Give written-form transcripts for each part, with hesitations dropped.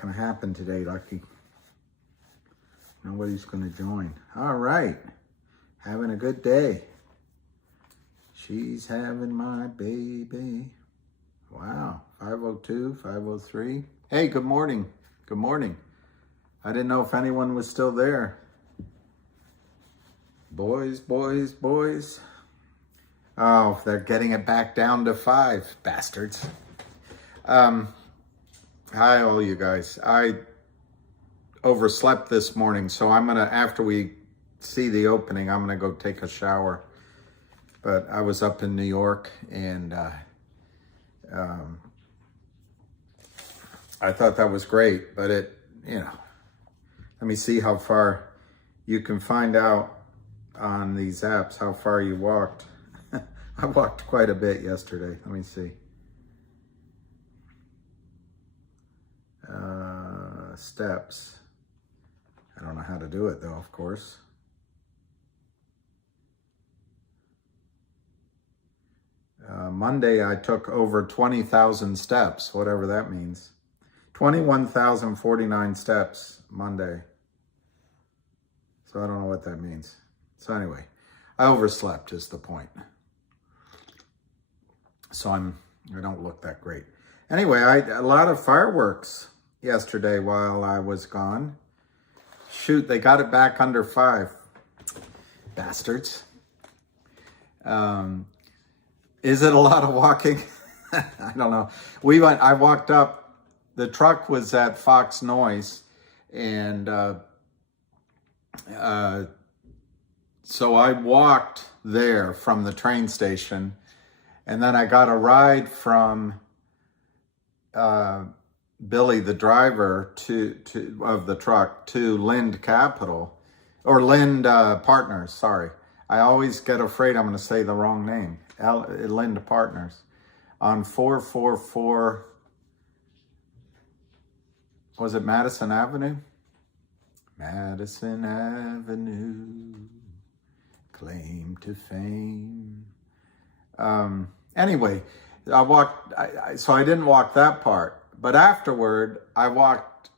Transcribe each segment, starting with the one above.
going to happen today, Lucky. Nobody's going to join. All right. Having a good day. She's having my baby. Wow. 502, 503. Hey, good morning. Good morning. I didn't know if anyone was still there. Boys, boys, boys. Oh, they're getting it back down to 5, bastards. Hi, all you guys. I overslept this morning, so I'm gonna, after we see the opening, I'm gonna go take a shower. But I was up in New York, and I thought that was great, but it, you know, let me see how far you can find out on these apps, how far you walked. I walked quite a bit yesterday. Let me see. Steps. I don't know how to do it though, of course. Monday I took over 20,000 steps, whatever that means. 21,049 steps Monday. So I don't know what that means. So anyway, I overslept is the point. So I don't look that great. Anyway, a lot of fireworks yesterday while I was gone. Shoot, they got it back under 5. Bastards. Is it a lot of walking? I don't know. I walked up, the truck was at Fox Noise, and so I walked there from the train station, and then I got a ride from Billy, the driver of the truck, to Lind Capital, or Lind Partners, sorry. I always get afraid I'm going to say the wrong name. Lind Partners on 444, was it Madison Avenue? Madison Avenue, claim to fame. Anyway, I walked, so I didn't walk that part, but afterward I walked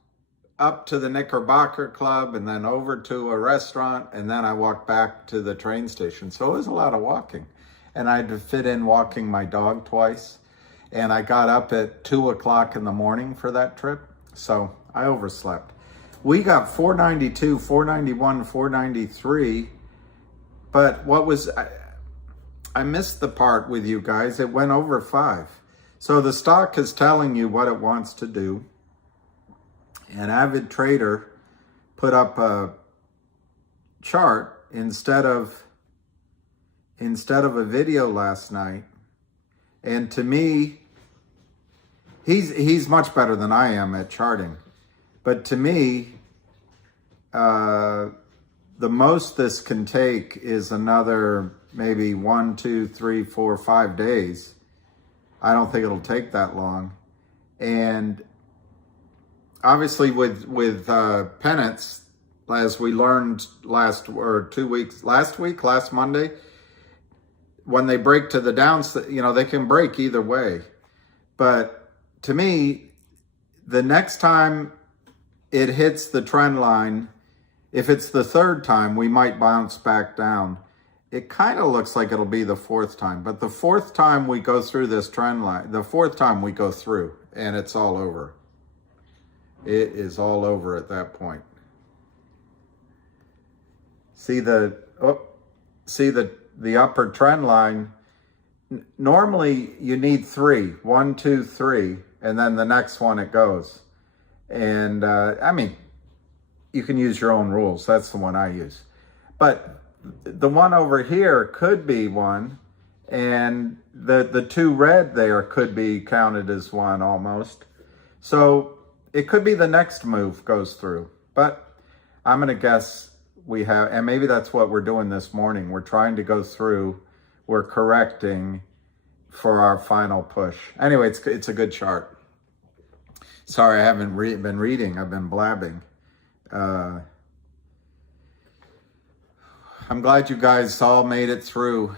up to the Knickerbocker Club and then over to a restaurant, and then I walked back to the train station. So it was a lot of walking, and I had to fit in walking my dog twice, and I got up at 2 o'clock in the morning for that trip, so I overslept. We got 492, 491, 493, but what was, I missed the part with you guys. It went over 5. So the stock is telling you what it wants to do. An avid trader put up a chart instead of a video last night. And to me, he's much better than I am at charting. But to me, the most this can take is another maybe 1, 2, 3, 4, 5 days. I don't think it'll take that long. And obviously with pennants, as we learned last Monday, when they break to the downs, they can break either way. But to me, the next time it hits the trend line, if it's the 3rd time, we might bounce back down. It kind of looks like it'll be the 4th time, but the 4th time we go through this trend line, the 4th time we go through, and it's all over. It is all over at that point. See the upper trend line. Normally you need 3, 1, 2, 3, and then the next one it goes. And I mean, you can use your own rules. That's the one I use. But the one over here could be 1, and the 2 red there could be counted as 1 almost. So it could be the next move goes through. But I'm going to guess we have, and maybe that's what we're doing this morning. We're trying to go through. We're correcting for our final push. Anyway, it's a good chart. Sorry, I haven't been reading. I've been blabbing. I'm glad you guys all made it through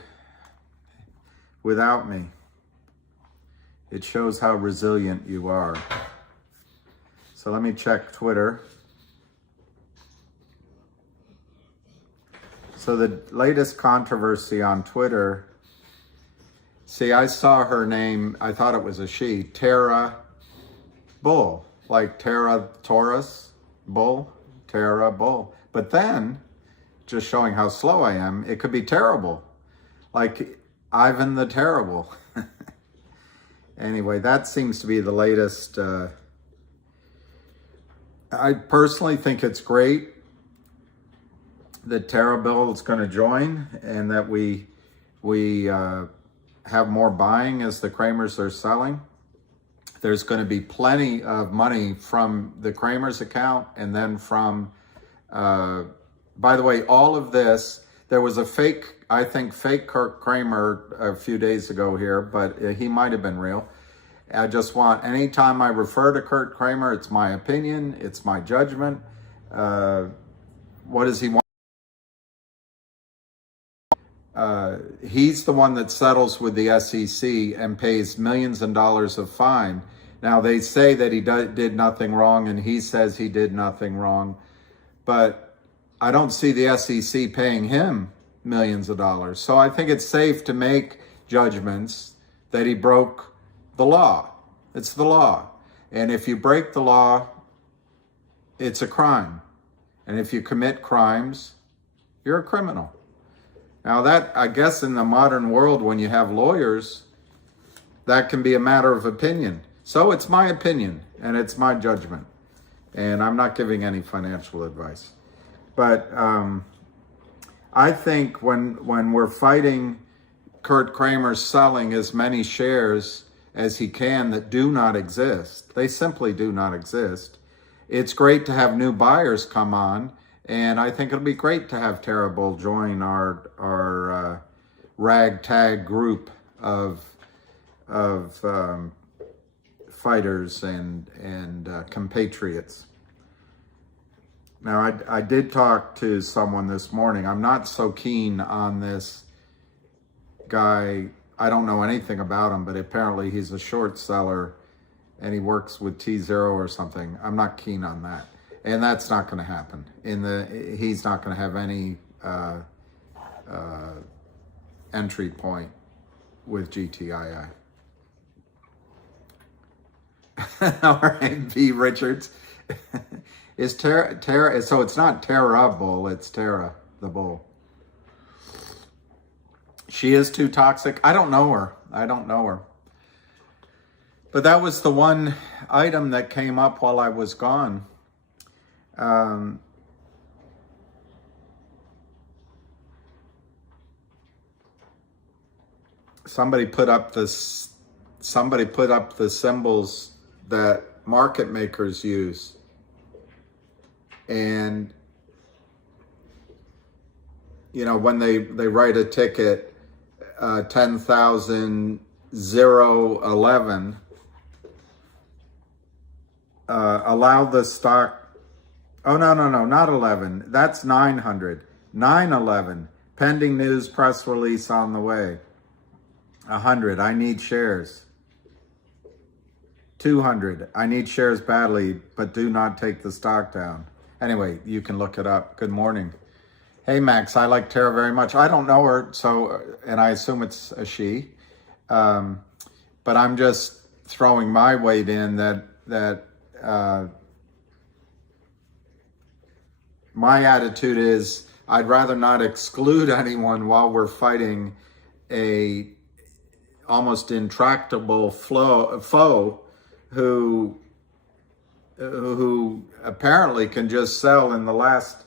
without me. It shows how resilient you are. So let me check Twitter. So the latest controversy on Twitter, see, I saw her name, I thought it was a she, Tara Bull, like Tara Taurus, Bull, Tara Bull. But then, just showing how slow I am, it could be terrible, like Ivan the Terrible. Anyway, that seems to be the latest. I personally think it's great that Terrible is going to join, and that we have more buying as the Kramers are selling. There's going to be plenty of money from the Kramers account, and then from, by the way, all of this, there was a fake, I think, fake Kurt Kramer a few days ago here, but he might have been real. I just want, anytime I refer to Kurt Kramer, it's my opinion, it's my judgment. What does he want? He's the one that settles with the SEC and pays millions of dollars of fine. Now, they say that he did nothing wrong, and he says he did nothing wrong, but I don't see the SEC paying him millions of dollars. So I think it's safe to make judgments that he broke the law. It's the law. And if you break the law, it's a crime. And if you commit crimes, you're a criminal. Now that, I guess in the modern world, when you have lawyers, that can be a matter of opinion. So it's my opinion and it's my judgment. And I'm not giving any financial advice. But I think when we're fighting Kurt Kramer selling as many shares as he can that do not exist, they simply do not exist, it's great to have new buyers come on. And I think it'll be great to have Terrible join our ragtag group of fighters and compatriots. Now, I did talk to someone this morning. I'm not so keen on this guy. I don't know anything about him, but apparently he's a short seller and he works with T0 or something. I'm not keen on that. And that's not going to happen. He's not going to have any entry point with GTII. All right, B. Richards. Is Tara, so it's not Tara Bull, it's Tara the Bull. She is too toxic. I don't know her. But that was the one item that came up while I was gone. Somebody put up the symbols that market makers use, and you know, when they write a ticket 10,011, allow the stock. Oh, no, not 11. That's 900. 911. Pending news press release on the way. 100. I need shares. 200. I need shares badly, but do not take the stock down. Anyway, you can look it up. Good morning. Hey, Max, I like Tara very much. I don't know her, so, and I assume it's a she. But I'm just throwing my weight in that my attitude is I'd rather not exclude anyone while we're fighting a almost intractable foe who apparently can just sell in the last,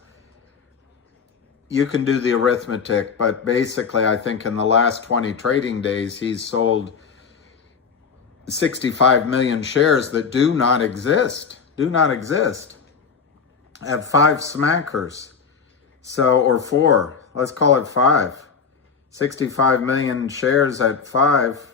you can do the arithmetic, but basically I think in the last 20 trading days he's sold 65 million shares that do not exist at 5 smackers. So, or 4, let's call it 5. 65 million shares at 5.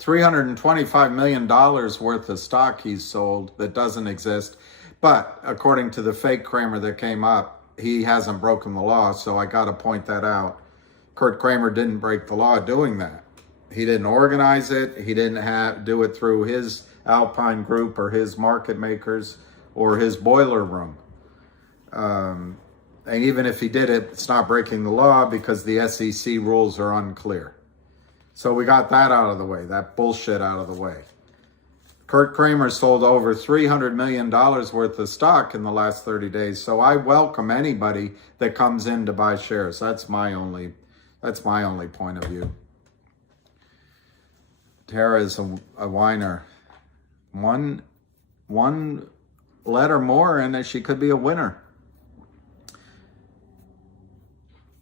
$325 million worth of stock he's sold that doesn't exist. But according to the fake Kramer that came up, he hasn't broken the law. So I got to point that out. Kurt Kramer didn't break the law doing that. He didn't organize it. He didn't do it through his Alpine Group or his market makers or his boiler room. And even if he did it, it's not breaking the law because the SEC rules are unclear. So we got that out of the way, that bullshit out of the way. Kurt Kramer sold over $300 million worth of stock in the last 30 days. So I welcome anybody that comes in to buy shares. That's my only point of view. Tara is a whiner. One letter more and she could be a winner.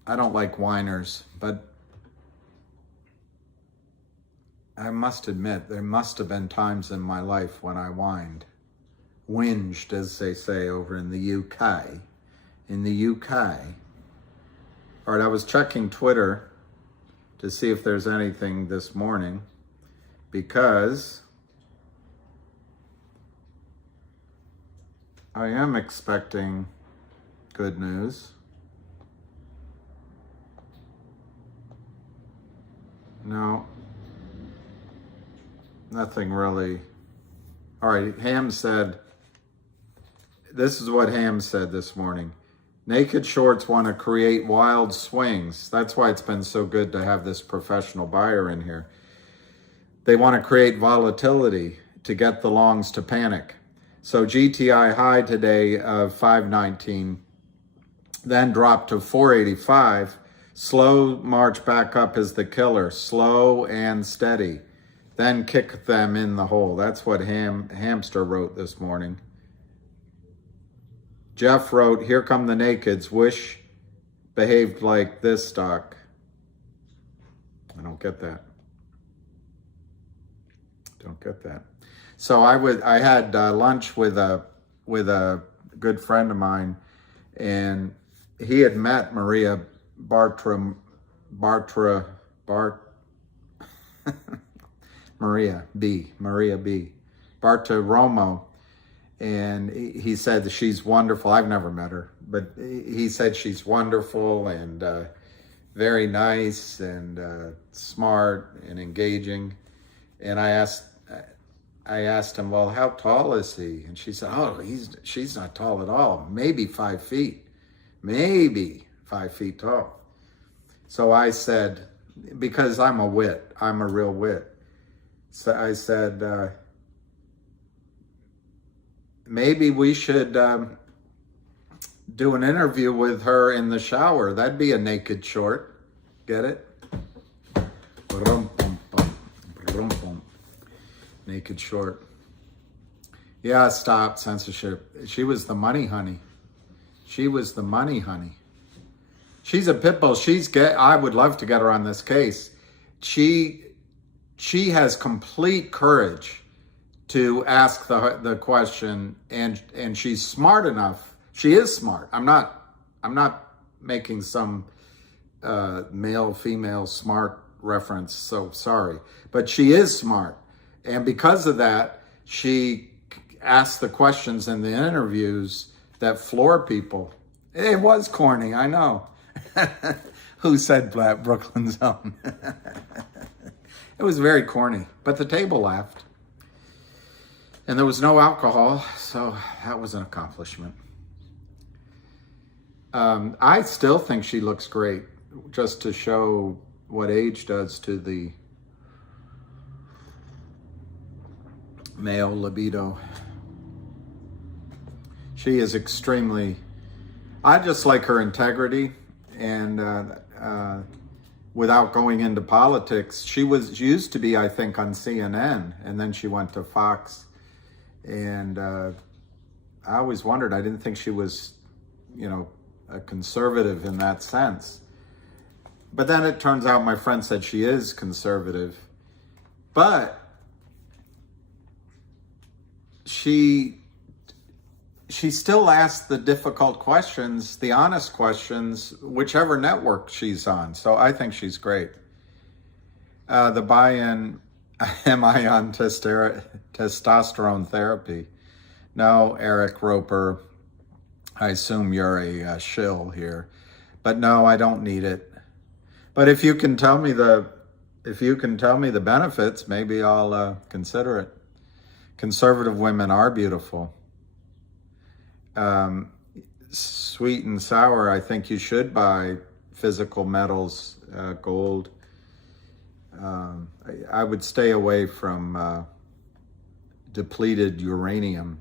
I don't like whiners, but I must admit, there must have been times in my life when I whinged, as they say over in the UK. In the UK. All right, I was checking Twitter to see if there's anything this morning because I am expecting good news. No. Nothing really. All right, Ham said, this is what Ham said this morning. Naked shorts want to create wild swings. That's why it's been so good to have this professional buyer in here. They want to create volatility to get the longs to panic. So GTI high today of 519, then dropped to 485. Slow march back up is the killer, slow and steady. Then kick them in the hole. That's what Hamster wrote this morning. Jeff wrote, here come the nakeds. Wish behaved like this stock. I don't get that. Don't get that. So I had lunch with a good friend of mine, and he had met Maria Maria B. Bartiromo, and he said that she's wonderful. I've never met her, but he said she's wonderful and very nice and smart and engaging. And I asked him, well, how tall is he? And she said, oh, she's not tall at all. Maybe 5 feet. Maybe 5 feet tall. So I said, because I'm a wit, I'm a real wit. So I said, maybe we should do an interview with her in the shower. That'd be a naked short. Get it? Naked short. Yeah, stop censorship. She was the money honey. She was the money honey. She's a pit bull. I would love to get her on this case. She has complete courage to ask the question, and she's smart enough. She is smart. I'm not making some male female smart reference, so sorry, but she is smart, and because of that, she asks the questions in the interviews that floor people. It was corny, I know. Who said Brooklyn Zone? It was very corny, but the table laughed. And there was no alcohol, so that was an accomplishment. I still think she looks great, just to show what age does to the male libido. She is extremely, I just like her integrity, and without going into politics, she used to be, I think, on CNN, and then she went to Fox. And I always wondered, I didn't think she was, a conservative in that sense. But then it turns out my friend said she is conservative. But she still asks the difficult questions, the honest questions, whichever network she's on. So I think she's great. The buy-in, am I on testosterone therapy? No, Eric Roper, I assume you're a shill here. But no, I don't need it. But if you can tell me the benefits, maybe I'll consider it. Conservative women are beautiful. Sweet and sour, I think you should buy physical metals, gold. I would stay away from depleted uranium.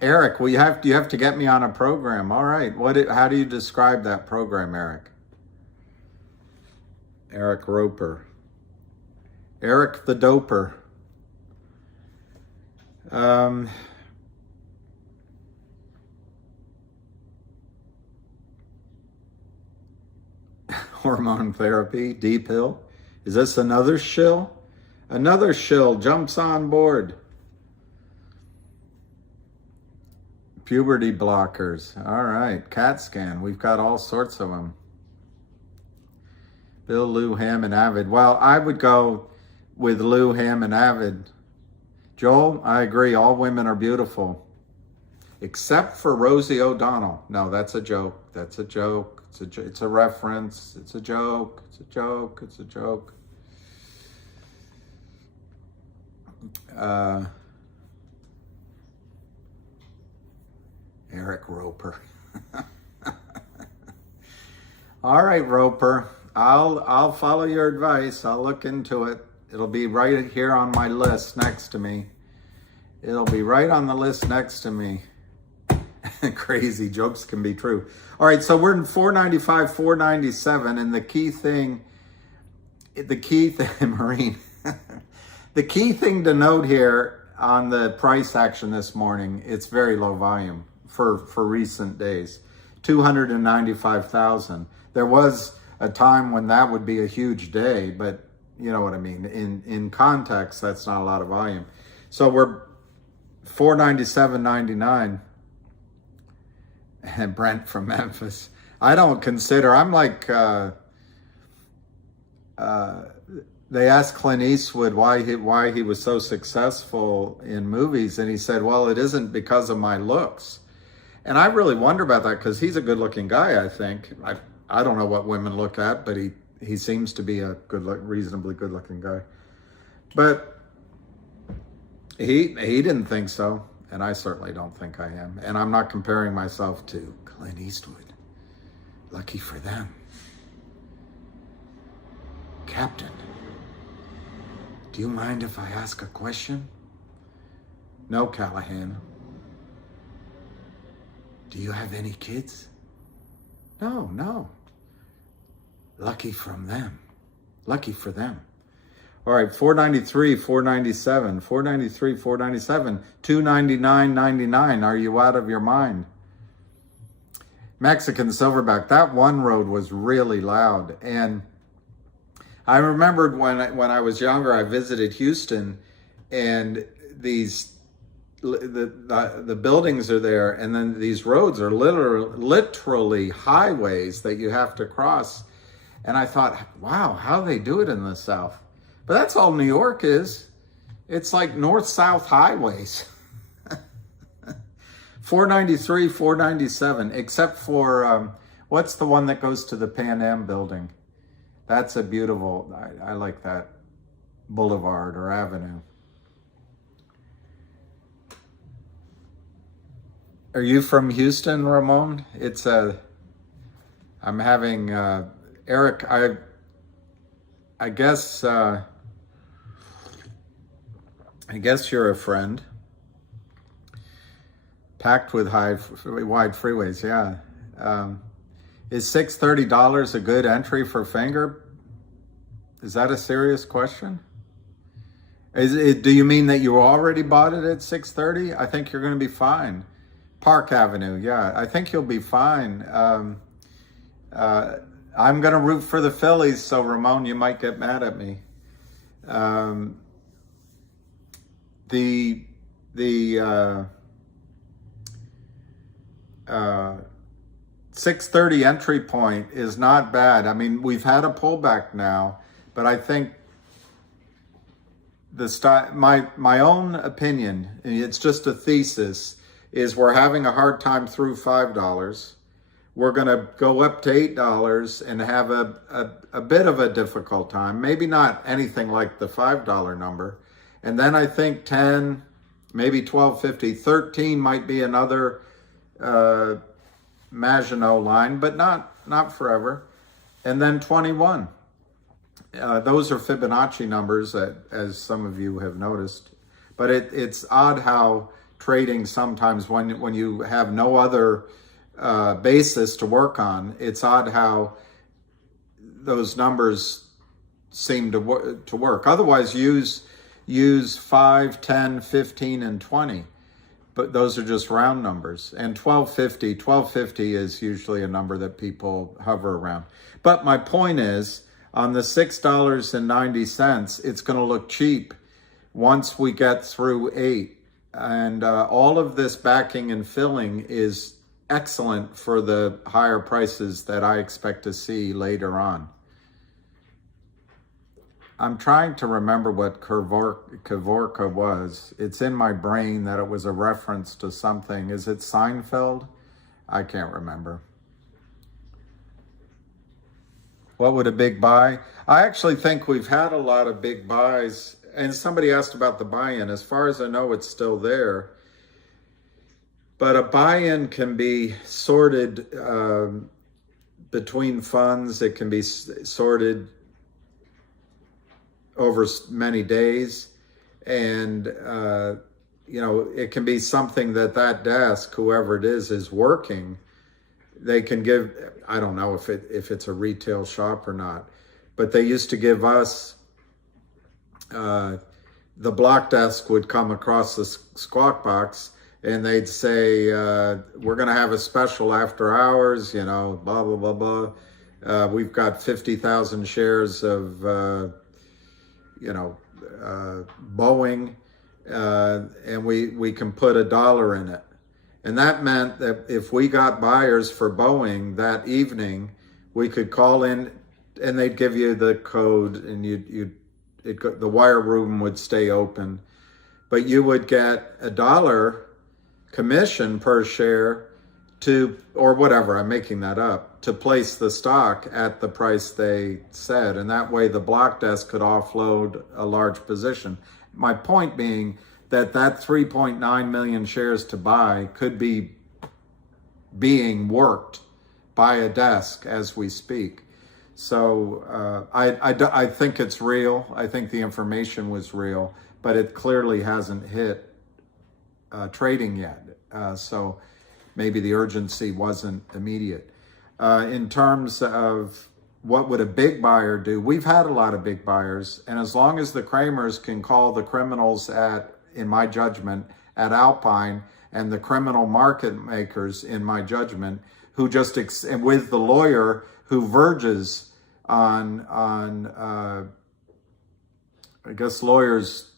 Eric, you have to get me on a program. All right. How do you describe that program, Eric? Eric Roper. Eric the Doper. Hormone therapy, D-pill. Is this another shill? Another shill jumps on board. Puberty blockers. All right. CAT scan. We've got all sorts of them. Bill, Lou, Ham, and Avid. Well, I would go with Lou, Ham, and Avid. Joel, I agree. All women are beautiful. Except for Rosie O'Donnell. No, that's a joke. That's a joke. It's a reference. It's a joke. It's a joke. It's a joke. Eric Roper. All right, Roper. I'll follow your advice. I'll look into it. It'll be right here on my list next to me. It'll be right on the list next to me. Crazy jokes can be true. All right, so we're in 495, 497, and the key thing, Marine, the key thing to note here on the price action this morning, it's very low volume for recent days, 295,000. There was a time when that would be a huge day, but you know what I mean. In context, that's not a lot of volume. So we're 497.99. And Brent from Memphis. I don't consider, I'm like, they asked Clint Eastwood why he was so successful in movies, and he said, well, it isn't because of my looks. And I really wonder about that, because he's a good-looking guy, I think. I don't know what women look at, but he seems to be a reasonably good-looking guy. But he didn't think so. And I certainly don't think I am. And I'm not comparing myself to Clint Eastwood. Lucky for them. Captain, do you mind if I ask a question? No, Callahan. Do you have any kids? No. Lucky from them. Lucky for them. All right, 493, 497, 493, 497, 299.99. Are you out of your mind? Mexican silverback. That one road was really loud. And I remembered when I was younger, I visited Houston, and the buildings are there, and then these roads are literally highways that you have to cross. And I thought, wow, how do they do it in the South? But that's all New York is. It's like north-south highways. 493, 497, except for, what's the one that goes to the Pan Am building? That's a beautiful, I like that boulevard or avenue. Are you from Houston, Ramon? I'm having, Eric, I guess you're a friend. Packed with wide freeways, yeah. Is $630 a good entry for finger? Is that a serious question? Do you mean that you already bought it at $630? I think you're going to be fine. Park Avenue, yeah. I think you'll be fine. I'm going to root for the Phillies, so Ramon, you might get mad at me. The 630 entry point is not bad. I mean, we've had a pullback now, but I think my own opinion, it's just a thesis, is we're having a hard time through $5. We're going to go up to $8 and have a bit of a difficult time. Maybe not anything like the $5 number. And then I think 10, maybe 12.50, 13 might be another Maginot line, but not forever. And then 21. Those are Fibonacci numbers, as some of you have noticed. But it's odd how trading sometimes, when you have no other basis to work on, it's odd how those numbers seem to work. Otherwise, use 5, 10, 15, and 20. But those are just round numbers. And 1250 is usually a number that people hover around. But my point is, on the $6.90, it's going to look cheap once we get through 8. And all of this backing and filling is excellent for the higher prices that I expect to see later on. I'm trying to remember what Kavorka was. It's in my brain that it was a reference to something. Is it Seinfeld? I can't remember. What would a big buy? I actually think we've had a lot of big buys. And somebody asked about the buy-in. As far as I know, it's still there. But a buy-in can be sorted between funds. It can be sorted over many days. And, it can be something that desk, whoever it is working. They can give, I don't know if it's a retail shop or not, but they used to give us, the block desk would come across the squawk box and they'd say, we're going to have a special after hours, blah, blah, blah, blah. We've got 50,000 shares of, Boeing, and we can put $1 in it. And that meant that if we got buyers for Boeing that evening, we could call in and they'd give you the code, and the wire room would stay open, but you would get $1 commission per share or whatever, I'm making that up, to place the stock at the price they said. And that way the block desk could offload a large position. My point being that 3.9 million shares to buy could be being worked by a desk as we speak. So I think it's real. I think the information was real, but it clearly hasn't hit trading yet. So maybe the urgency wasn't immediate. In terms of what would a big buyer do, we've had a lot of big buyers, and as long as the Kramers can call the criminals in my judgment, at Alpine, and the criminal market makers, in my judgment, who just, and with the lawyer who verges on I guess lawyers,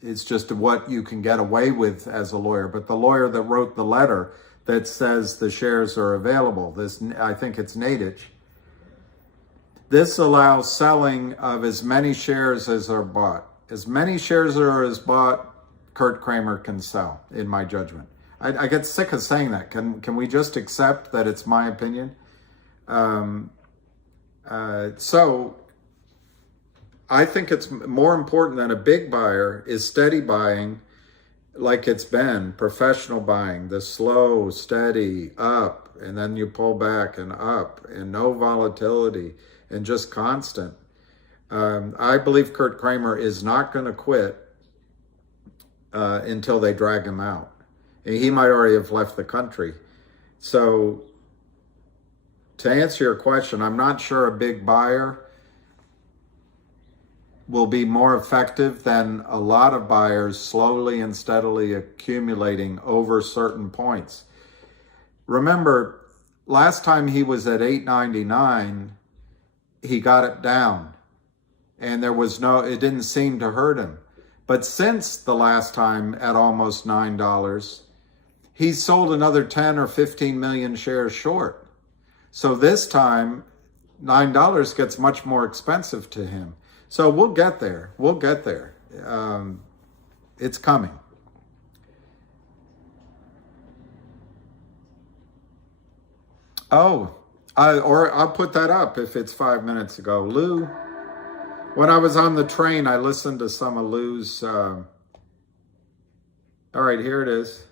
it's just what you can get away with as a lawyer, but the lawyer that wrote the letter that says the shares are available, I think it's Nadich. This allows selling of as many shares as are bought. As many shares as bought, Kurt Kramer can sell, in my judgment. I get sick of saying that. Can we just accept that it's my opinion? So I think it's more important than a big buyer is steady buying, like it's been, professional buying, the slow, steady, up, and then you pull back and up, and no volatility, and just constant. I believe Kurt Kramer is not going to quit until they drag him out. He might already have left the country. So to answer your question, I'm not sure a big buyer will be more effective than a lot of buyers slowly and steadily accumulating over certain points. Remember, last time he was at $8.99, he got it down. And it didn't seem to hurt him. But since the last time at almost $9, he's sold another 10 or 15 million shares short. So this time, $9 gets much more expensive to him. So we'll get there. We'll get there. It's coming. Oh, I'll put that up if it's 5 minutes ago. When I was on the train, I listened to some of Lou's. All right, here it is.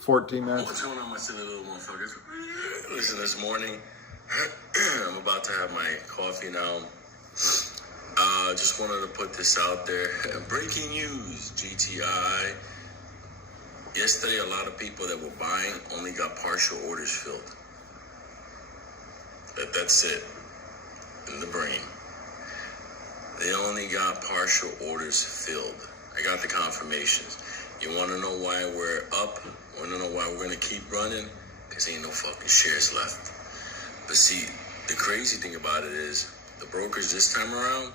14 minutes. What's going on, my silly little motherfuckers? Listen, this morning, I'm about to have my coffee now. Just wanted to put this out there. Breaking news, GTII. Yesterday, a lot of people that were buying only got partial orders filled. That's it. In the brain. They only got partial orders filled. I got the confirmations. You want to know why we're up? Want to know why we're going to keep running? Because ain't no fucking shares left. But see, the crazy thing about it is, the brokers this time around,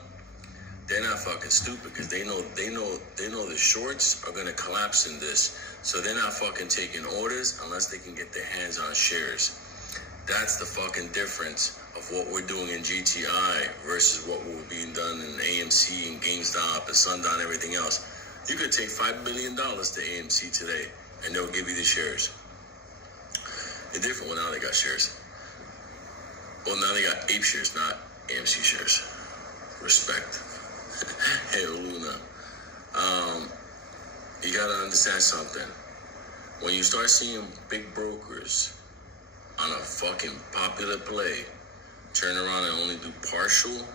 they're not fucking stupid, because they know the shorts are going to collapse in this. So they're not fucking taking orders unless they can get their hands on shares. That's the fucking difference of what we're doing in GTI versus what was being done in AMC and GameStop and Sundown and everything else. You could take $5 billion to AMC today and they'll give you the shares. They're different. Well, now they got shares. Well, now they got Ape shares, not AMC shares. Respect. Hey, Luna. You gotta understand something. When you start seeing big brokers on a fucking popular play turn around and only do partial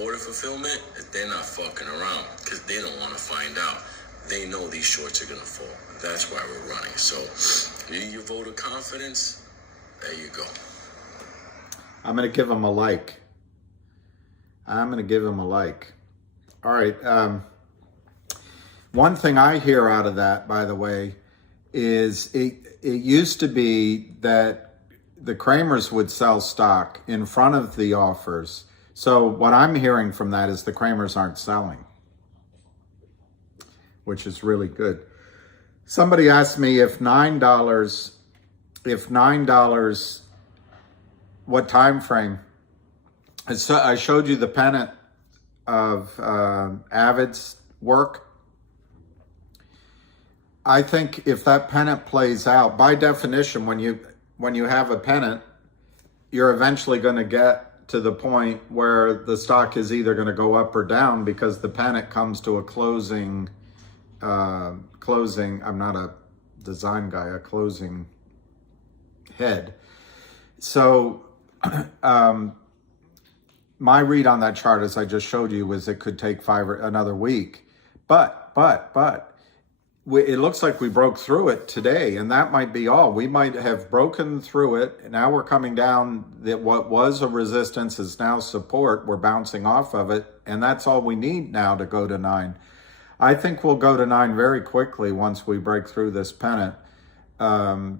order fulfillment, they're not fucking around, because they don't want to find out. They know these shorts are gonna fall. That's why we're running. So your vote of confidence, there you go. I'm gonna give them a like. I'm gonna give them a like. All right. One thing I hear out of that, by the way, is it used to be that the Kramers would sell stock in front of the offers. So what I'm hearing from that is the Kramers aren't selling, which is really good. Somebody asked me if $9, what time frame? I showed you the pennant of Avid's work. I think if that pennant plays out, by definition, when you have a pennant, you're eventually going to get to the point where the stock is either going to go up or down, because the pennant comes to a closing. I'm not a design guy, a closing head. So my read on that chart, as I just showed you, was it could take another week, but it looks like we broke through it today, and that might be all. We might have broken through it. Now we're coming down. That what was a resistance is now support. We're bouncing off of it, and that's all we need now to go to 9. I think we'll go to 9 very quickly once we break through this pennant. I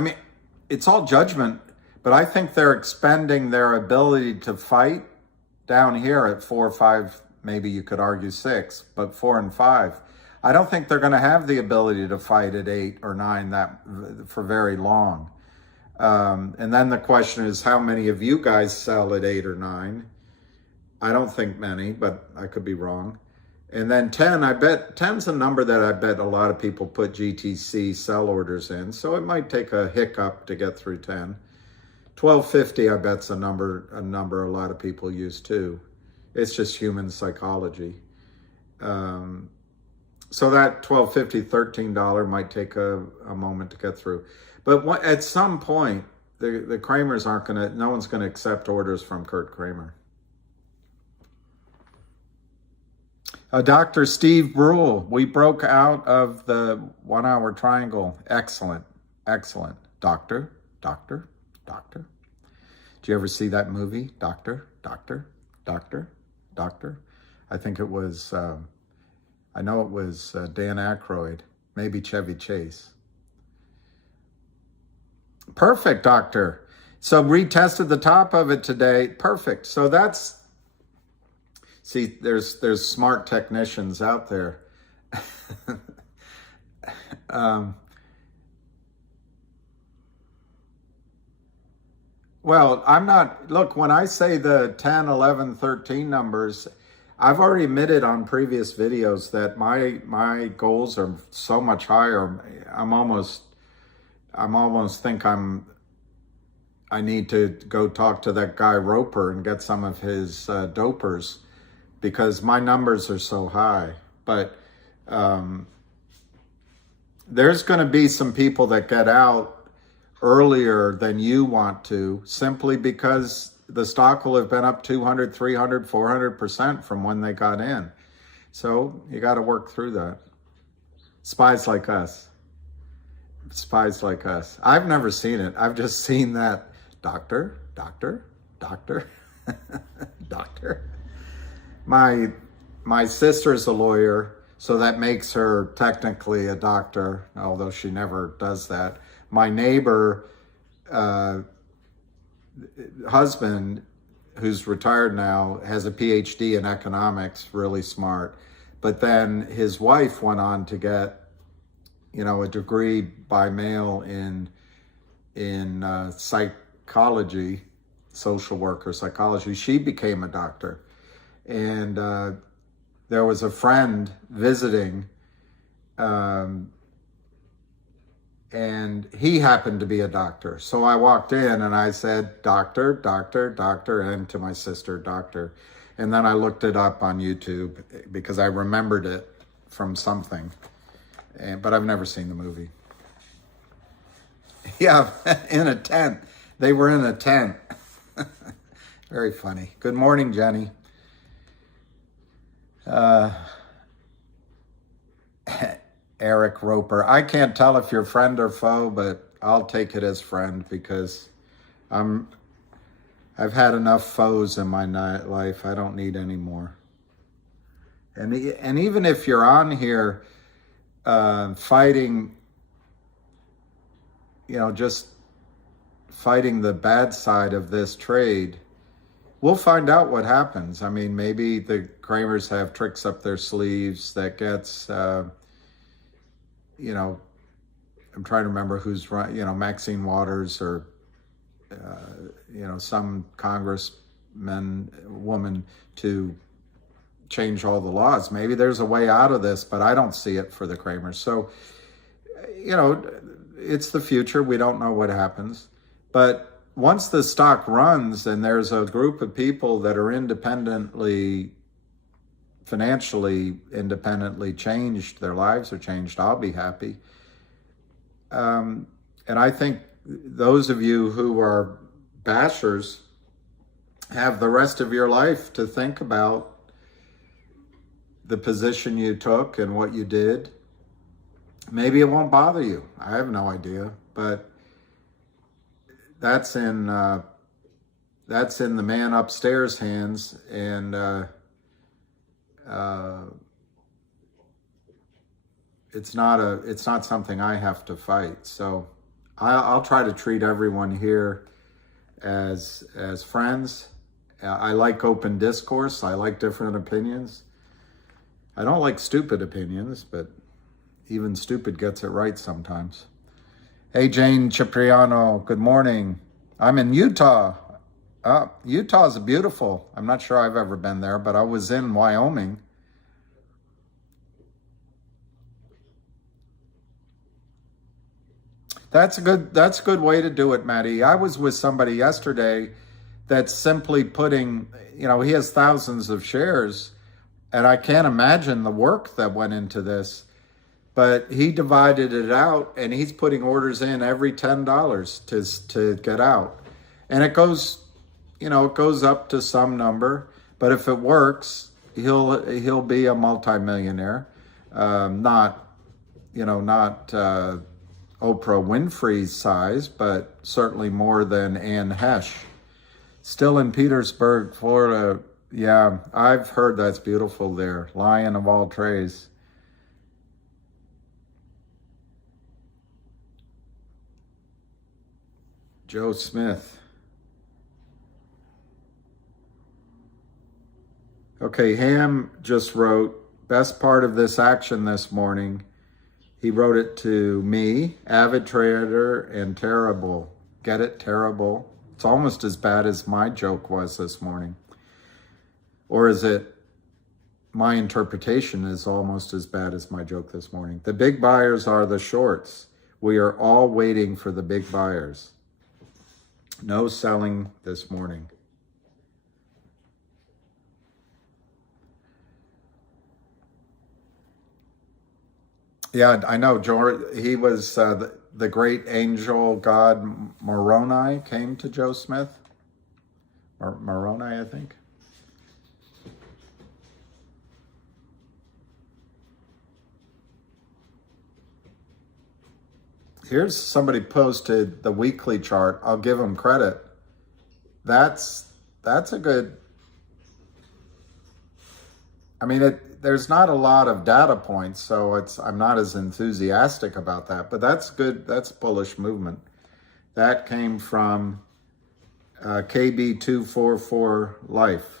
mean, it's all judgment, but I think they're expending their ability to fight down here at 4, 5, maybe you could argue 6, but 4 and 5. I don't think they're going to have the ability to fight at 8 or 9 for very long. And then the question is, how many of you guys sell at 8 or 9? I don't think many, but I could be wrong. And then 10, I bet 10's a number that I bet a lot of people put GTC sell orders in. So it might take a hiccup to get through 10. 1250, I bet's a number a lot of people use too. It's just human psychology. So that $12.50, $13 might take a moment to get through. But at some point, the Kramers aren't going to, no one's going to accept orders from Kurt Kramer. Dr. Steve Brule, we broke out of the 1 hour triangle. Excellent, excellent. Doctor. Did you ever see that movie? Doctor? I think it was, I know it was Dan Aykroyd, maybe Chevy Chase. Perfect, Doctor. So retested the top of it today. Perfect. So that's, see, there's smart technicians out there. Well, I'm not, look, when I say the 10, 11, 13 numbers, I've already admitted on previous videos that my goals are so much higher. I'm almost think I'm I need to go talk to that guy Roper and get some of his dopers because my numbers are so high. But there's going to be some people that get out earlier than you want to, simply because the stock will have been up 200, 300, 400% from when they got in. So you got to work through that. Spies like us. Spies like us. I've never seen it. I've just seen that doctor. Doctor. My sister's a lawyer, so that makes her technically a doctor, although she never does that. My neighbor, husband, who's retired now, has a PhD in economics, really smart. But then his wife went on to get, a degree by mail in psychology, social worker psychology. She became a doctor. And there was a friend visiting, and he happened to be a doctor. So I walked in and I said, doctor, and to my sister, doctor. And then I looked it up on YouTube because I remembered it from something. But I've never seen the movie. Yeah, in a tent. They were in a tent. Very funny. Good morning, Jenny. Eric Roper. I can't tell if you're friend or foe, but I'll take it as friend because I've had enough foes in my life. I don't need any more. And even if you're on here fighting, just fighting the bad side of this trade, we'll find out what happens. I mean, maybe the Kramers have tricks up their sleeves that gets, I'm trying to remember who's right, Maxine Waters or, some woman to change all the laws. Maybe there's a way out of this, but I don't see it for the Kramers. So, it's the future. We don't know what happens. But once the stock runs and there's a group of people that are financially independently changed, their lives are changed, I'll be happy. And I think those of you who are bashers have the rest of your life to think about the position you took and what you did. Maybe it won't bother you. I have no idea, but that's in the man upstairs' hands, and it's not something I have to fight. So I'll try to treat everyone here as friends. I like open discourse. I like different opinions. I don't like stupid opinions, but even stupid gets it right sometimes. Hey, Jane Cipriano, good morning. I'm in Utah. Utah's beautiful. I'm not sure I've ever been there, but I was in Wyoming. That's a good way to do it, Maddie. I was with somebody yesterday that's simply putting, he has thousands of shares, and I can't imagine the work that went into this, but he divided it out and he's putting orders in every $10 to get out. And it goes, it goes up to some number, but if it works, he'll be a multimillionaire. Not Oprah Winfrey's size, but certainly more than Ann Hesh. Still in Petersburg, Florida. Yeah, I've heard that's beautiful there. Lion of all trades. Joe Smith. Okay, Ham just wrote, best part of this action this morning. He wrote it to me, avid trader and terrible. Get it? Terrible. It's almost as bad as my joke was this morning. Or is it my interpretation is almost as bad as my joke this morning? The big buyers are the shorts. We are all waiting for the big buyers. No selling this morning. Yeah, I know. George, he was the great angel god Moroni came to Joe Smith. Moroni, I think. Here's somebody posted the weekly chart. I'll give them credit. That's a good. I mean, there's not a lot of data points, so I'm not as enthusiastic about that. But that's good. That's bullish movement. That came from KB244 Life.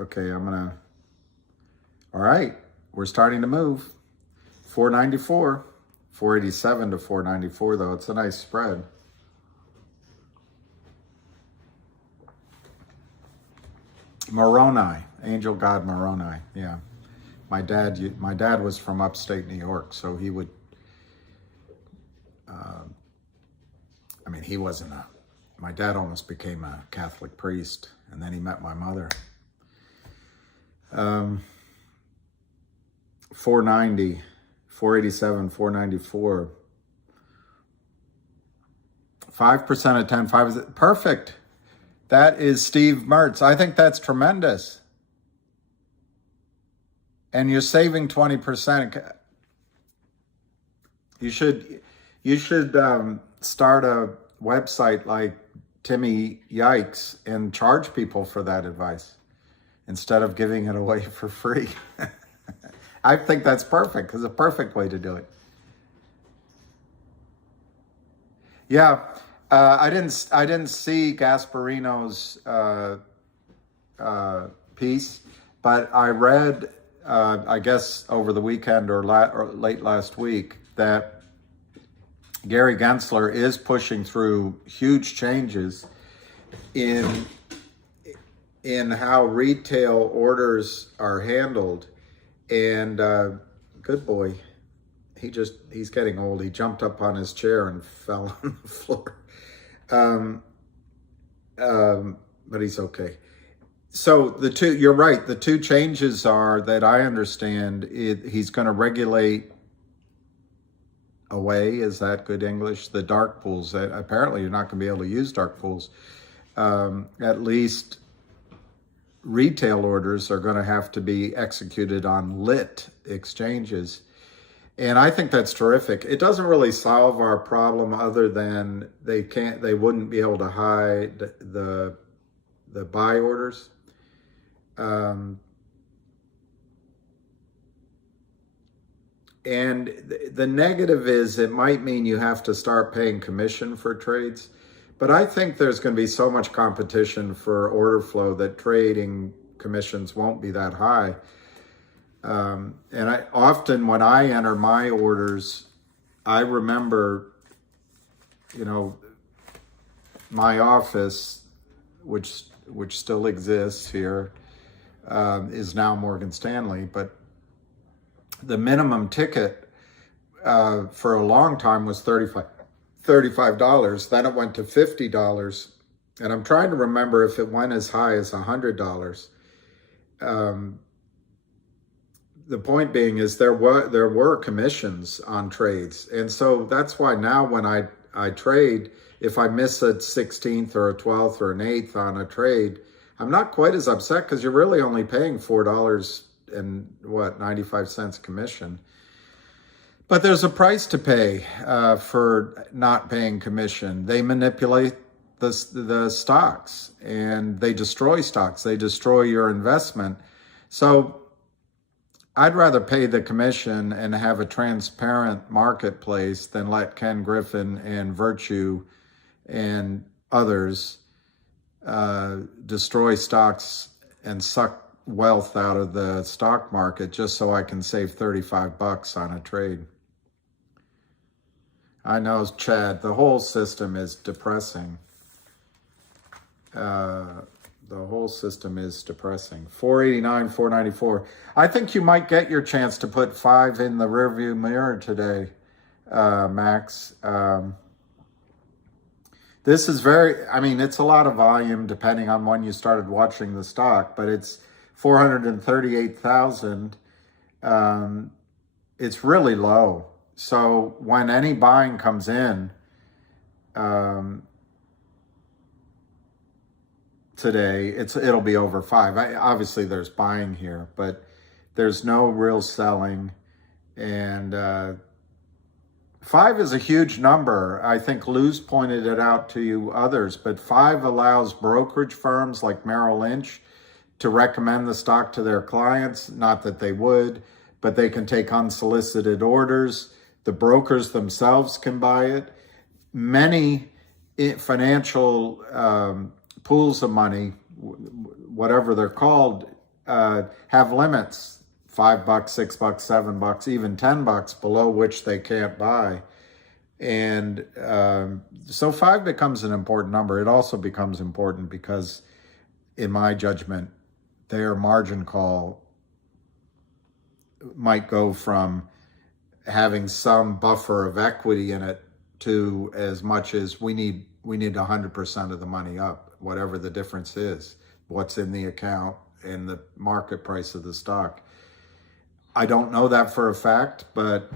Okay, all right, we're starting to move. 494, 487 to 494 though. It's a nice spread. Moroni, angel god Moroni. Yeah, my dad was from upstate New York, so he would. I mean, he wasn't a. My dad almost became a Catholic priest, and then he met my mother. 490, 487, 494. 5% of 10, 5 perfect. That is Steve Mertz. I think that's tremendous. And you're saving 20%. You should start a website like Timmy Yikes and charge people for that advice instead of giving it away for free. I think that's perfect, because it's a perfect way to do it. Yeah, I didn't see Gasparino's piece, but I read, I guess over the weekend or late last week, that Gary Gensler is pushing through huge changes in how retail orders are handled. And good boy, he's getting old. He jumped up on his chair and fell on the floor. But he's okay. So you're right. The two changes are that I understand he's going to regulate away. Is that good English? The dark pools. That apparently you're not going to be able to use dark pools. At least retail orders are going to have to be executed on lit exchanges. And I think that's terrific. It doesn't really solve our problem other than they wouldn't be able to hide the buy orders. And the negative is it might mean you have to start paying commission for trades. But I think there's going to be so much competition for order flow that trading commissions won't be that high. And I often, when I enter my orders, I remember, my office, which still exists here, is now Morgan Stanley, but the minimum ticket for a long time was $35. Then it went to $50. And I'm trying to remember if it went as high as $100. The point being is there were commissions on trades. And so that's why now when I trade, if I miss a 16th or a 12th or an 8th on a trade, I'm not quite as upset, because you're really only paying $4.95 commission. But there's a price to pay for not paying commission. They manipulate the stocks, and they destroy stocks. They destroy your investment. So I'd rather pay the commission and have a transparent marketplace than let Ken Griffin and Virtue and others destroy stocks and suck wealth out of the stock market just so I can save $35 on a trade. I know, Chad, the whole system is depressing. The The whole system is depressing. 489, 494. I think you might get your chance to put 5 in the rearview mirror today, Max. This is it's a lot of volume depending on when you started watching the stock, but it's 438,000. It's really low. So when any buying comes in, today, it'll be over 5. Obviously, there's buying here, but there's no real selling. And 5 is a huge number. I think Lou's pointed it out to you others, but 5 allows brokerage firms like Merrill Lynch to recommend the stock to their clients. Not that they would, but they can take unsolicited orders. The brokers themselves can buy it. Many financial pools of money, whatever they're called, have limits. $5, $6, $7, even $10 below which they can't buy. And so 5 becomes an important number. It also becomes important because, in my judgment, their margin call might go from having some buffer of equity in it to as much as we need 100% of the money up, whatever the difference is, what's in the account and the market price of the stock. I don't know that for a fact, but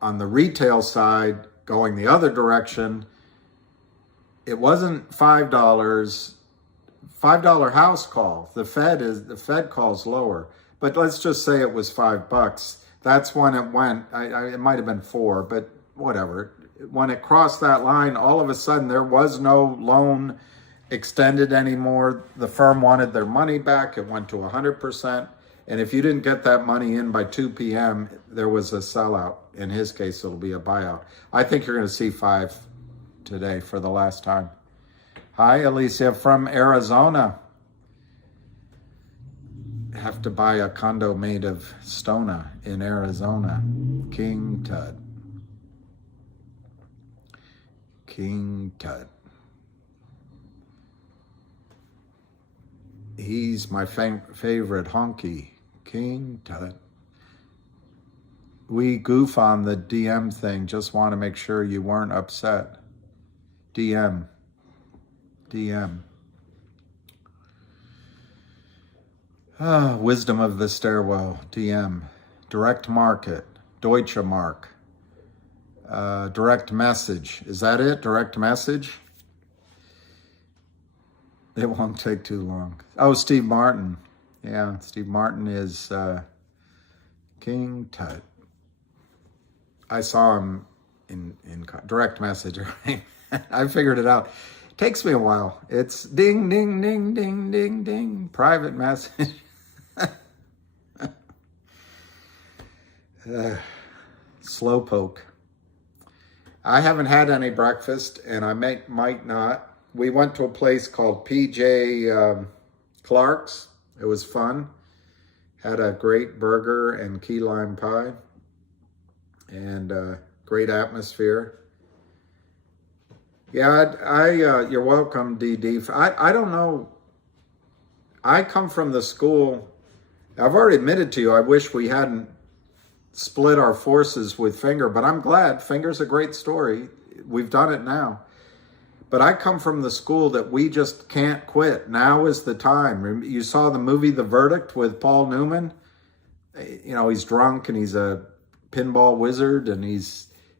on the retail side, going the other direction, it wasn't $5 house call. The Fed calls lower, but let's just say it was $5. That's when it went. It might have been 4, but whatever. When it crossed that line, all of a sudden there was no loan extended anymore. The firm wanted their money back. It went to 100%. And if you didn't get that money in by 2 p.m., there was a sellout. In his case, it'll be a buyout. I think you're going to see 5 today for the last time. Hi, Alicia from Arizona. Have to buy a condo made of Stona in Arizona. King Tut. King Tut. He's my favorite honky. King Tut. We goof on the DM thing. Just want to make sure you weren't upset. DM. Wisdom of the stairwell. DM. Direct market. Deutsche Mark. Direct message. Is that it? Direct message? It won't take too long. Oh, Steve Martin. Yeah, Steve Martin is King Tut. I saw him in direct message. Right? I figured it out. It takes me a while. It's ding, ding, ding, ding, ding, ding. Private message. Slowpoke. I haven't had any breakfast, and I might not. We went to a place called PJ Clark's. It was fun. Had a great burger and key lime pie. And great atmosphere. Yeah, you're welcome, DD. I don't know. I come from the school. I've already admitted to you, I wish we hadn't split our forces with Finger, but I'm glad. Finger's a great story. We've done it now. But I come from the school that we just can't quit. Now is the time. You saw the movie The Verdict with Paul Newman. You know, he's drunk and he's a pinball wizard and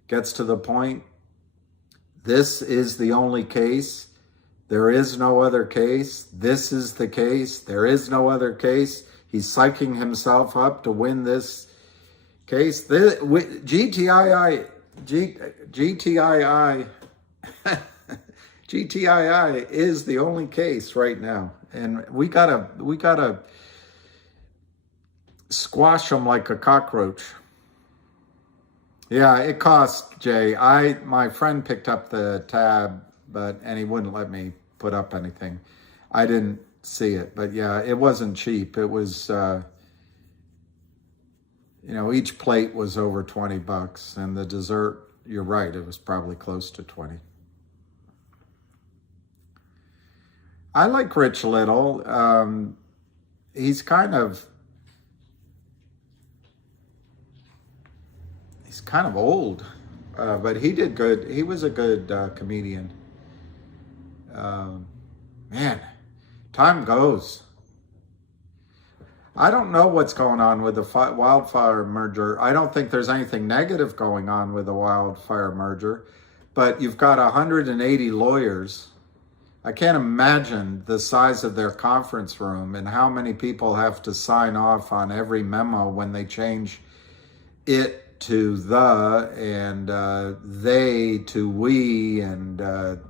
gets to the point. This is the only case. There is no other case. This is the case. There is no other case. He's psyching himself up to win this case. GTII is the only case right now, and we gotta squash them like a cockroach. Yeah, it costs, Jay. My friend picked up the tab, and he wouldn't let me put up anything. I didn't see it, but yeah, it wasn't cheap. It was, each plate was over $20, and the dessert, you're right, it was probably close to 20. I like Rich Little. He's kind of old, but he did good. He was a good comedian. Man, time goes. I don't know what's going on with the wildfire merger. I don't think there's anything negative going on with the wildfire merger, but you've got 180 lawyers. I can't imagine the size of their conference room and how many people have to sign off on every memo when they change it to the and they to we, and the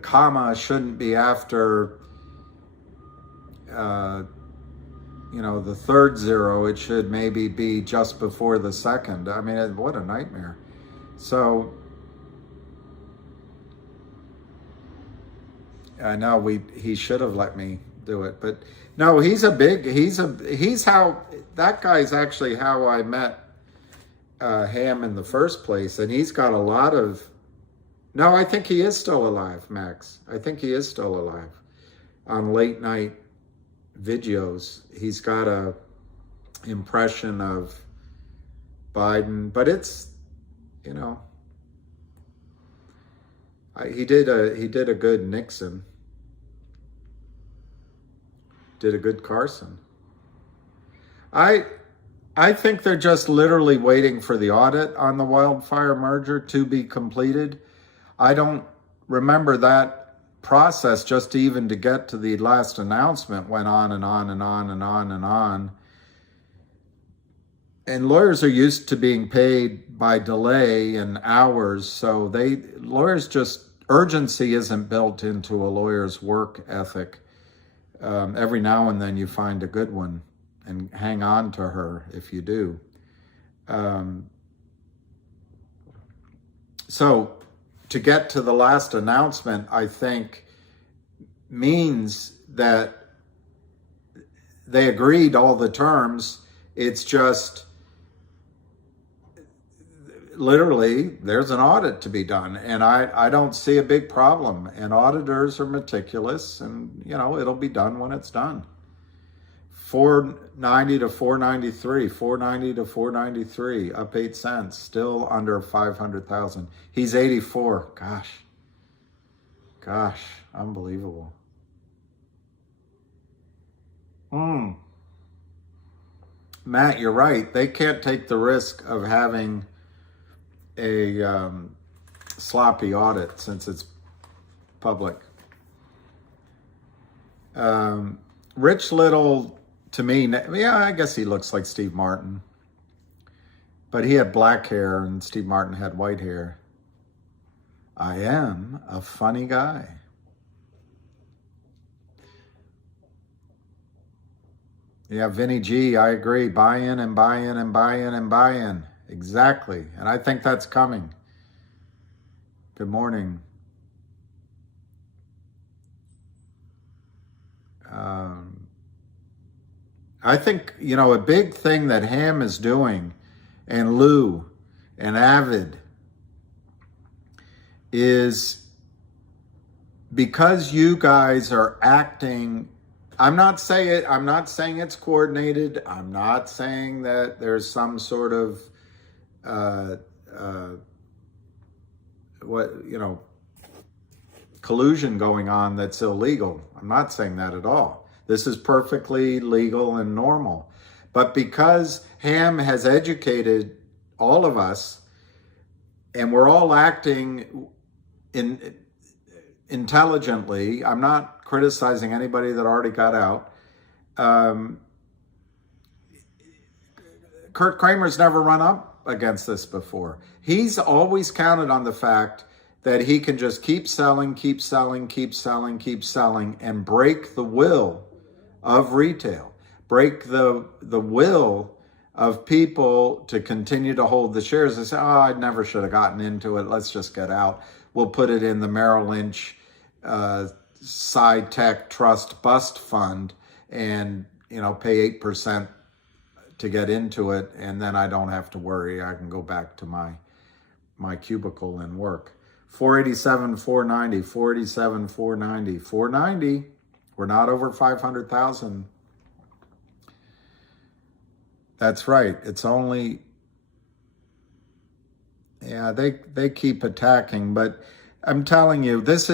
comma shouldn't be after the third zero. It should maybe be just before the second. I mean, what a nightmare. So I know he should have let me do it, but no, that guy's actually how I met Ham in the first place, and he's got a lot of. No, I think he is still alive, Max. I think he is still alive on late night videos. He's got a impression of Biden, but it's he did a good Nixon, did a good Carson. I think they're just literally waiting for the audit on the wildfire merger to be completed. I don't remember that process just even to get to the last announcement went on and on and on and on and on. And lawyers are used to being paid by delay and hours, so lawyers just, urgency isn't built into a lawyer's work ethic. Every now and then you find a good one and hang on to her if you do. So to get to the last announcement, I think, means that they agreed all the terms. It's just literally there's an audit to be done, and I don't see a big problem. And auditors are meticulous, and it'll be done when it's done. 490 to 493, 490 to 493, up 8 cents, still under 500,000. He's 84. Gosh, unbelievable. Matt, you're right. They can't take the risk of having a sloppy audit since it's public. Rich Little, to me, yeah, I guess he looks like Steve Martin. But he had black hair and Steve Martin had white hair. I am a funny guy. Yeah, Vinny G, I agree. Buy in and buy in and buy in and buy in. Exactly. And I think that's coming. Good morning. I think, a big thing that Ham is doing, and Lou and Avid, is because you guys are acting. I'm not saying it's coordinated. I'm not saying that there's some sort of collusion going on that's illegal. I'm not saying that at all. This is perfectly legal and normal. But because Ham has educated all of us, and we're all acting intelligently, I'm not criticizing anybody that already got out. Kurt Kramer's never run up against this before. He's always counted on the fact that he can just keep selling, and break the will of retail, break the will of people to continue to hold the shares. They say, I never should have gotten into it. Let's just get out. We'll put it in the Merrill Lynch Sci-Tech Trust Bust Fund and, pay 8% to get into it. And then I don't have to worry. I can go back to my cubicle and work. 487, 490, 487, 490, 490. We're not over 500,000. That's right. It's only, yeah, they keep attacking, but I'm telling you, this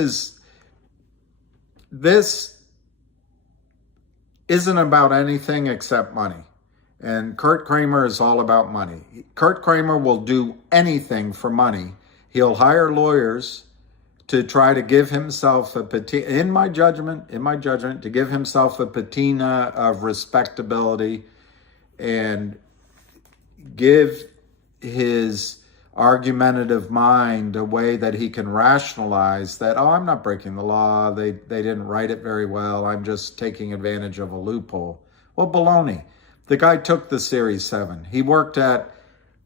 isn't about anything except money. And Kurt Kramer is all about money. Kurt Kramer will do anything for money. He'll hire lawyers to try to give himself a patina, in my judgment, to give himself a patina of respectability and give his argumentative mind a way that he can rationalize that, oh, I'm not breaking the law. They didn't write it very well. I'm just taking advantage of a loophole. Well, baloney. The guy took the Series 7. He worked at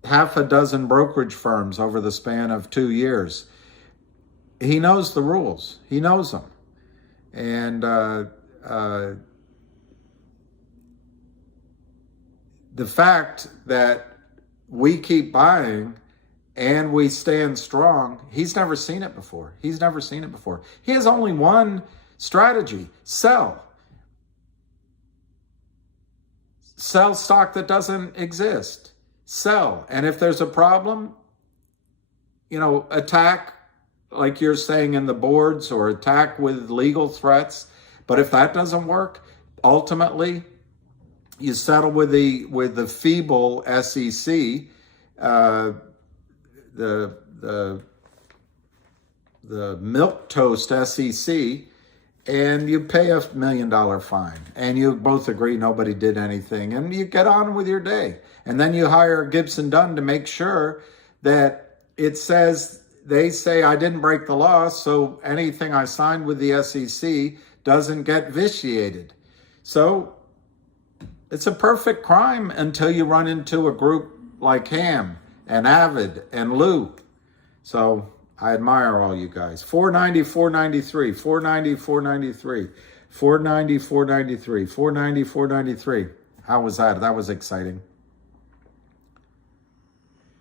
half a dozen brokerage firms over the span of 2 years. He knows the rules. He knows them. And the fact that we keep buying and we stand strong, he's never seen it before. He's never seen it before. He has only one strategy: sell. Sell stock that doesn't exist. Sell. And if there's a problem, attack, like you're saying in the boards, or attack with legal threats. But if that doesn't work, ultimately, you settle with the feeble SEC, the milquetoast SEC, and you pay $1 million fine, and you both agree nobody did anything, and you get on with your day. And then you hire Gibson Dunn to make sure that it says, they say I didn't break the law, so anything I signed with the SEC doesn't get vitiated. So it's a perfect crime until you run into a group like Ham and Avid and Lou. So I admire all you guys. 490, 493, 490, 493, 490, 493, 490, 493. How was that? That was exciting.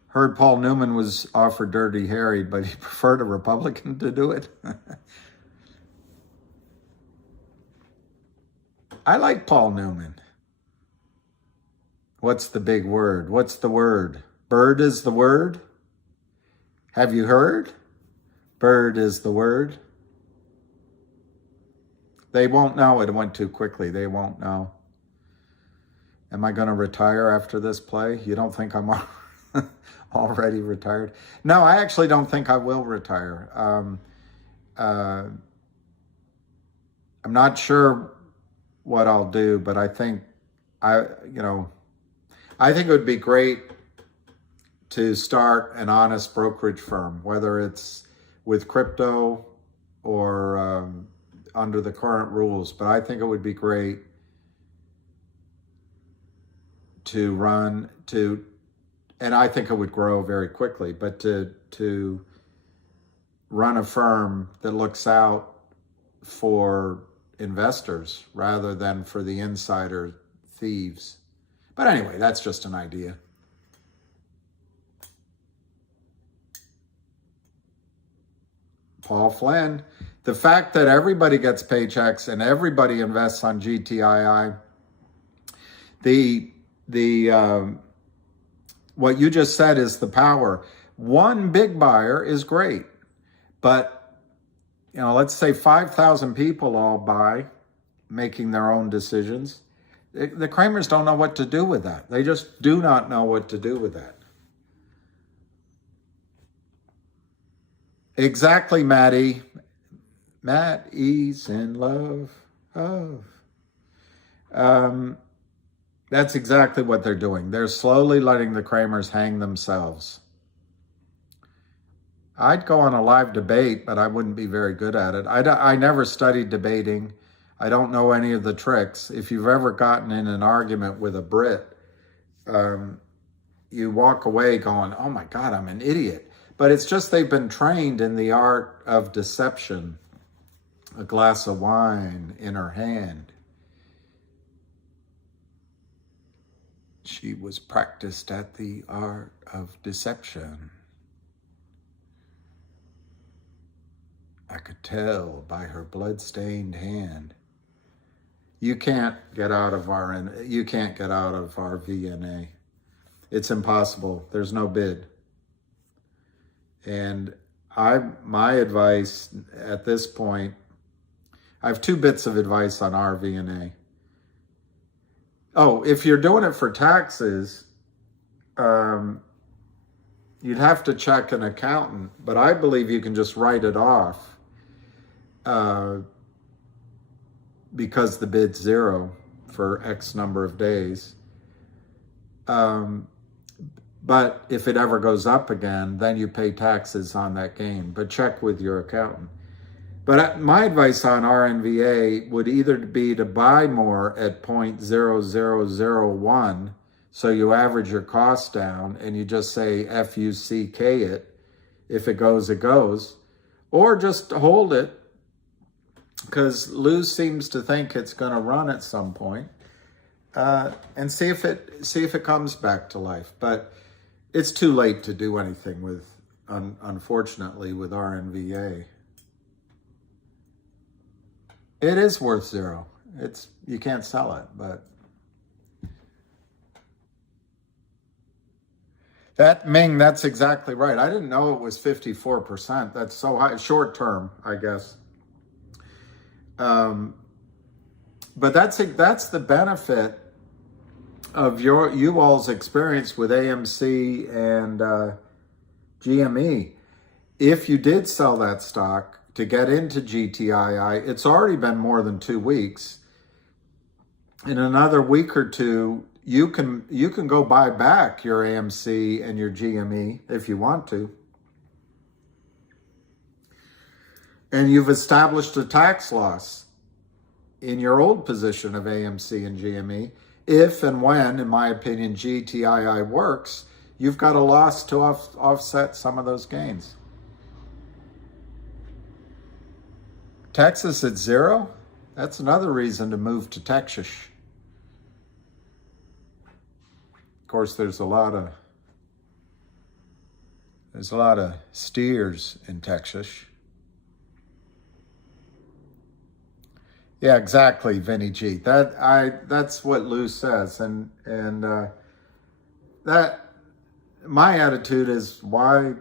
Heard Paul Newman was offered Dirty Harry, but he preferred a Republican to do it. I like Paul Newman. What's the big word? What's the word? Bird is the word? Have you heard? Bird is the word. They won't know. It went too quickly. They won't know. Am I going to retire after this play? You don't think I'm already retired? No, I actually don't think I will retire. I'm not sure what I'll do, but I think I think it would be great to start an honest brokerage firm, whether it's with crypto or under the current rules. But I think it would be great to and I think it would grow very quickly, but to run a firm that looks out for investors rather than for the insider thieves. But anyway, that's just an idea. Paul Flynn, the fact that everybody gets paychecks and everybody invests on GTII, what you just said is the power. One big buyer is great, but let's say 5,000 people all buy, making their own decisions. The Kramers don't know what to do with that. They just do not know what to do with that. Exactly, Maddie. Matt E's in love. That's exactly what they're doing. They're slowly letting the Kramers hang themselves. I'd go on a live debate, but I wouldn't be very good at it. I never studied debating. I don't know any of the tricks. If you've ever gotten in an argument with a Brit, you walk away going, oh my God, I'm an idiot. But it's just they've been trained in the art of deception. A glass of wine in her hand. She was practiced at the art of deception. I could tell by her blood-stained hand. You can't get out of our VNA. It's impossible. There's no bid. And my advice at this point, I have 2 bits of advice on our VNA. Oh, if you're doing it for taxes, you'd have to check an accountant, but I believe you can just write it off because the bid's 0 for X number of days. But if it ever goes up again, then you pay taxes on that gain. But check with your accountant. But my advice on RNVA would either be to buy more at 0.0001, so you average your cost down and you just say FUCK it. If it goes, it goes. Or just hold it, because Lou seems to think it's going to run at some point, and see if it comes back to life. But it's too late to do anything with, unfortunately, with RNVA. It is worth 0. You can't sell it, but Ming, that's exactly right. I didn't know it was 54%. That's so high, short term, I guess. But that's the benefit of you all's experience with AMC and GME. If you did sell that stock to get into GTII, it's already been more than 2 weeks. In another week or 2, you can go buy back your AMC and your GME if you want to. And you've established a tax loss in your old position of AMC and GME. If and when, in my opinion, GTII works, you've got a loss to offset some of those gains. Texas at 0? That's another reason to move to Texas. Of course, there's a lot of steers in Texas. Yeah, exactly, Vinny G. That's what Lou says, and that my attitude is, why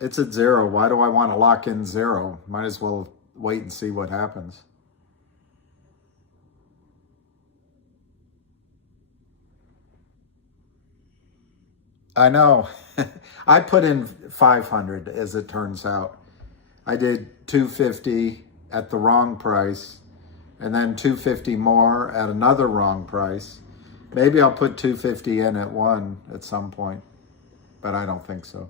it's at 0? Why do I want to lock in 0? Might as well wait and see what happens. I know. I put in 500, as it turns out. I did 250 at the wrong price, and then 250 more at another wrong price. Maybe I'll put 250 in at one at some point, but I don't think so.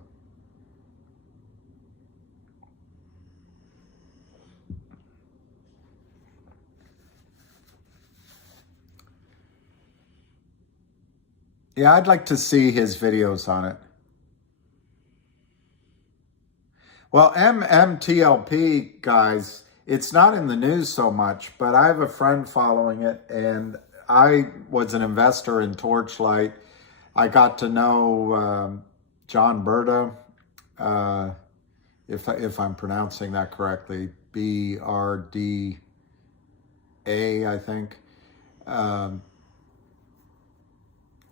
Yeah, I'd like to see his videos on it. Well, MMTLP, guys, it's not in the news so much, but I have a friend following it, and I was an investor in Torchlight. I got to know John Berta, if I'm pronouncing that correctly, BRDA, I think.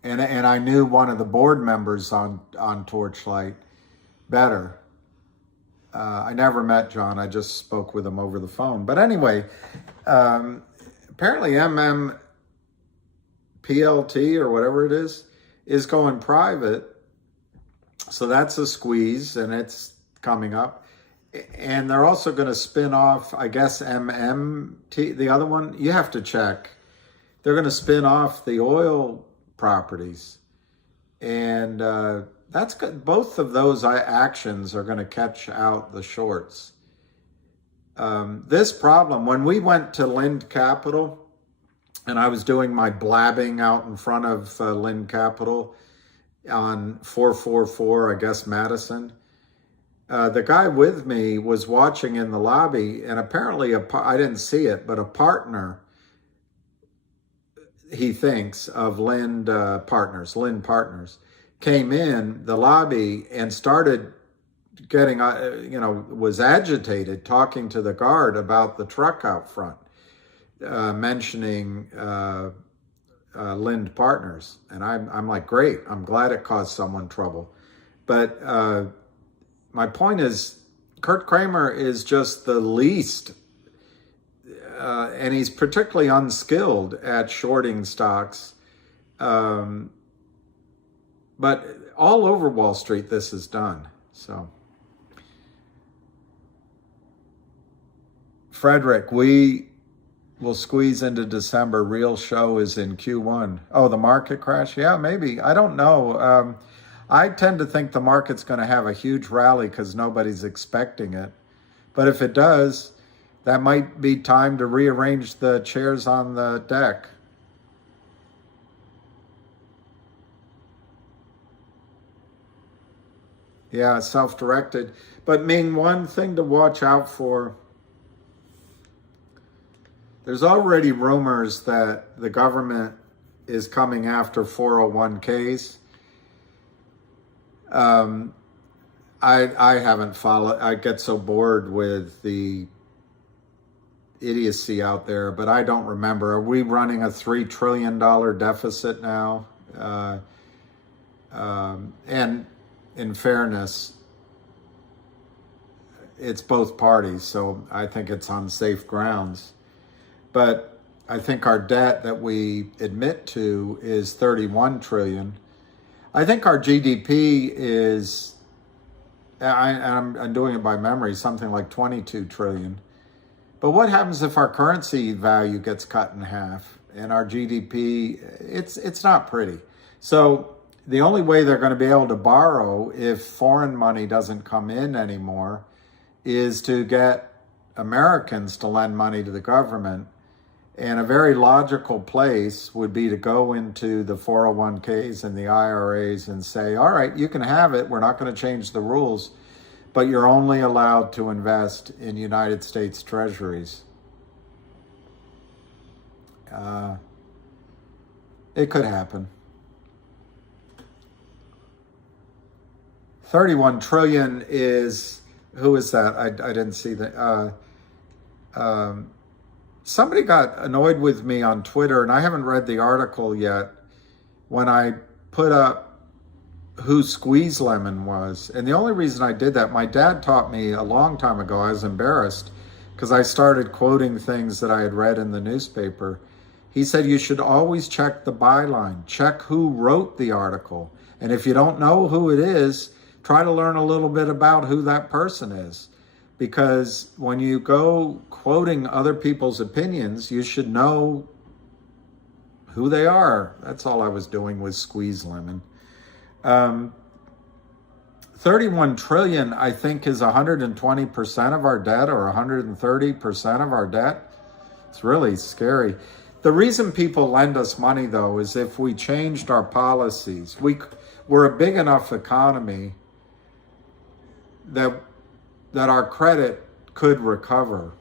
And I knew one of the board members on Torchlight better. I never met John. I just spoke with him over the phone. But anyway, apparently MMPLT or whatever it is going private. So that's a squeeze, and it's coming up. And they're also going to spin off, I guess, MMT, the other one. You have to check. They're going to spin off the oil properties, and that's good. Both of those actions are going to catch out the shorts. This problem, when we went to Lind Capital, and I was doing my blabbing out in front of Lind Capital on 444, I guess, Madison, the guy with me was watching in the lobby, and apparently I didn't see it, but a partner, he thinks, of Lind Partners, came in the lobby and started getting, was agitated talking to the guard about the truck out front, mentioning Lind Partners. And I'm like, great, I'm glad it caused someone trouble. But my point is, Kurt Kramer is just the least, and he's particularly unskilled at shorting stocks. But all over Wall Street, this is done. So, Frederick, we will squeeze into December. Real show is in Q1. Oh, the market crash? Yeah, maybe. I don't know. I tend to think the market's going to have a huge rally because nobody's expecting it. But if it does, that might be time to rearrange the chairs on the deck. Yeah, self-directed. But Ming, one thing to watch out for, there's already rumors that the government is coming after 401ks. I haven't followed. I get so bored with the idiocy out there, but I don't remember. Are we running a $3 trillion deficit now? And in fairness, it's both parties, so I think it's on safe grounds. But I think our debt that we admit to is 31 trillion. I think our GDP is, I'm doing it by memory, something like 22 trillion. But what happens if our currency value gets cut in half and our GDP, it's not pretty. So the only way they're going to be able to borrow if foreign money doesn't come in anymore is to get Americans to lend money to the government. And a very logical place would be to go into the 401ks and the IRAs and say, all right, you can have it. We're not going to change the rules, but you're only allowed to invest in United States treasuries. It could happen. 31 trillion is, who is that? I didn't see that. Somebody got annoyed with me on Twitter, and I haven't read the article yet, when I put up who Squeeze Lemon was. And the only reason I did that, my dad taught me a long time ago. I was embarrassed because I started quoting things that I had read in the newspaper. He said, you should always check the byline, check who wrote the article. And if you don't know who it is, try to learn a little bit about who that person is. Because when you go quoting other people's opinions, you should know who they are. That's all I was doing with Squeeze Lemon. 31 trillion, I think, is 120% of our debt or 130% of our debt. It's really scary. The reason people lend us money, though, is if we changed our policies. We're a big enough economy that our credit could recover.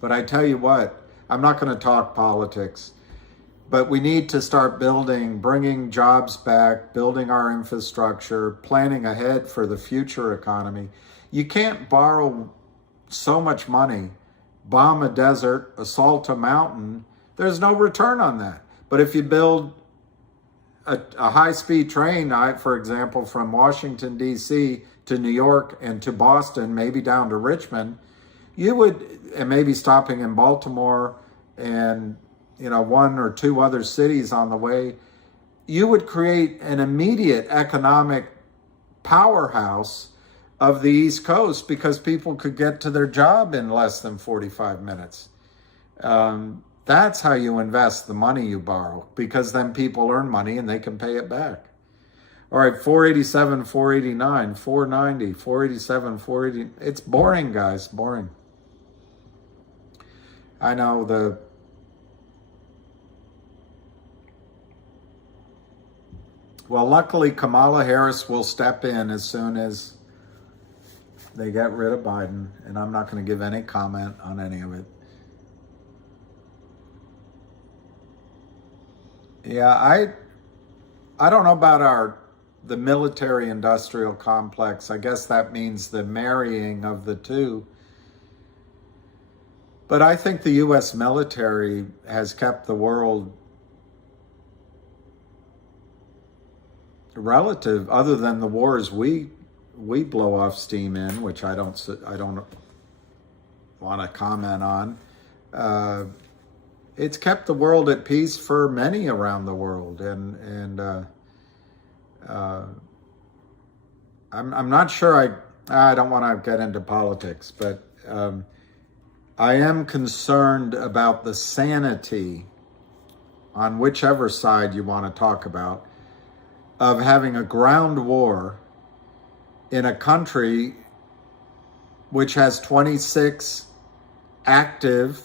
But I tell you what, I'm not going to talk politics, but we need to start bringing jobs back, building our infrastructure, planning ahead for the future economy. You can't borrow so much money, bomb a desert, assault a mountain. There's no return on that. But if you build a high-speed train, for example, from Washington, D.C. to New York and to Boston, maybe down to Richmond, and maybe stopping in Baltimore and one or two other cities on the way, you would create an immediate economic powerhouse of the East Coast because people could get to their job in less than 45 minutes. That's how you invest the money you borrow, because then people earn money and they can pay it back. All right, 487, 489, 490, 487, 480. It's boring, guys, boring. I know well, luckily Kamala Harris will step in as soon as they get rid of Biden, and I'm not going to give any comment on any of it. Yeah, I don't know about our the military-industrial complex. I guess that means the marrying of the two. But I think the U.S. military has kept the world relative, other than the wars we blow off steam in, which I don't want to comment on. It's kept the world at peace for many around the world, and I'm not sure. I don't want to get into politics, but I am concerned about the sanity, on whichever side you want to talk about, of having a ground war in a country which has 26 active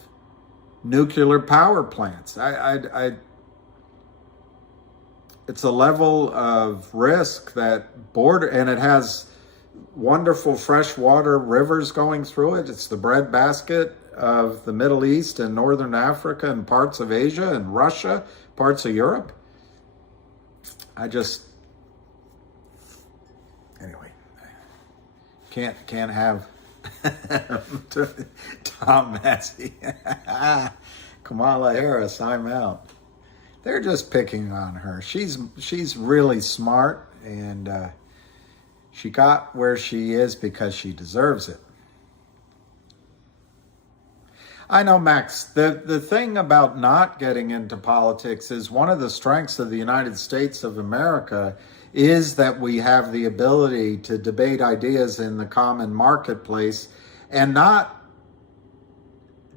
nuclear power plants. It's a level of risk that and it has wonderful freshwater rivers going through it. It's the breadbasket of the Middle East and Northern Africa and parts of Asia and Russia, parts of Europe. Anyway, can't have Tom Massey. Kamala Harris, I'm out. They're just picking on her. She's really smart, and she got where she is because she deserves it. I know, Max, the thing about not getting into politics is one of the strengths of the United States of America is that we have the ability to debate ideas in the common marketplace and not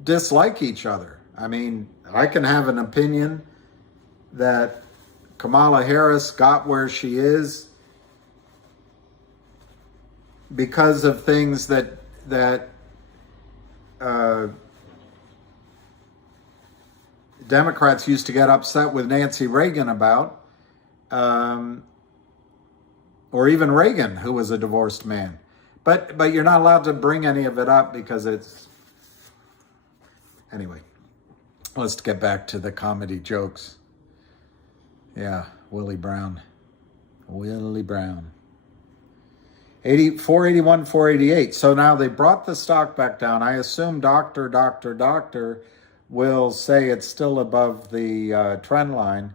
dislike each other. I mean, I can have an opinion that Kamala Harris got where she is because of things that Democrats used to get upset with Nancy Reagan about, or even Reagan, who was a divorced man. But you're not allowed to bring any of it up because it's... Anyway, let's get back to the comedy jokes. Yeah, Willie Brown. 481, 488. So now they brought the stock back down. I assume doctor will say it's still above the trend line,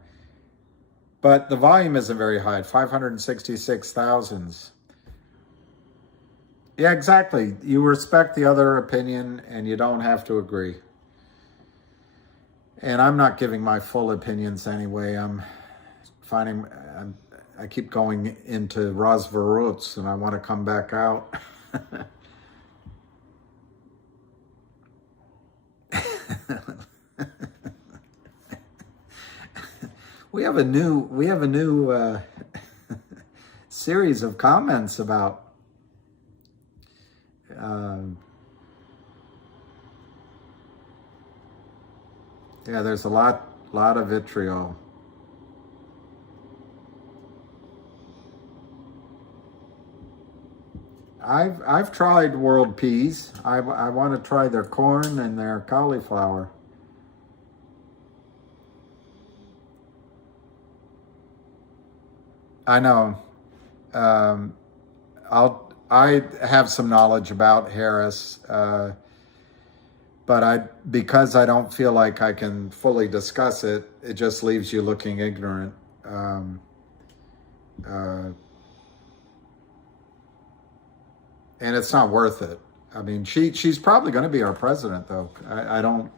but the volume isn't very high, 566,000. Yeah, exactly. You respect the other opinion and you don't have to agree. And I'm not giving my full opinions anyway. I keep going into Rosvaroots and I want to come back out. We have a new series of comments about yeah, there's a lot of vitriol. I've tried world peas. I want to try their corn and their cauliflower. I know. I have some knowledge about Harris, but because I don't feel like I can fully discuss it, it just leaves you looking ignorant. And it's not worth it. I mean, she's probably going to be our president, though. I don't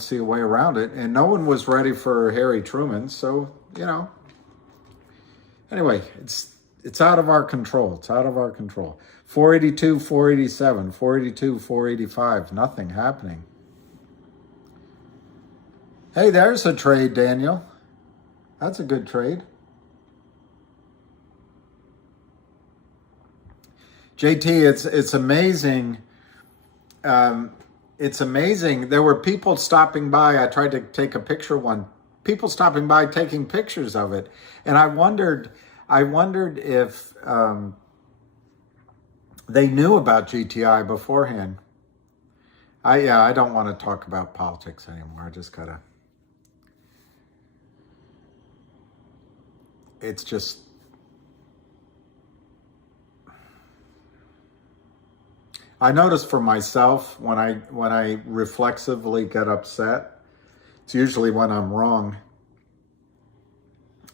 see a way around it. And no one was ready for Harry Truman, so, Anyway, it's out of our control. It's out of our control. 482, 487, 482, 485. Nothing happening. Hey, there's a trade, Daniel. That's a good trade. JT, it's amazing. It's amazing. There were people stopping by. I tried to take a picture one. People stopping by taking pictures of it. And I wondered if they knew about GTI beforehand. I don't want to talk about politics anymore. I just gotta. it's just, I notice for myself when I reflexively get upset, it's usually when I'm wrong.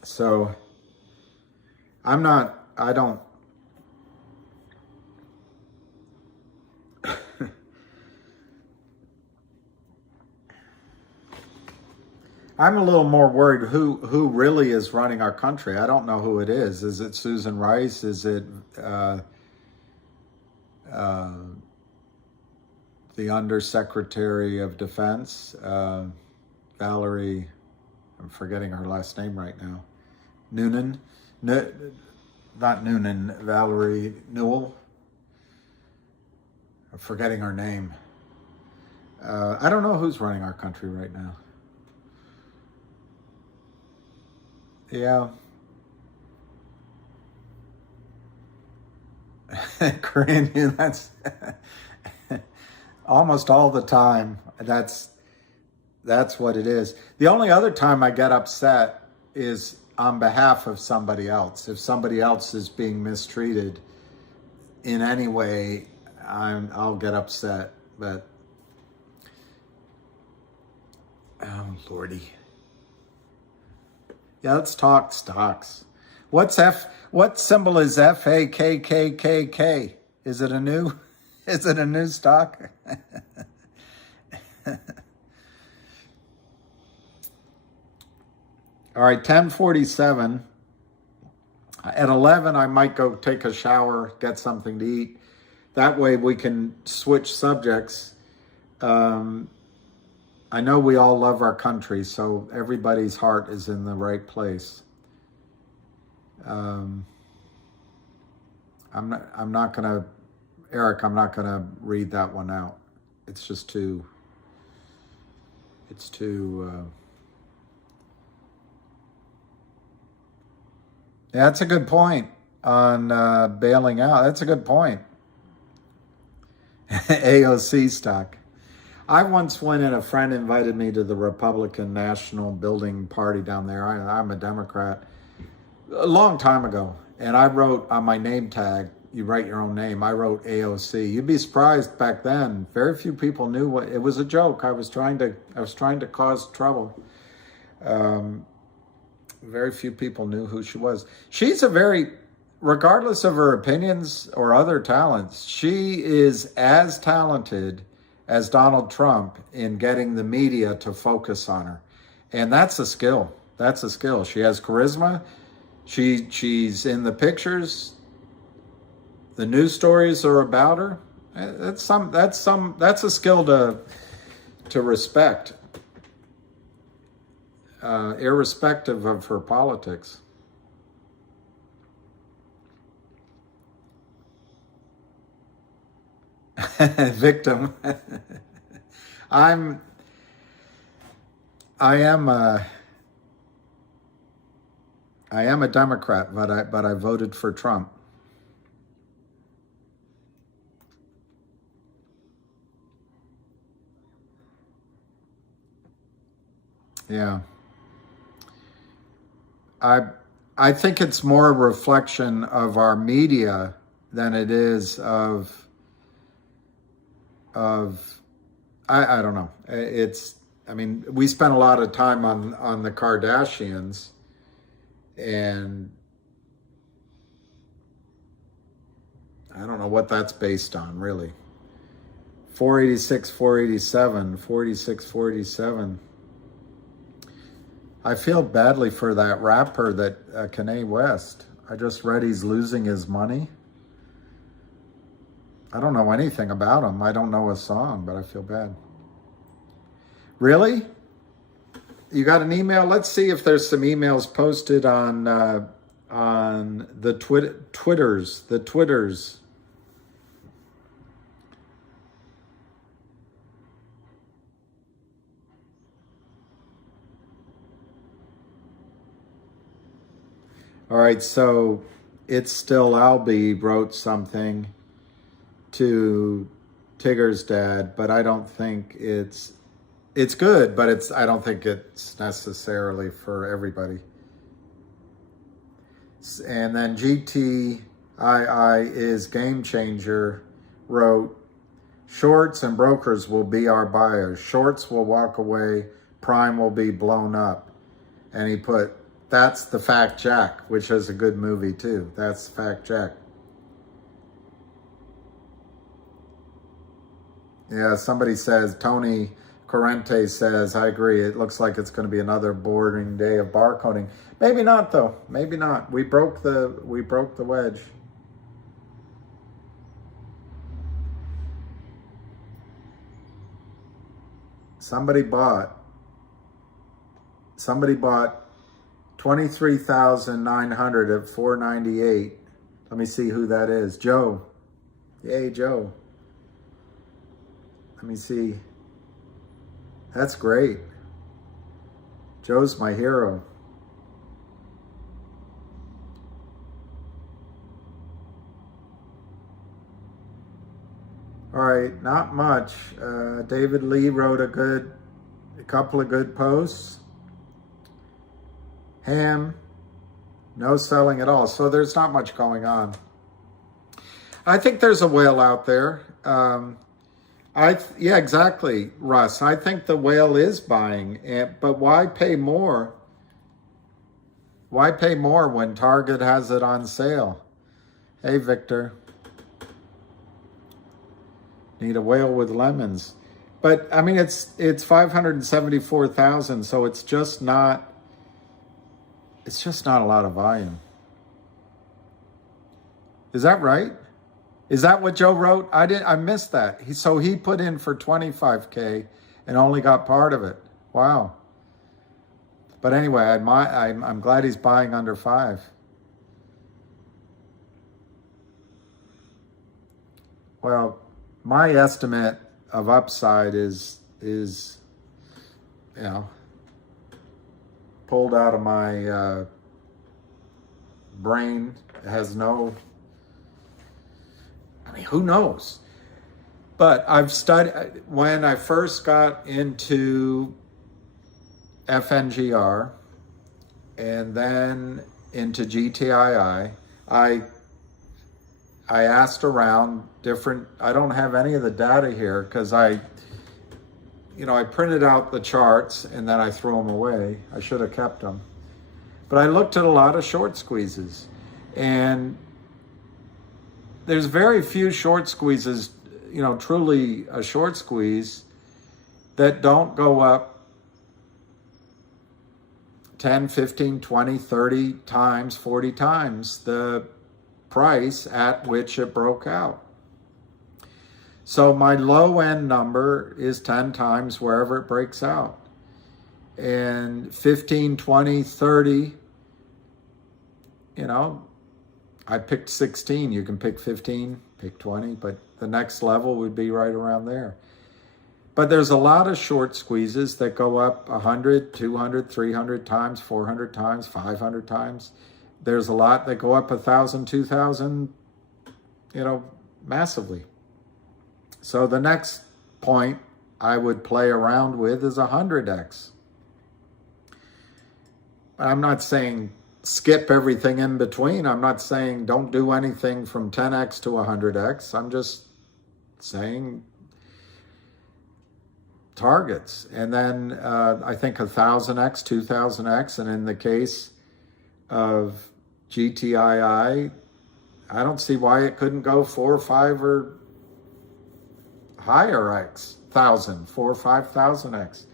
So I'm not, I don't, I'm a little more worried who really is running our country. I don't know who it is. Is it Susan Rice? Is it the Undersecretary of Defense, Valerie? I'm forgetting her last name right now. Noonan? No, not Noonan. Valerie Newell. I'm forgetting her name. I don't know who's running our country right now. Yeah. Korean, that's almost all the time. That's what it is. The only other time I get upset is on behalf of somebody else. If somebody else is being mistreated in any way, I'll get upset. But oh Lordy. Yeah, let's talk stocks. What symbol is FAKKKK? Is it a new stock? All right, 10:47. At 11, I might go take a shower, get something to eat. That way we can switch subjects. I know we all love our country, so everybody's heart is in the right place. I'm not gonna, Eric, I'm not gonna read that one out. It's just too, yeah, that's a good point on bailing out. That's a good point. AOC stock. I once went and a friend invited me to the Republican National Building Party down there. I'm a Democrat. A long time ago. And I wrote on my name tag, you write your own name, I wrote AOC. You'd be surprised back then. Very few people knew what, it was a joke. I was trying to cause trouble. Very few people knew who she was. She's a very, regardless of her opinions or other talents, she is as talented as Donald Trump in getting the media to focus on her. And that's a skill. That's a skill. She has charisma. She's in the pictures. The news stories are about her. That's a skill to respect, irrespective of her politics. Victim. I am a Democrat, but I voted for Trump. Yeah. I think it's more a reflection of our media than it is of I don't know. I mean, we spent a lot of time on the Kardashians, and I don't know what that's based on, really. 486, 487, 46, 47. I feel badly for that rapper, that Kanye West. I just read he's losing his money. I don't know anything about him. I don't know a song, but I feel bad. Really? You got an email? Let's see if there's some emails posted on the Twitters. All right, so It's Still Albie wrote something to Tigger's dad, but I don't think it's good, but I don't think it's necessarily for everybody. And then GTII is Game Changer wrote, shorts and brokers will be our buyers. Shorts will walk away. Prime will be blown up. And he put, that's the Fact Jack, which is a good movie too. That's Fact Jack. Yeah, somebody says, Tony Corrente says, I agree. It looks like it's going to be another boring day of barcoding. Maybe not though. Maybe not. We broke the wedge. Somebody bought 23,900 at 498. Let me see who that is. Joe. Yay, Joe. Let me see. That's great. Joe's my hero. All right, not much. David Lee wrote a couple of good posts. Ham, no selling at all. So there's not much going on. I think there's a whale out there. Yeah, exactly, Russ. I think the whale is buying, but why pay more? Why pay more when Target has it on sale? Hey, Victor. Need a whale with lemons. But I mean, it's 574,000, so it's just not a lot of volume. Is that right? Is that what Joe wrote? I missed that. So he put in for 25K and only got part of it. Wow. But anyway, I'm glad he's buying under 5. Well, my estimate of upside is pulled out of my brain. It has no, I mean, who knows? But I've studied, when I first got into FNGR and then into GTII, I asked around different, I don't have any of the data here because I printed out the charts and then I threw them away. I should have kept them. But I looked at a lot of short squeezes, and there's very few short squeezes, truly a short squeeze that don't go up 10, 15, 20, 30 times, 40 times the price at which it broke out. So my low end number is 10 times wherever it breaks out. And 15, 20, 30, I picked 16. You can pick 15, pick 20, but the next level would be right around there. But there's a lot of short squeezes that go up 100, 200, 300 times, 400 times, 500 times. There's a lot that go up 1,000, 2,000, massively. So the next point I would play around with is 100x. I'm not saying skip everything in between. I'm not saying don't do anything from 10x to 100x. I'm just saying targets. And then I think 1,000x, 2,000x, and in the case of GTII, I don't see why it couldn't go 4 or 5 or higher x, 1,000, 4 or 5,000x.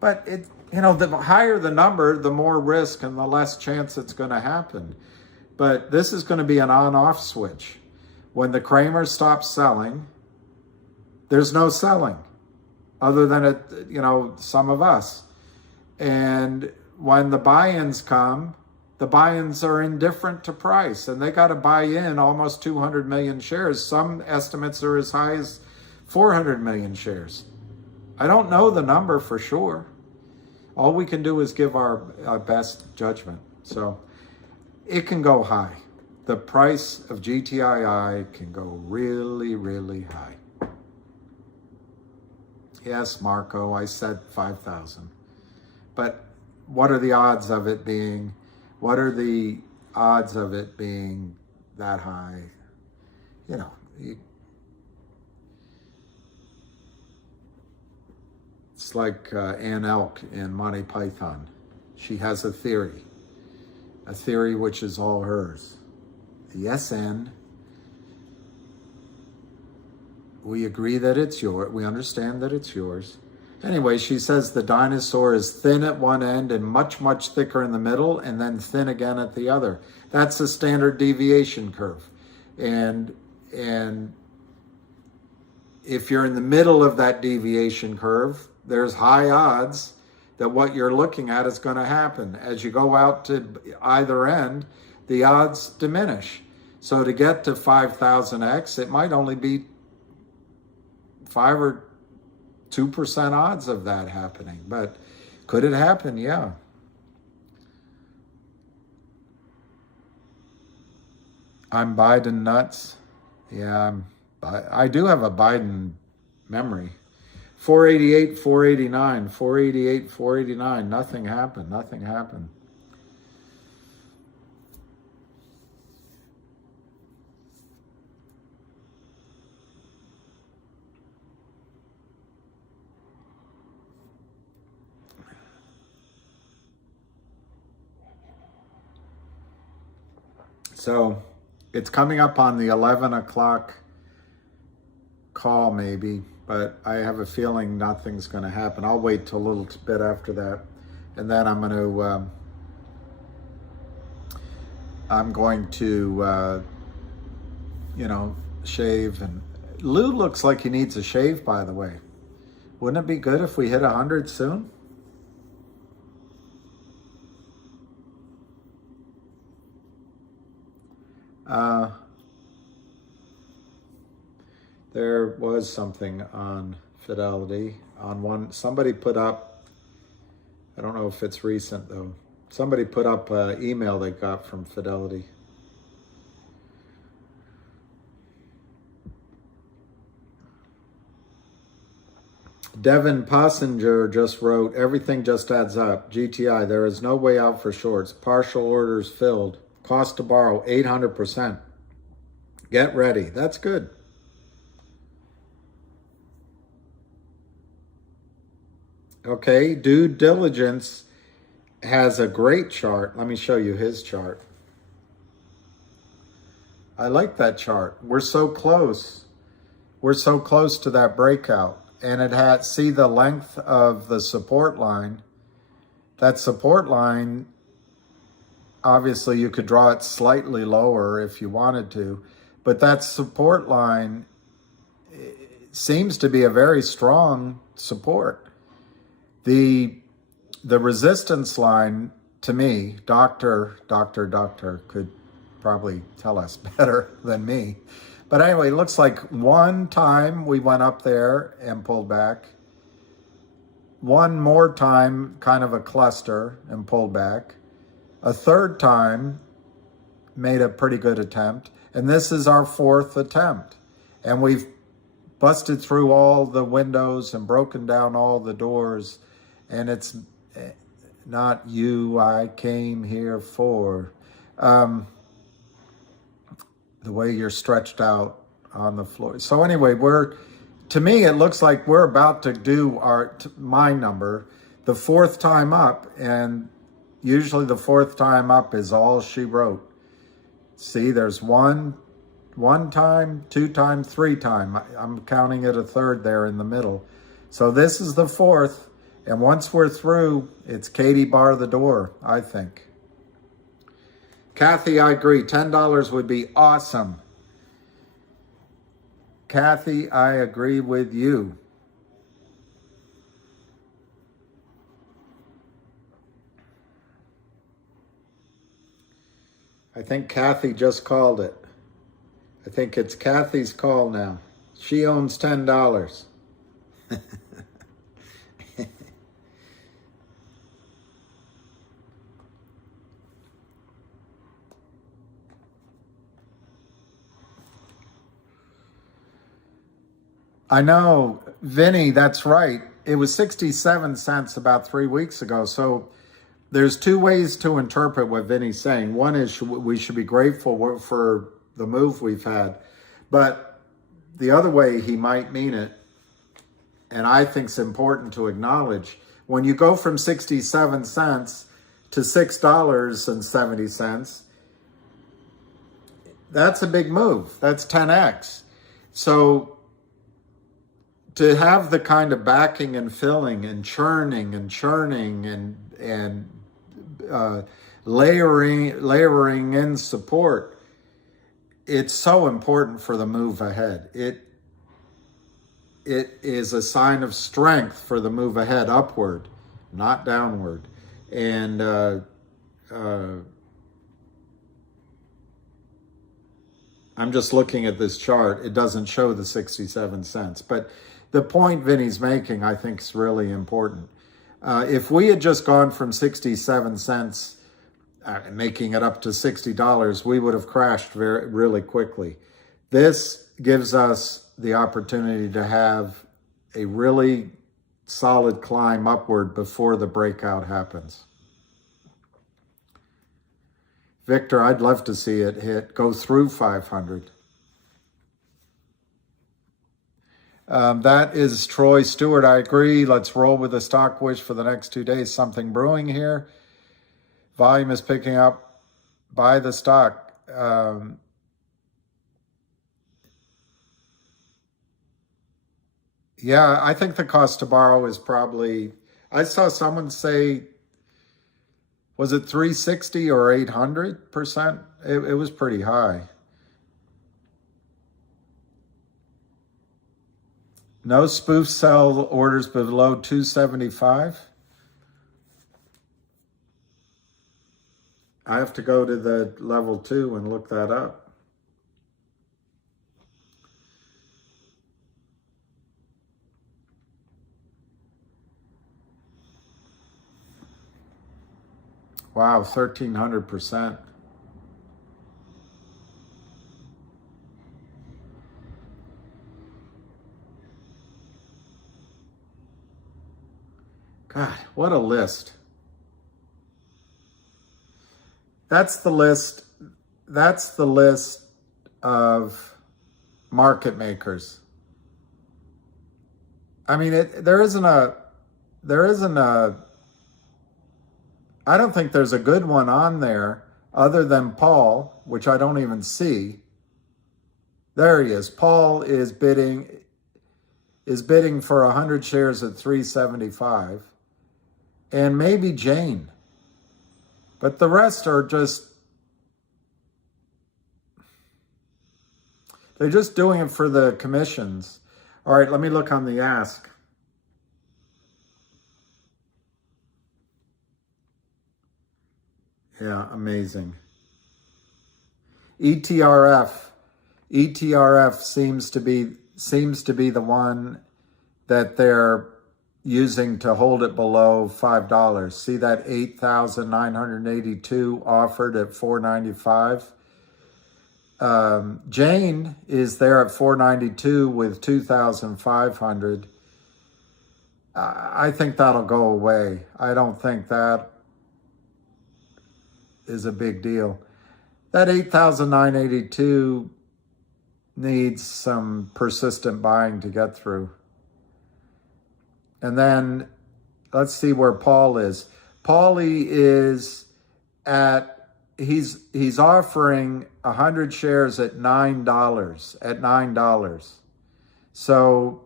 But the higher the number, the more risk and the less chance it's going to happen. But this is going to be an on-off switch. When the Kramer stops selling, there's no selling other than some of us. And when the buy-ins come, the buy-ins are indifferent to price, and they got to buy in almost 200 million shares. Some estimates are as high as 400 million shares. I don't know the number for sure. All we can do is give our best judgment. So it can go high. The price of GTII can go really, really high. Yes, Marco, I said 5,000. But what are the odds of it being, what are the odds of it being that high, you know, it's like Ann Elk in Monty Python. She has a theory which is all hers. Yes, Ann. We agree that it's yours. We understand that it's yours. Anyway, she says the dinosaur is thin at one end and much, much thicker in the middle and then thin again at the other. That's the standard deviation curve. And if you're in the middle of that deviation curve, there's high odds that what you're looking at is going to happen. As you go out to either end, the odds diminish. So to get to 5,000x, it might only be 5 or 2% odds of that happening. But could it happen? Yeah. I'm Biden nuts. Yeah, I do have a Biden memory. 488, 489, 488, 489. Nothing happened. Nothing happened. So it's coming up on the 11 o'clock call maybe, but I have a feeling nothing's going to happen. I'll wait till a little bit after that. And then I'm going to, shave. And Lou looks like he needs a shave, by the way. Wouldn't it be good if we hit 100 soon? There was something on Fidelity on one. Somebody put up, I don't know if it's recent though. Somebody put up an email they got from Fidelity. Devin Passenger just wrote, everything just adds up. GTI, there is no way out for shorts. Partial orders filled. Cost to borrow 800%. Get ready. That's good. Okay, Due Diligence has a great chart. Let me show you his chart. I like that chart. We're so close. We're so close to that breakout. And it had, see the length of the support line. That support line, obviously you could draw it slightly lower if you wanted to, but that support line seems to be a very strong support. The resistance line, to me, doctor could probably tell us better than me. But anyway, it looks like one time we went up there and pulled back. One more time, kind of a cluster and pulled back. A third time, made a pretty good attempt. And this is our fourth attempt. And we've busted through all the windows and broken down all the doors. And it's not you I came here for. The way you're stretched out on the floor. So anyway, to me, it looks like we're about to do my number, the fourth time up. And usually the fourth time up is all she wrote. See, there's one time, 2 time, 3 time. I'm counting it a third there in the middle. So this is the fourth. And once we're through, it's Katie bar the door, I think. Kathy, I agree. $10 would be awesome. Kathy, I agree with you. I think Kathy just called it. I think it's Kathy's call now. She owns $10. I know, Vinny, that's right. It was 67 cents about 3 weeks ago. So there's two ways to interpret what Vinny's saying. One is we should be grateful for the move we've had. But the other way he might mean it, and I think it's important to acknowledge, when you go from 67 cents to $6.70, that's a big move. That's 10x. So to have the kind of backing and filling and churning and layering in support, it's so important for the move ahead. It is a sign of strength for the move ahead, upward, not downward. And I'm just looking at this chart. It doesn't show the 67 cents. But the point Vinny's making, I think, is really important. If we had just gone from 67 cents, making it up to $60, we would have crashed really quickly. This gives us the opportunity to have a really solid climb upward before the breakout happens. Victor, I'd love to see it go through 500. That is Troy Stewart. I agree. Let's roll with the stock wish for the next 2 days. Something brewing here. Volume is picking up. Buy the stock. Yeah, I think the cost to borrow is probably, I saw someone say, was it 360 or 800%? It was pretty high. No spoof sell orders below 275. I have to go to the level 2 and look that up. Wow, 1,300%. God, what a list. That's the list. That's the list of market makers. I mean, there isn't a, I don't think there's a good one on there other than Paul, which I don't even see. There he is. Paul is bidding for 100 shares at 375. And maybe Jane. But the rest are just, they're just doing it for the commissions. All right, let me look on the ask. Yeah, amazing. ETRF seems to be the one that they're using to hold it below $5. See that 8,982 offered at $495. Jane is there at 492 with 2,500. I think that'll go away. I don't think that is a big deal. That 8,982 needs some persistent buying to get through. And then let's see where Paul is. Paulie is at, he's offering 100 shares at $9. So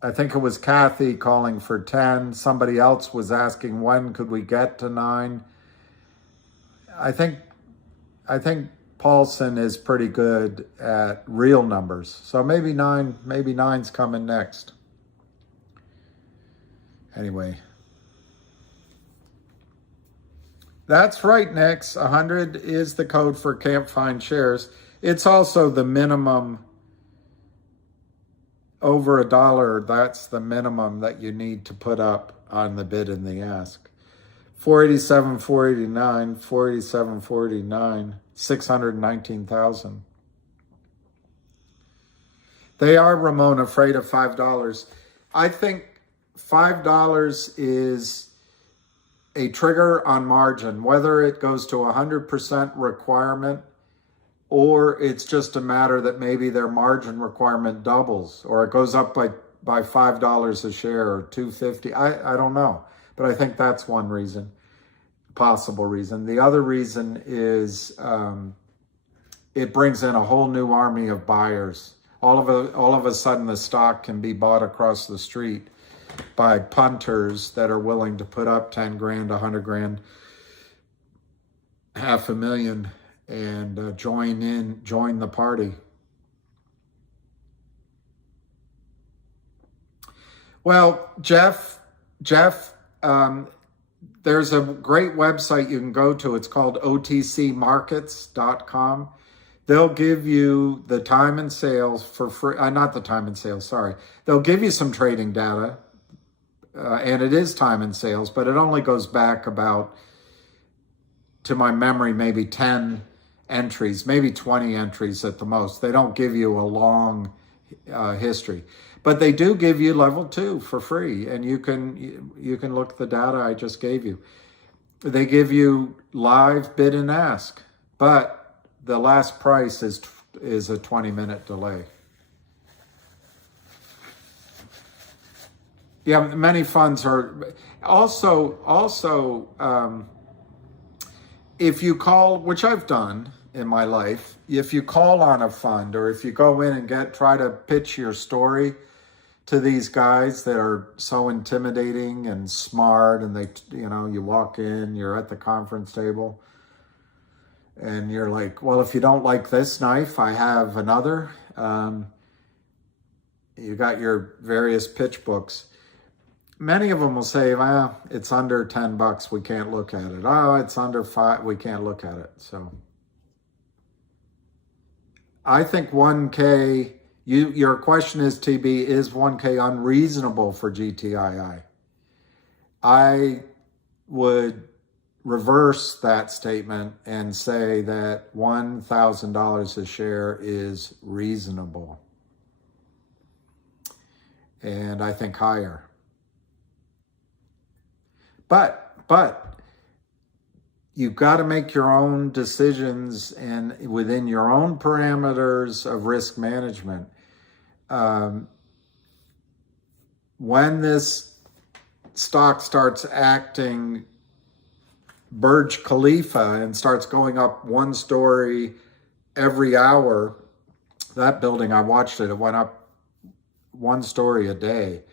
I think it was Kathy calling for 10. Somebody else was asking when could we get to 9. I think Paulson is pretty good at real numbers. So maybe 9's coming next. Anyway, that's right, Nix. 100 is the code for can't find shares. It's also the minimum over $1. That's the minimum that you need to put up on the bid and the ask. 487, 489, 487, 489, 619,000. They are, Ramon, afraid of $5. I think $5 is a trigger on margin, whether it goes to 100% requirement or it's just a matter that maybe their margin requirement doubles or it goes up by $5 a share or $2.50. I don't know, but I think that's one reason, possible reason. The other reason is it brings in a whole new army of buyers. All of a sudden, the stock can be bought across the street by punters that are willing to put up 10 grand, 100 grand, $500,000, and join the party. Well, Jeff, there's a great website you can go to. It's called otcmarkets.com. They'll give you the time and sales for free. Not the time and sales, sorry. They'll give you some trading data, and it is time and sales, but it only goes back about, to my memory, maybe 10 entries, maybe 20 entries at the most. They don't give you a long history. But they do give you level 2 for free, and you can look at the data I just gave you. They give you live bid and ask, but the last price is a 20-minute delay. Yeah, many funds are also if you call, which I've done in my life, if you call on a fund or if you go in and try to pitch your story to these guys that are so intimidating and smart, and you walk in, you're at the conference table, and you're like, well, if you don't like this knife, I have another. You got your various pitch books. Many of them will say, well, it's under $10, we can't look at it. Oh, it's under $5, we can't look at it. So I think 1K, your question is, TB, is 1K unreasonable for GTII? I would reverse that statement and say that $1,000 a share is reasonable. And I think higher. But you've got to make your own decisions and within your own parameters of risk management. When this stock starts acting Burj Khalifa and starts going up one story every hour, that building, I watched it, it went up one story a day.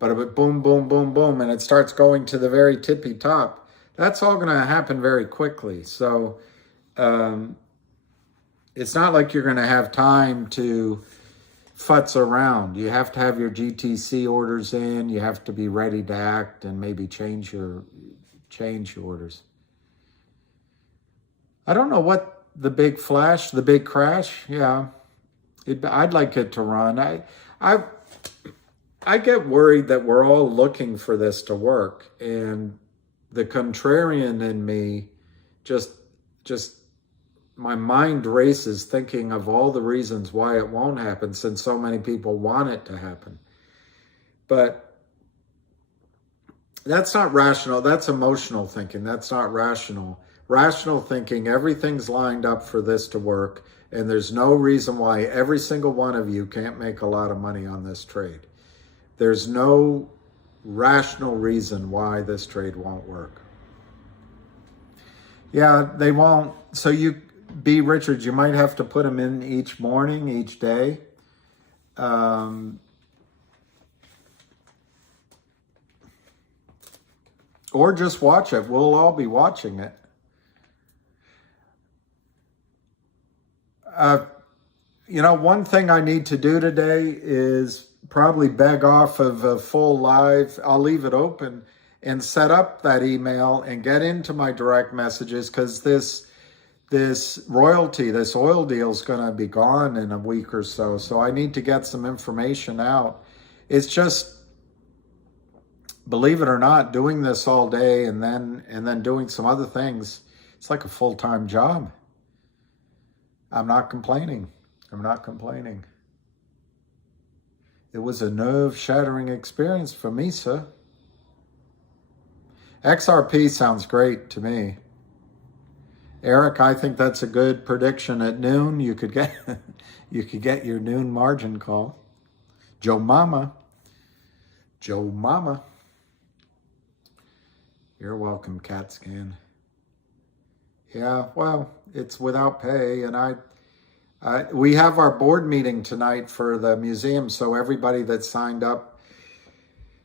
But it would boom, boom, boom, boom, and it starts going to the very tippy top. That's all going to happen very quickly. So it's not like you're going to have time to futz around. You have to have your GTC orders in. You have to be ready to act and maybe change your orders. I don't know what the big flash, the big crash. Yeah, I'd like it to run. I get worried that we're all looking for this to work, and the contrarian in me just my mind races thinking of all the reasons why it won't happen, since so many people want it to happen. But that's not rational. That's emotional thinking. That's not rational. Rational thinking, everything's lined up for this to work, and there's no reason why every single one of you can't make a lot of money on this trade. There's no rational reason why this trade won't work. Yeah, they won't. So Richards, you might have to put them in each morning, each day. Or just watch it. We'll all be watching it. One thing I need to do today is probably beg off of a full live. I'll leave it open and set up that email and get into my direct messages, because this royalty, this oil deal is going to be gone in a week or so. So I need to get some information out. It's just, believe it or not, doing this all day and then doing some other things, it's like a full-time job. I'm not complaining. It was a nerve-shattering experience for me, sir. XRP sounds great to me. Eric, I think that's a good prediction. At noon, you could get you could get your noon margin call. Joe Mama. You're welcome, CatScan. Yeah, well, it's without pay, and we have our board meeting tonight for the museum, so everybody that signed up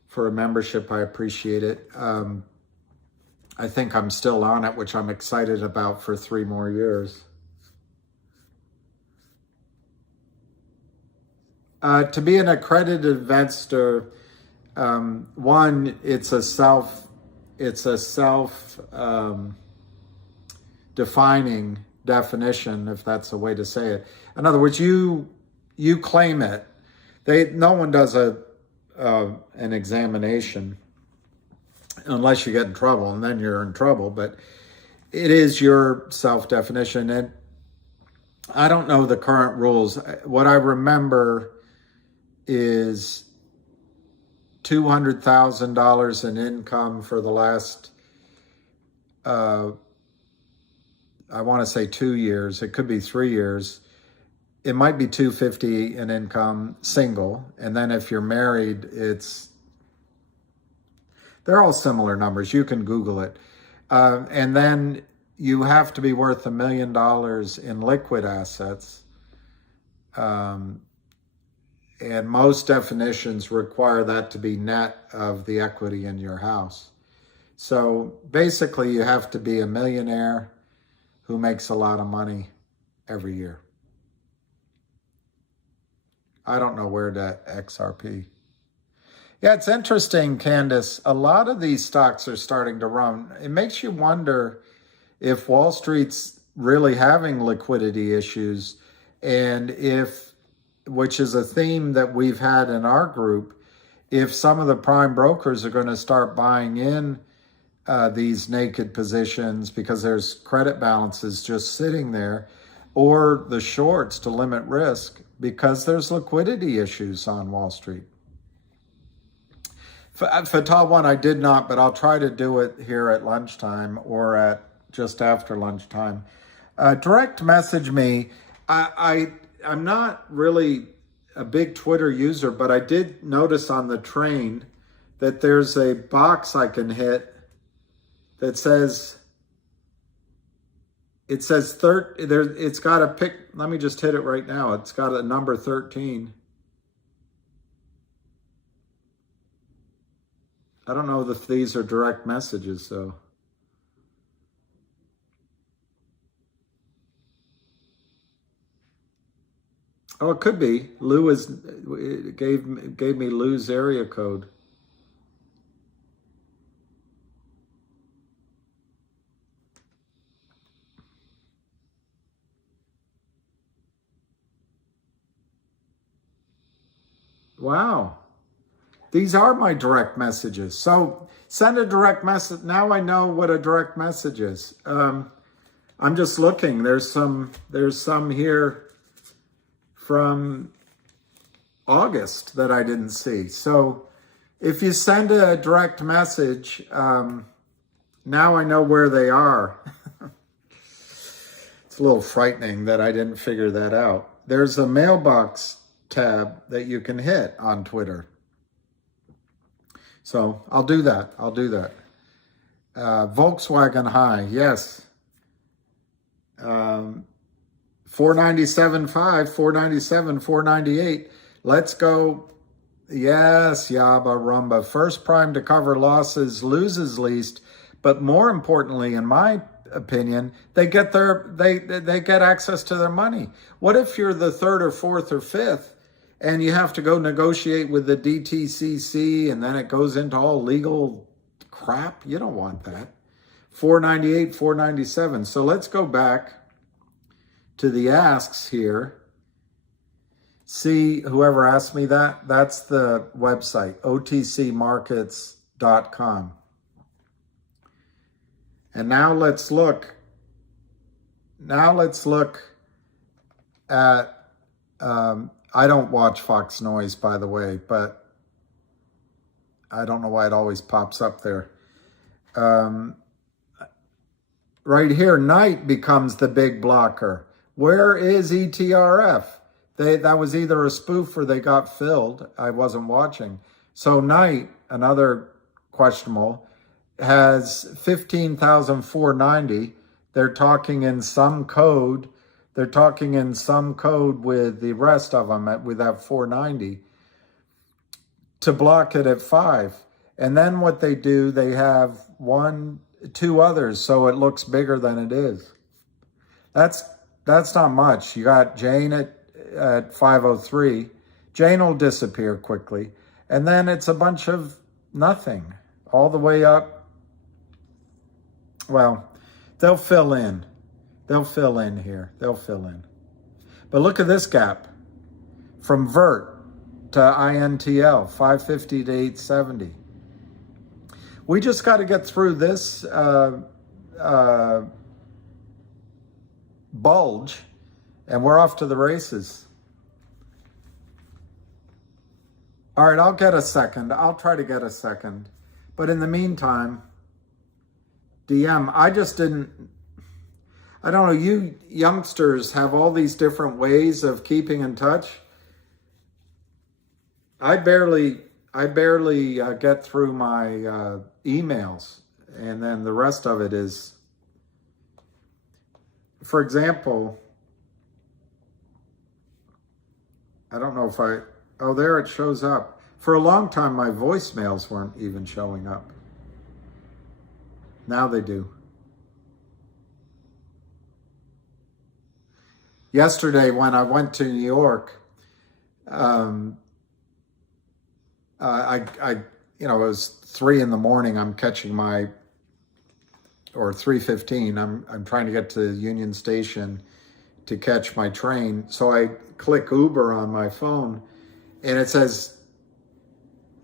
for a membership, I appreciate it. I think I'm still on it, which I'm excited about for 3 more years. To be an accredited investor, one, it's a self defining definition, if that's a way to say it. In other words, you claim it. No one does an examination unless you get in trouble, and then you're in trouble. But it is your self-definition, and I don't know the current rules. What I remember is $200,000 in income for the last, I want to say 2 years. It could be 3 years. It might be $250 in income, single. And then if you're married, they're all similar numbers. You can Google it. And then you have to be worth $1 million in liquid assets. And most definitions require that to be net of the equity in your house. So basically, you have to be a millionaire who makes a lot of money every year. I don't know where that XRP. Yeah, it's interesting, Candace. A lot of these stocks are starting to run. It makes you wonder if Wall Street's really having liquidity issues, and which is a theme that we've had in our group, if some of the prime brokers are going to start buying in these naked positions because there's credit balances just sitting there, or the shorts to limit risk because there's liquidity issues on Wall Street. Fatal one, I did not, but I'll try to do it here at lunchtime or at just after lunchtime. Direct message me. I'm not really a big Twitter user, but I did notice on the train that there's a box I can hit that says, it's got a pick. Let me just hit it right now. It's got a number 13. I don't know if these are direct messages, though. Oh, it could be. Lou gave me Lou's area code. Wow. These are my direct messages. So send a direct message. Now I know what a direct message is. I'm just looking. There's some here from August that I didn't see. So if you send a direct message, now I know where they are. It's a little frightening that I didn't figure that out. There's a mailbox tab that you can hit on Twitter. So I'll do that. Volkswagen high, yes. 497.5, 497, 498. Let's go. Yes, Yaba Rumba. First prime to cover losses loses least, but more importantly, in my opinion, they get access to their money. What if you're the third or fourth or fifth and you have to go negotiate with the DTCC and then it goes into all legal crap? You don't want that. 498, 497. So let's go back to the asks here. See, whoever asked me that, that's the website, otcmarkets.com. And now let's look at, I don't watch Fox Noise, by the way, but I don't know why it always pops up there. Right here, night becomes the big blocker. Where is ETRF? That was either a spoof or they got filled. I wasn't watching. So night, another questionable, has 15,490. They're talking in some code. They're talking in some code with the rest of them with that 490 to block it at 5. And then what they do, they have 2 others, so it looks bigger than it is. That's not much. You got Jane at 503. Jane will disappear quickly. And then it's a bunch of nothing all the way up. Well, they'll fill in. They'll fill in here. They'll fill in. But look at this gap from VERT to INTL, 550 to 870. We just got to get through this bulge, and we're off to the races. All right, I'll get a second. I'll try to get a second. But in the meantime, DM, I don't know, you youngsters have all these different ways of keeping in touch. I barely get through my emails, and then the rest of it is, for example, I don't know if oh, there it shows up. For a long time, my voicemails weren't even showing up. Now they do. Yesterday, when I went to New York, it was 3 a.m. I'm catching or 3:15. I'm trying to get to Union Station to catch my train. So I click Uber on my phone, and it says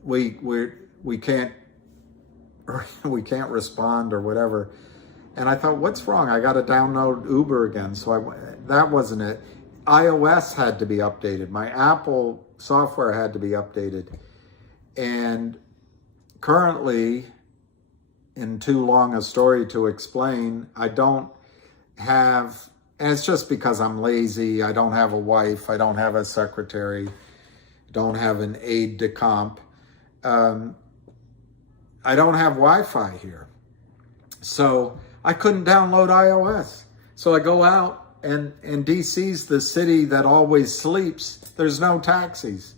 we can't respond or whatever. And I thought, what's wrong? I got to download Uber again. So that wasn't it. iOS had to be updated. My Apple software had to be updated. And currently, in too long a story to explain, I don't have, and it's just because I'm lazy. I don't have a wife. I don't have a secretary. Don't have an aide de camp. I don't have Wi-Fi here. So I couldn't download iOS. So I go out, and DC's the city that always sleeps. There's no taxis.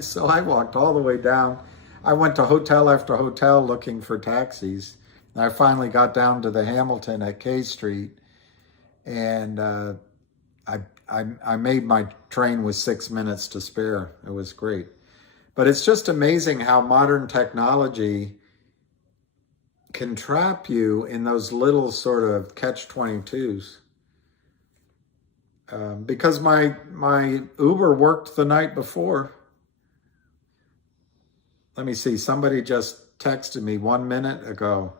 So I walked all the way down. I went to hotel after hotel looking for taxis. And I finally got down to the Hamilton at K Street, and I made my train with 6 minutes to spare. It was great. But it's just amazing how modern technology can trap you in those little sort of catch-22s. Because my Uber worked the night before. Let me see, somebody just texted me 1 minute ago.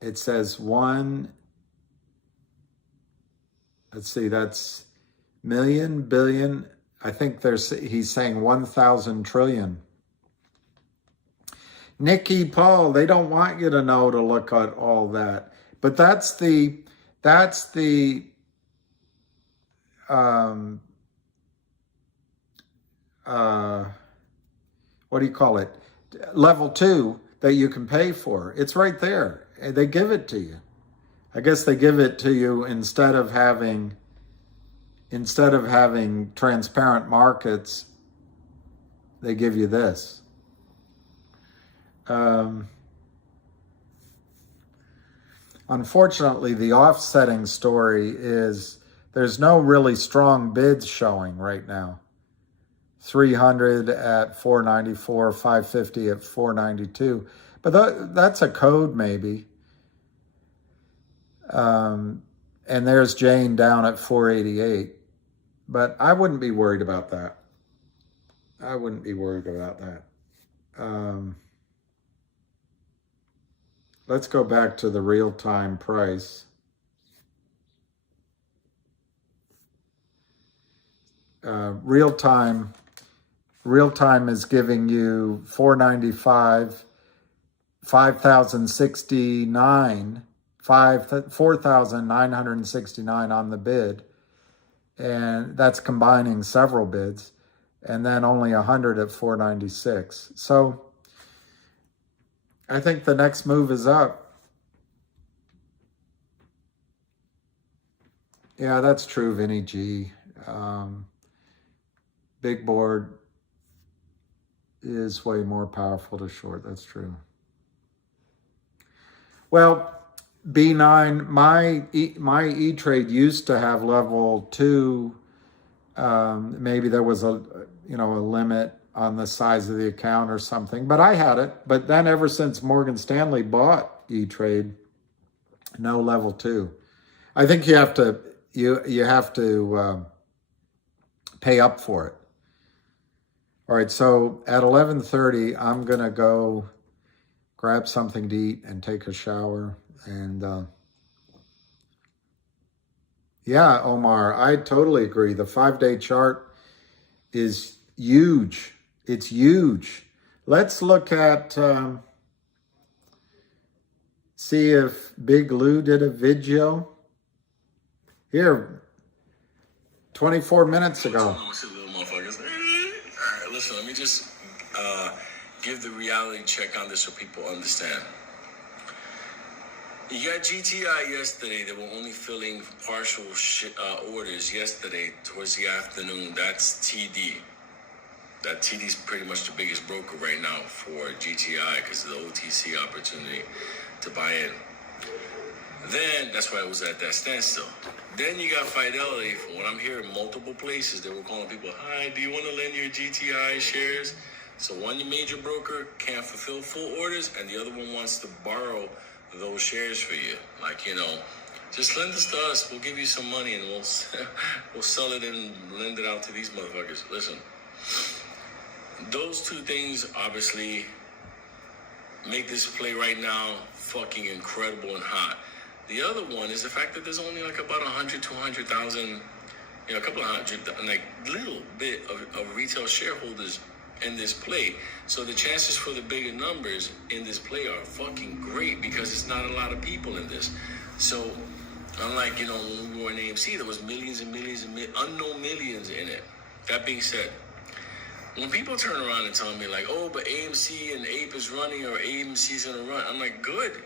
It says let's see, that's million, billion. I think he's saying 1,000 trillion. Nikki, Paul, they don't want you to know to look at all that. But that's the what do you call it? Level 2 that you can pay for. It's right there. They give it to you. I guess they give it to you instead of having transparent markets, they give you this. Unfortunately, the offsetting story is there's no really strong bids showing right now. 300 at 494, 550 at 492. But that's a code maybe. And there's Jane down at 488. But I wouldn't be worried about that. I wouldn't be worried about that. Let's go back to the real-time price. Real-time, Real time is giving you 495, 5,069, 4,969 on the bid. And that's combining several bids. And then only 100 at 496. So I think the next move is up. Yeah, that's true, Vinny G. Big board is way more powerful to short. That's true. Well, B9, my E-Trade used to have level 2. Maybe there was a limit on the size of the account or something, but I had it. But then ever since Morgan Stanley bought E-Trade, no level 2. I think you have to pay up for it. All right, so at 11:30, I'm gonna go grab something to eat and take a shower. And yeah, Omar, I totally agree. The 5-day chart is huge. It's huge. Let's look at, see if Big Lou did a video. Here, 24 minutes ago. Listen, let me just give the reality check on this so people understand. You got GTI yesterday. They were only filling partial orders yesterday towards the afternoon. That's TD. That TD is pretty much the biggest broker right now for GTI because of the OTC opportunity to buy in. Then, that's why it was at that standstill. Then you got Fidelity. From what I'm hearing, multiple places, they were calling people, hi, do you want to lend your GTI shares? So one major broker can't fulfill full orders, and the other one wants to borrow those shares for you. Like, just lend this to us. We'll give you some money, and we'll sell it and lend it out to these motherfuckers. Listen, those two things obviously make this play right now fucking incredible and hot. The other one is the fact that there's only like about 100, 200,000, a couple of hundred, like little bit of retail shareholders in this play. So the chances for the bigger numbers in this play are fucking great because it's not a lot of people in this. So unlike, when we were in AMC, there was millions and millions and unknown millions in it. That being said, when people turn around and tell me like, oh, but AMC and APE is running or AMC's gonna run, I'm like, good,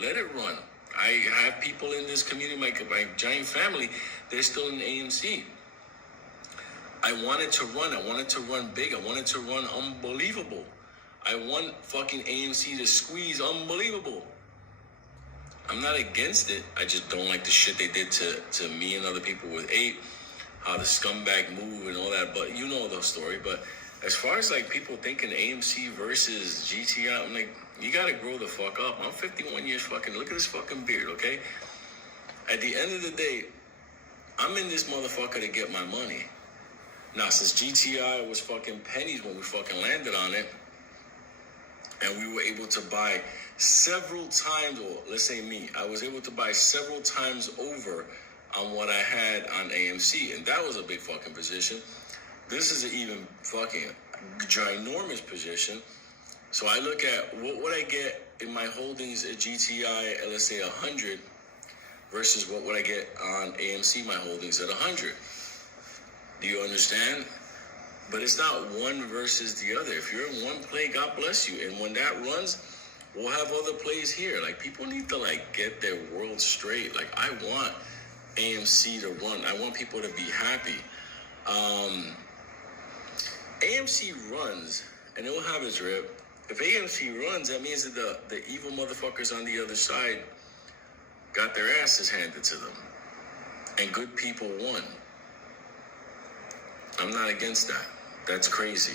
let it run. I have people in this community, my giant family, they're still in AMC. I wanted to run big. I wanted to run unbelievable. I want fucking AMC to squeeze unbelievable. I'm not against it. I just don't like the shit they did to me and other people with APE, how the scumbag move and all that. But you know the story. But as far as like people thinking AMC versus GTI, I'm like, you gotta grow the fuck up. I'm 51 years fucking, look at this fucking beard, okay? At the end of the day, I'm in this motherfucker to get my money. Now, since GTI was fucking pennies when we fucking landed on it, and we were able to buy several times, or let's say me, I was able to buy several times over on what I had on AMC, and that was a big fucking position. This is an even fucking ginormous position. So I look at what would I get in my holdings at GTI at, let's say, 100 versus what would I get on AMC, my holdings at 100. Do you understand? But it's not one versus the other. If you're in one play, God bless you. And when that runs, we'll have other plays here. Like, people need to, get their world straight. Like, I want AMC to run. I want people to be happy. AMC runs, and it will have its rip. If AMC runs, that means that the evil motherfuckers on the other side got their asses handed to them. And good people won. I'm not against that. That's crazy.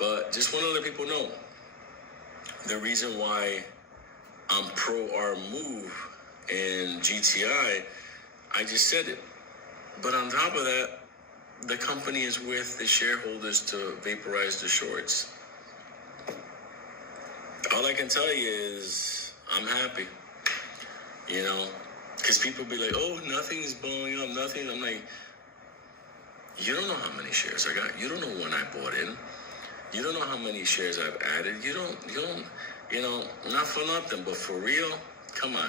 But just want to let people know, the reason why I'm pro our move in GTI, I just said it. But on top of that, the company is with the shareholders to vaporize the shorts. All I can tell you is I'm happy, because people be like, oh, nothing's blowing up, nothing. I'm like, you don't know how many shares I got. You don't know when I bought in. You don't know how many shares I've added. You don't, not for nothing, but for real, come on.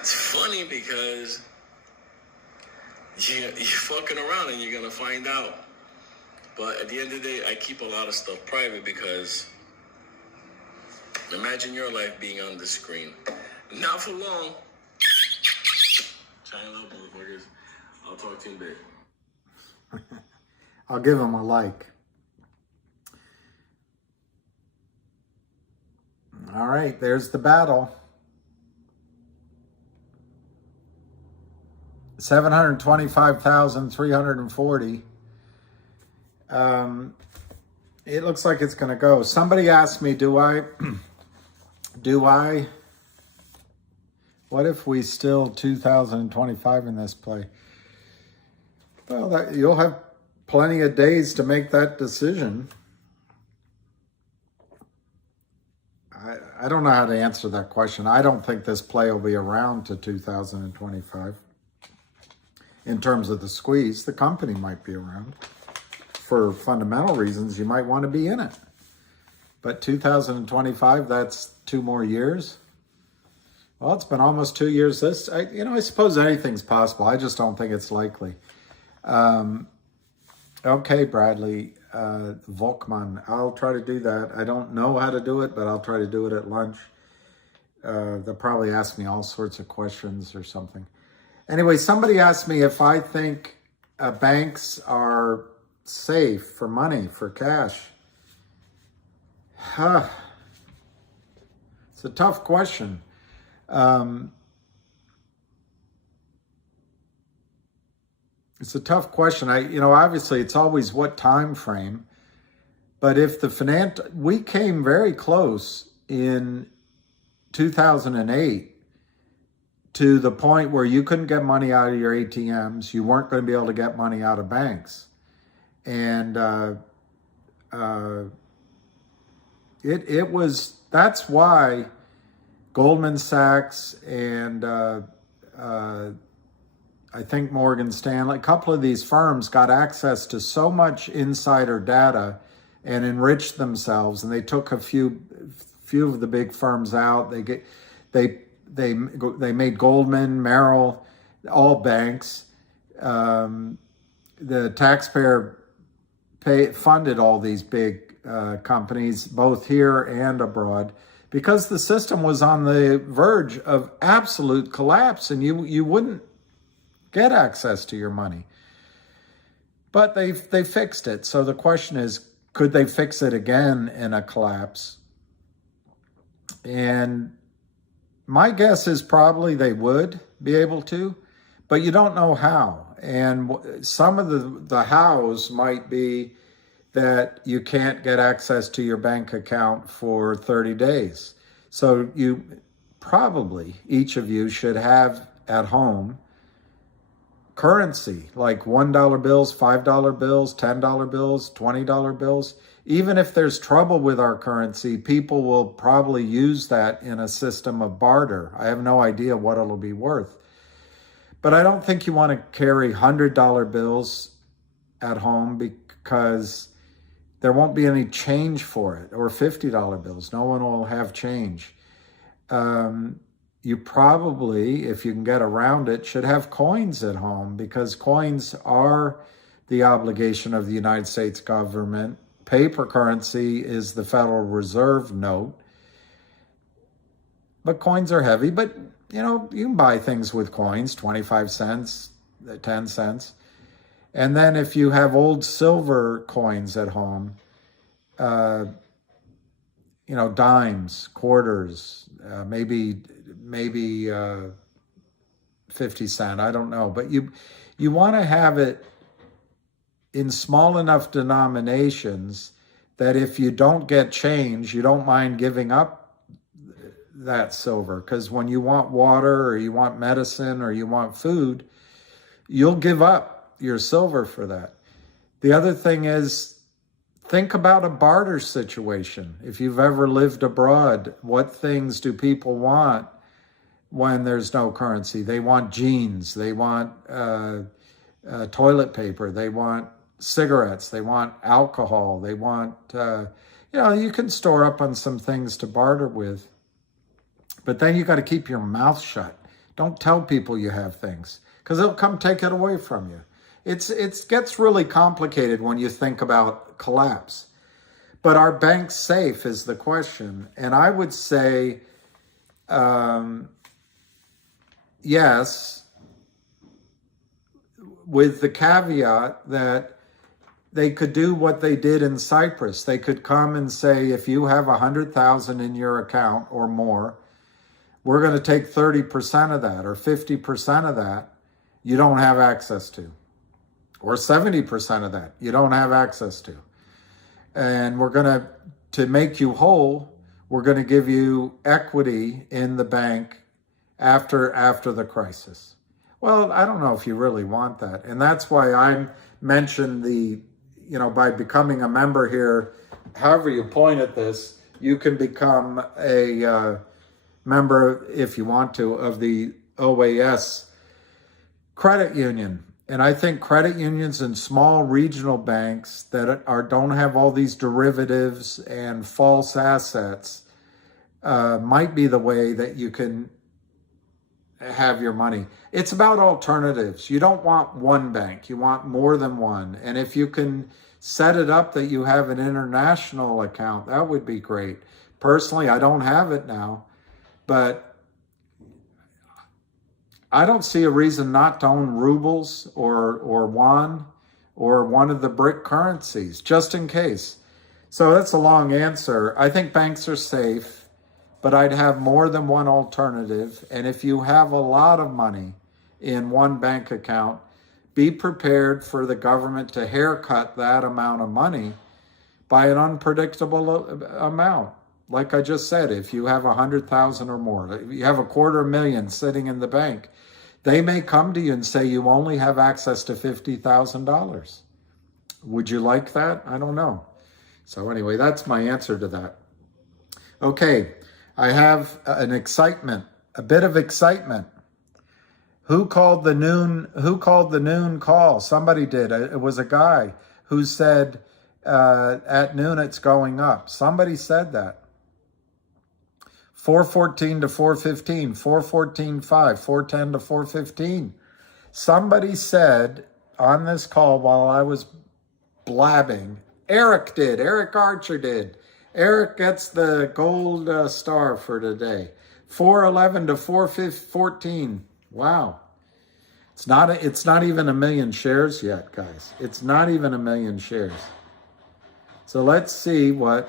It's funny because you're fucking around and you're going to find out. But at the end of the day, I keep a lot of stuff private because imagine your life being on the screen. Not for long. China love, motherfuckers. I'll talk to you in a bit. I'll give him a like. All right, there's the battle. 725,340. It looks like it's going to go. Somebody asked me, what if we still 2025 in this play? Well, you'll have plenty of days to make that decision. I don't know how to answer that question. I don't think this play will be around to 2025. In terms of the squeeze, the company might be around. For fundamental reasons, you might want to be in it. But 2025, that's 2 more years. Well, it's been almost 2 years. I suppose anything's possible. I just don't think it's likely. Okay, Bradley Volkman, I'll try to do that. I don't know how to do it, but I'll try to do it at lunch. They'll probably ask me all sorts of questions or something. Anyway, somebody asked me if I think banks are safe for money, for cash. It's a tough question. It's a tough question. Obviously it's always what time frame, but if we came very close in 2008 to the point where you couldn't get money out of your ATMs, you weren't going to be able to get money out of banks. And that's why Goldman Sachs and I think Morgan Stanley, a couple of these firms got access to so much insider data and enriched themselves, and they took a few of the big firms out. They made Goldman, Merrill, all banks. The taxpayer funded all these big companies, both here and abroad, because the system was on the verge of absolute collapse, and you wouldn't get access to your money. But they fixed it. So the question is, could they fix it again in a collapse? And my guess is probably they would be able to, but you don't know how. And some of the hows might be that you can't get access to your bank account for 30 days. So you probably, each of you should have at home currency, like $1 bills, $5 bills, $10 bills, $20 bills. Even if there's trouble with our currency, people will probably use that in a system of barter. I have no idea what it'll be worth. But I don't think you want to carry $100 bills at home because there won't be any change for it, or $50 bills. No one will have change. You probably, if you can get around it, should have coins at home, because coins are the obligation of the United States government. Paper currency is the Federal Reserve note. But coins are heavy. But, you can buy things with coins, 25 cents, 10 cents. And then if you have old silver coins at home, dimes, quarters, maybe 50 cent, I don't know. But you want to have it in small enough denominations that if you don't get change, you don't mind giving up that silver. Because when you want water or you want medicine or you want food, you'll give up your silver for that. The other thing is, think about a barter situation. If you've ever lived abroad, what things do people want when there's no currency? They want jeans. They want toilet paper. They want cigarettes, they want alcohol, they want, you can store up on some things to barter with. But then you got to keep your mouth shut. Don't tell people you have things, because they'll come take it away from you. It gets really complicated when you think about collapse. But are banks safe is the question. And I would say, yes, with the caveat that they could do what they did in Cyprus. They could come and say, if you have 100,000 in your account or more, we're going to take 30% of that or 50% of that you don't have access to, or 70% of that you don't have access to. And we're going to make you whole, we're going to give you equity in the bank after the crisis. Well, I don't know if you really want that. And that's why I mentioned by becoming a member here, however you point at this, you can become a member, if you want to, of the OAS credit union. And I think credit unions and small regional banks that don't have all these derivatives and false assets might be the way that you can have your money. It's about alternatives. You don't want one bank. You want more than one. And if you can set it up that you have an international account, that would be great. Personally, I don't have it now, but I don't see a reason not to own rubles or yuan or one of the BRIC currencies, just in case. So that's a long answer. I think banks are safe, but I'd have more than one alternative. And if you have a lot of money in one bank account, be prepared for the government to haircut that amount of money by an unpredictable amount. Like I just said, if you have 100,000 or more, if you have $250,000 sitting in the bank, they may come to you and say you only have access to $50,000. Would you like that? I don't know. So anyway, that's my answer to that. Okay, I have a bit of excitement. Who called the noon call? Somebody did. It was a guy who said at noon it's going up. Somebody said that. 414 to 415, 414.5, 410 to 415. Somebody said on this call while I was blabbing, Eric Archer did. Eric gets the gold star for today. 411 to 414. Wow. It's not even 1 million shares yet, guys. It's not even 1 million shares. So let's see what's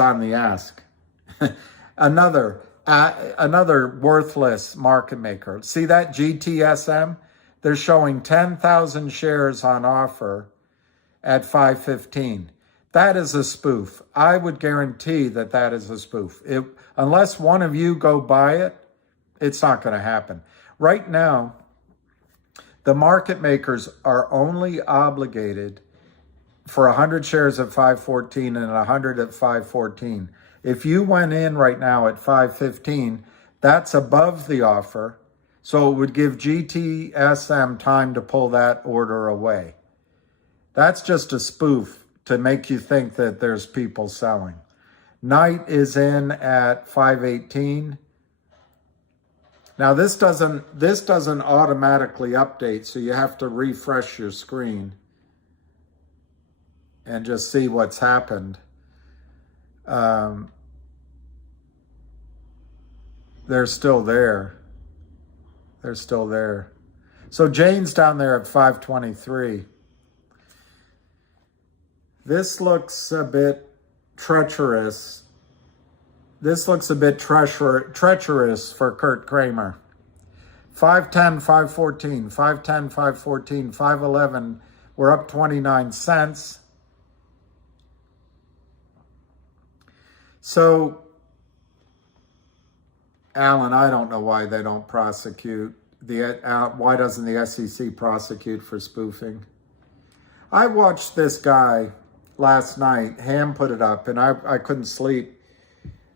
on the ask. Another worthless market maker. See that GTSM? They're showing 10,000 shares on offer at 515. That is a spoof. I would guarantee that is a spoof. Unless one of you go buy it, it's not going to happen. Right now, the market makers are only obligated for 100 shares at 514 and 100 at 514. If you went in right now at 515, that's above the offer. So it would give GTSM time to pull that order away. That's just a spoof to make you think that there's people selling. Knight is in at 518. Now this doesn't automatically update, so you have to refresh your screen and just see what's happened. They're still there. They're still there. So Jane's down there at 523. This looks a bit treacherous. This looks a bit treacherous for Kurt Kramer. 510, 514, 510, 514, 511. We're up 29 cents. So, Alan, I don't know why they don't prosecute. Why doesn't the SEC prosecute for spoofing? I watched this guy last night. Ham put it up, and I couldn't sleep.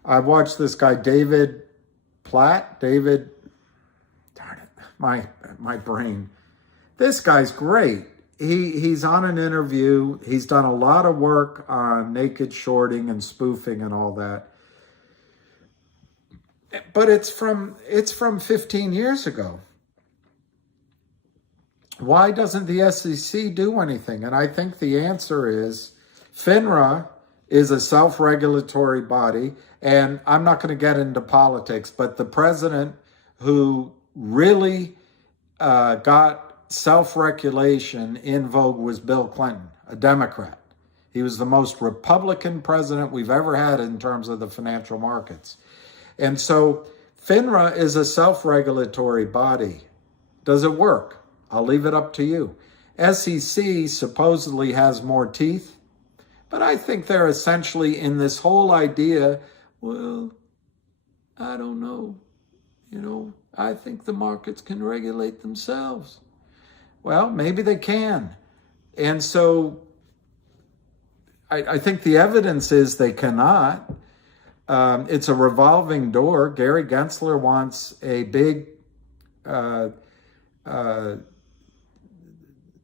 I watched this guy, David Platt. Darn it, my brain. This guy's great. He's on an interview. He's done a lot of work on naked shorting and spoofing and all that. But it's from 15 years ago. Why doesn't the SEC do anything? And I think the answer is FINRA is a self-regulatory body, and I'm not going to get into politics, but the president who really got self-regulation in vogue was Bill Clinton, a Democrat. He was the most Republican president we've ever had in terms of the financial markets. And so FINRA is a self-regulatory body. Does it work? I'll leave it up to you. SEC supposedly has more teeth, but I think they're essentially in this whole idea, well, I don't know. I think the markets can regulate themselves. Well, maybe they can. And so I think the evidence is they cannot. It's a revolving door. Gary Gensler wants a big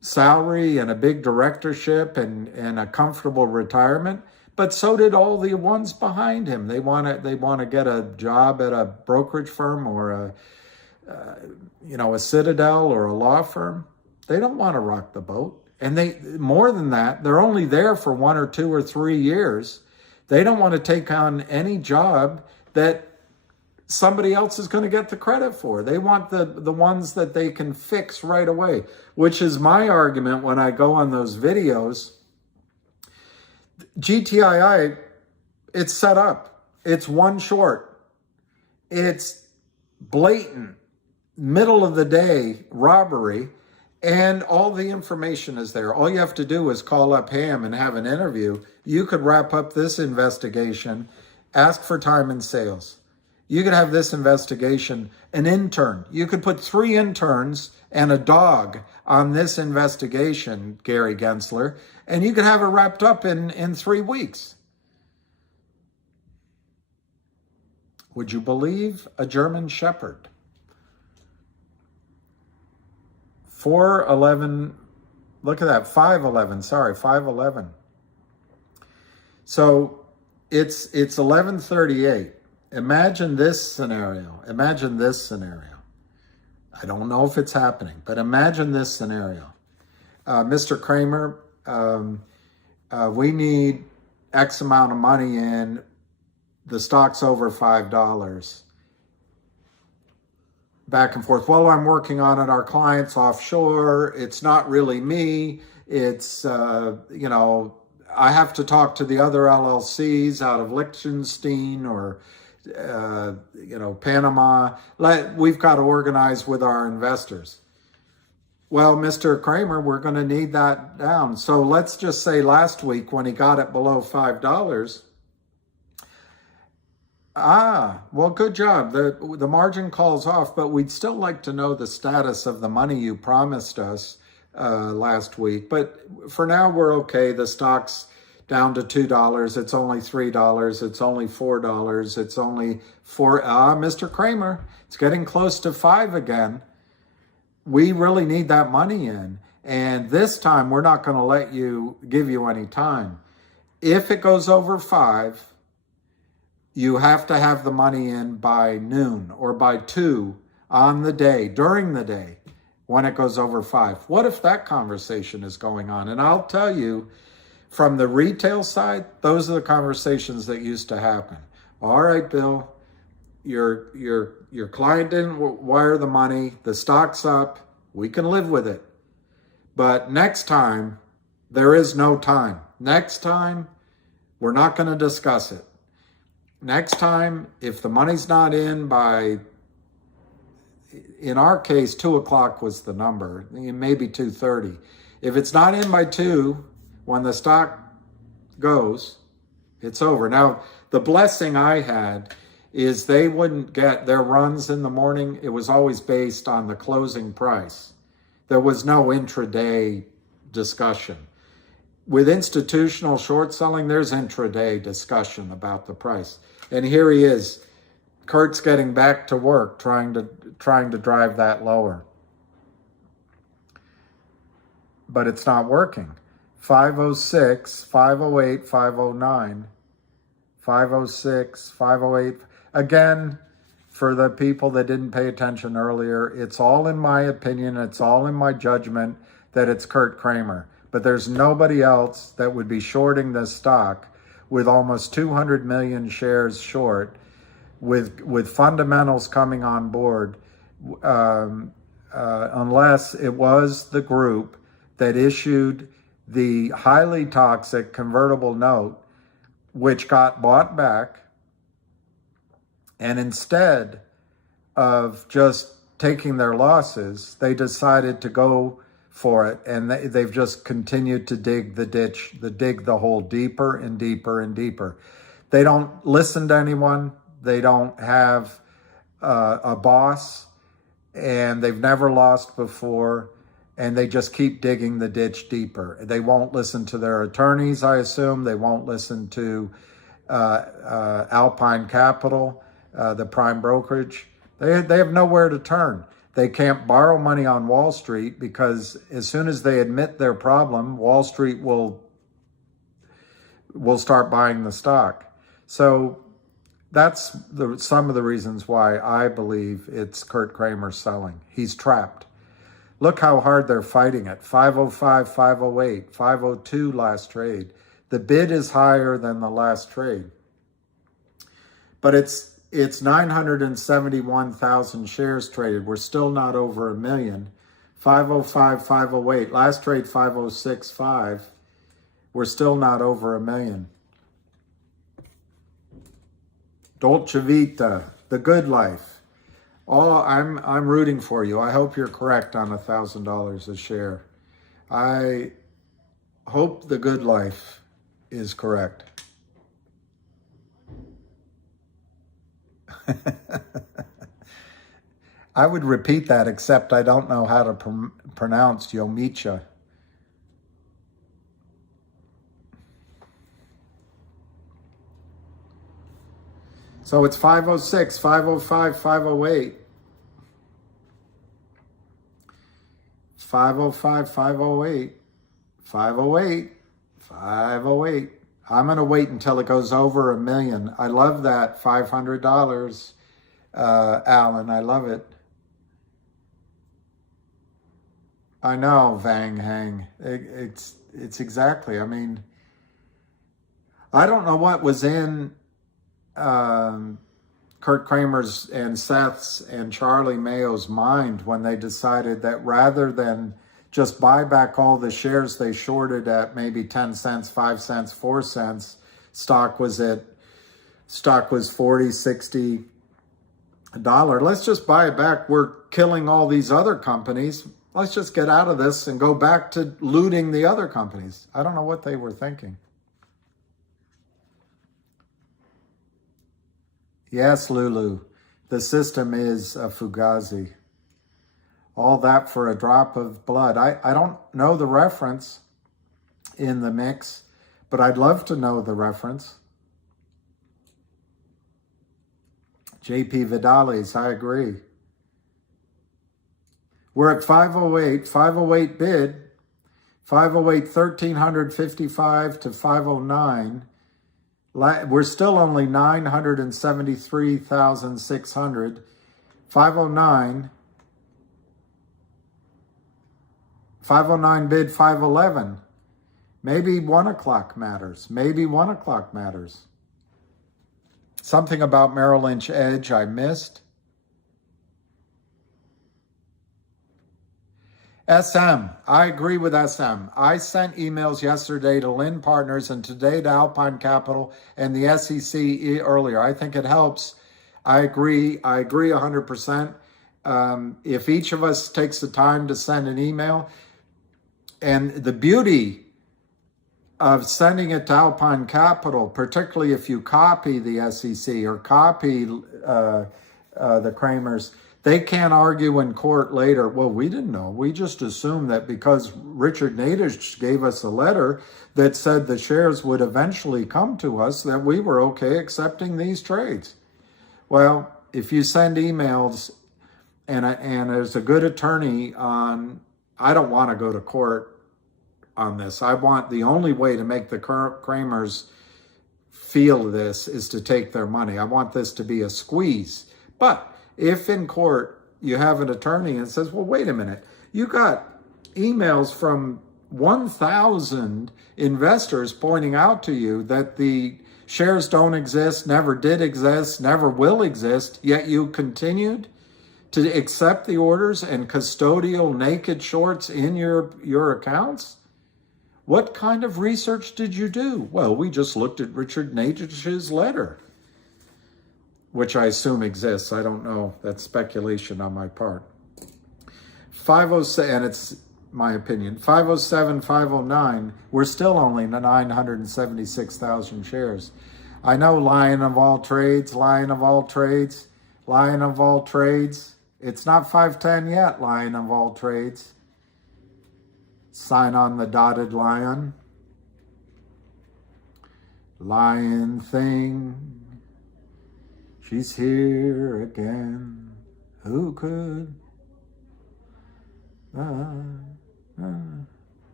salary and a big directorship and a comfortable retirement, but so did all the ones behind him. They want to get a job at a brokerage firm or a Citadel or a law firm. They don't want to rock the boat. And more than that, they're only there for 1 or 2 or 3 years. They don't want to take on any job that somebody else is going to get the credit for. They want the ones that they can fix right away, which is my argument when I go on those videos. GTII, it's set up. It's one short. It's blatant, middle of the day robbery, and all the information is there. All you have to do is call up Ham and have an interview. You could wrap up this investigation, ask for time and sales. You could have this investigation, an intern. You could put 3 interns and a dog on this investigation, Gary Gensler, and you could have it wrapped up in 3 weeks. Would you believe a German Shepherd? 4'11", look at that, 5'11". So it's 11:38. Imagine this scenario. I don't know if it's happening, but imagine this scenario. Mr. Kramer, we need X amount of money in. The stock's over $5. Back and forth. Well, I'm working on it. Our client's offshore. It's not really me. It's, I have to talk to the other LLCs out of Liechtenstein or Panama. We've got to organize with our investors. Well, Mr. Kramer, we're going to need that down. So let's just say last week when he got it below $5, well, good job. The margin calls off, but we'd still like to know the status of the money you promised us last week. But for now, we're okay. The stock's down to $2. It's only $3. It's only $4. It's only Mr. Kramer, it's getting close to $5 again. We really need that money in. And this time, we're not going to give you any time. If it goes over $5, you have to have the money in by noon or by 2 on the day, during the day, when it goes over $5. What if that conversation is going on? And I'll tell you, from the retail side, those are the conversations that used to happen. All right, Bill, your client didn't wire the money. The stock's up. We can live with it. But next time, there is no time. Next time, we're not going to discuss it. Next time, if the money's not in by, in our case, 2 o'clock was the number, maybe 2:30. If it's not in by 2, when the stock goes, it's over. Now, the blessing I had is they wouldn't get their runs in the morning. It was always based on the closing price. There was no intraday discussion. With institutional short selling, there's intraday discussion about the price. And here he is, Kurt's getting back to work, trying to drive that lower. but it's not working. 506, 508, 509, 506, 508. Again, for the people that didn't pay attention earlier, it's all in my opinion, it's all in my judgment that it's Kurt Kramer. But there's nobody else that would be shorting this stock with almost 200 million shares short, with fundamentals coming on board, unless it was the group that issued the highly toxic convertible note, which got bought back. And instead of just taking their losses, they decided to go for it. And they've just continued to dig the ditch, dig the hole deeper and deeper and deeper. They don't listen to anyone. They don't have a boss, and they've never lost before. And they just keep digging the ditch deeper. They won't listen to their attorneys, I assume. They won't listen to Alpine Capital, the prime brokerage. They have nowhere to turn. They can't borrow money on Wall Street because as soon as they admit their problem, Wall Street will start buying the stock. So that's some of the reasons why I believe it's Kurt Kramer selling. He's trapped. Look how hard they're fighting it. 505, 508, 502 last trade. The bid is higher than the last trade. But it's 971,000 shares traded. We're still not over 1 million. 505, 508. Last trade 506.5. We're still not over 1 million. Dolce Vita, the good life. Oh, I'm rooting for you. I hope you're correct on $1,000 a share. I hope the good life is correct. I would repeat that, except I don't know how to pronounce Yomicha. So it's 506, 505, 508. 505, 508, 508, 508. I'm going to wait until it goes over 1 million. I love that $500, Alan. I love it. I know, Vang Hang. It's exactly. I mean, I don't know what was in Kurt Kramer's and Seth's and Charlie Mayo's mind when they decided that rather than just buy back all the shares they shorted at maybe 10 cents, 5 cents, 4 cents, stock was $40, $60. Let's just buy it back. We're killing all these other companies. Let's just get out of this and go back to looting the other companies. I don't know what they were thinking. Yes, Lulu, the system is a Fugazi. All that for a drop of blood. I don't know the reference in the mix, but I'd love to know the reference. JP Vidales, I agree. We're at 508, 508 bid, 508, 1,355 to 509. We're still only 973,600. 509. 509 bid 511. Maybe 1 o'clock matters. Maybe 1 o'clock matters. Something about Merrill Lynch Edge I missed. SM, I agree with SM. I sent emails yesterday to Lynn Partners and today to Alpine Capital and the SEC earlier. I think it helps. I agree 100%. If each of us takes the time to send an email, and the beauty of sending it to Alpine Capital, particularly if you copy the SEC or copy the Kramers, they can't argue in court later, well, we didn't know. We just assumed that because Richard Nadish gave us a letter that said the shares would eventually come to us, that we were okay accepting these trades. Well, if you send emails and there's a good attorney on, I don't want to go to court. on this. I want the only way to make the Kramers feel this is to take their money. I want this to be a squeeze. But if in court you have an attorney and says, well, wait a minute, you got emails from 1,000 investors pointing out to you that the shares don't exist, never did exist, never will exist, yet you continued to accept the orders and custodial naked shorts in your accounts? What kind of research did you do? Well, we just looked at Richard Najich's letter, which I assume exists. I don't know. That's speculation on my part. 507, and it's my opinion, 507, 509, we're still only 976,000 shares. I know lion of all trades, lion of all trades, lion of all trades. It's not 510 yet, lion of all trades. Sign on the dotted lion. Lion thing, she's here again. Who could?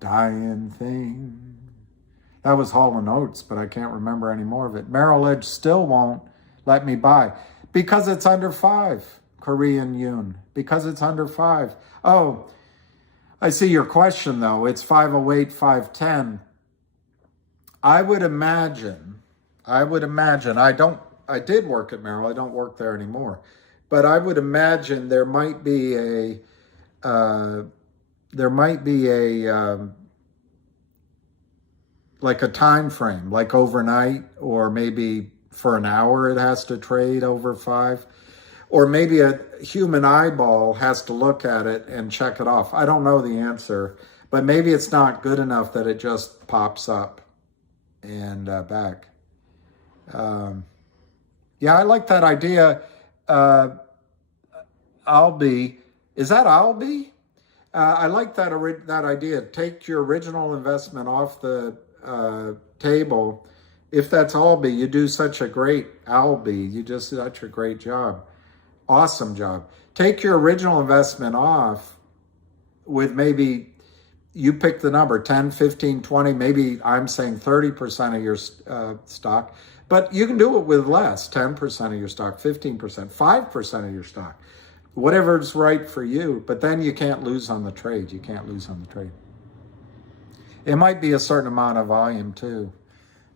Dying thing. That was Hall & Oates, but I can't remember any more of it. Merrill Edge still won't let me buy because it's under 5. Korean Yoon, because it's under 5. Oh, I see your question though. It's 508, 510. I would imagine, I did work at Merrill. I don't work there anymore, but I would imagine there might be a like a time frame, like overnight, or maybe for an hour it has to trade over 5. Or maybe a human eyeball has to look at it and check it off. I don't know the answer, but maybe it's not good enough that it just pops up and back. Yeah, I like that idea. Albi, is that Albi? I like that idea. Take your original investment off the table. If that's Albi, you do such a great Albi. You just did such a great job. Awesome job. Take your original investment off with maybe, you pick the number, 10, 15, 20, maybe I'm saying 30% of your stock, but you can do it with less, 10% of your stock, 15%, 5% of your stock, whatever's right for you, but then you can't lose on the trade. You can't lose on the trade. It might be a certain amount of volume too.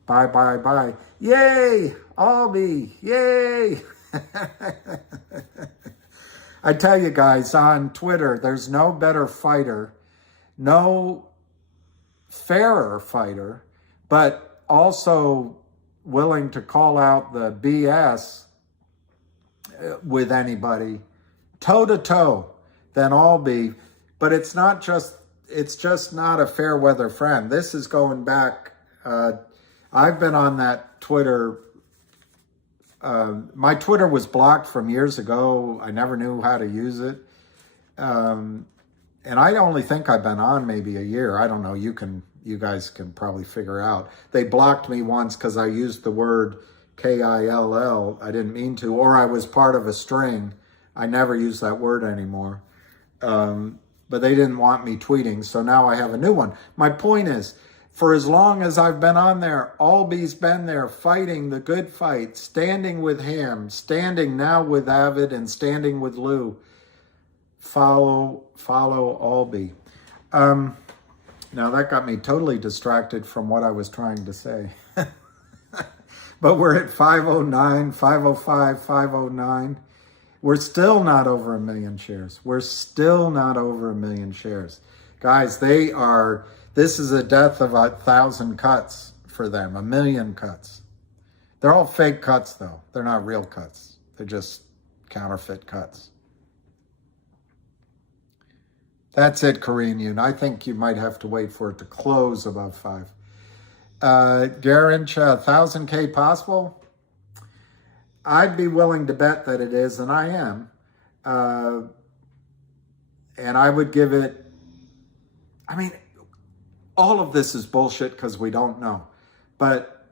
Buy, buy, buy. Yay, Albi, yay. I tell you guys, on Twitter, there's no better fighter, no fairer fighter, but also willing to call out the BS with anybody, toe to toe, than Albi. But it's just not a fair weather friend. This is going back. I've been on that Twitter. My Twitter was blocked from years ago. I never knew how to use it. And I only think I've been on maybe a year. I don't know. You guys can probably figure out. They blocked me once because I used the word KILL. I didn't mean to, or I was part of a string. I never use that word anymore. But they didn't want me tweeting. So now I have a new one. My point is, for as long as I've been on there, Albi's been there fighting the good fight, standing with Ham, standing now with Avid, and standing with Lou. Follow Albi. Now that got me totally distracted from what I was trying to say. But we're at 509, 505, 509. We're still not over 1 million shares. We're still not over 1 million shares. Guys, this is a death of 1,000 cuts for them, 1 million cuts. They're all fake cuts, though. They're not real cuts. They're just counterfeit cuts. That's it, Korean Yoon. I think you might have to wait for it to close above 5. Garanch, 1,000K possible? I'd be willing to bet that it is, and I am. And I would give it, I mean, all of this is bullshit because we don't know. But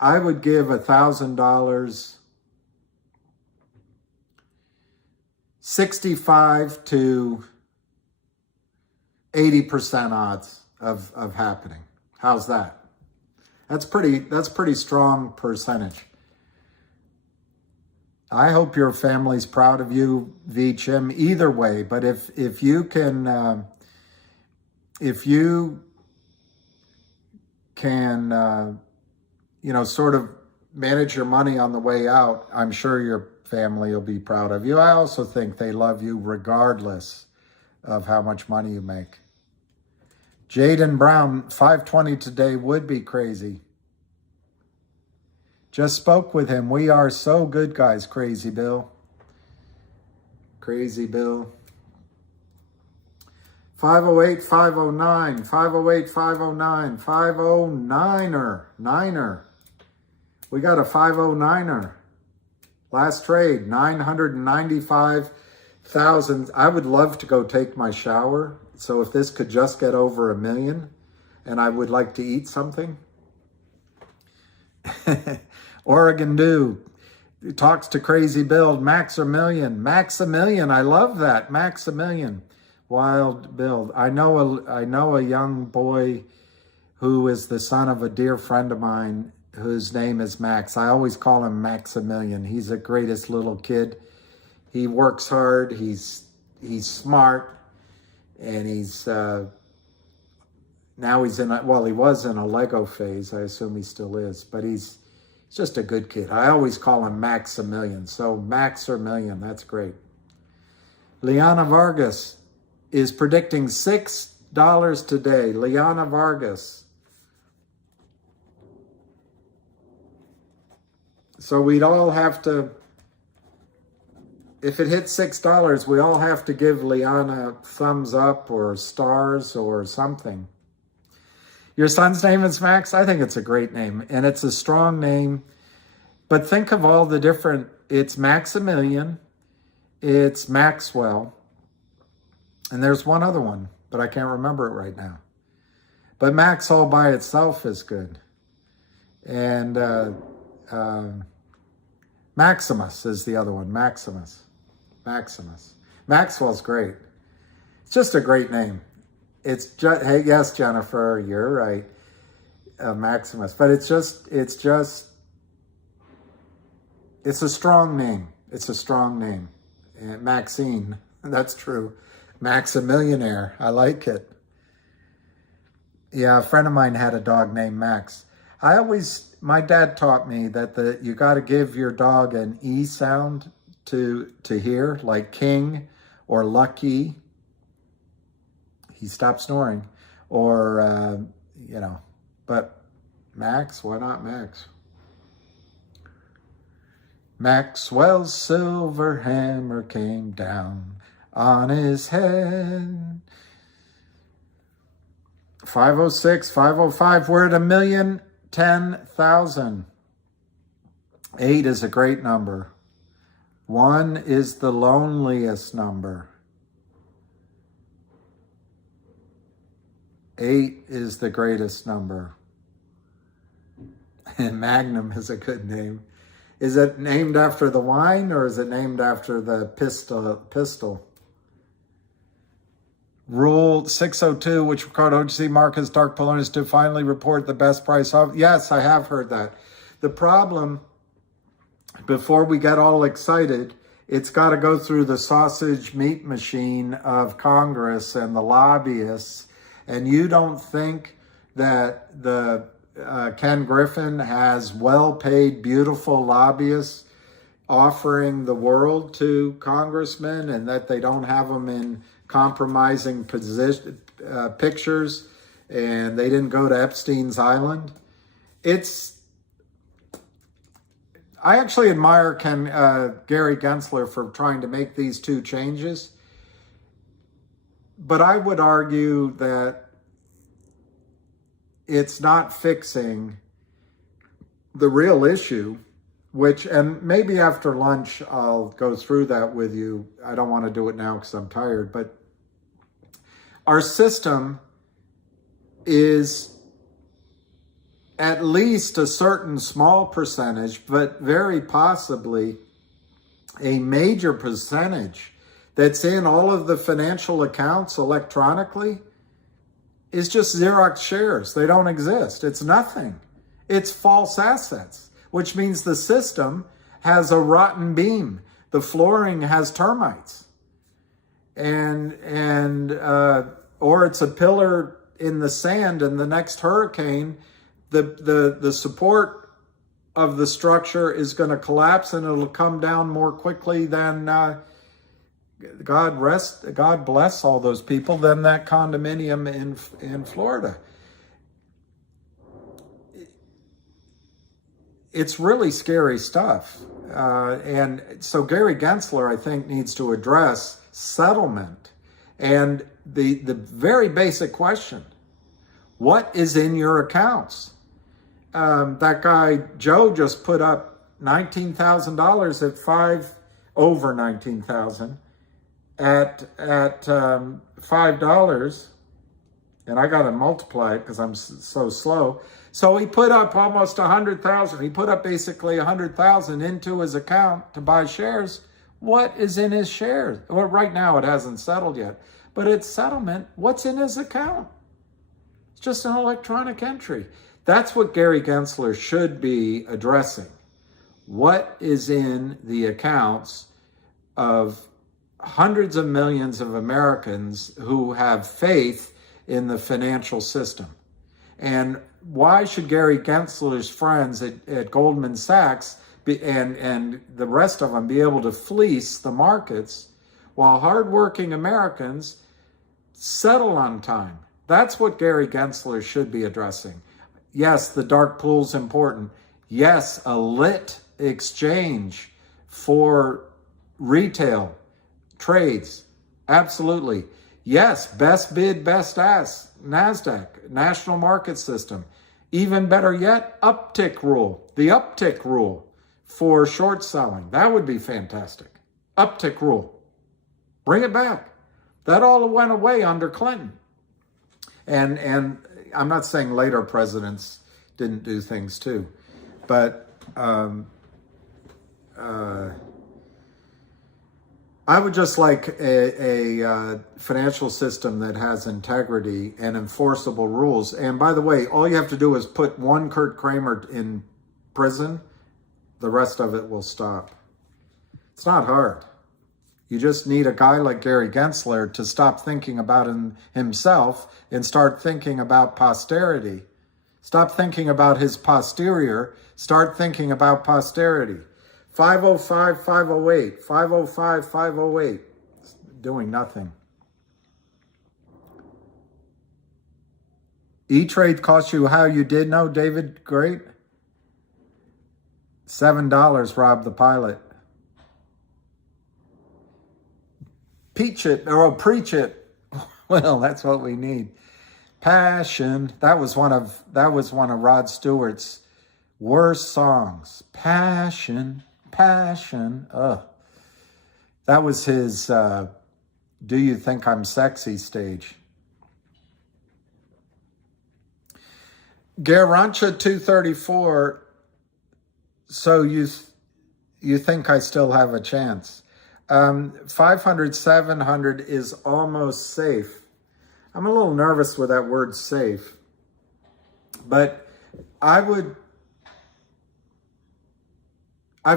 I would give $1,000, 65 to 80% odds of happening. How's that? That's pretty strong percentage. I hope your family's proud of you, V-Chim, either way. But if you can sort of manage your money on the way out, I'm sure your family will be proud of you. I also think they love you regardless of how much money you make. Jaden Brown, 520 today would be crazy. Just spoke with him. We are so good, guys. Crazy Bill. Crazy Bill. 508, 509, 508, 509, 509er, niner. We got a 509er. Last trade, 995,000. I would love to go take my shower. So if this could just get over 1 million, and I would like to eat something. Oregon Dew talks to Crazy Bill. Max a million. I love that. Max a million. Wild Bill. I know a young boy who is the son of a dear friend of mine whose name is Max. I always call him Maximilian. He's the greatest little kid. He works hard. He's smart, and he's now he's in he was in a Lego phase. I assume he still is, but he's just a good kid. I always call him Maximilian. So Max or Million, that's great. Liana Vargas is predicting $6 today. Liana Vargas. So we'd all have to, if it hits $6, we all have to give Liana thumbs up or stars or something. Your son's name is Max? I think it's a great name, and it's a strong name. But think of all the different, it's Maximilian, it's Maxwell, and there's one other one, but I can't remember it right now. But Max all by itself is good. And Maximus is the other one, Maximus. Maxwell's great. It's just a great name. It's just, hey, yes, Jennifer, you're right, Maximus. But it's a strong name. It's a strong name. And Maxine, that's true. Maximillionaire, I like it. Yeah, a friend of mine had a dog named Max. My dad taught me that you got to give your dog an E sound to hear, like king or lucky. He stopped snoring. Or, but Max, why not Max? Maxwell's silver hammer came down on his head. 506, 505, we're at 1,010,000. 8 is a great number. 1 is the loneliest number. 8 is the greatest number. And Magnum is a good name. Is it named after the wine, or is it named after the pistol? Rule 602, which required OTC markets, dark pool owners to finally report the best price of. Yes, I have heard that. The problem, before we get all excited, it's got to go through the sausage meat machine of Congress and the lobbyists. And you don't think that the Ken Griffin has well-paid, beautiful lobbyists offering the world to congressmen, and that they don't have them in compromising pictures, and they didn't go to Epstein's Island? I actually admire Gary Gensler for trying to make these two changes. But I would argue that it's not fixing the real issue, and maybe after lunch I'll go through that with you. I don't want to do it now because I'm tired, but our system is at least a certain small percentage, but very possibly a major percentage that's in all of the financial accounts electronically. is just Xerox shares. They don't exist. It's nothing. It's false assets, which means the system has a rotten beam. The flooring has termites. Or it's a pillar in the sand, and the next hurricane, the support of the structure is going to collapse, and it'll come down more quickly than God bless all those people, than that condominium in Florida. It's really scary stuff. And so Gary Gensler, I think, needs to address settlement and the very basic question: what is in your accounts? That guy Joe just put up $19,000 at over $19,000 at $5, and I got to multiply it because I'm so slow. So he put up almost 100,000. He put up basically 100,000 into his account to buy shares. What is in his shares? Well, right now it hasn't settled yet, but it's settlement. What's in his account? It's just an electronic entry. That's what Gary Gensler should be addressing. What is in the accounts of hundreds of millions of Americans who have faith in the financial system? And why should Gary Gensler's friends at Goldman Sachs and the rest of them be able to fleece the markets while hardworking Americans settle on time? That's what Gary Gensler should be addressing. Yes, the dark pool's important. Yes, a lit exchange for retail trades. Absolutely. Yes, best bid, best ask, NASDAQ, national market system. Even better yet, uptick rule. The uptick rule for short selling. That would be fantastic. Uptick rule. Bring it back. That all went away under Clinton. And I'm not saying later presidents didn't do things too, but I would just like a financial system that has integrity and enforceable rules. And by the way, all you have to do is put one Kurt Kramer in prison. The rest of it will stop. It's not hard. You just need a guy like Gary Gensler to stop thinking about himself and start thinking about posterity. Stop thinking about his posterior. Start thinking about posterity. 505, 508, 505, 508. It's doing nothing. E-Trade cost you how you did know, David? Great. $7 robbed the pilot. Preach it. Well, that's what we need. Passion. That was one of Rod Stewart's worst songs. Passion. Ugh. That was his Do You Think I'm Sexy stage. Garancha 234. So you think I still have a chance? 500, 700 is almost safe. I'm a little nervous with that word safe, but I've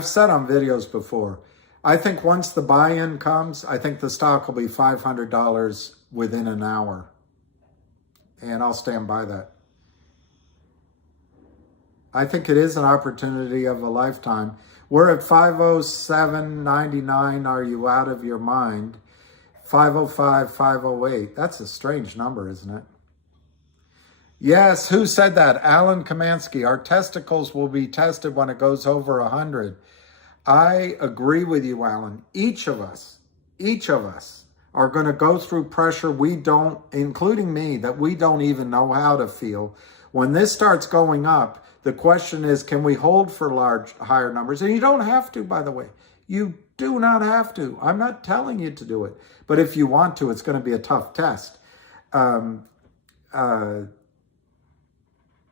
said on videos before, I think once the buy-in comes, I think the stock will be $500 within an hour. And I'll stand by that. I think it is an opportunity of a lifetime. We're at 507.99. Are you out of your mind? 505, 508. That's a strange number, isn't it? Yes, who said that? Alan Kamansky. Our testicles will be tested when it goes over 100. I agree with you, Alan. Each of us are going to go through pressure we don't, including me, that we don't even know how to feel. When this starts going up, the question is, can we hold for higher numbers? And you don't have to, by the way. You do not have to. I'm not telling you to do it. But if you want to, it's going to be a tough test. But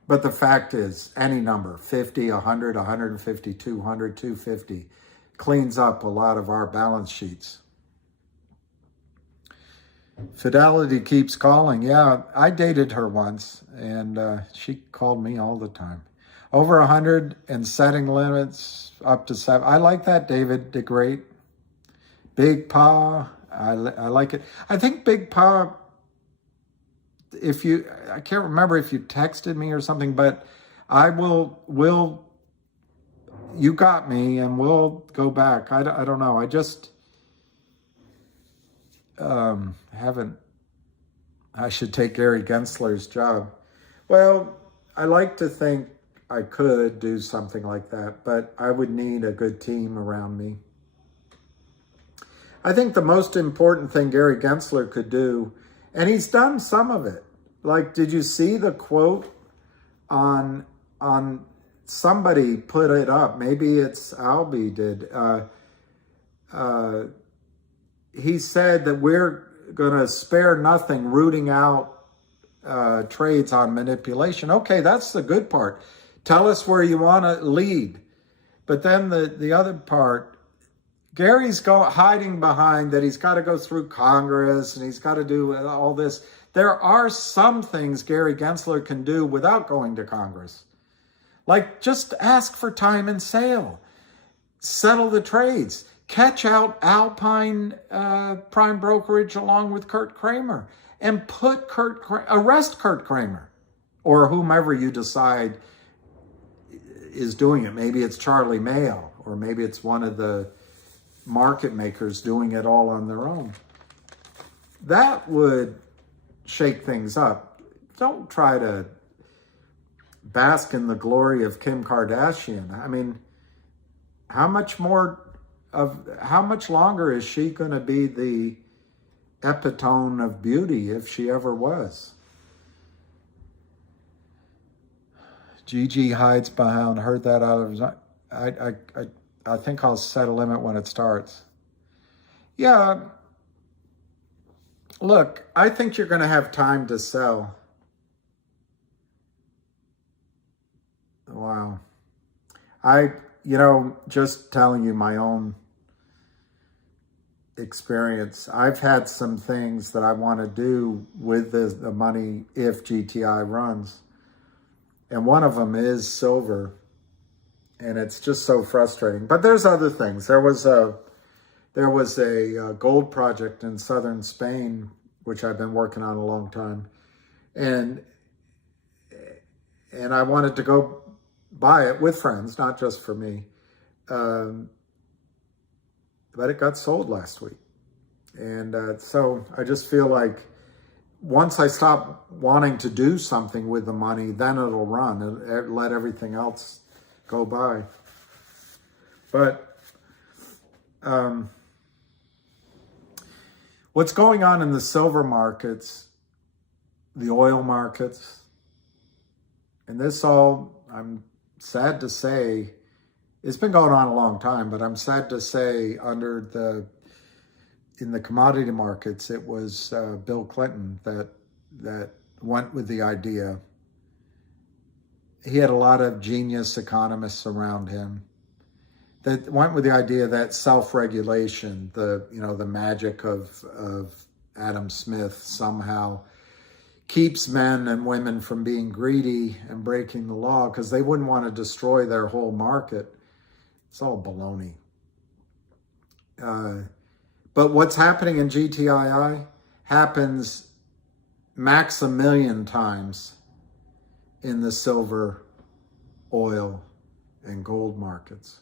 the fact is, any number, 50, 100, 150, 200, 250, cleans up a lot of our balance sheets. Fidelity keeps calling. Yeah, I dated her once, and she called me all the time. Over 100 and setting limits up to 7. I like that, David DeGreat. Big Pa, I like it. I think Big Pa, I can't remember if you texted me or something, but I will, you got me, and we'll go back. I don't know. I just haven't, I should take Gary Gensler's job. Well, I like to think I could do something like that, but I would need a good team around me. I think the most important thing Gary Gensler could do, and he's done some of it. Like, did you see the quote on somebody put it up? Maybe it's Albie did. He said that we're going to spare nothing rooting out trades on manipulation. Okay, that's the good part. Tell us where you want to lead. But then the other part, Gary's hiding behind that he's got to go through Congress and he's got to do all this. There are some things Gary Gensler can do without going to Congress. Like, just ask for time and sale. Settle the trades. Catch out Alpine Prime Brokerage along with Kurt Kramer. And arrest Kurt Kramer. Or whomever you decide is doing it. Maybe it's Charlie Mayo. Or maybe it's one of the market makers doing it all on their own. That would shake things up. Don't try to bask in the glory of Kim Kardashian. I mean, how much longer is she going to be the epitome of beauty, if she ever was? Gigi hides behind, heard that out of, I think I'll set a limit when it starts. Yeah. Look, I think you're going to have time to sell. Wow. Just telling you my own experience. I've had some things that I want to do with the money if GTI runs. And one of them is silver. And it's just so frustrating. But there's other things. There was a gold project in southern Spain, which I've been working on a long time. And I wanted to go buy it with friends, not just for me. But it got sold last week. And so I just feel like once I stop wanting to do something with the money, then it'll run and let everything else go by. But what's going on in the silver markets, the oil markets, and this all, I'm sad to say, it's been going on a long time, but I'm sad to say in the commodity markets, it was Bill Clinton that went with the idea. He had a lot of genius economists around him that went with the idea that self-regulation, the magic of Adam Smith somehow keeps men and women from being greedy and breaking the law because they wouldn't want to destroy their whole market. It's all baloney. But what's happening in GTII happens max 1 million times in the silver, oil, and gold markets.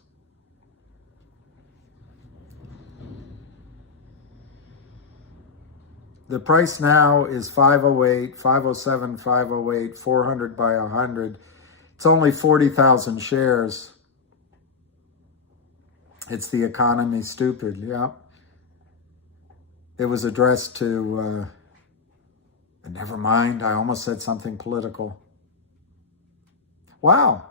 The price now is 508, 507, 508, 400 by 100. It's only 40,000 shares. It's the economy stupid, yeah. It was addressed to, never mind, I almost said something political. Wow,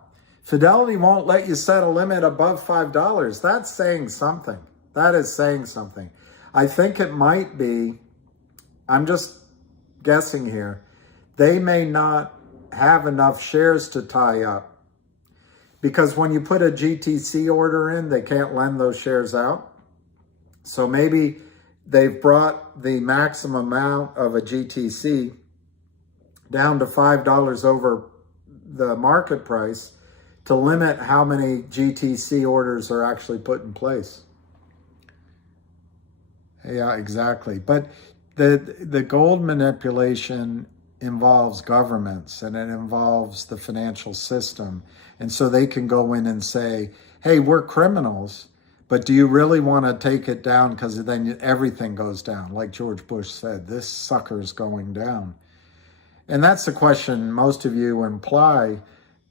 Fidelity won't let you set a limit above $5. That's saying something. That is saying something. I think it might be, I'm just guessing here, they may not have enough shares to tie up. Because when you put a GTC order in, they can't lend those shares out. So maybe they've brought the maximum amount of a GTC down to $5 over the market price to limit how many GTC orders are actually put in place. Yeah, exactly. But the gold manipulation involves governments and it involves the financial system. And so they can go in and say, hey, we're criminals, but do you really want to take it down? Because then everything goes down. Like George Bush said, this sucker's going down. And that's the question most of you imply.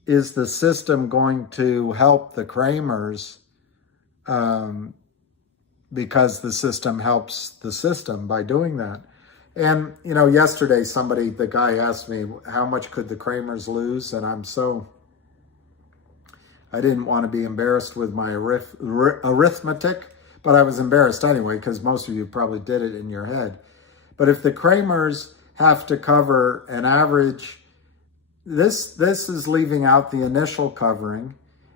Is the system going to help the Kramers because the system helps the system by doing that? And, you know, yesterday the guy asked me, how much could the Kramers lose? And I didn't want to be embarrassed with my arithmetic, but I was embarrassed anyway, because most of you probably did it in your head. But if the Kramers have to cover an average, this is leaving out the initial covering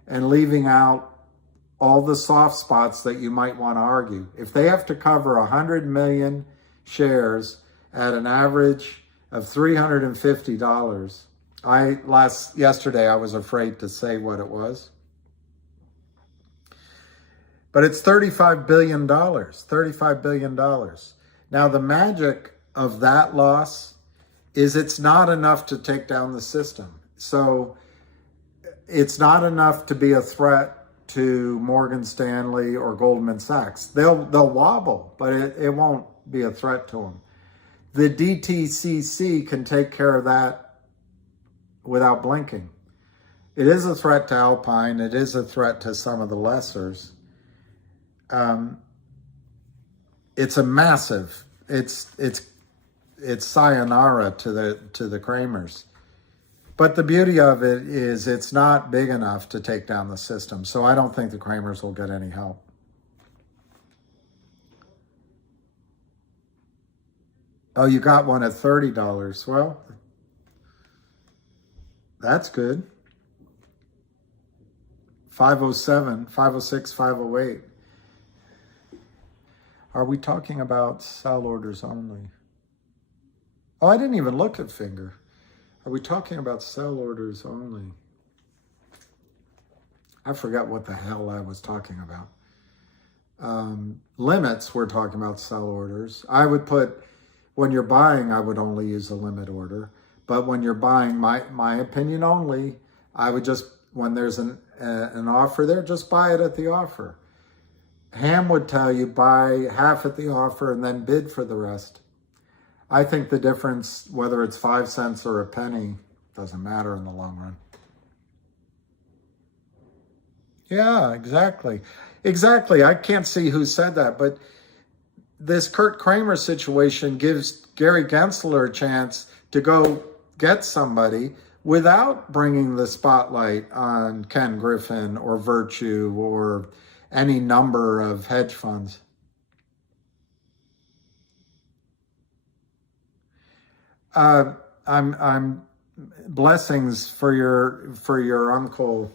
and leaving out all the soft spots that you might want to argue. If they have to cover 100 million shares at an average of $350, yesterday I was afraid to say what it was, but it's $35 billion, $35 billion. Now the magic of that loss is it's not enough to take down the system. So it's not enough to be a threat to Morgan Stanley or Goldman Sachs. They'll wobble, but it won't be a threat to them. The DTCC can take care of that without blinking. It is a threat to Alpine. It is a threat to some of the lessers. It's a massive. It's sayonara to the Kramers. But the beauty of it is it's not big enough to take down the system. So I don't think the Kramers will get any help. Oh, you got one at $30. Well, that's good. 507, 506, 508. Are we talking about sell orders only? Oh, I didn't even look at Finger. Are we talking about sell orders only? I forgot what the hell I was talking about. Limits, we're talking about sell orders. I would put, when you're buying, I would only use a limit order. But when you're buying, my opinion only, I would just, when there's an offer there, just buy it at the offer. Ham would tell you buy half at the offer and then bid for the rest. I think the difference, whether it's 5 cents or a penny, doesn't matter in the long run. Yeah, exactly. Exactly. I can't see who said that, but this Kurt Kramer situation gives Gary Gensler a chance to go get somebody without bringing the spotlight on Ken Griffin or Virtue or any number of hedge funds. I'm blessings for your uncle,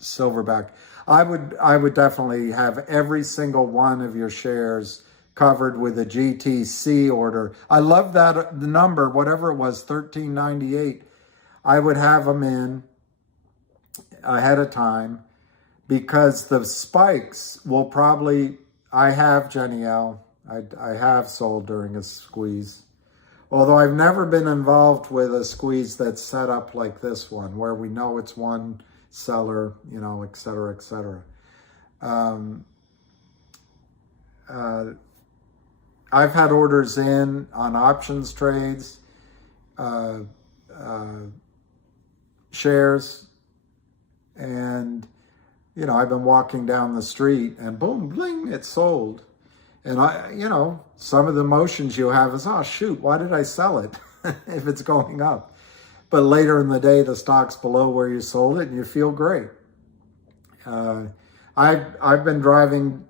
Silverback. I would definitely have every single one of your shares covered with a GTC order. I love that the number, whatever it was, 1398. I would have them in ahead of time because the spikes will probably. I have Jenny L. I have sold during a squeeze. Although I've never been involved with a squeeze that's set up like this one, where we know it's one seller, you know, et cetera, et cetera. I've had orders in on options trades, shares, and, you know, I've been walking down the street and boom, bling, it's sold. And some of the emotions you have is, oh shoot, why did I sell it if it's going up? But later in the day, the stock's below where you sold it and you feel great. I've been driving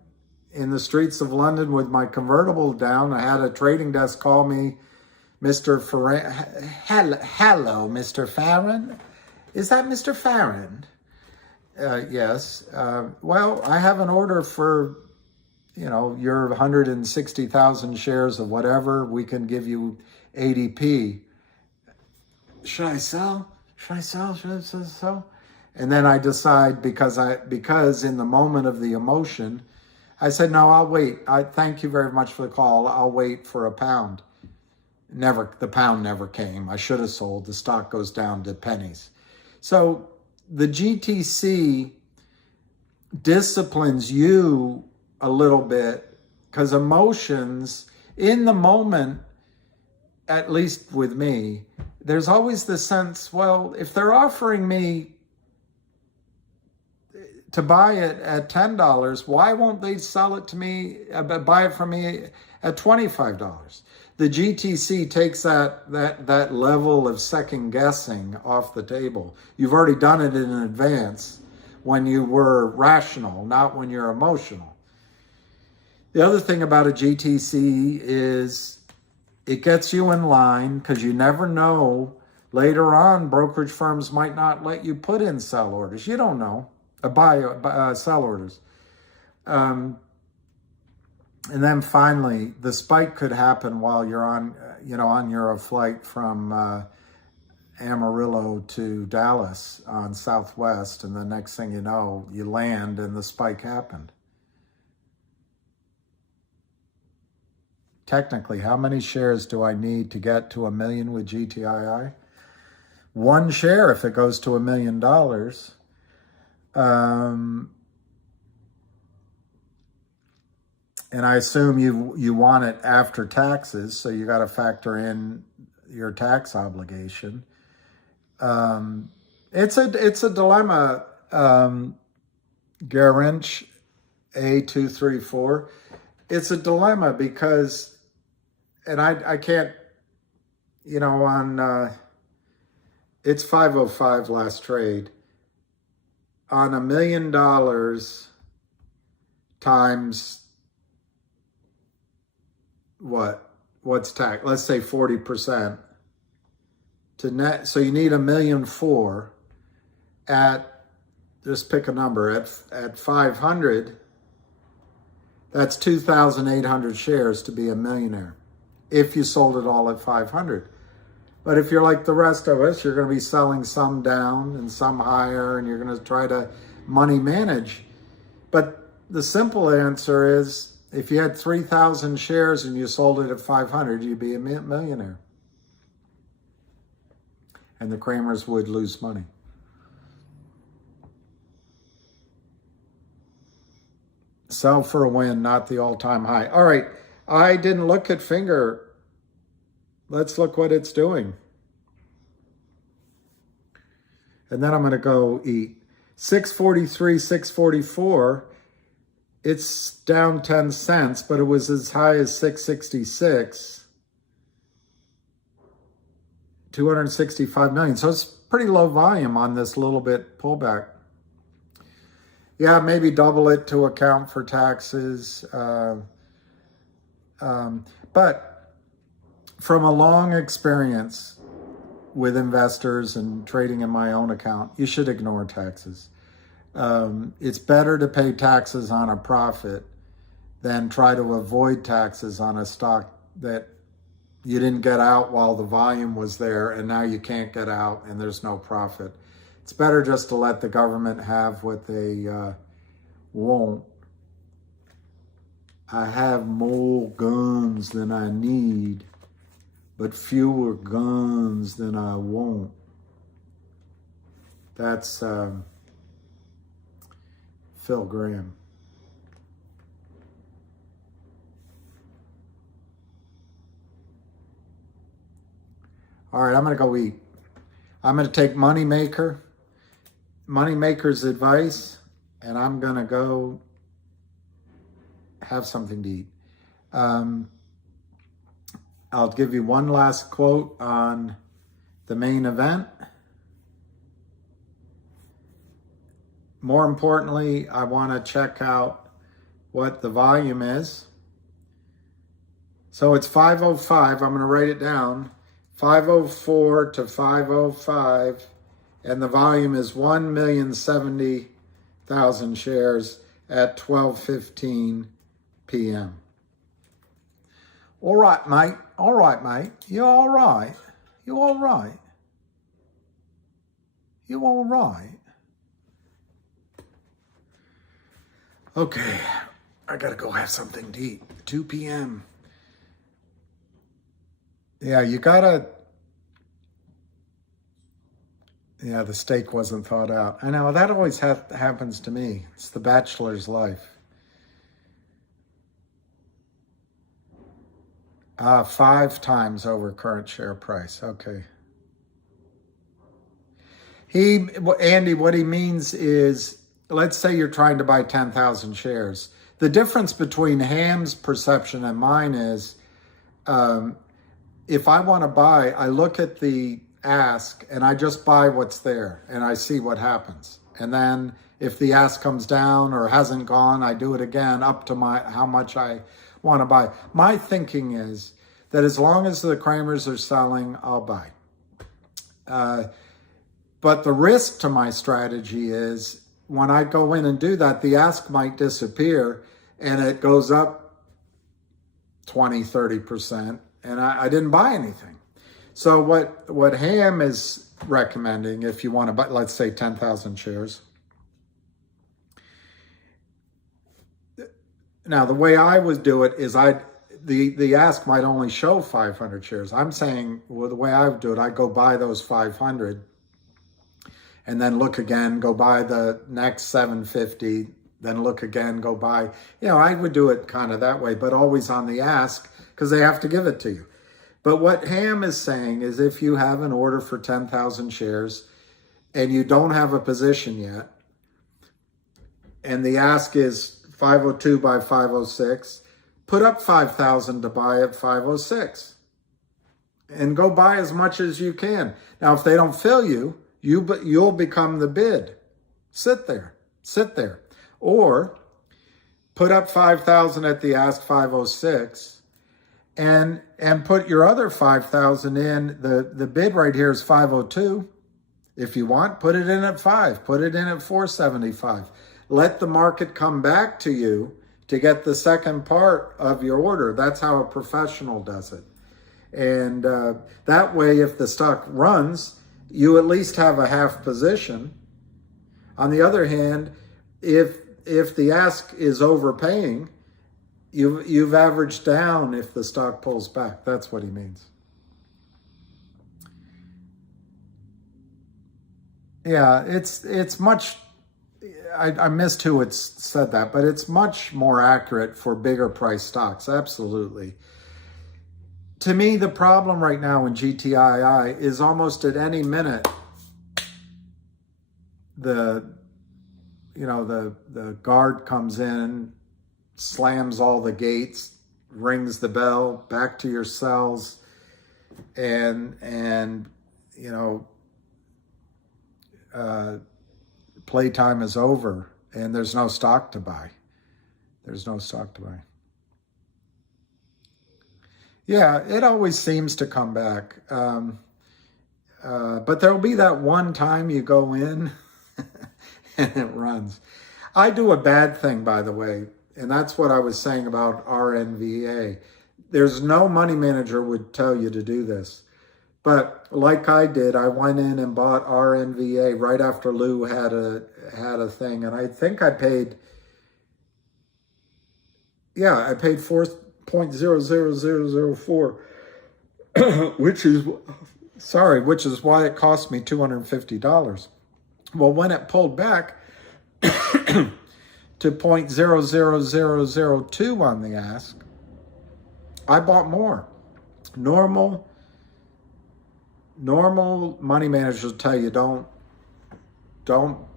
in the streets of London with my convertible down. I had a trading desk call me, Mr. Farron. Hello, Mr. Farron. Is that Mr. Farron? Yes. Well, I have an order for your 160,000 shares of whatever, we can give you 80p. Should I sell? Should I sell? Should I sell? And then I decide, because in the moment of the emotion, I said, no, I'll wait. I thank you very much for the call. I'll wait for a pound. The pound never came. I should have sold. The stock goes down to pennies. So the GTC disciplines you a little bit, because emotions in the moment, at least with me, there's always the sense, well, if they're offering me to buy it at $10, why won't they sell it to me, buy it from me at $25? The GTC takes that level of second guessing off the table. You've already done it in advance when you were rational, not when you're emotional. The other thing about a GTC is it gets you in line, because you never know. Later on, brokerage firms might not let you put in sell orders. You don't know. Buy sell orders. And then finally, the spike could happen while you're on your flight from Amarillo to Dallas on Southwest, and the next thing you know, you land and the spike happened. Technically, how many shares do I need to get to $1 million with GTII? One share if it goes to $1 million. And I assume you want it after taxes, so you got to factor in your tax obligation. It's a dilemma. Garinch A234. It's a dilemma because, and I can't, on it's 505 last trade. On $1 million times what's tax? Let's say 40% to net. So you need $1.4 million at, just pick a number, at 500. That's 2,800 shares to be a millionaire if you sold it all at 500. But if you're like the rest of us, you're going to be selling some down and some higher, and you're going to try to money manage. But the simple answer is, if you had 3,000 shares and you sold it at 500, you'd be a millionaire. And the Kramers would lose money. Sell for a win, not the all-time high. All right, I didn't look at Finger. Let's look what it's doing. And then I'm going to go eat. 643, 644. It's down 10 cents, but it was as high as 666. 265 million. So it's pretty low volume on this little bit pullback. Yeah, maybe double it to account for taxes. But from a long experience with investors and trading in my own account, you should ignore taxes. It's better to pay taxes on a profit than try to avoid taxes on a stock that you didn't get out while the volume was there, and now you can't get out and there's no profit. It's better just to let the government have what they won't. I have more guns than I need, but fewer guns than I want. That's Phil Graham. All right, I'm going to go eat. I'm going to take Moneymaker's advice, and I'm going to go have something to eat. I'll give you one last quote on the main event. More importantly, I want to check out what the volume is. So it's 505. I'm going to write it down. 504 to 505. And the volume is 1,070,000 shares at 12.15 p.m. All right, mate. All right, mate. You all right? You all right? You all right? Okay, I gotta go have something to eat. 2 p.m. Yeah, you gotta... Yeah, the steak wasn't thawed out. I know, that always happens to me. It's the bachelor's life. 5 times over current share price. Okay. Andy, what he means is, let's say you're trying to buy 10,000 shares. The difference between Ham's perception and mine is, if I want to buy, I look at the ask and I just buy what's there and I see what happens. And then if the ask comes down or hasn't gone, I do it again up to how much I want to buy. My thinking is that as long as the Kramers are selling, I'll buy. But the risk to my strategy is when I go in and do that, the ask might disappear and it goes up 20, 30%, and I didn't buy anything. So what Ham is recommending, if you want to buy, let's say 10,000 shares. Now, the way I would do it is the ask might only show 500 shares. I'm saying, well, the way I would do it, I'd go buy those 500 and then look again, go buy the next 750, then look again, go buy. I would do it kind of that way, but always on the ask because they have to give it to you. But what Ham is saying is if you have an order for 10,000 shares and you don't have a position yet, and the ask is 502 by 506, put up 5,000 to buy at 506 and go buy as much as you can. Now, if they don't fill you'll become the bid. Sit there. Or put up 5,000 at the ask 506 and put your other 5,000 in. The bid right here is 502. If you want, put it in at 5. Put it in at 475. Let the market come back to you to get the second part of your order. That's how a professional does it. And that way, if the stock runs, you at least have a half position. On the other hand, if the ask is overpaying, you've averaged down if the stock pulls back. That's what he means. Yeah, it's much, I missed who had said that, but it's much more accurate for bigger price stocks. Absolutely. To me, the problem right now in GTII is almost at any minute, the guard comes in, slams all the gates, rings the bell, back to your cells, and playtime is over and there's no stock to buy. Yeah, it always seems to come back. But there'll be that one time you go in and it runs. I do a bad thing, by the way, and that's what I was saying about RNVA. There's no money manager would tell you to do this. But like I did, I went in and bought RNVA right after Lou had a thing, and I think I paid 4.00004, which is why it cost me $250. Well, when it pulled back to 0.00002 on the ask, I bought more. Normal money managers will tell you don't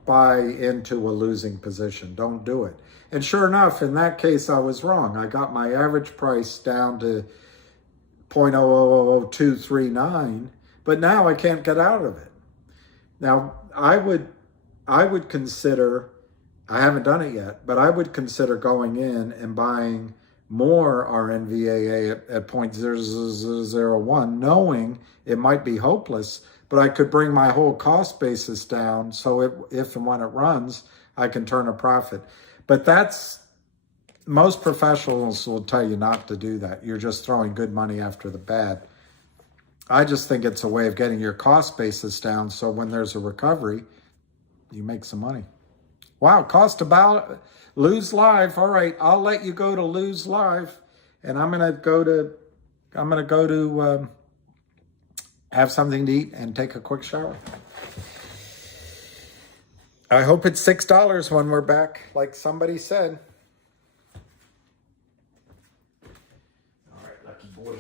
buy into a losing position. Don't do it. And sure enough, in that case, I was wrong. I got my average price down to 0.000239, but now I can't get out of it. Now, I would consider, I haven't done it yet, but I would consider going in and buying more RNVAA at 0.0001, knowing it might be hopeless, but I could bring my whole cost basis down so if and when it runs, I can turn a profit. But that's most professionals will tell you not to do that. You're just throwing good money after the bad. I just think it's a way of getting your cost basis down so when there's a recovery, you make some money. Wow, cost about lose live. All right, I'll let you go to lose live, and I'm gonna go to have something to eat and take a quick shower. I hope it's $6 when we're back, like somebody said. All right, lucky boy.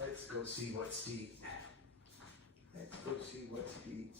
Let's go see what's to eat. Let's go see what's to eat.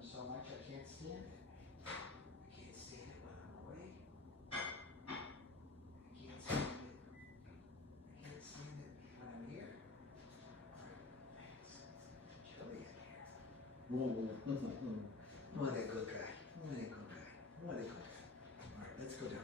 So much I can't stand it. I can't stand it when I'm away. I can't stand it. I can't stand it when I'm here. It's chilly in here. What a good guy. What a good guy. What a good guy. All right, let's go down.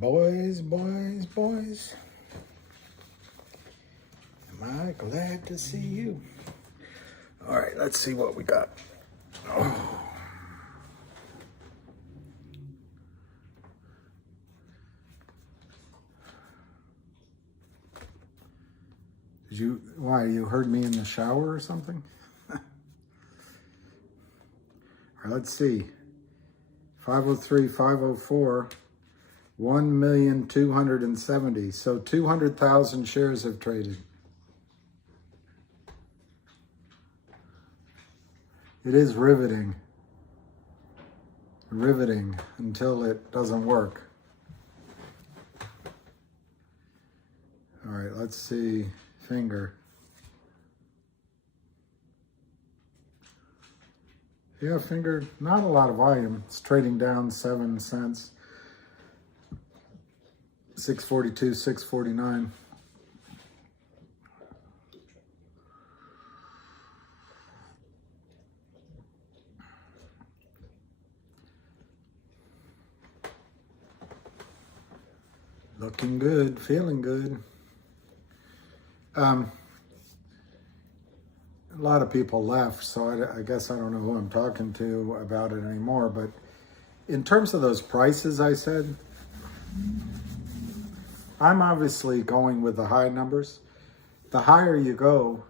Boys, boys, boys. Am I glad to see you? All right, let's see what we got. Oh. Why, you heard me in the shower or something? All right, let's see. 503, 504, 1,270,000. So 200,000 shares have traded. It is riveting. Riveting until it doesn't work. All right, let's see. Finger. Yeah, finger, not a lot of volume. It's trading down 7 cents. 642, 649. Looking good, feeling good. A lot of people left, so I guess I don't know who I'm talking to about it anymore. But in terms of those prices I said, I'm obviously going with the high numbers. The higher you go,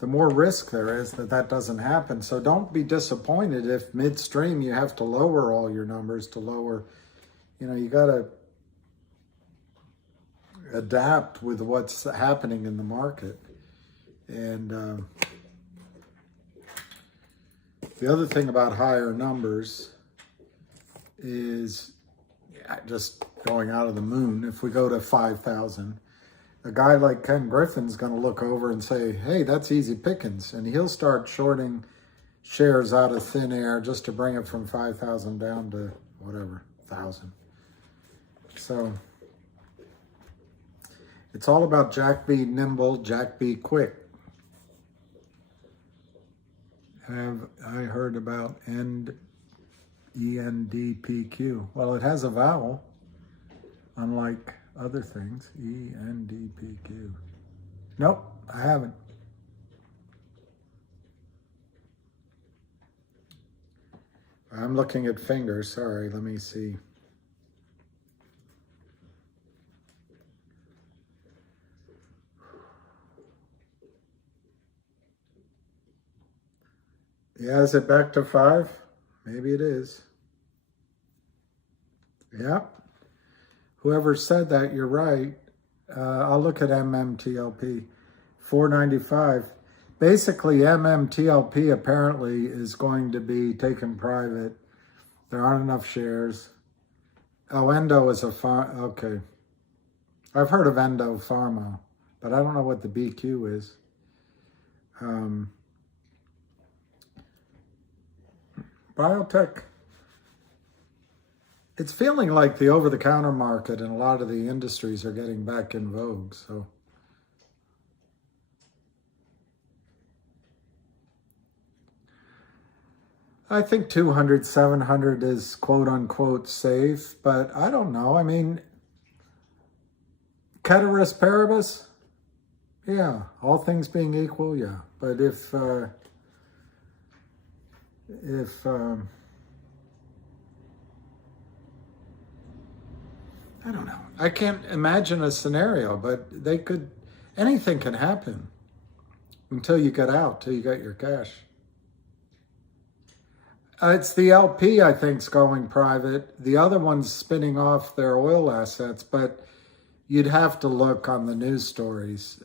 the more risk there is that that doesn't happen. So don't be disappointed if midstream you have to lower all your numbers to lower. You got to adapt with what's happening in the market. And the other thing about higher numbers is just going out of the moon. If we go to 5,000, a guy like Ken Griffin's going to look over and say, hey, that's easy pickings. And he'll start shorting shares out of thin air just to bring it from 5,000 down to whatever, 1,000. So it's all about Jack be nimble, Jack be quick. Have I heard about ENDPQ? Well, it has a vowel, unlike other things. ENDPQ. Nope, I haven't. I'm looking at fingers. Sorry, let me see. Yeah, is it back to 5? Maybe it is. Yeah. Whoever said that, you're right. I'll look at MMTLP. 495. Basically, MMTLP apparently is going to be taken private. There aren't enough shares. Oh, Endo is a okay. I've heard of Endo Pharma, but I don't know what the BQ is. Biotech, it's feeling like the over-the-counter market and a lot of the industries are getting back in vogue. So I think 200, 700 is quote-unquote safe, but I don't know. I mean, ceteris paribus, yeah, all things being equal, yeah. But if I don't know. I can't imagine a scenario, but anything can happen until you get out, till you get your cash. It's the LP, I think, is going private. The other one's spinning off their oil assets, but you'd have to look on the news stories.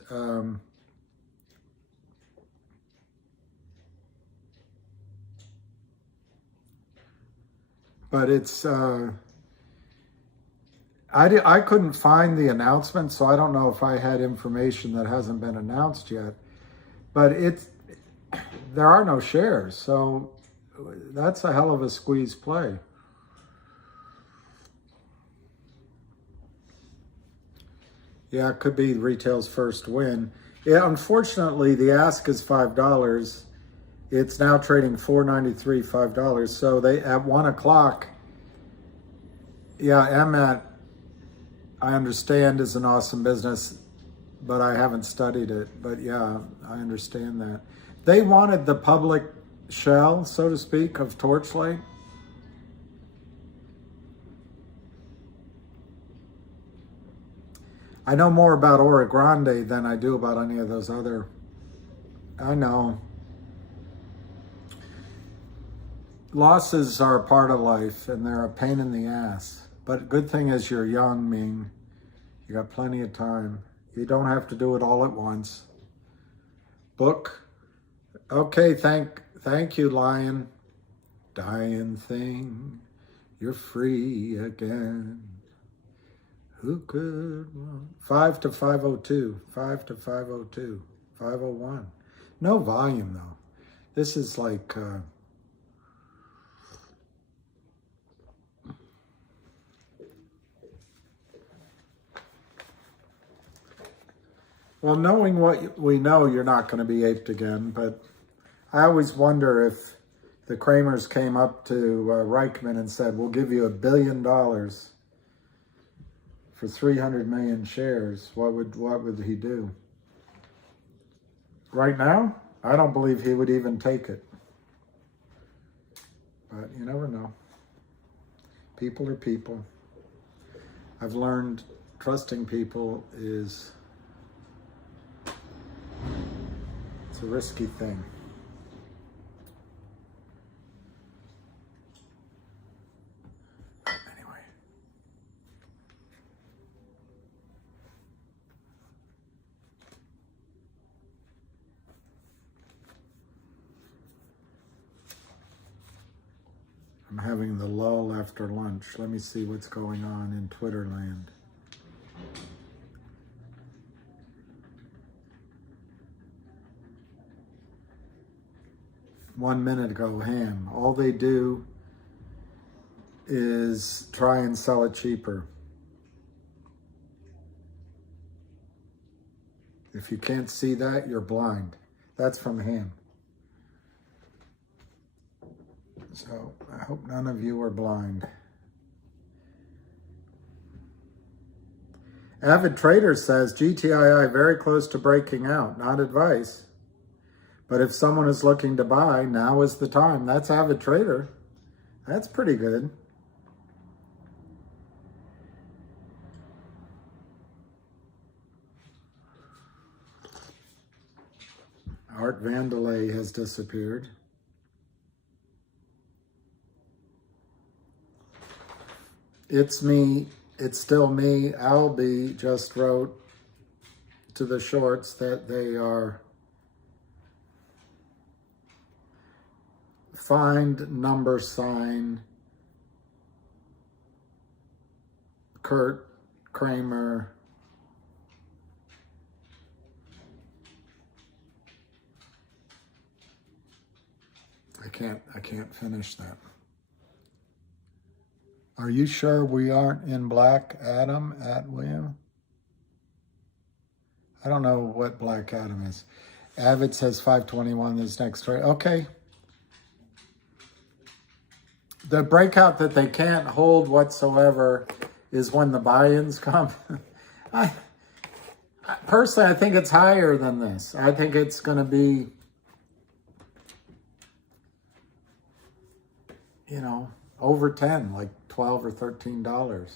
But it's, I couldn't find the announcement, so I don't know if I had information that hasn't been announced yet. But there are no shares, so that's a hell of a squeeze play. Yeah, it could be retail's first win. Yeah, unfortunately, the ask is $5. It's now trading $4.93, $5. So at 1 o'clock, yeah, I understand is an awesome business, but I haven't studied it. But yeah, I understand that. They wanted the public shell, so to speak, of Torchlight. I know more about Ora Grande than I do about any of those other. I know. Losses are a part of life, and they're a pain in the ass. But good thing is you're young, Ming. You got plenty of time. You don't have to do it all at once. Book. Okay, thank you, Lion. Dying thing, you're free again. Who could want 5 to 502, 5 to 502, 501. No volume though. This is like well, knowing what we know, you're not going to be aped again, but I always wonder if the Kramers came up to Reichman and said, we'll give you $1 billion for 300 million shares, what would he do? Right now, I don't believe he would even take it. But you never know. People are people. I've learned trusting people is it's a risky thing. Anyway. I'm having the lull after lunch. Let me see what's going on in Twitter land. One minute ago, ham. All they do is try and sell it cheaper. If you can't see that, you're blind. That's from ham. So I hope none of you are blind. Avid Trader says GTII very close to breaking out. Not advice. But if someone is looking to buy, now is the time. That's Avid Trader. That's pretty good. Art Vandelay has disappeared. It's me. It's still me. Albie just wrote to the shorts that they are find number sign Kurt Kramer. I can't finish that. Are you sure we aren't in black, Adam, at William? I don't know what Black Adam is. Avid says 521 is next trade. Okay. The breakout that they can't hold whatsoever is when the buy-ins come. Personally, I think it's higher than this. I think it's going to be, you know, over 10, like $12 or $13.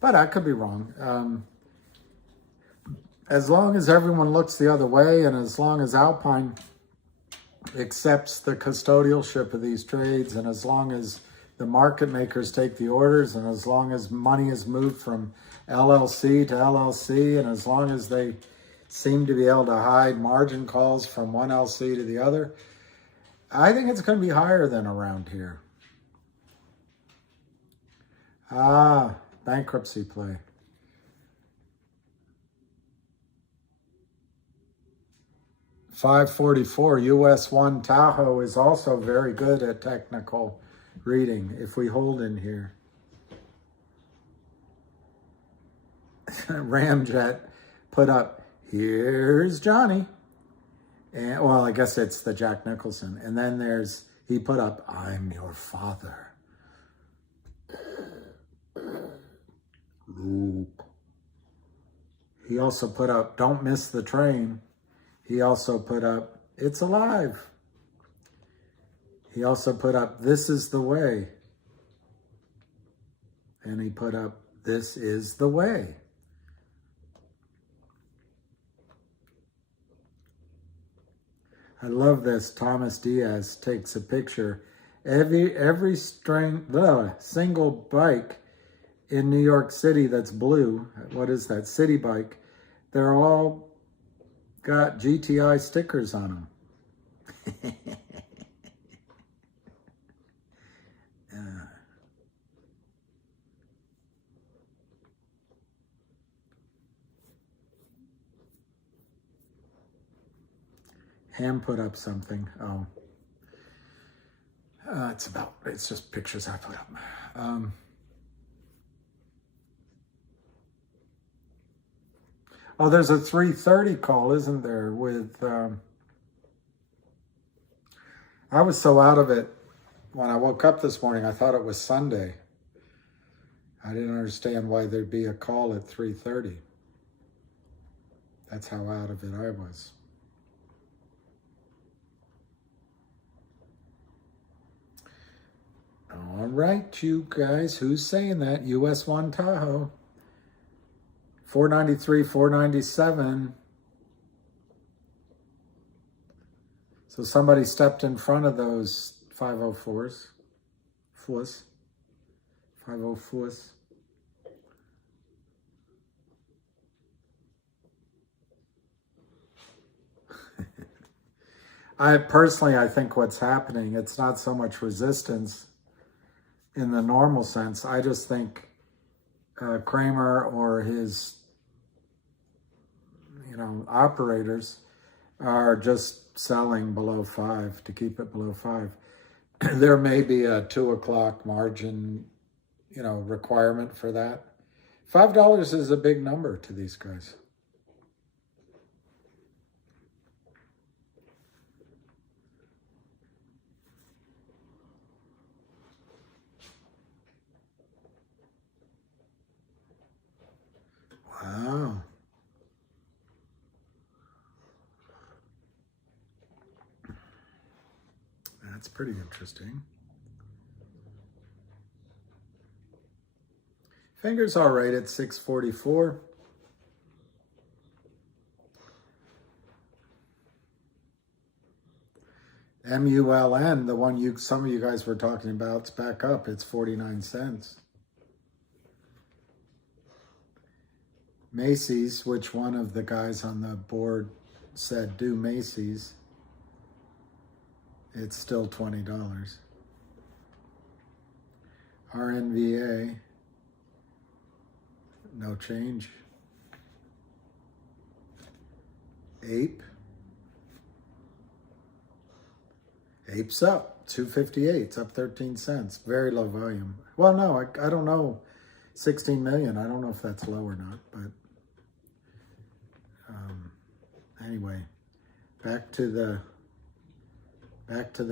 But I could be wrong. As long as everyone looks the other way, and as long as Alpine accepts the custodialship of these trades, and as long as the market makers take the orders, and as long as money is moved from LLC to LLC, and as long as they seem to be able to hide margin calls from one LC to the other, I think it's going to be higher than around here. Bankruptcy play. $544 US 1 Tahoe is also very good at technical reading if we hold in here. Ramjet put up, here's Johnny. And well, I guess it's the Jack Nicholson. And then he put up, I'm your father. Loop. He also put up, don't miss the train. He also put up, it's alive. He also put up, this is the way. And he put up, this is the way. I love this. Thomas Diaz takes a picture. Every single bike in New York City that's blue, what is that, city bike, they're all got GTI stickers on them. Ham put up something. Oh, it's just pictures I put up. Oh, there's a 3:30 call, isn't there? With I was so out of it when I woke up this morning. I thought it was Sunday. I didn't understand why there'd be a call at 3:30. That's how out of it I was. All right, you guys, who's saying that? US 1 Tahoe. 493, 497. So somebody stepped in front of those 504s. 504s. I think what's happening, it's not so much resistance in the normal sense. I just think Kramer or his, operators are just selling below 5 to keep it below 5. There may be a 2 o'clock margin, requirement for that. $5 is a big number to these guys. Wow. That's pretty interesting. Fingers all right at 644. MULN, the one some of you guys were talking about, it's back up. It's 49 cents. Macy's, which one of the guys on the board said do Macy's, it's still $20. RNVA, no change. Ape's up, 258, it's up 13 cents. Very low volume. Well, no, I don't know. 16 million, I don't know if that's low or not, but anyway, back to the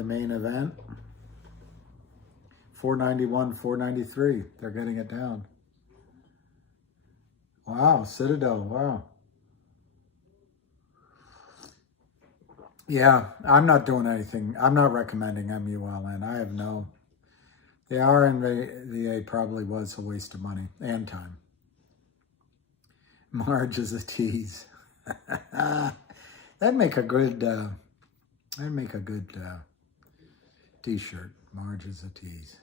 main event. 491, 493. They're getting it down. Wow, Citadel, wow. Yeah, I'm not doing anything. I'm not recommending MULN. I have no. The RNVA probably was a waste of money and time. Marge is a tease. That'd make a good. T-shirt. Marge is a tease.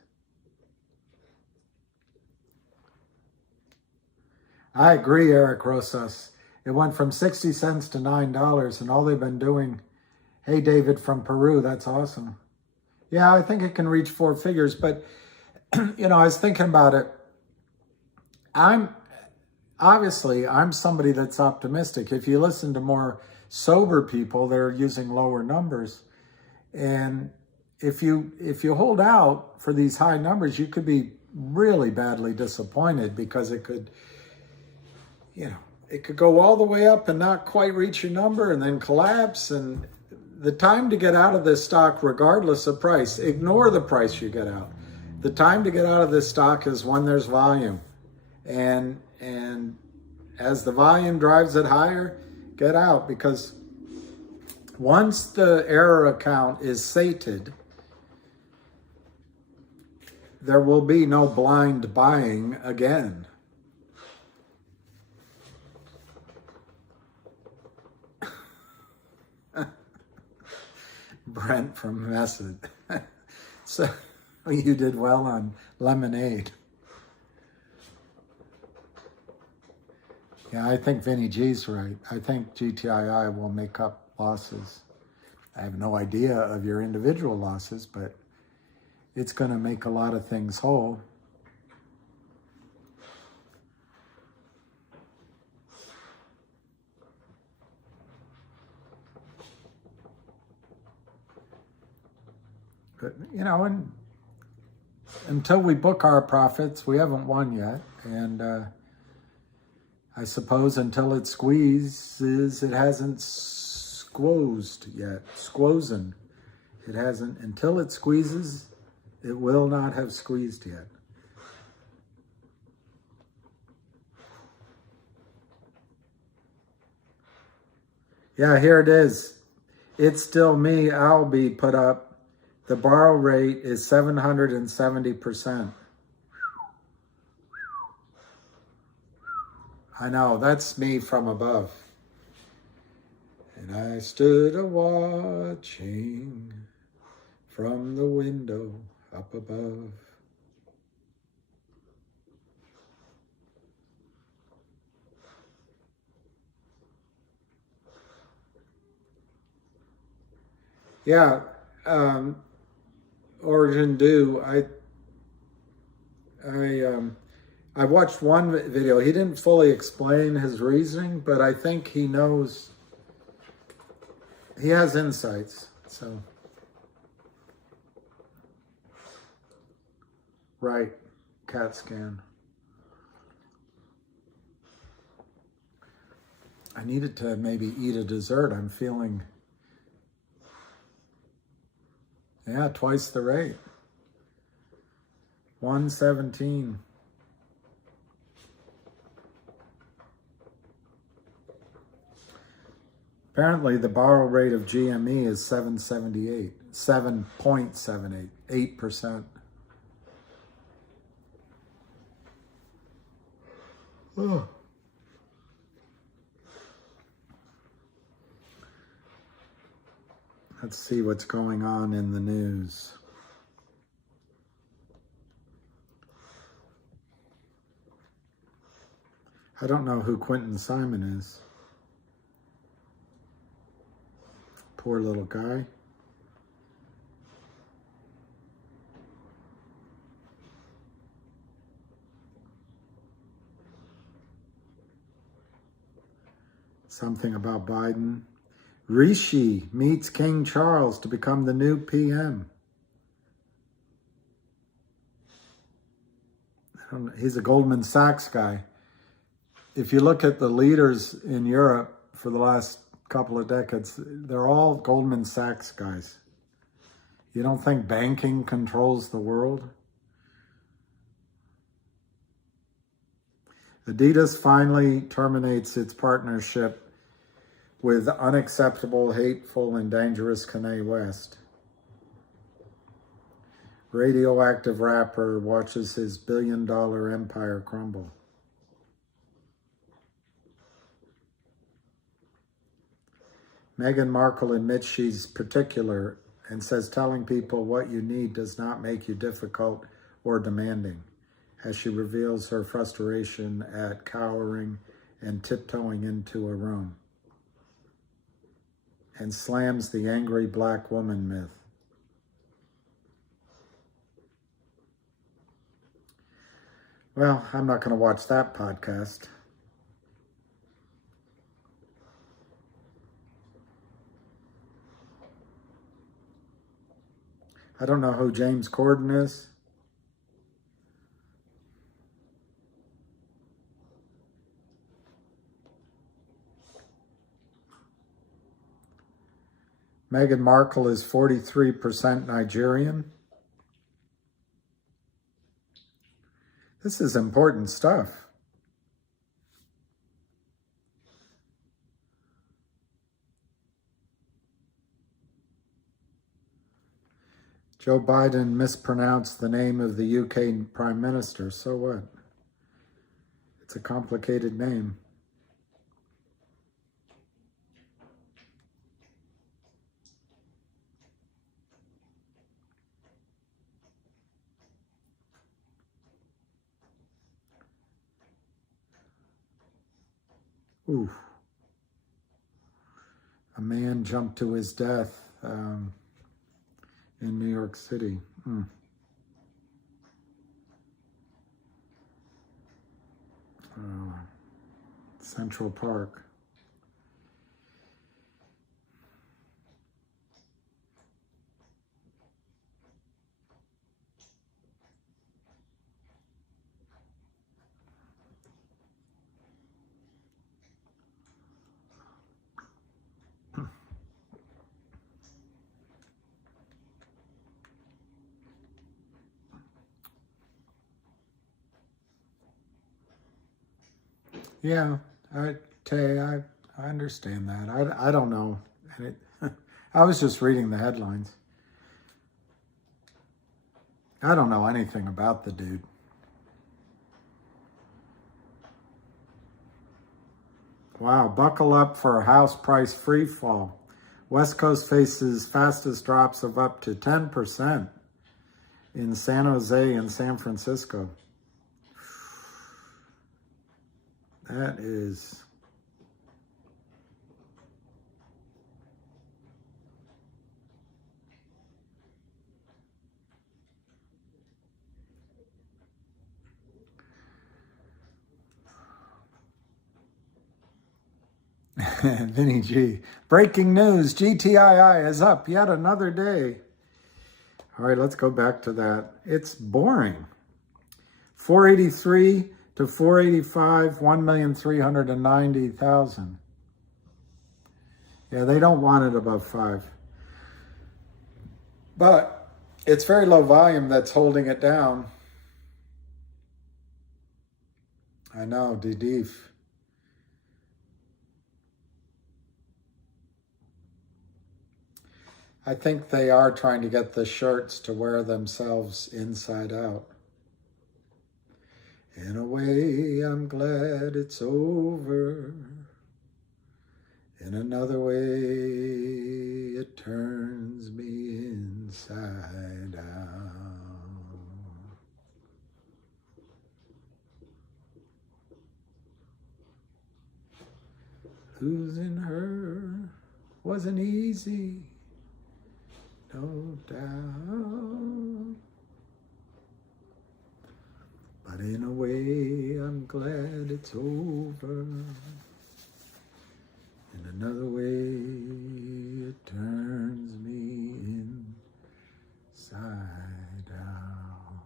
I agree, Eric Rosas. It went from 60 cents to $9, and all they've been doing. Hey, David from Peru, that's awesome. Yeah, I think it can reach 4 figures, but I was thinking about it. I'm somebody that's optimistic. If you listen to more sober people, they're using lower numbers. And if you hold out for these high numbers, you could be really badly disappointed, because it could go all the way up and not quite reach your number and then collapse. And the time to get out of this stock, regardless of price, ignore the price you get out. The time to get out of this stock is when there's volume. And as the volume drives it higher, get out, because once the error account is sated, there will be no blind buying again. Brent from Message. So you did well on lemonade. Yeah, I think Vinny G's right. I think GTII will make up losses. I have no idea of your individual losses, but it's going to make a lot of things whole. But, you know, until we book our profits, we haven't won yet. And I suppose until it squeezes, it hasn't squozed yet. Squozen. It hasn't. Until it squeezes, it will not have squeezed yet. Yeah, here it is. It's still me. I'll be put up. The borrow rate is 770%. I know, that's me from above. And I stood a-watching from the window up above. Yeah, Origin Do, I watched one video. He didn't fully explain his reasoning, but I think he knows, he has insights, so. Right, CAT scan. I needed to maybe eat a dessert. I'm feeling, yeah, twice the rate. 117. Apparently, the borrow rate of GME is 7.78, 7.78, 8%. Oh. Let's see what's going on in the news. I don't know who Quentin Simon is. Poor little guy. Something about Biden. Rishi meets King Charles to become the new PM. He's a Goldman Sachs guy. If you look at the leaders in Europe for the last couple of decades, they're all Goldman Sachs guys. You don't think banking controls the world? Adidas finally terminates its partnership with unacceptable, hateful, and dangerous Kanye West. Radioactive rapper watches his billion-dollar empire crumble. Meghan Markle admits she's particular and says telling people what you need does not make you difficult or demanding, as she reveals her frustration at cowering and tiptoeing into a room, and slams the angry black woman myth. Well, I'm not going to watch that podcast. I don't know who James Corden is. Meghan Markle is 43% Nigerian. This is important stuff. Joe Biden mispronounced the name of the UK Prime Minister. So what? It's a complicated name. Ooh. A man jumped to his death in New York City. Central Park. Yeah, Tay, I understand that. I don't know. And I was just reading the headlines. I don't know anything about the dude. Wow, buckle up for a house price free fall. West Coast faces fastest drops of up to 10% in San Jose and San Francisco. That is... Vinny G. Breaking news, GTII is up yet another day. All right, let's go back to that. It's boring. 483 to 485, 1,390,000. Yeah, they don't want it above 5. But it's very low volume that's holding it down. I know, Didif. I think they are trying to get the shirts to wear themselves inside out. In a way, I'm glad it's over. In another way, it turns me inside out. Losing her wasn't easy. No doubt, but in a way, I'm glad it's over. In another way, it turns me inside out.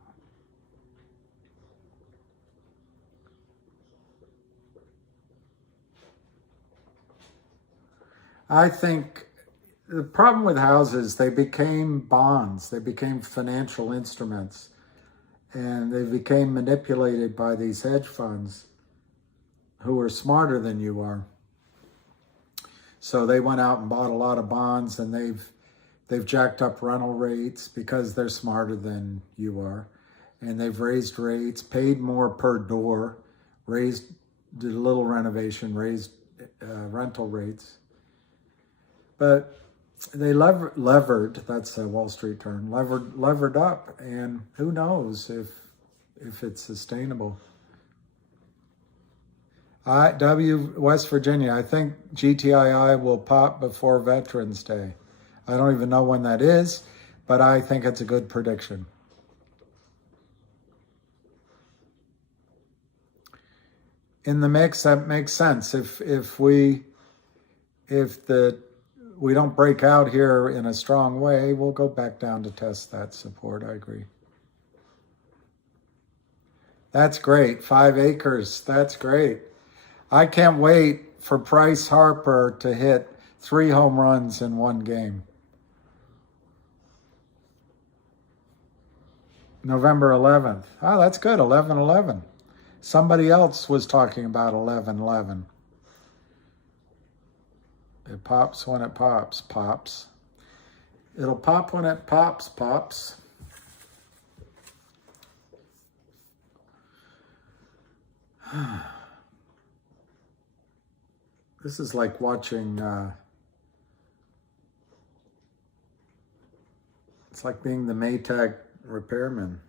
I think the problem with houses, they became bonds, they became financial instruments, and they became manipulated by these hedge funds who are smarter than you are. So they went out and bought a lot of bonds, and they've jacked up rental rates because they're smarter than you are. And they've raised rates, paid more per door, did a little renovation, raised rental rates. But they levered, that's a Wall Street term, levered up, and who knows if it's sustainable. West Virginia, I think GTII will pop before Veterans Day. I don't even know when that is, but I think it's a good prediction. In the mix, that makes sense. If we don't break out here in a strong way, we'll go back down to test that support. I agree. That's great. 5 acres. That's great. I can't wait for Bryce Harper to hit 3 home runs in one game. November 11th. Oh, that's good. 11/11. Somebody else was talking about 11/11. It pops when it pops, pops. It'll pop when it pops. This is like watching, it's like being the Maytag repairman.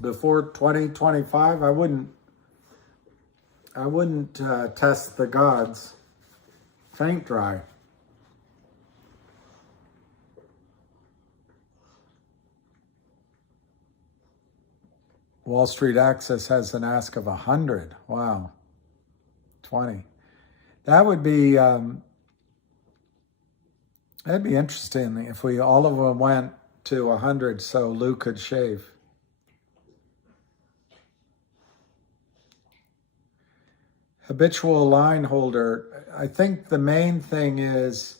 Before 2025, I wouldn't test the gods. Paint dry. Wall Street Access has an ask of 100. Wow. 20. That would be, that'd be interesting if we all of them went to 100 so Lou could shave. Habitual line holder. I think the main thing is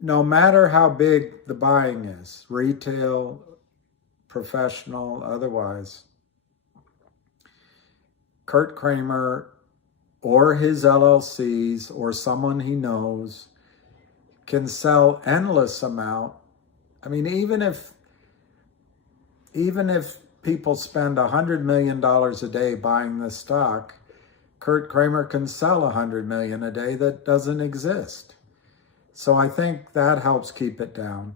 no matter how big the buying is, retail, professional, otherwise, Kurt Kramer or his LLCs or someone he knows can sell endless amount. I mean, even if people spend $100 million a day buying this stock, Kurt Kramer can sell 100 million a day that doesn't exist. So I think that helps keep it down.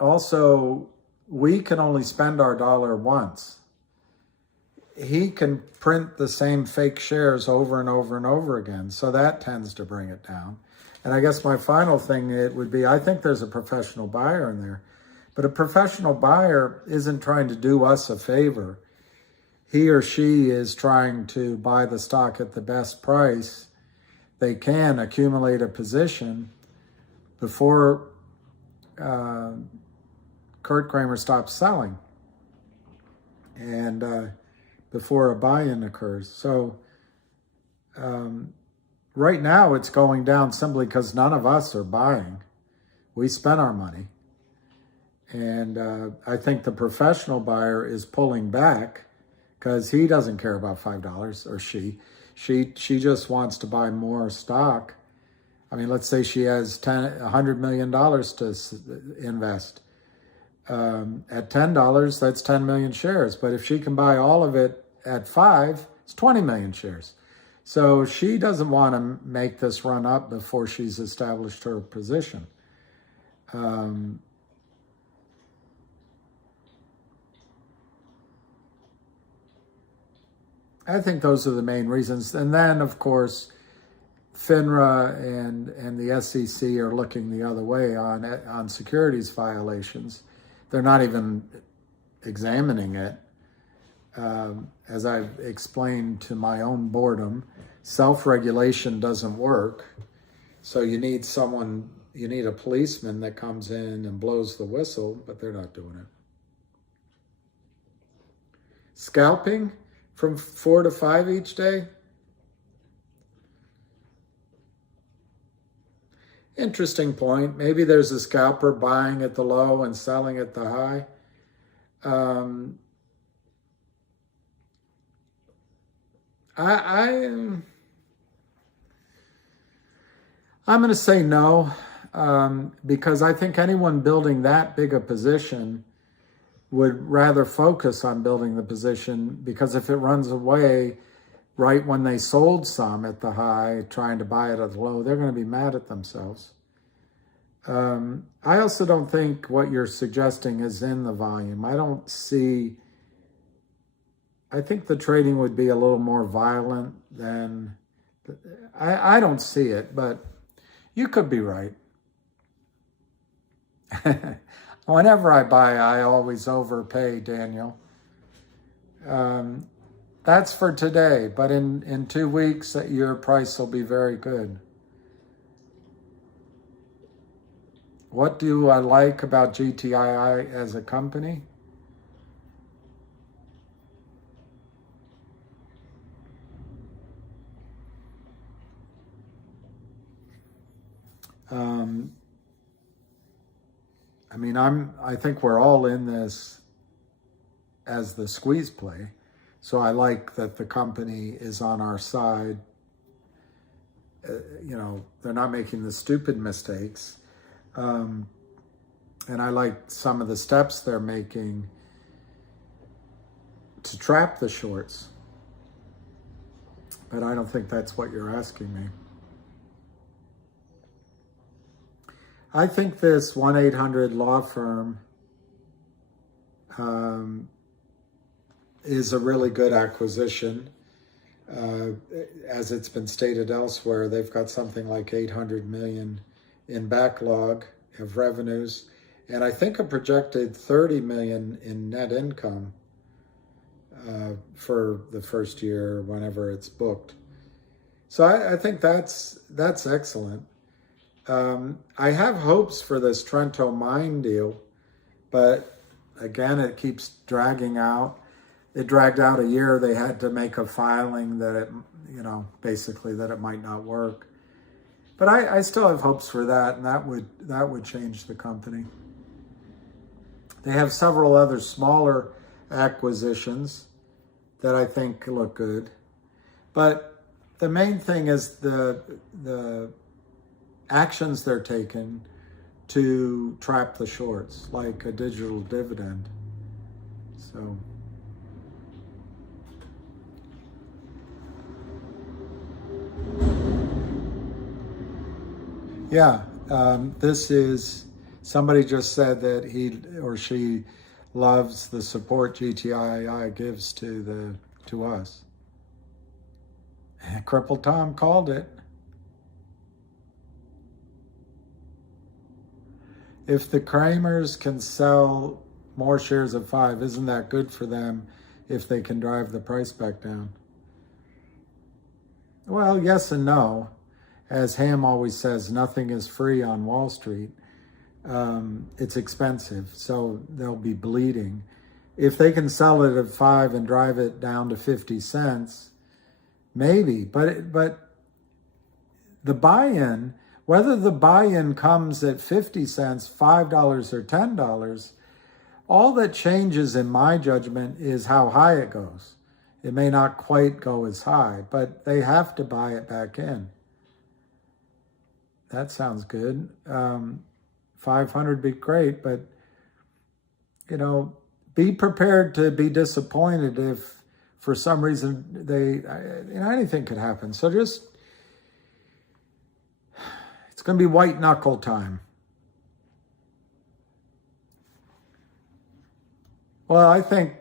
Also, we can only spend our dollar once. He can print the same fake shares over and over and over again. So that tends to bring it down. And I guess my final thing it would be, I think there's a professional buyer in there, but a professional buyer isn't trying to do us a favor. He or she is trying to buy the stock at the best price they can, accumulate a position before Kurt Kramer stops selling and before a buy-in occurs. So right now it's going down simply because none of us are buying. We spent our money. And I think the professional buyer is pulling back because he doesn't care about $5, or she just wants to buy more stock. I mean, let's say she has $100 million to invest. At $10, that's 10 million shares. But if she can buy all of it at $5, it's 20 million shares. So she doesn't want to make this run up before she's established her position. I think those are the main reasons. And then, of course, FINRA and the SEC are looking the other way on securities violations. They're not even examining it. As I've explained to my own boredom, self-regulation doesn't work. So you need a policeman that comes in and blows the whistle, but they're not doing it. Scalping from 4 to 5 each day? Interesting point. Maybe there's a scalper buying at the low and selling at the high. I'm going to say no, because I think anyone building that big a position would rather focus on building the position, because if it runs away right when they sold some at the high, trying to buy it at the low, they're going to be mad at themselves. I also don't think what you're suggesting is in the volume. I think the trading would be a little more violent than, I don't see it, but you could be right. Whenever I buy, I always overpay, Daniel. That's for today, but in 2 weeks, your price will be very good. What do I like about GTII as a company? I mean, I think we're all in this as the squeeze play. So I like that the company is on our side. They're not making the stupid mistakes. And I like some of the steps they're making to trap the shorts. But I don't think that's what you're asking me. I think this 1-800 law firm is a really good acquisition. As it's been stated elsewhere, they've got something like 800 million in backlog of revenues, and I think a projected 30 million in net income for the first year, whenever it's booked. So I think that's excellent. I have hopes for this Trento mine deal, but again, it keeps dragging out. It dragged out a year. They had to make a filing that it, basically that it might not work. But I still have hopes for that, and that would change the company. They have several other smaller acquisitions that I think look good. But the main thing is the actions they're taking to trap the shorts, like a digital dividend. So yeah, this is, somebody just said that he or she loves the support GTII gives to us. And Crippled Tom called it. If the Kramers can sell more shares of 5, isn't that good for them if they can drive the price back down? Well, yes and no. As Ham always says, nothing is free on Wall Street. It's expensive, so they'll be bleeding. If they can sell it at 5 and drive it down to 50 cents, maybe. But the buy-in, whether the buy-in comes at 50 cents, $5, or $10, all that changes in my judgment is how high it goes. It may not quite go as high, but they have to buy it back in. That sounds good. 500 would be great, but, be prepared to be disappointed if for some reason anything could happen. So it's going to be white knuckle time. Well, I think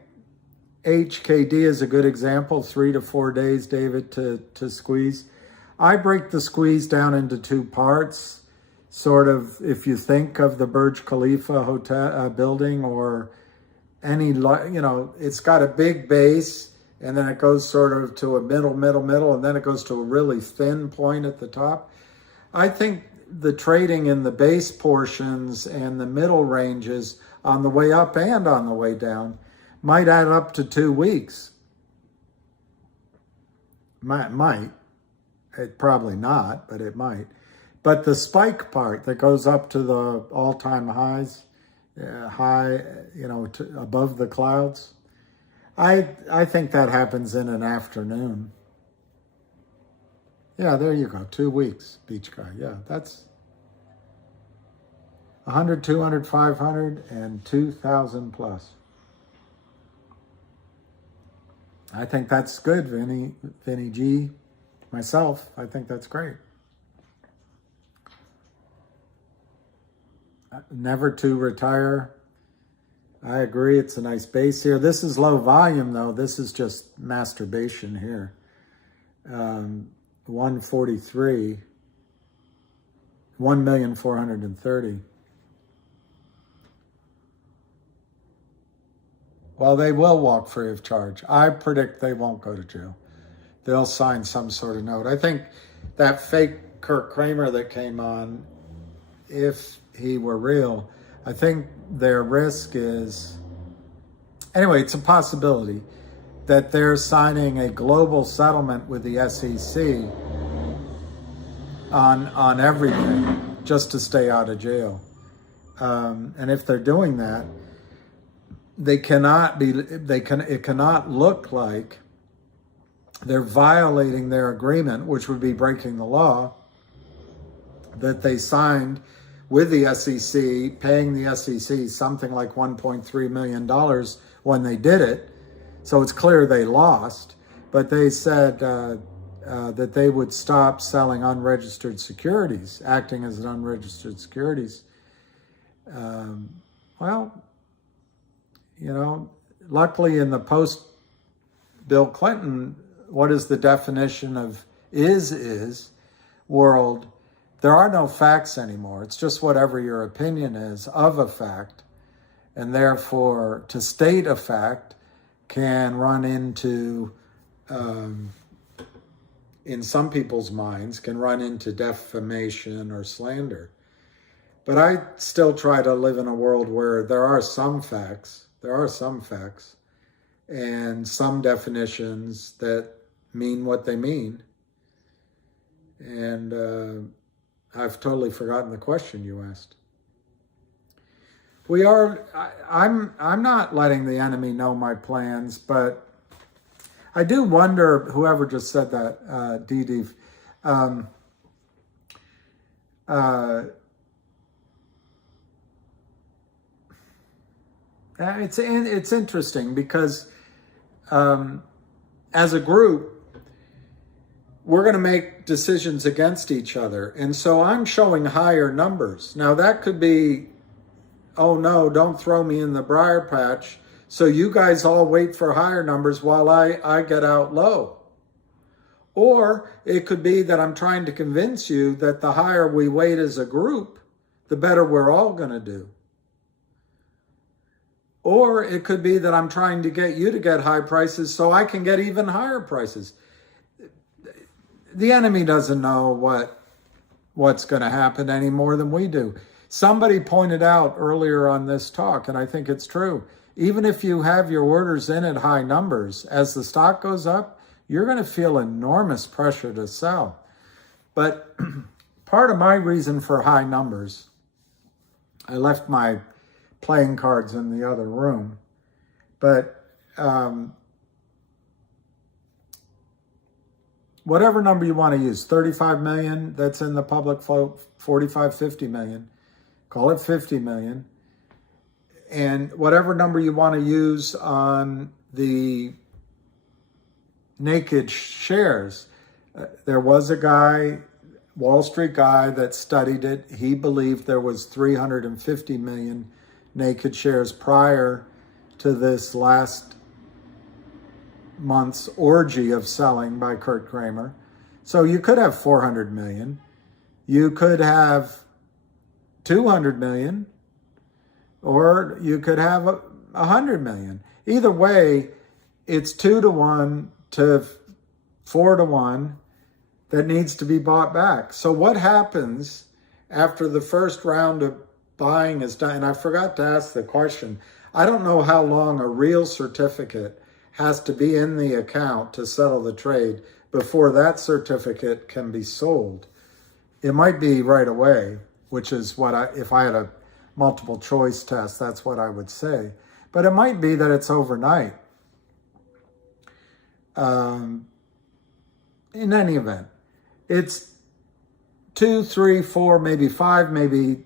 HKD is a good example, 3 to 4 days, David, to squeeze. I break the squeeze down into 2 parts, sort of, if you think of the Burj Khalifa hotel building or any, it's got a big base, and then it goes sort of to a middle, and then it goes to a really thin point at the top. I think the trading in the base portions and the middle ranges on the way up and on the way down might add up to 2 weeks. Might. It probably not, but it might. But the spike part that goes up to the all-time highs, above the clouds, I think that happens in an afternoon. Yeah, there you go. 2 weeks, beach guy. Yeah, that's 100, 200, 500, and 2,000 plus. I think that's good, Vinny G. Myself, I think that's great. Never to retire. I agree, it's a nice base here. This is low volume, though. This is just masturbation here. 143, 1,430,000. Well, they will walk free of charge. I predict they won't go to jail. They'll sign some sort of note. I think that fake Kirk Kramer that came on, if he were real, I think their risk is, anyway, it's a possibility that they're signing a global settlement with the SEC on everything just to stay out of jail. And if they're doing that, it cannot look like they're violating their agreement, which would be breaking the law, that they signed with the SEC, paying the SEC something like $1.3 million when they did it. So it's clear they lost, but they said that they would stop selling unregistered securities, acting as an unregistered securities. Well, you know, luckily in the post-Bill Clinton, what is the definition of is world, there are no facts anymore. It's just whatever your opinion is of a fact. And therefore, to state a fact can run into, in some people's minds, can run into defamation or slander. But I still try to live in a world where there are some facts, and some definitions that mean what they mean. And I've totally forgotten the question you asked. I'm not letting the enemy know my plans, but I do wonder, whoever just said that, Dee, it's interesting because as a group, we're going to make decisions against each other. And so I'm showing higher numbers. Now that could be, oh no, don't throw me in the briar patch. So you guys all wait for higher numbers while I get out low. Or it could be that I'm trying to convince you that the higher we wait as a group, the better we're all going to do. Or it could be that I'm trying to get you to get high prices so I can get even higher prices. The enemy doesn't know what's going to happen any more than we do. Somebody pointed out earlier on this talk, and I think it's true, even if you have your orders in at high numbers, as the stock goes up, you're going to feel enormous pressure to sell. But part of my reason for high numbers, I left my playing cards in the other room, but whatever number you want to use, 35 million that's in the public float, 45, 50 million, call it 50 million. And whatever number you want to use on the naked shares. There was a guy, Wall Street guy, that studied it. He believed there was 350 million naked shares prior to this last month's orgy of selling by Kurt Kramer. So you could have 400 million. You could have 200 million, or you could have 100 million. Either way, it's 2-to-1 to 4-to-1 that needs to be bought back. So what happens after the first round of buying is done? And I forgot to ask the question. I don't know how long a real certificate has to be in the account to settle the trade before that certificate can be sold. It might be right away, which is what if I had a multiple choice test, that's what I would say. But it might be that it's overnight. In any event, it's 2, 3, 4, maybe 5, maybe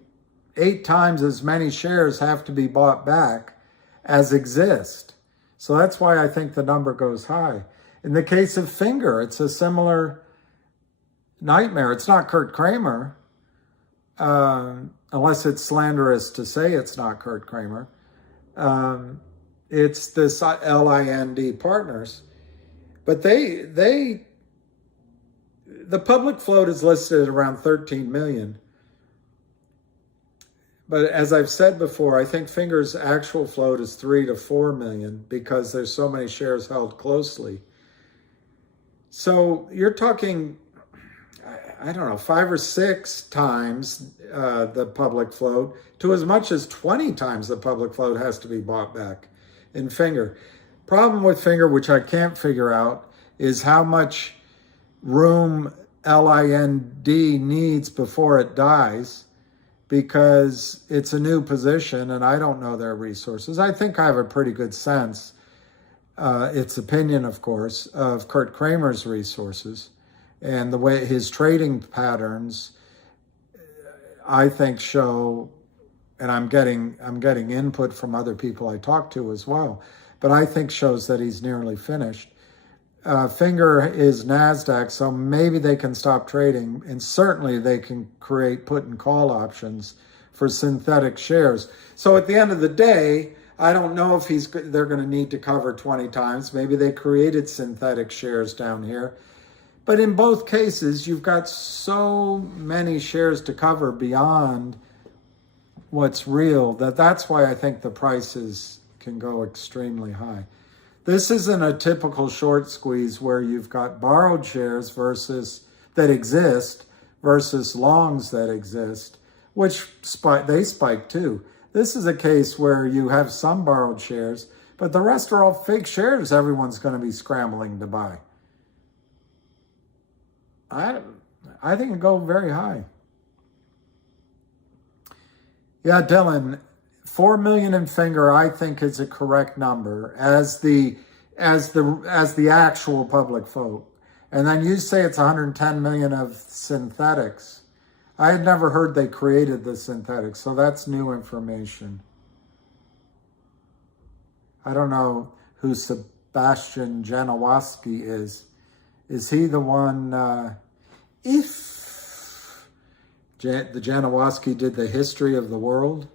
8 times as many shares have to be bought back as exist. So that's why I think the number goes high. In the case of Finger, it's a similar nightmare. It's not Kurt Kramer, unless it's slanderous to say it's not Kurt Kramer. It's this LIND Partners. But the public float is listed at around 13 million. But as I've said before, I think Finger's actual float is 3 to 4 million because there's so many shares held closely. So you're talking, I don't know, 5 or 6 times the public float to as much as 20 times the public float has to be bought back in Finger. Problem with Finger, which I can't figure out, is how much room LIND needs before it dies, because it's a new position and I don't know their resources. I think I have a pretty good sense, its opinion, of course, of Kurt Kramer's resources and the way his trading patterns, I think, show, and I'm getting input from other people I talk to as well, but I think shows that he's nearly finished. Finger is NASDAQ, so maybe they can stop trading, and certainly they can create put and call options for synthetic shares. So at the end of the day, I don't know if they're going to need to cover 20 times. Maybe they created synthetic shares down here. But in both cases, you've got so many shares to cover beyond what's real that's why I think the prices can go extremely high. This isn't a typical short squeeze where you've got borrowed shares that exist versus longs that exist, which they spike too. This is a case where you have some borrowed shares, but the rest are all fake shares everyone's going to be scrambling to buy. I think it go very high. Yeah, Dylan, 4 million in Finger, I think, is a correct number as the actual public vote. And then you say it's 110 million of synthetics. I had never heard they created the synthetics, so that's new information. I don't know who Sebastian Janowaski is. Is he the one, if the Janowaski did the history of the world?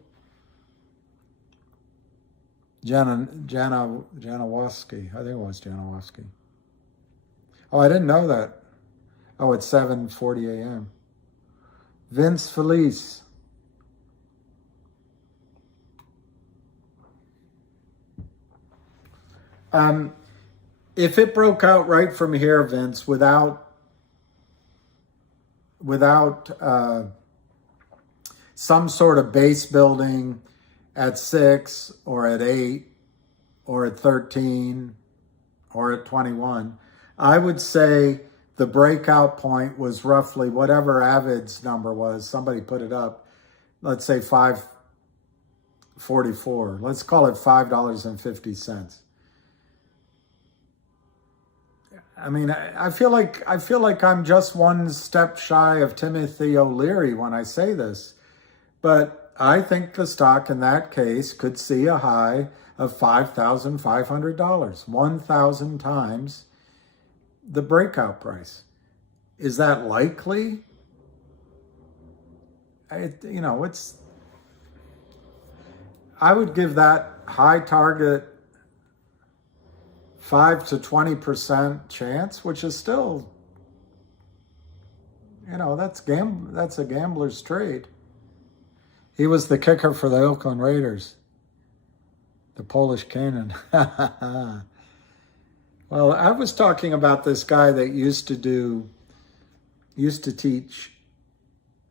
Janowaski. I think it was Janowaski. Oh, I didn't know that. Oh, it's 7:40 a.m. Vince Felice. If it broke out right from here, Vince, without some sort of base building at 6 or at 8 or at 13 or at 21, I would say the breakout point was roughly whatever Avid's number was. Somebody put it up. Let's say 5.44. Let's call it $5.50. I mean, I feel like I'm just one step shy of Timothy O'Leary when I say this, but I think the stock in that case could see a high of $5,500, 1,000 times the breakout price. Is that likely? I would give that high target 5 to 20% chance, which is still, that's a gambler's trade. He was the kicker for the Oakland Raiders, the Polish cannon. Well, I was talking about this guy that used to teach,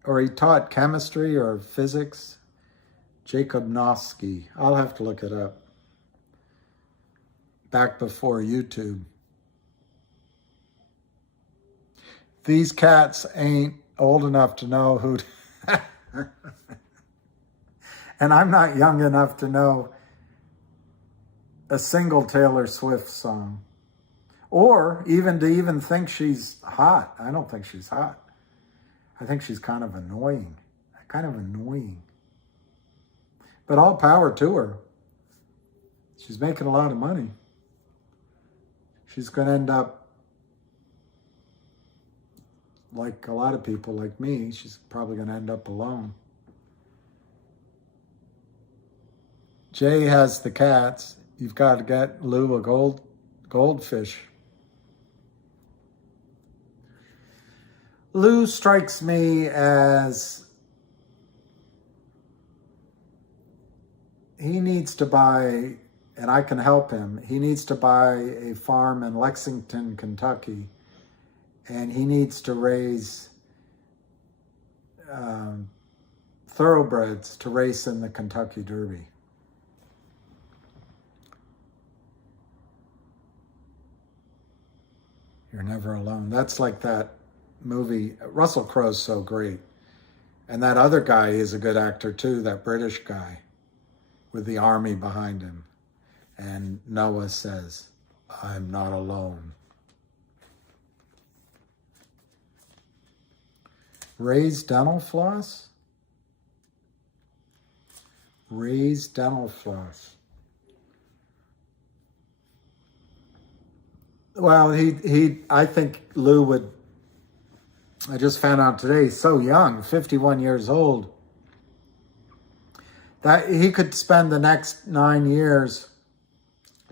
or he taught chemistry or physics, Jacob Nosky. I'll have to look it up. Back before YouTube. These cats ain't old enough to know who and I'm not young enough to know a single Taylor Swift song. Or even think she's hot. I don't think she's hot. I think she's kind of annoying. But all power to her. She's making a lot of money. She's going to end up like a lot of people like me. She's probably going to end up alone. Jay has the cats. You've got to get Lou a goldfish. Lou strikes me as he needs to buy, and I can help him, he needs to buy a farm in Lexington, Kentucky, and he needs to raise thoroughbreds to race in the Kentucky Derby. You're never alone. That's like that movie. Russell Crowe's so great. And that other guy is a good actor too, that British guy with the army behind him. And Noah says, "I'm not alone." Raised dental floss? Raised dental floss. Well, I think Lou would, I just found out today, he's so young, 51 years old, that he could spend the next 9 years,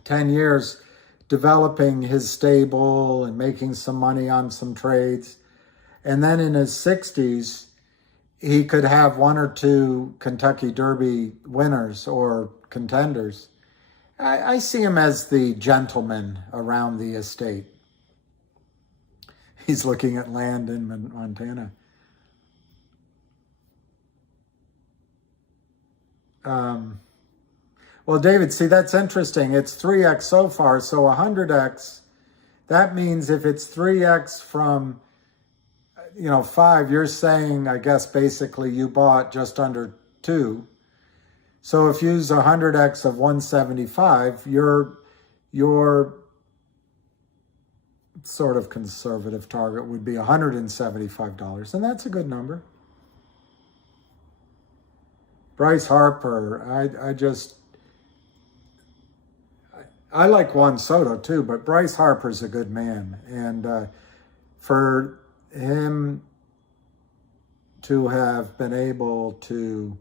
10 years developing his stable and making some money on some trades. And then in his 60s, he could have 1 or 2 Kentucky Derby winners or contenders. I see him as the gentleman around the estate. He's looking at land in Montana. Well, David, see, that's interesting. It's 3x so far, so 100x. That means if it's 3x from, 5, you're saying, I guess, basically you bought just under 2. So if you use 100x of 175, your sort of conservative target would be $175, and that's a good number. Bryce Harper, I like Juan Soto too, but Bryce Harper's a good man, and for him to have been able to,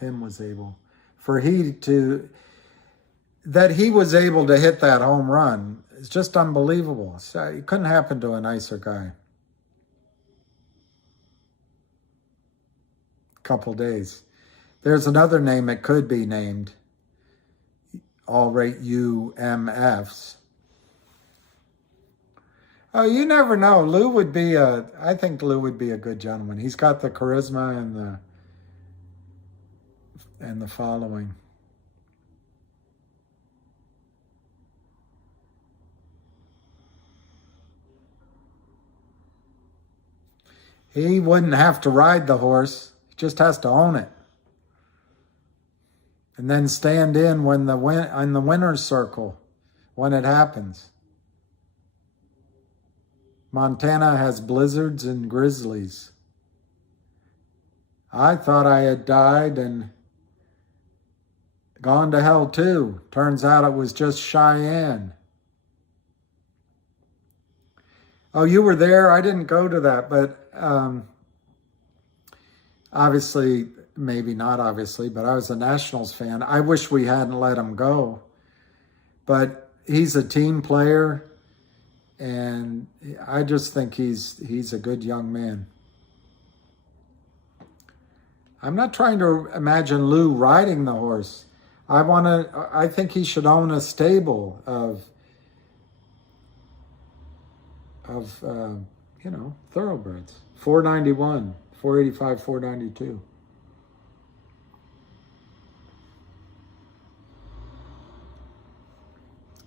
him was able to hit that home run. It's just unbelievable. So it couldn't happen to a nicer guy. Couple days. There's another name it could be named. I'll rate UMFs. Oh, you never know. I think Lou would be a good gentleman. He's got the charisma and the following. He wouldn't have to ride the horse. He just has to own it. And then stand in in the winner's circle when it happens. Montana has blizzards and grizzlies. I thought I had died and gone to hell too. Turns out it was just Cheyenne. Oh, you were there? I didn't go to that, but obviously, maybe not obviously, but I was a Nationals fan. I wish we hadn't let him go. But he's a team player, and I just think he's a good young man. I'm not trying to imagine Lou riding the horse. I think he should own a stable of thoroughbreds. 491, 485, 492.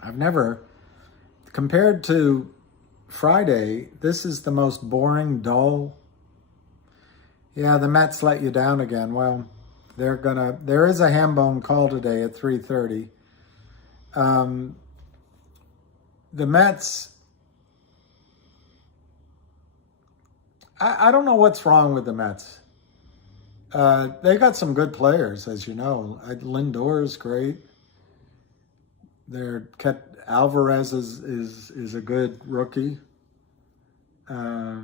I've never, compared to Friday, this is the most boring, dull. Yeah, the Mets let you down again. Well, there is a ham-bone call today at 3:30. The Mets, I don't know what's wrong with the Mets. They got some good players, as you know. Lindor is great. Alvarez is a good rookie. I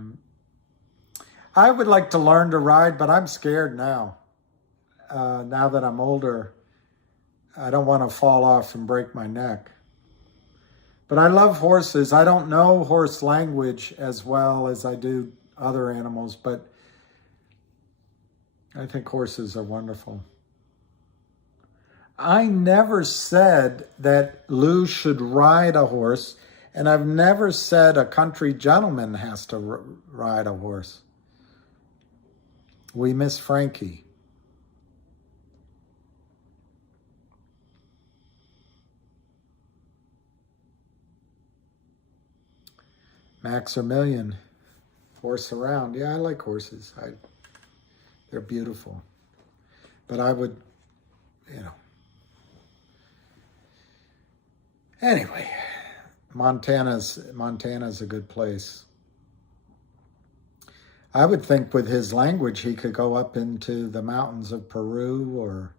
would like to learn to ride, but I'm scared now. Now that I'm older, I don't want to fall off and break my neck. But I love horses. I don't know horse language as well as I do other animals, but I think horses are wonderful. I never said that Lou should ride a horse, and I've never said a country gentleman has to ride a horse. We miss Frankie. Max or Million. Horse around. Yeah, I like horses. They're beautiful. But I would, you know. Anyway, Montana's a good place. I would think with his language, he could go up into the mountains of Peru or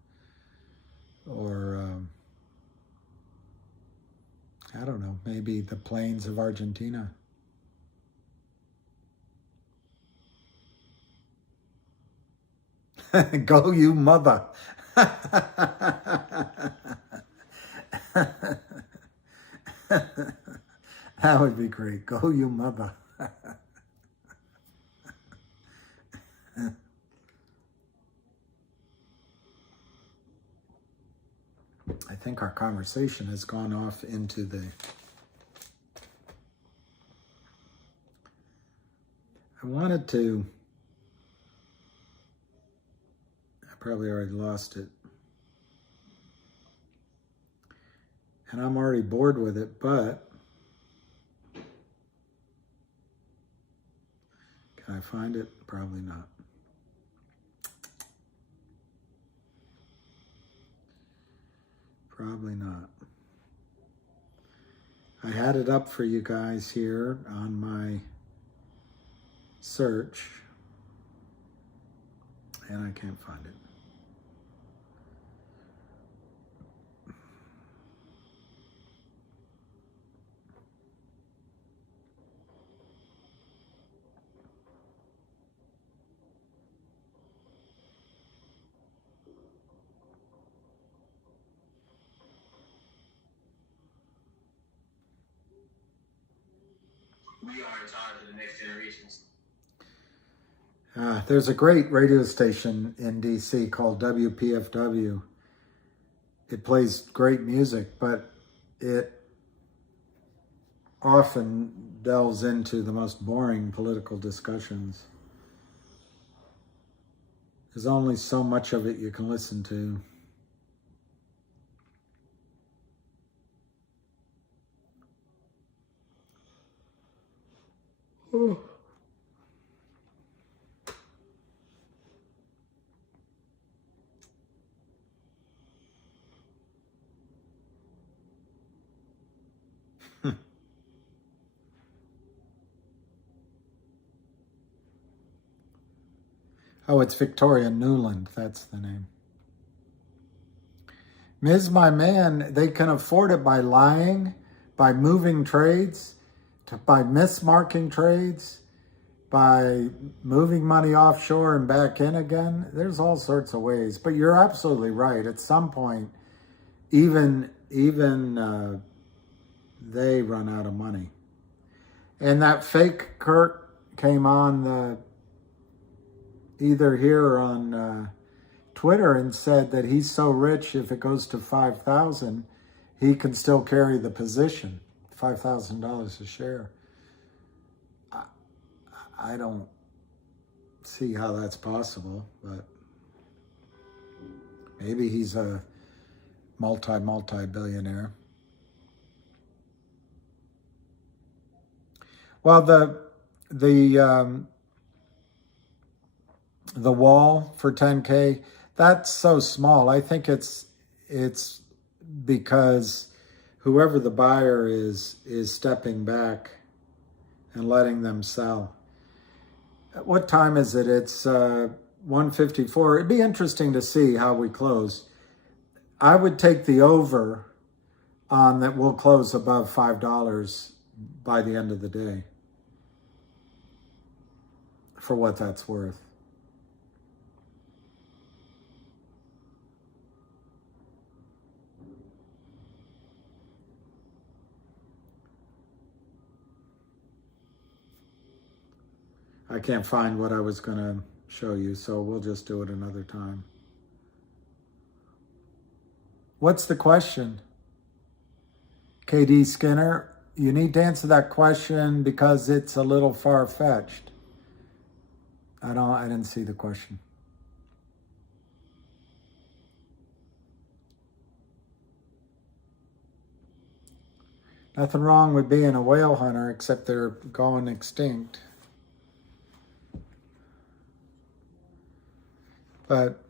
I don't know, maybe the plains of Argentina. Go you mother. That would be great. Go you mother. I think our conversation has gone off into the... I wanted to... I probably already lost it. And I'm already bored with it, but... Can I find it? Probably not. Probably not. I had it up for you guys here on my search, and I can't find it. We are in charge of the next generations. There's a great radio station in DC called WPFW. It plays great music, but it often delves into the most boring political discussions. There's only so much of it you can listen to. Oh. Oh, it's Victoria Newland. That's the name. Ms. My man, they can afford it by lying, by moving trades, by mismarking trades, by moving money offshore and back in again. There's all sorts of ways. But you're absolutely right. At some point, even they run out of money. And that fake Kurt came on either here or on Twitter and said that he's so rich, if it goes to 5,000, he can still carry the position, $5,000 a share. I don't see how that's possible, but maybe he's a multi-billionaire. Well, the wall for 10K, that's so small. I think it's because whoever the buyer is stepping back and letting them sell. What time is it? It's 1:54. It'd be interesting to see how we close. I would take the over on that we'll close above $5 by the end of the day, for what that's worth. I can't find what I was going to show you, so we'll just do it another time. What's the question? KD Skinner, you need to answer that question because it's a little far-fetched. I didn't see the question. Nothing wrong with being a whale hunter, except they're going extinct. But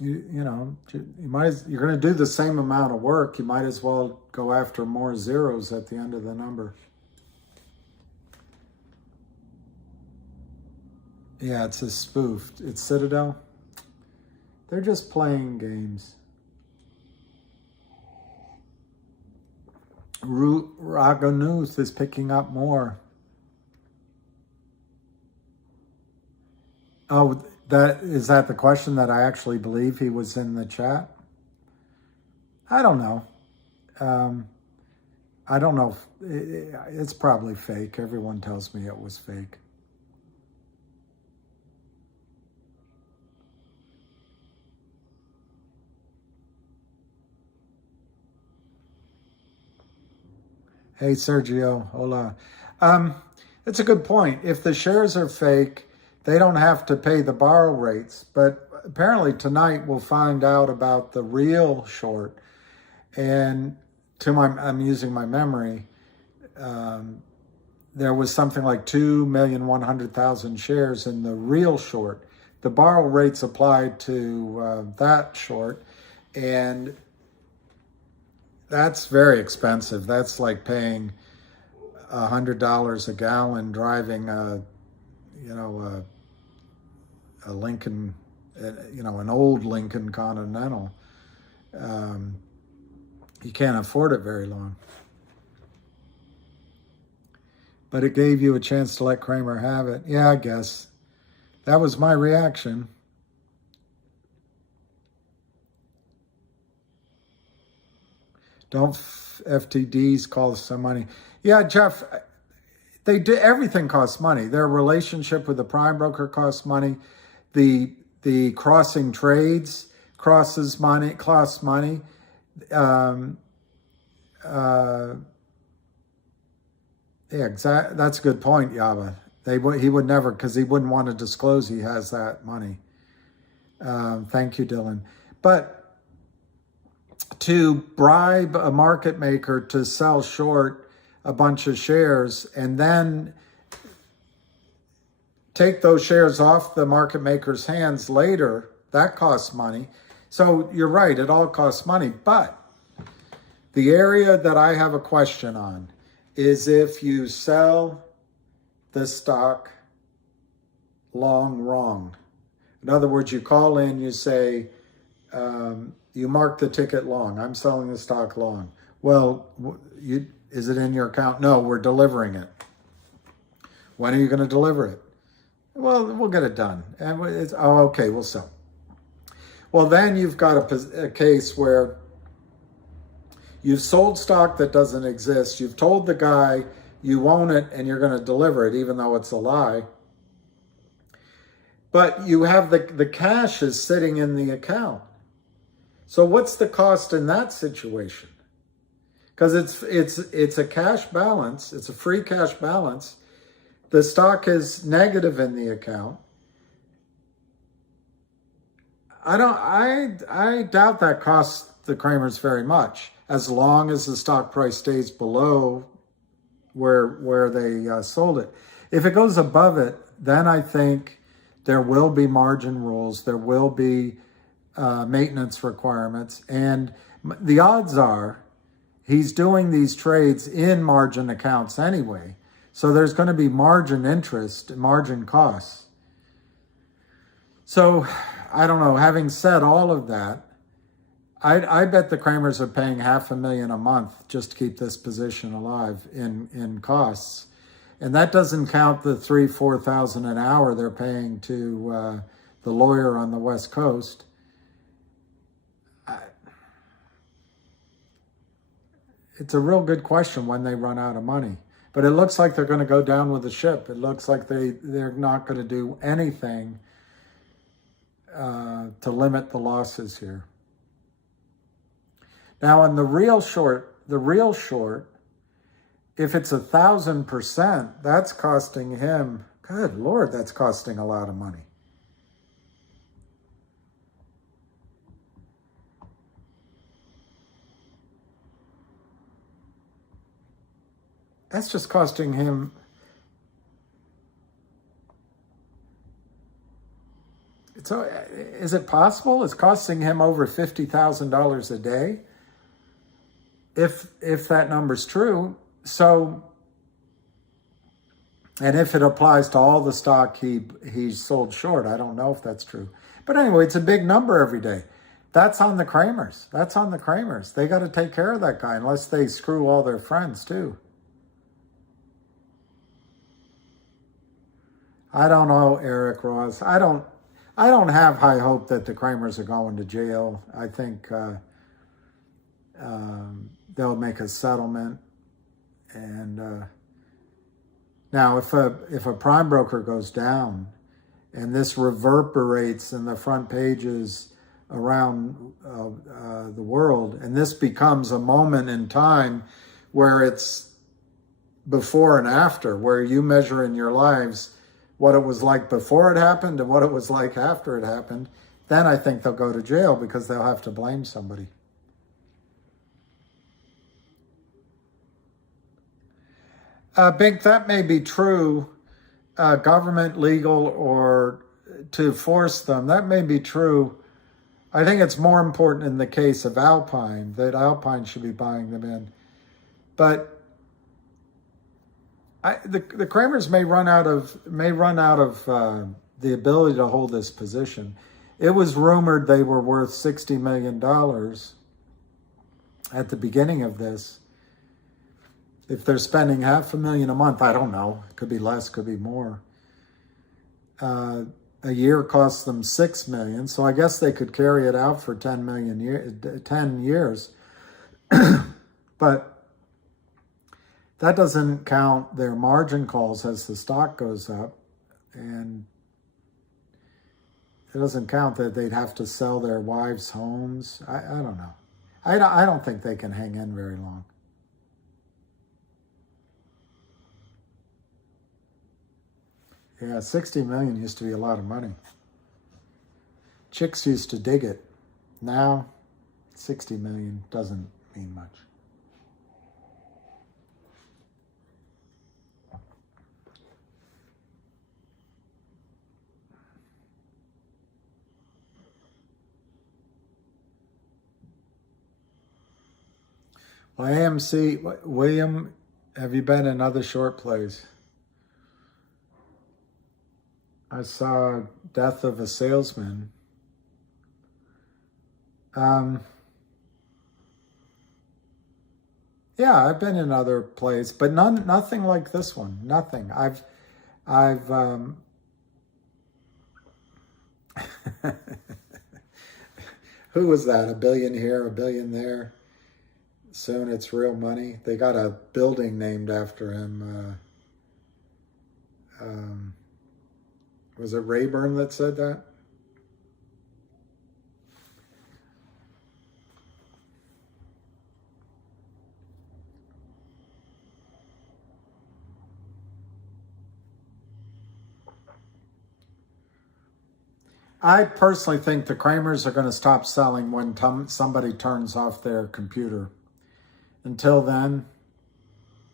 you know, you're going to do the same amount of work. You might as well go after more zeros at the end of the number. Yeah, it's a spoof. It's Citadel. They're just playing games. Raganuth is picking up more. Oh, is that the question that I actually believe he was in the chat? I don't know. I don't know. It's probably fake. Everyone tells me it was fake. Hey, Sergio, hola. It's a good point. If the shares are fake, they don't have to pay the borrow rates. But apparently tonight we'll find out about the real short. And I'm using my memory. There was something like 2,100,000 shares in the real short. The borrow rates applied to that short, and that's very expensive. That's like paying $100 a gallon driving a Lincoln, an old Lincoln Continental. You can't afford it very long. But it gave you a chance to let Kramer have it. Yeah, I guess. That was my reaction. Don't FTDs cost some money? Yeah, Jeff, they do. Everything costs money. Their relationship with the prime broker costs money. The crossing trades costs money. Yeah, exactly. That's a good point, Yava. He would never, because he wouldn't want to disclose he has that money. Thank you, Dylan. But to bribe a market maker to sell short a bunch of shares and then take those shares off the market maker's hands later, that costs money. So you're right, it all costs money. But the area that I have a question on is if you sell the stock long wrong. In other words, you call in, you say, you mark the ticket long. I'm selling the stock long. Well, is it in your account? No, we're delivering it. When are you going to deliver it? Well, we'll get it done. And okay, we'll sell. Well, then you've got a case where you've sold stock that doesn't exist. You've told the guy you own it and you're going to deliver it, even though it's a lie. But you have the cash is sitting in the account. So what's the cost in that situation? Because it's a cash balance. It's a free cash balance. The stock is negative in the account. I doubt that costs the Kramers very much, as long as the stock price stays below where they sold it. If it goes above it, then I think there will be margin rules. There will be maintenance requirements. And the odds are he's doing these trades in margin accounts anyway. So there's going to be margin interest, margin costs. So I don't know. Having said all of that, I bet the Kramers are paying $500,000 a month just to keep this position alive in costs. And that doesn't count the $3,000-4,000 an hour they're paying to the lawyer on the West Coast. It's a real good question when they run out of money. But it looks like they're going to go down with the ship. It looks like they're not going to do anything to limit the losses here. Now, on the real short, if it's 1,000%, that's costing him, good Lord, that's costing a lot of money. That's just costing him. Is it possible? It's costing him over $50,000 a day. If that number's true, so, and if it applies to all the stock he sold short, I don't know if that's true. But anyway, it's a big number every day. That's on the Kramers. That's on the Kramers. They got to take care of that guy unless they screw all their friends too. I don't know, Eric Ross. I don't have high hope that the Kramers are going to jail. I think they'll make a settlement. And now, if a prime broker goes down, and this reverberates in the front pages around the world, and this becomes a moment in time where it's before and after, where you measure in your lives what it was like before it happened and what it was like after it happened, then I think they'll go to jail because they'll have to blame somebody. Bink, that may be true, government, legal, or to force them. That may be true. I think it's more important in the case of Alpine, that Alpine should be buying them in. But the Kramers may run out of the ability to hold this position. It was rumored they were worth $60 million at the beginning of this. If they're spending $500,000 a month, I don't know. It could be less, could be more. A year costs them $6 million, so I guess they could carry it out for 10 years. But that doesn't count their margin calls as the stock goes up, and it doesn't count that they'd have to sell their wives' homes. I don't know. I don't think they can hang in very long. Yeah, 60 million used to be a lot of money. Chicks used to dig it. Now, 60 million doesn't mean much. Well, AMC, William, have you been in other short plays? I saw Death of a Salesman. Yeah, I've been in other plays, but nothing like this one. Nothing. Who was that? A billion here, a billion there. Soon it's real money. They got a building named after him. Was it Rayburn that said that? I personally think the Kramers are going to stop selling when somebody turns off their computer. Until then,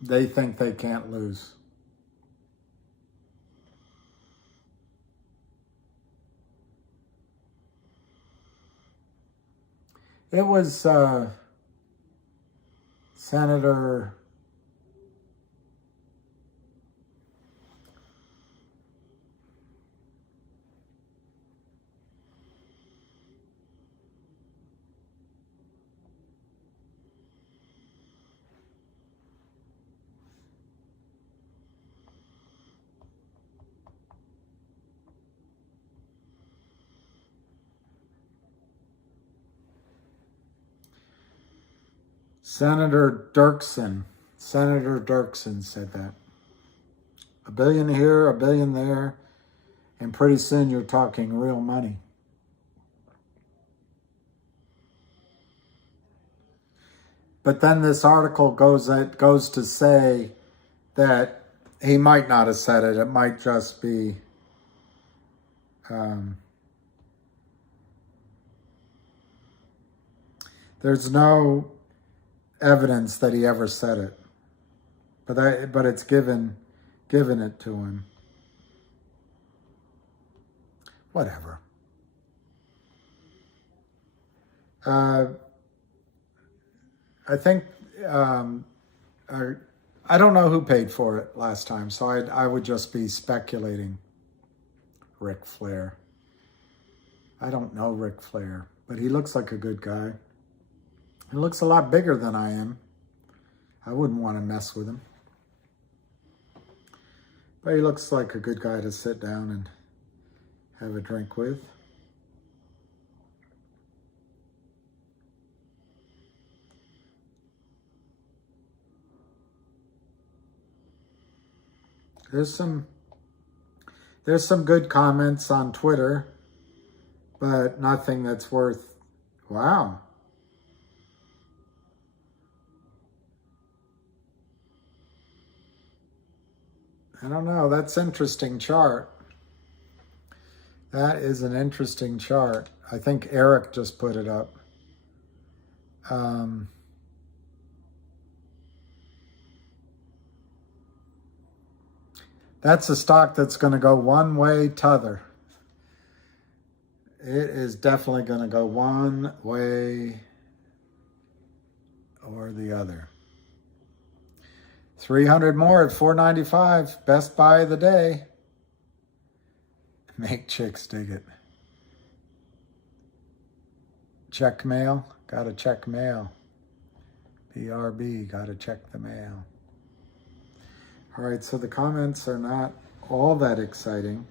they think they can't lose. It was Senator Dirksen. Senator Dirksen said that. A billion here, a billion there, and pretty soon you're talking real money. But then this article goes to say that he might not have said it. It might just be there's no evidence that he ever said it. but it's given it to him. Whatever. I think I don't know who paid for it last time, so I would just be speculating. Ric Flair. I don't know Ric Flair, but he looks like a good guy. He looks a lot bigger than I am. I wouldn't want to mess with him. But he looks like a good guy to sit down and have a drink with. There's some good comments on Twitter, but nothing that's worth, wow. I don't know, that's interesting chart. That is an interesting chart. I think Eric just put it up. That's a stock that's going to go one way t'other. It is definitely going to go one way or the other. 300 more at $4.95. Best buy of the day. Make chicks dig it. Check mail. Gotta check mail. BRB. Gotta check the mail. All right, so the comments are not all that exciting.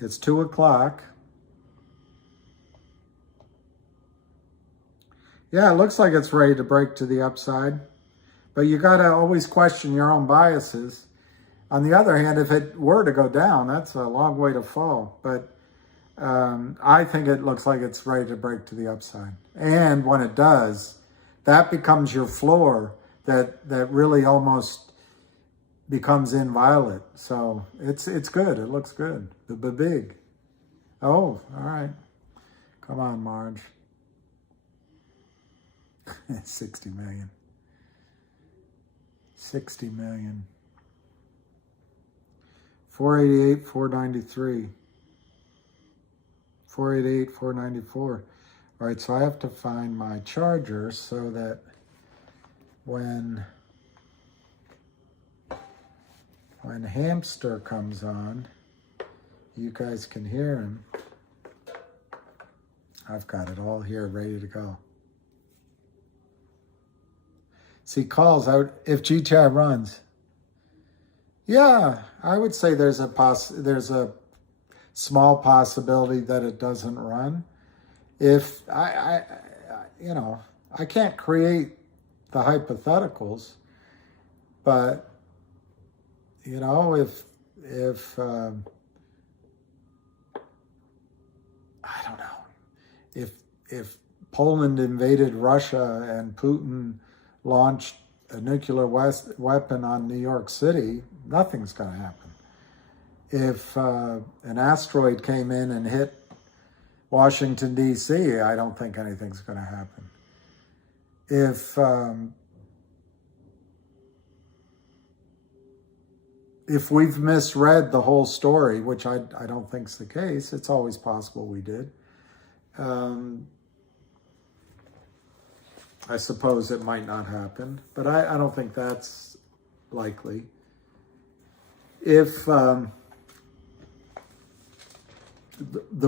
It's 2 o'clock. Yeah, it looks like it's ready to break to the upside, but you got to always question your own biases. On the other hand, if it were to go down, that's a long way to fall. But I think it looks like it's ready to break to the upside. And when it does, that becomes your floor that really almost becomes inviolate. So it's good. It looks good. The big. Oh, all right. Come on, Marge. 60 million. 60 million. 488, 493. 488, 494. All right, so I have to find my charger so that when Hamster comes on, you guys can hear him. I've got it all here ready to go. See, calls out if GTI runs. Yeah, I would say there's a small possibility that it doesn't run. If I can't create the hypotheticals, but if I don't know, if Poland invaded Russia and Putin launched a nuclear weapon on New York City, nothing's going to happen. If an asteroid came in and hit Washington, D.C., I don't think anything's going to happen. If we've misread the whole story, which I don't think is the case, it's always possible we did. I suppose it might not happen, but I don't think that's likely. If the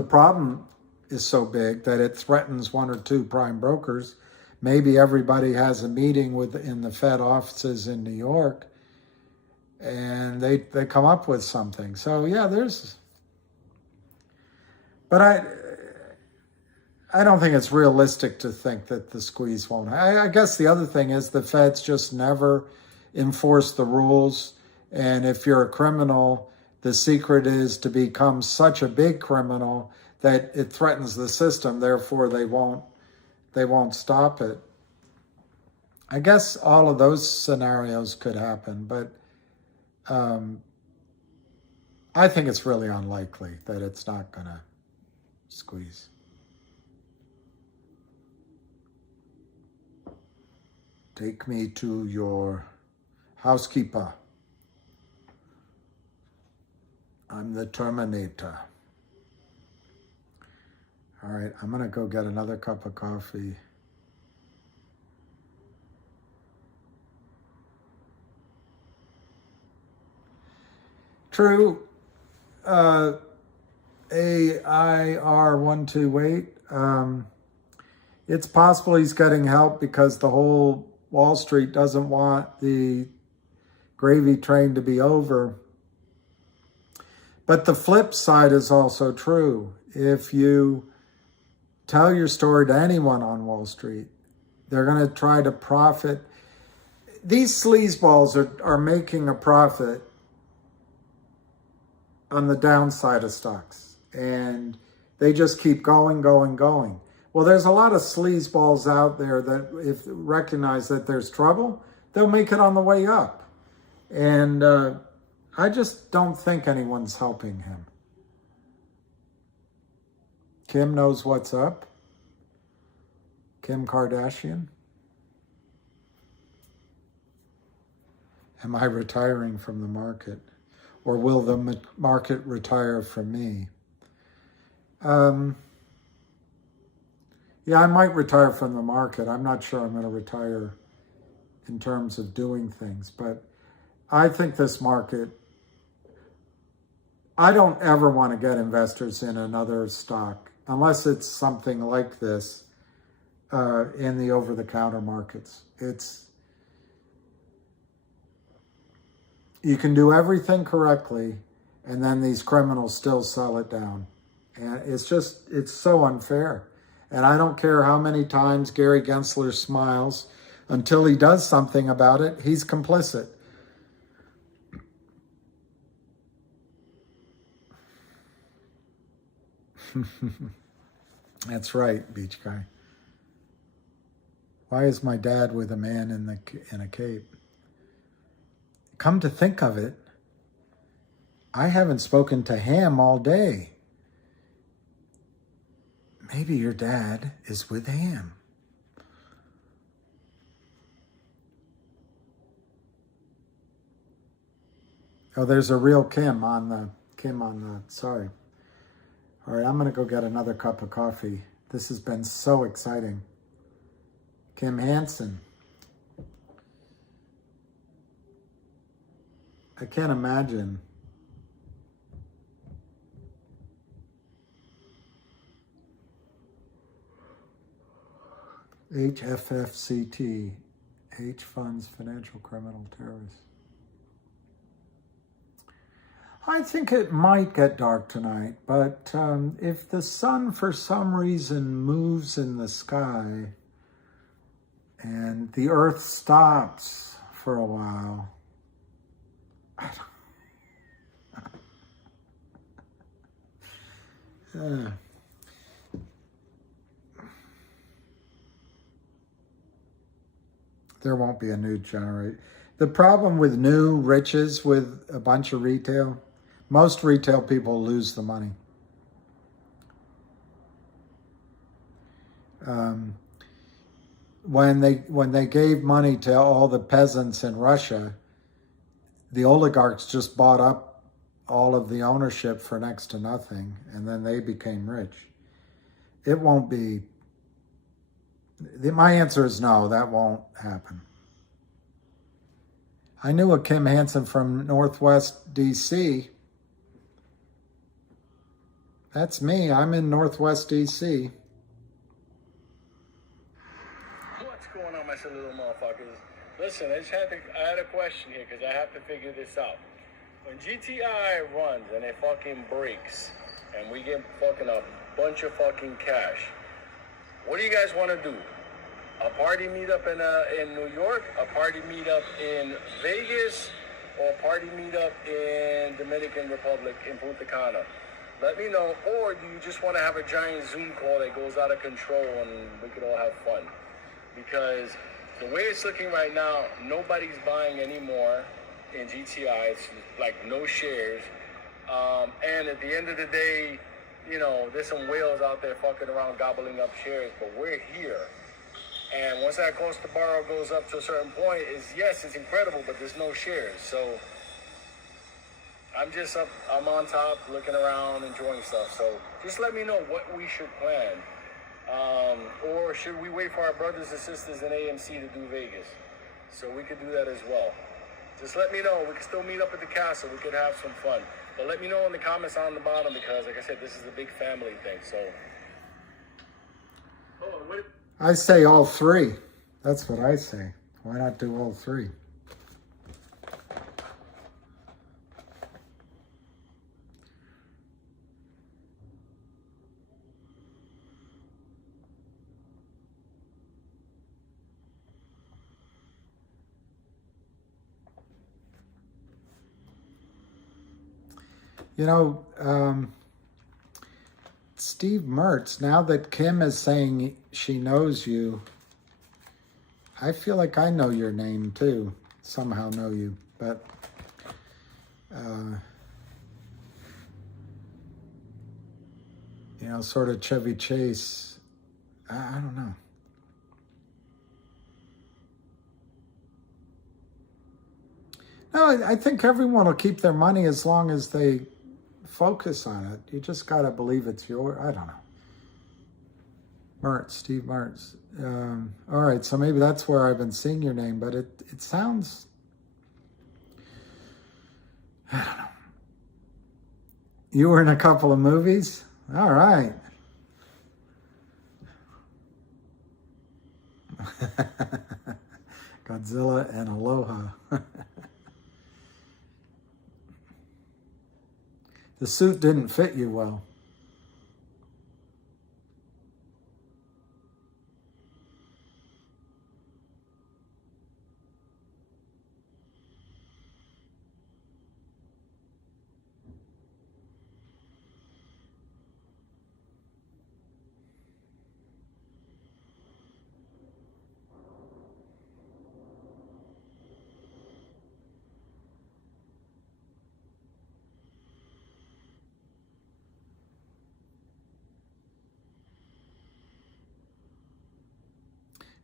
problem is so big that it threatens one or two prime brokers, maybe everybody has a meeting in the Fed offices in New York, and they come up with something. So yeah, but I don't think it's realistic to think that the squeeze won't. I guess the other thing is the Feds just never enforce the rules. And if you're a criminal, the secret is to become such a big criminal that it threatens the system. Therefore, they won't stop it. I guess all of those scenarios could happen, but I think it's really unlikely that it's not going to squeeze. Take me to your housekeeper. I'm the Terminator. All right, I'm gonna go get another cup of coffee. True. AIR128. It's possible he's getting help because the whole Wall Street doesn't want the gravy train to be over. But the flip side is also true. If you tell your story to anyone on Wall Street, they're going to try to profit. These sleazeballs are making a profit on the downside of stocks. And they just keep going. Well, there's a lot of sleazeballs out there that if recognize that there's trouble, they'll make it on the way up. And I just don't think anyone's helping him. Kim knows what's up. Kim Kardashian. Am I retiring from the market? Or will the market retire from me? Yeah, I might retire from the market. I'm not sure I'm going to retire in terms of doing things. But I think this market, I don't ever want to get investors in another stock unless it's something like this in the over-the-counter markets. You can do everything correctly, and then these criminals still sell it down. And it's so unfair. And I don't care how many times Gary Gensler smiles, until he does something about it, he's complicit. That's right, beach guy. Why is my dad with a man in a cape? Come to think of it, I haven't spoken to Ham all day. Maybe your dad is with Ham. Oh, there's a real Kim on the sorry. All right, I'm going to go get another cup of coffee. This has been so exciting. Kim Hansen. I can't imagine. HFFCT, H funds financial criminal terrorists. I think it might get dark tonight, but if the sun for some reason moves in the sky and the earth stops for a while, there won't be a new generation. The problem with new riches with a bunch of retail, most retail people lose the money. When they gave money to all the peasants in Russia, the oligarchs just bought up all of the ownership for next to nothing, and then they became rich. It won't be. My answer is no, that won't happen. I knew a Kim Hansen from Northwest DC. That's me. I'm in Northwest DC. What's going on, my silly little motherfuckers? Listen, I had a question here because I have to figure this out. When GTII runs and it fucking breaks and we get fucking a bunch of fucking cash, what do you guys want to do? A party meetup in New York, a party meetup in Vegas, or a party meetup in Dominican Republic in Punta Cana? Let me know. Or do you just want to have a giant Zoom call that goes out of control and we could all have fun? Because the way it's looking right now, nobody's buying anymore in GTI. It's like no shares. And at the end of the day, you know, there's some whales out there fucking around gobbling up shares, but we're here. And once that cost to borrow goes up to a certain point, yes, it's incredible, but there's no shares. So I'm on top, looking around, enjoying stuff. So just let me know what we should plan. Or should we wait for our brothers and sisters in AMC to do Vegas? So we could do that as well. Just let me know. We can still meet up at the castle. We could have some fun. But let me know in the comments on the bottom because, like I said, this is a big family thing. So, I say all three. That's what I say. Why not do all three? You know, Steve Mertz, now that Kim is saying she knows you, I feel like I know your name too. Somehow know you. But you know, sort of Chevy Chase. I don't know. No, I think everyone will keep their money as long as they focus on it. You just got to believe it's yours. I don't know. Mertz, Steve Mertz. All right, so maybe that's where I've been seeing your name, but it sounds, I don't know. You were in a couple of movies? All right. Godzilla and Aloha. The suit didn't fit you well.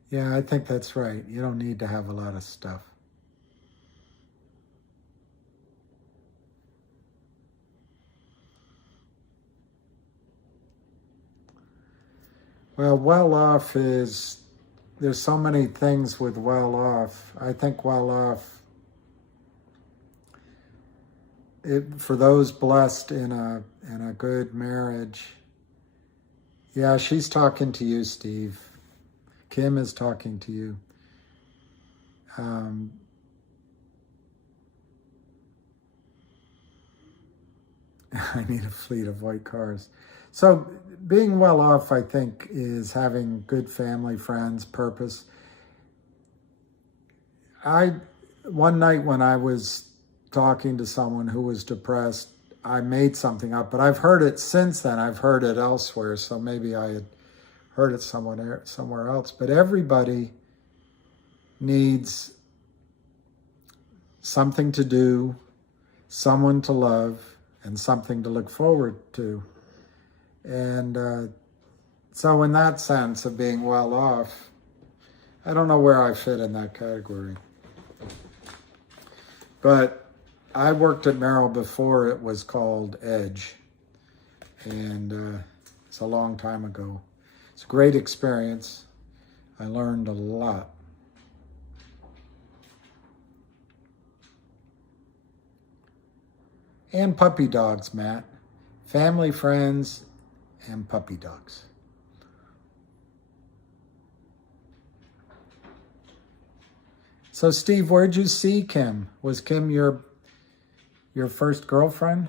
Yeah, I think that's right. You don't need to have a lot of stuff. Well off is, there's so many things with well off. I think well off, for those blessed in a good marriage. Yeah, she's talking to you, Steve. Kim is talking to you. I need a fleet of white cars. So being well off, I think, is having good family, friends, purpose. One night when I was talking to someone who was depressed, I made something up, but I've heard it since then. I've heard it elsewhere, so maybe I had heard it somewhere else. But everybody needs something to do, someone to love, and something to look forward to. And so in that sense of being well off, I don't know where I fit in that category. But I worked at Merrill before it was called Edge. And it's a long time ago. It's a great experience. I learned a lot. And puppy dogs, Matt. Family, friends, and puppy dogs. So, Steve, where'd you see Kim? Was Kim your first girlfriend?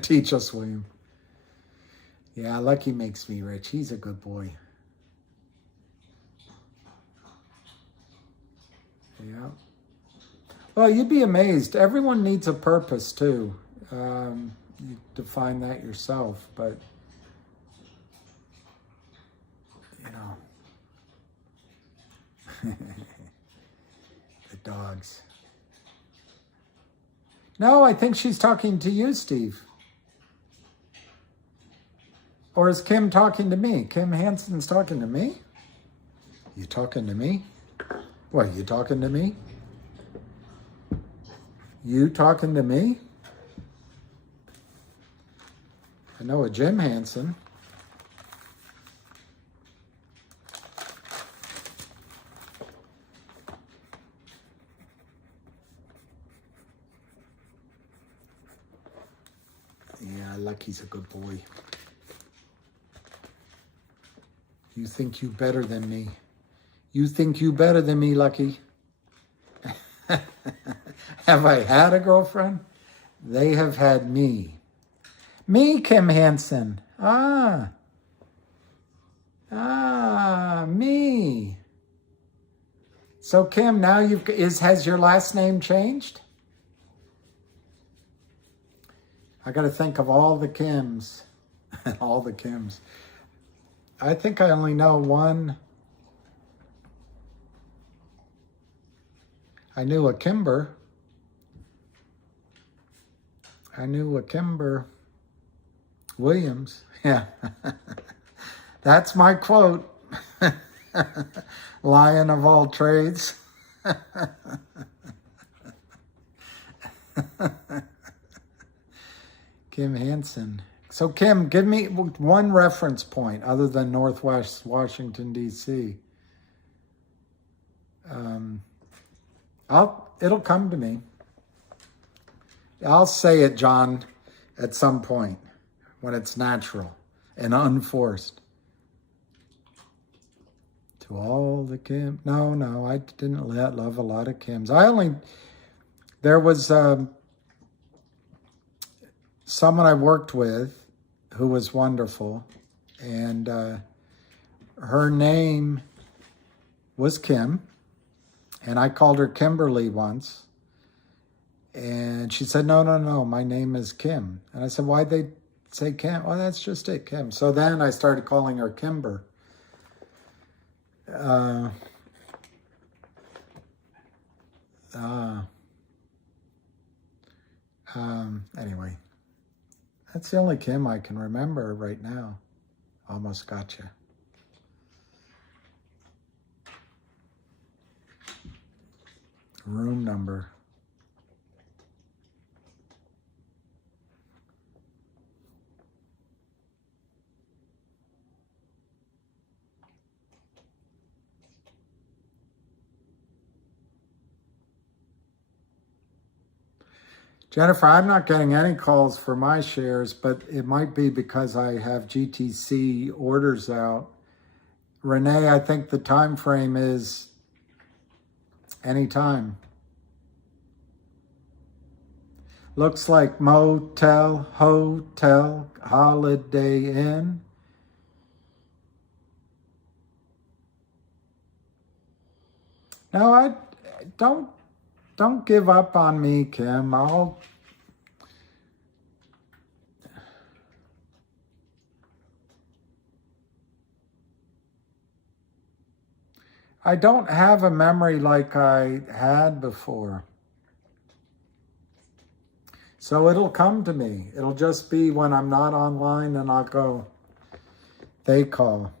Teach us, William. Yeah, Lucky makes me rich. He's a good boy. Yeah. Well, you'd be amazed. Everyone needs a purpose, too. You define that yourself, but, you know, the dogs. No, I think she's talking to you, Steve. Or Or is Kim talking to me? Kim Hansen's talking to me? You talking to me? What, you talking to me? You talking to me? I know a Jim Hansen. Yeah, Lucky's a good boy. You think you better than me. You think you better than me, Lucky. Have I had a girlfriend? They have had me. Me, Kim Hansen. Me. So Kim, now has your last name changed? I got to think of all the Kims. All the Kims. I think I only know one. I knew a Kimber. Williams. Yeah. That's my quote. Lion of all trades. Kim Hansen. So Kim, give me one reference point other than Northwest Washington, D.C. It'll come to me. I'll say it, John, at some point when it's natural and unforced. To all the Kim. No, I didn't love a lot of Kims. There was someone I worked with who was wonderful, and her name was Kim, and I called her Kimberly once, and she said, no, my name is Kim. And I said, why'd they say Kim? Well, that's just it, Kim. So then I started calling her Kimber. Anyway, that's the only Kim I can remember right now. Almost gotcha. Room number. Jennifer, I'm not getting any calls for my shares, but it might be because I have GTC orders out. Renee, I think the time frame is anytime. Looks like motel, hotel, Holiday Inn. No, I don't give up on me, Kim. I don't have a memory like I had before. So it'll come to me. It'll just be when I'm not online and I'll go, they call.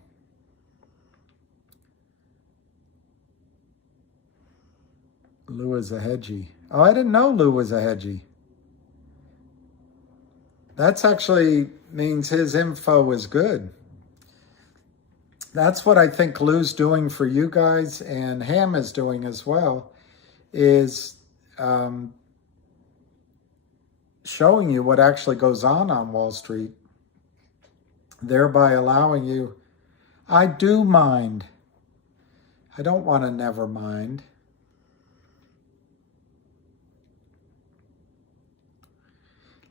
Lou is a hedgie. Oh, I didn't know Lou was a hedgie. That's actually means his info is good. That's what I think Lou's doing for you guys, and Ham is doing as well, is showing you what actually goes on Wall Street, thereby allowing you, I do mind. I don't want to never mind.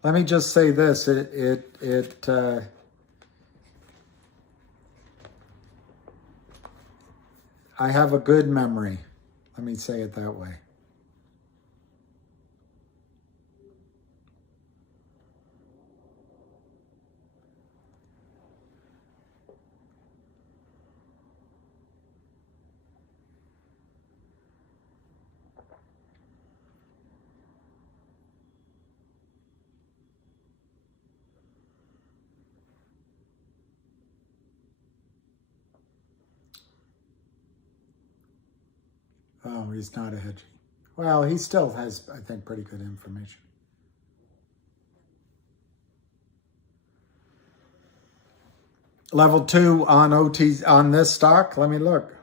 Let me just say this, I have a good memory. Let me say it that way. Oh, he's not a hedgie. Well, he still has, I think, pretty good information. Level 2 on OT on this stock. Let me look.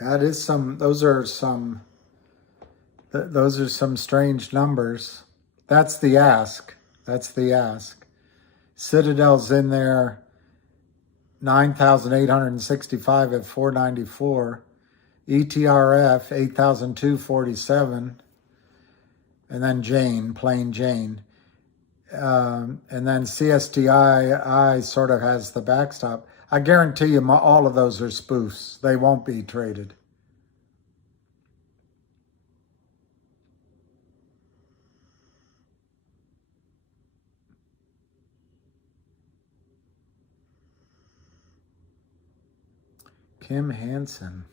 That is some. Those are some strange numbers. That's the ask. That's the ask. Citadel's in there, 9,865 at 494. ETRF, 8,247. And then Jane, plain Jane. And then CSTII sort of has the backstop. I guarantee you all of those are spoofs. They won't be traded. Kim Hansen.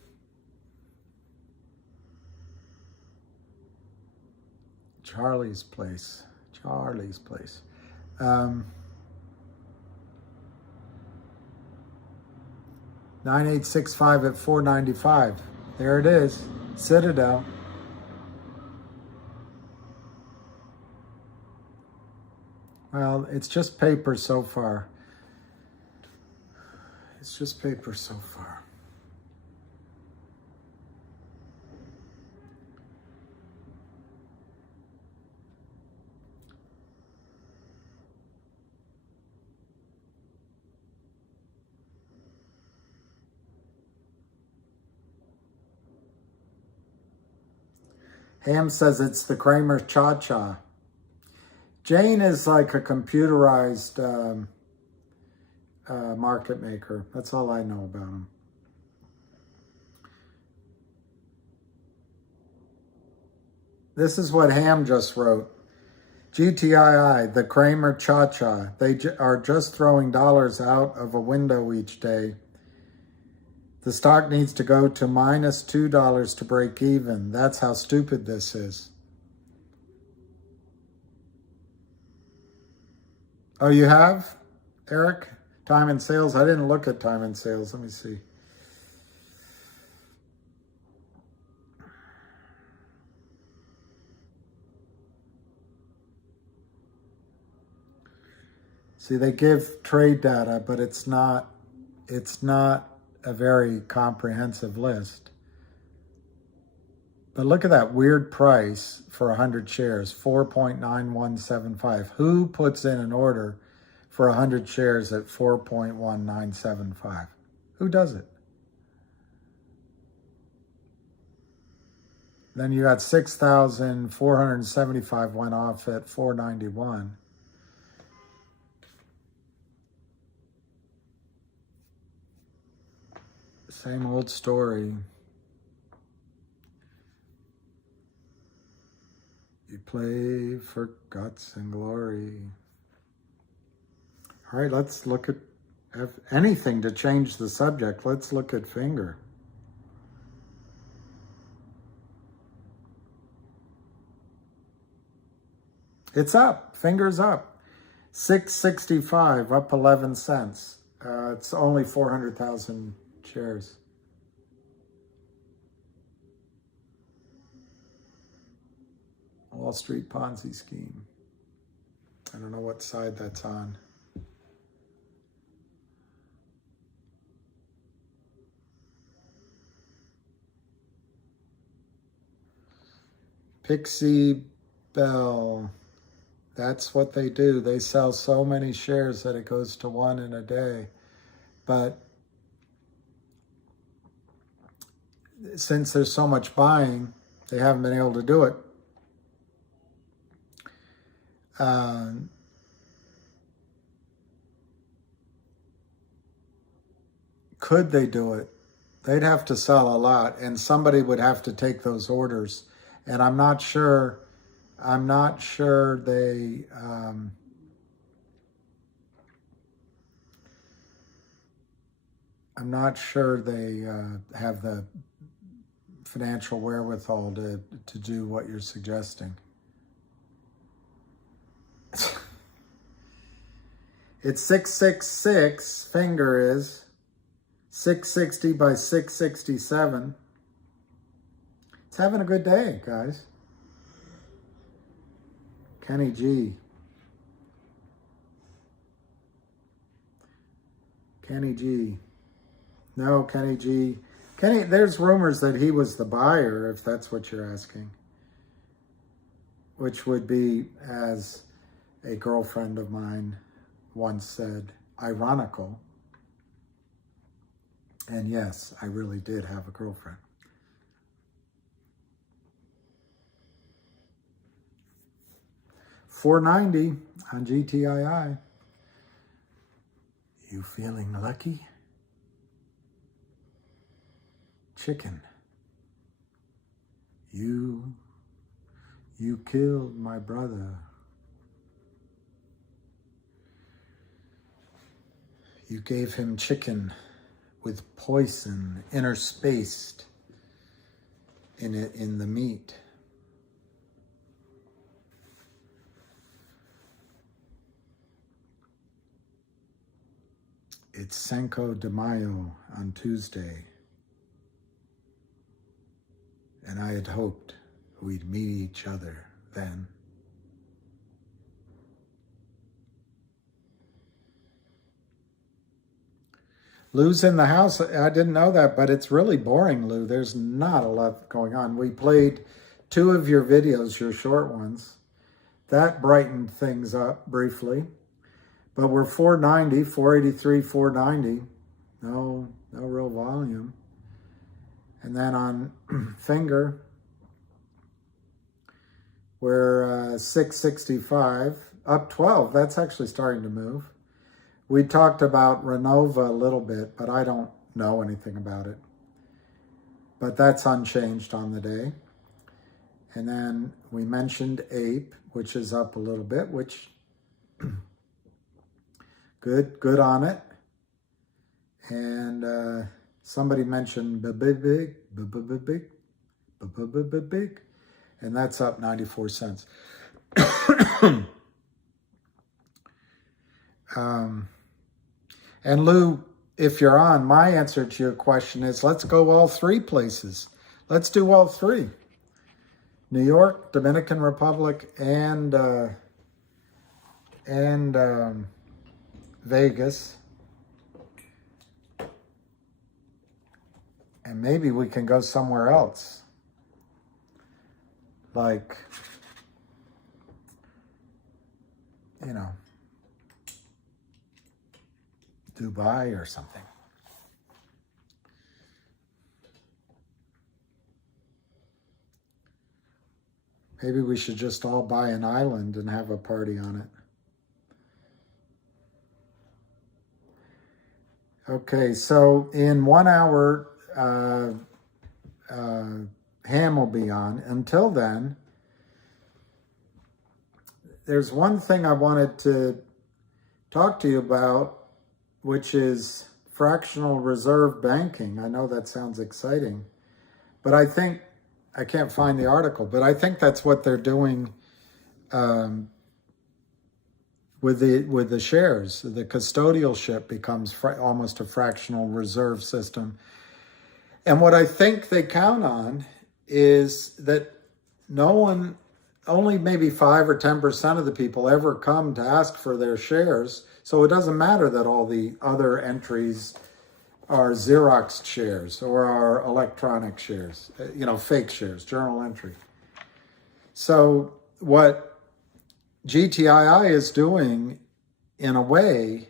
Charlie's Place. Charlie's Place. 9865 at 495. There it is. Citadel. Well, it's just paper so far. It's just paper so far. Ham says it's the Kramer Cha-Cha. Jane is like a computerized market maker. That's all I know about him. This is what Ham just wrote. GTII, the Kramer Cha-Cha. They are just throwing dollars out of a window each day. The stock needs to go to minus $2 to break even. That's how stupid this is. Oh, you have, Eric? Time and sales? I didn't look at time and sales. Let me see. See, they give trade data, but it's not a very comprehensive list. But look at that weird price for 100 shares, 4.9175. Who puts in an order for 100 shares at 4.1975? Who does it? Then you got 6,475 went off at 491. Same old story. You play for guts and glory. All right, let's look at anything to change the subject. Let's look at finger. It's up. Finger's up. 665, up 11 cents. It's only 400,000 shares. Wall Street Ponzi scheme. I don't know what side that's on. Pixie Bell. That's what they do. They sell so many shares that it goes to one in a day. But since there's so much buying, they haven't been able to do it. Could they do it? They'd have to sell a lot, and somebody would have to take those orders. And I'm not sure they I'm not sure they have the financial wherewithal to do what you're suggesting. It's 666, finger is 660 by 667. It's having a good day, guys. Kenny G. Kenny G. No, Kenny G. Kenny, there's rumors that he was the buyer, if that's what you're asking. Which would be, as a girlfriend of mine once said, ironical. And yes, I really did have a girlfriend. $4.90 on GTII. You feeling lucky? Chicken. You killed my brother. You gave him chicken with poison interspaced in the meat. It's Cinco de Mayo on Tuesday, and I had hoped we'd meet each other then. Lou's in the house. I didn't know that, but it's really boring, Lou. There's not a lot going on. We played 2 of your videos, your short ones. That brightened things up briefly. But we're 490, 483, 490. No real volume. And then on finger, we're 665, up 12. That's actually starting to move. We talked about Renova a little bit, but I don't know anything about it. But that's unchanged on the day. And then we mentioned Ape, which is up a little bit, which good on it. And somebody mentioned big, and that's up 94 cents. And Lou, if you're on, my answer to your question is let's go all 3 places. Let's do all 3. New York, Dominican Republic, and Vegas. And maybe we can go somewhere else. Like, you know, Dubai or something. Maybe we should just all buy an island and have a party on it. Okay, so in 1 hour, Ham will be on. Until then, there's one thing I wanted to talk to you about, which is fractional reserve banking. I know that sounds exciting, but I think, I can't find the article, but I think that's what they're doing with the shares. The custodialship becomes almost a fractional reserve system. And what I think they count on is that only maybe 5 or 10% of the people ever come to ask for their shares. So it doesn't matter that all the other entries are Xerox shares or are electronic shares, fake shares, journal entry. So what GTII is doing, in a way,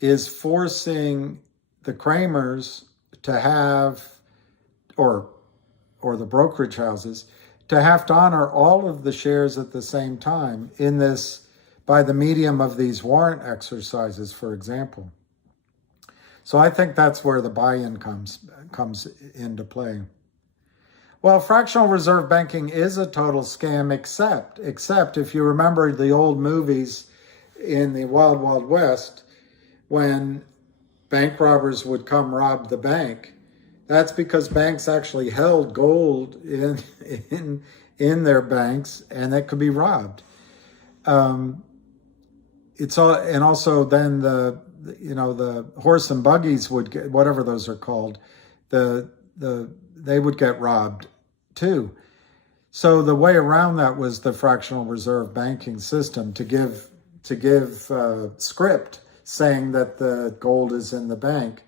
is forcing the Kramers to have, or the brokerage houses, to have to honor all of the shares at the same time in this, by the medium of these warrant exercises, for example. So I think that's where the buy-in comes into play. Well, fractional reserve banking is a total scam, except if you remember the old movies in the Wild Wild West, when bank robbers would come rob the bank. That's because banks actually held gold in their banks, and that could be robbed. It's all, and also then the horse and buggies would get, whatever those are called, they would get robbed too. So the way around that was the fractional reserve banking system to give script saying that the gold is in the bank.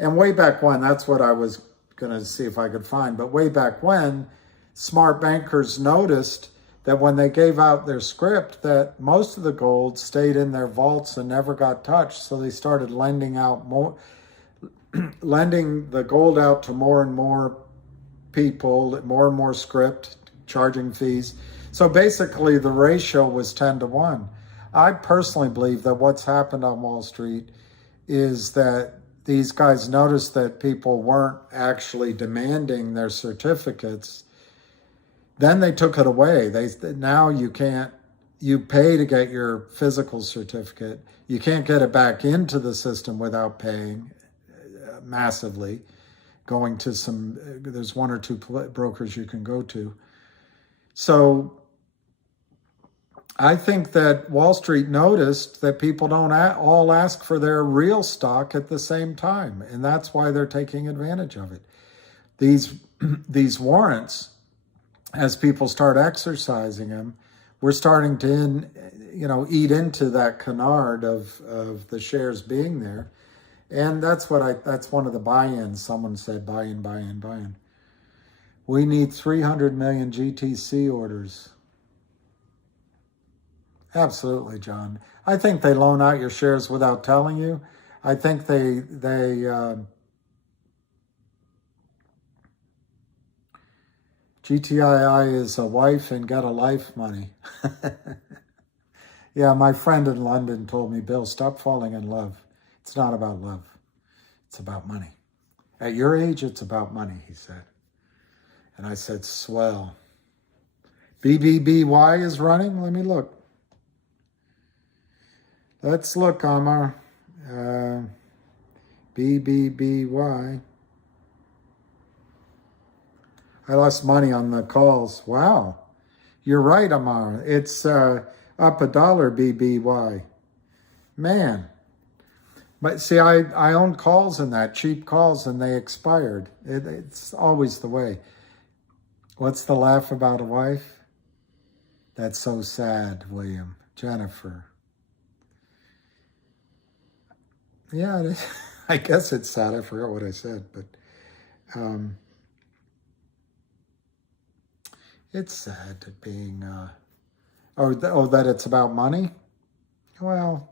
And way back when, that's what I was going to see if I could find. But way back when, smart bankers noticed that when they gave out their script, that most of the gold stayed in their vaults and never got touched. So they started lending the gold out to more and more people, more and more script, charging fees. So basically the ratio was 10 to 1. I personally believe that what's happened on Wall Street is that these guys noticed that people weren't actually demanding their certificates. Then they took it away. Now you pay to get your physical certificate. You can't get it back into the system without paying massively. Going to there's one or two brokers you can go to. So I think that Wall Street noticed that people don't all ask for their real stock at the same time, and that's why they're taking advantage of it. These warrants, as people start exercising them, we're starting to eat into that canard of the shares being there, and that's one of the buy-ins. Someone said buy in. We need 300 million GTC orders. Absolutely, John. I think they loan out your shares without telling you. I think they GTII is a wife and get a life money. Yeah, my friend in London told me, Bill, stop falling in love. It's not about love. It's about money. At your age, it's about money, he said. And I said, swell. BBBY is running? Let me look. Let's look, Amar. BBBY. I lost money on the calls. Wow. You're right, Amar. It's up $1, BBY. Man. But see, I own calls in that, cheap calls, and they expired. It's always the way. What's the laugh about a wife? That's so sad, William. Jennifer. Yeah, I guess it's sad. I forgot what I said, but it's sad being, that it's about money? Well,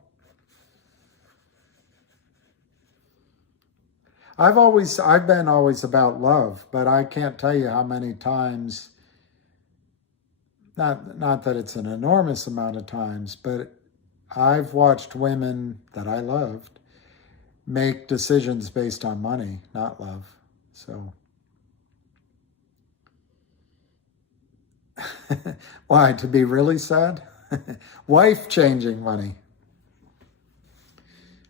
I've been always about love, but I can't tell you how many times, not that it's an enormous amount of times, but I've watched women that I loved make decisions based on money, not love. So, why, to be really sad? Wife changing money.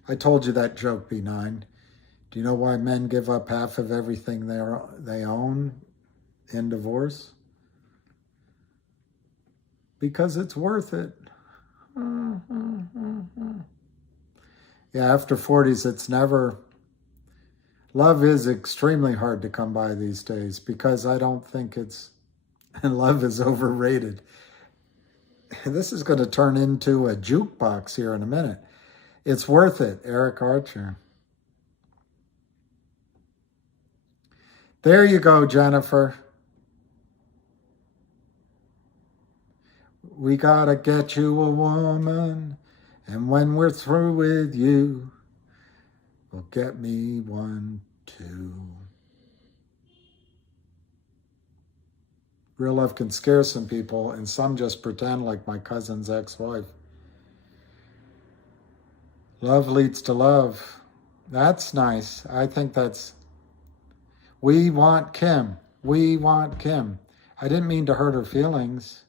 I told you that joke, B9. Do you know why men give up half of everything they own in divorce? Because it's worth it. Yeah, after 40s, it's never... Love is extremely hard to come by these days because I don't think it's... And love is overrated. This is going to turn into a jukebox here in a minute. It's worth it, Eric Archer. There you go, Jennifer. We gotta get you a woman, and when we're through with you, we'll get me one too. Real love can scare some people, and some just pretend, like my cousin's ex-wife. Love leads to love. That's nice. I think that's... We want Kim. We want Kim. I didn't mean to hurt her feelings.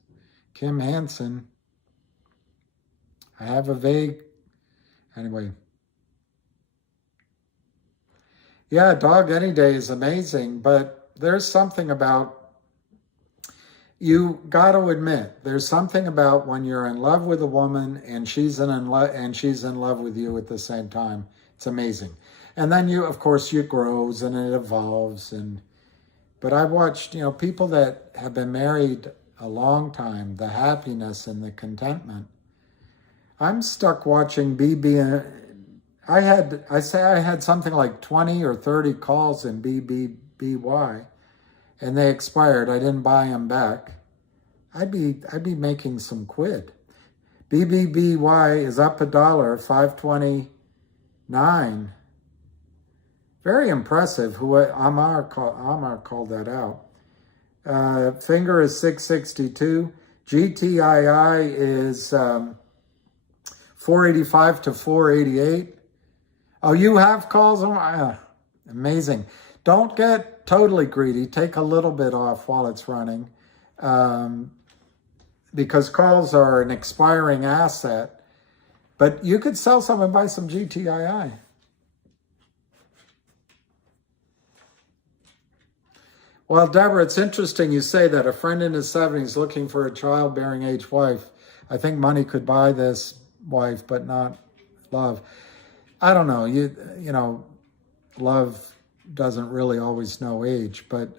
Kim Hansen. I have a vague... Anyway. Yeah, dog any day is amazing, but there's something about, you got to admit, there's something about when you're in love with a woman and she's in love with you at the same time. It's amazing. And then you, of course, it grows and it evolves. But I've watched, people that have been married a long time, the happiness and the contentment. I'm stuck watching BB. I had something like 20 or 30 calls in BBBY, and they expired. I didn't buy them back. I'd be making some quid. BBBY is up $1, 529. Very impressive. Amar called that out. Finger is 662. GTII is 485 to 488. Oh, you have calls? Amazing. Don't get totally greedy. Take a little bit off while it's running, because calls are an expiring asset. But you could sell some and buy some GTII. Well, Deborah, it's interesting you say that. A friend in his 70s looking for a childbearing age wife. I think money could buy this wife, but not love. I don't know. Love doesn't really always know age, but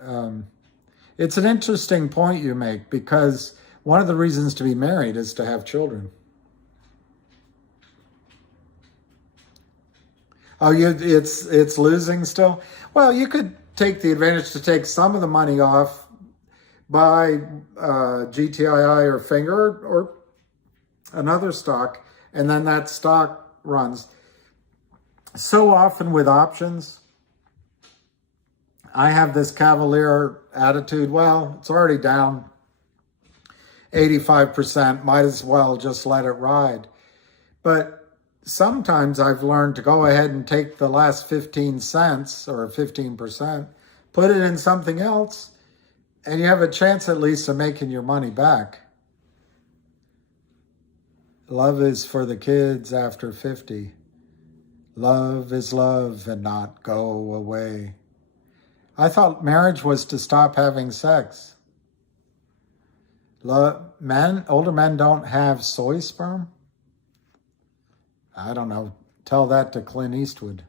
it's an interesting point you make, because one of the reasons to be married is to have children. Oh, it's losing still? Well, you could take the advantage to take some of the money off, buy GTII or Finger or another stock, and then that stock runs. So often with options, I have this cavalier attitude. Well, it's already down 85%. Might as well just let it ride. But sometimes I've learned to go ahead and take the last 15 cents or 15%, put it in something else, and you have a chance at least of making your money back. Love is for the kids after 50. Love is love and not go away. I thought marriage was to stop having sex. Older men don't have soy sperm? I don't know. Tell that to Clint Eastwood.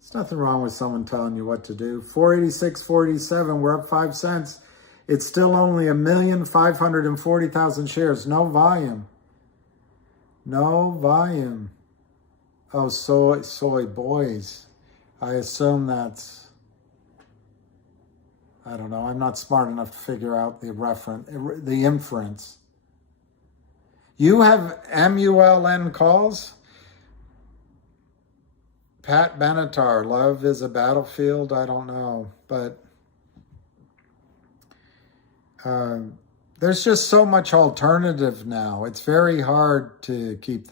There's nothing wrong with someone telling you what to do. 486.47, we're up 5 cents. It's still only 1,540,000 shares. No volume. No volume. Oh, soy boys. I assume that's, I don't know. I'm not smart enough to figure out the inference. You have MULN calls? Pat Benatar, love is a battlefield? I don't know. But there's just so much alternative now. It's very hard to keep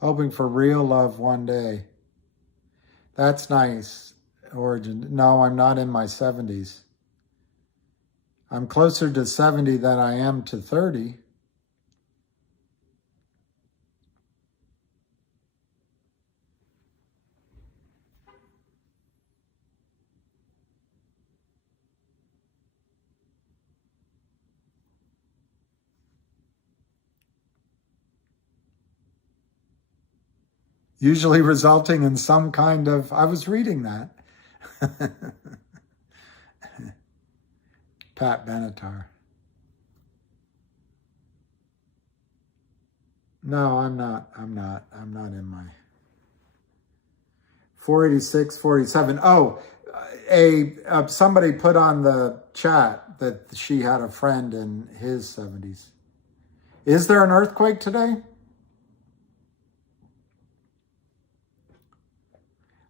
hoping for real love one day. That's nice. Origin. No, I'm not in my 70s. I'm closer to 70 than I am to 30. Usually resulting in some kind of, I was reading that. Pat Benatar. No, I'm not in my 486.47. Oh, somebody put on the chat that she had a friend in his 70s. Is there an earthquake today?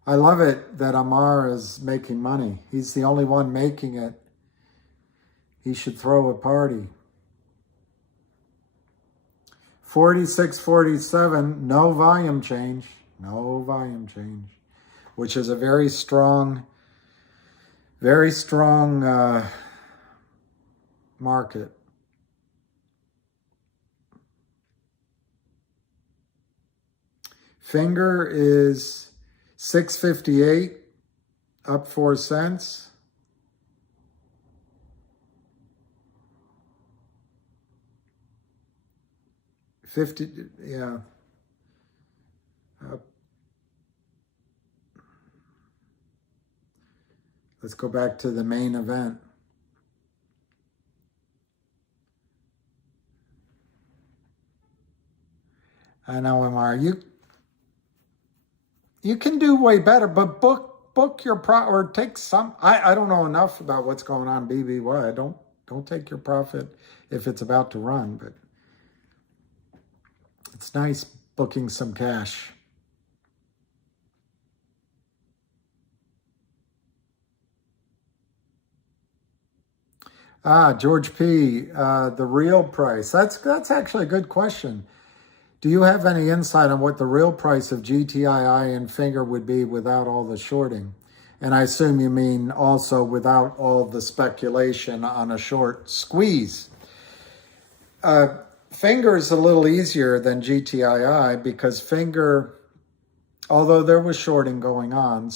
I love it that Amar is making money. He's the only one making it. He should throw a party. 46.47, no volume change. No volume change. Which is a very strong market. Finger is 658, up 4 cents. Yeah. Let's go back to the main event. I know, Amar, you can do way better, but book your or take some. I don't know enough about what's going on BBY. Don't take your profit if it's about to run, but it's nice booking some cash. George P, the real price. That's actually a good question. Do you have any insight on what the real price of GTII and Finger would be without all the shorting? And I assume you mean also without all the speculation on a short squeeze. Finger is a little easier than GTII because Finger, although there was shorting going on,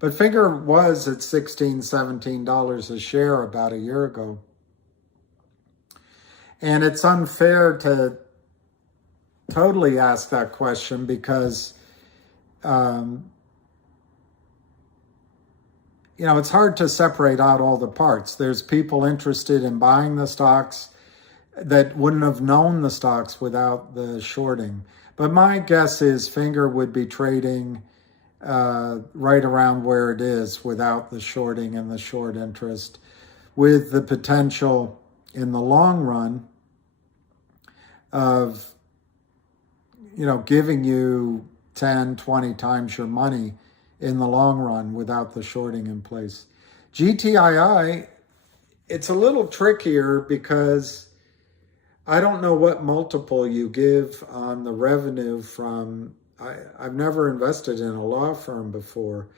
but Finger was at $16, $17 a share about a year ago. And it's unfair to totally ask that question because, it's hard to separate out all the parts. There's people interested in buying the stocks that wouldn't have known the stocks without the shorting. But my guess is Finger would be trading right around where it is without the shorting and the short interest, with the potential in the long run of giving you 10, 20 times your money in the long run without the shorting in place. GTII, it's a little trickier because I don't know what multiple you give on the revenue from, I've never invested in a law firm before,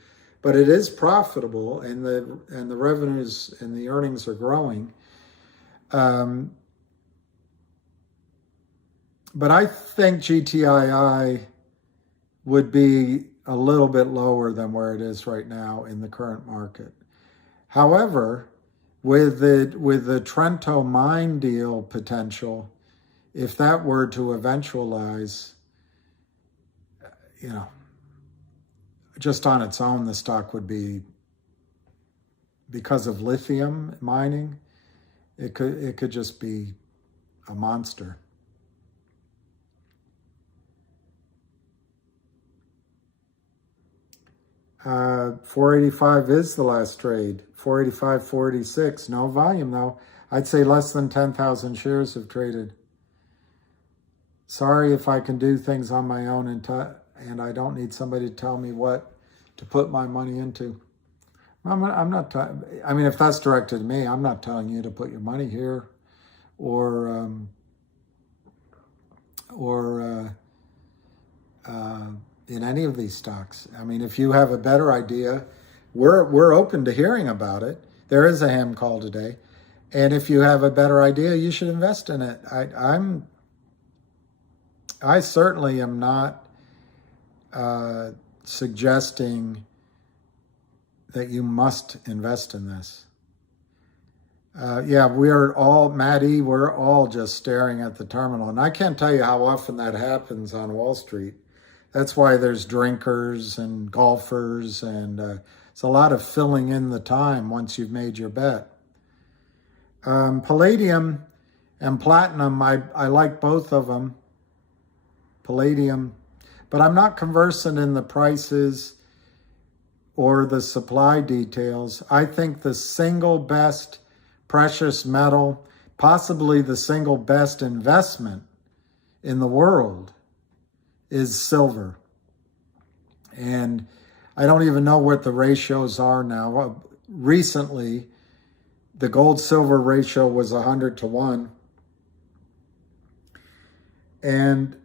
but it is profitable and the revenues and the earnings are growing. But I think GTII would be a little bit lower than where it is right now in the current market. However, with the Trento mine deal potential, if that were to eventualize, just on its own, the stock would be, because of lithium mining, it could just be a monster. 485 is the last trade. 485, 486. No volume though. I'd say less than 10,000 shares have traded. Sorry if I can do things on my own and I don't need somebody to tell me what to put my money into. I'm not. I mean, if that's directed to me, I'm not telling you to put your money here, or in any of these stocks. I mean, if you have a better idea, we're open to hearing about it. There is a ham call today, and if you have a better idea, you should invest in it. I certainly am not suggesting that you must invest in this. We're all, Maddie, we're all just staring at the terminal. And I can't tell you how often that happens on Wall Street. That's why there's drinkers and golfers, and it's a lot of filling in the time once you've made your bet. Palladium and platinum, I like both of them. Palladium, but I'm not conversant in the prices or the supply details. I think the single best precious metal, possibly the single best investment in the world, is silver. And I don't even know what the ratios are now. Recently, the gold-silver ratio was 100 to 1. And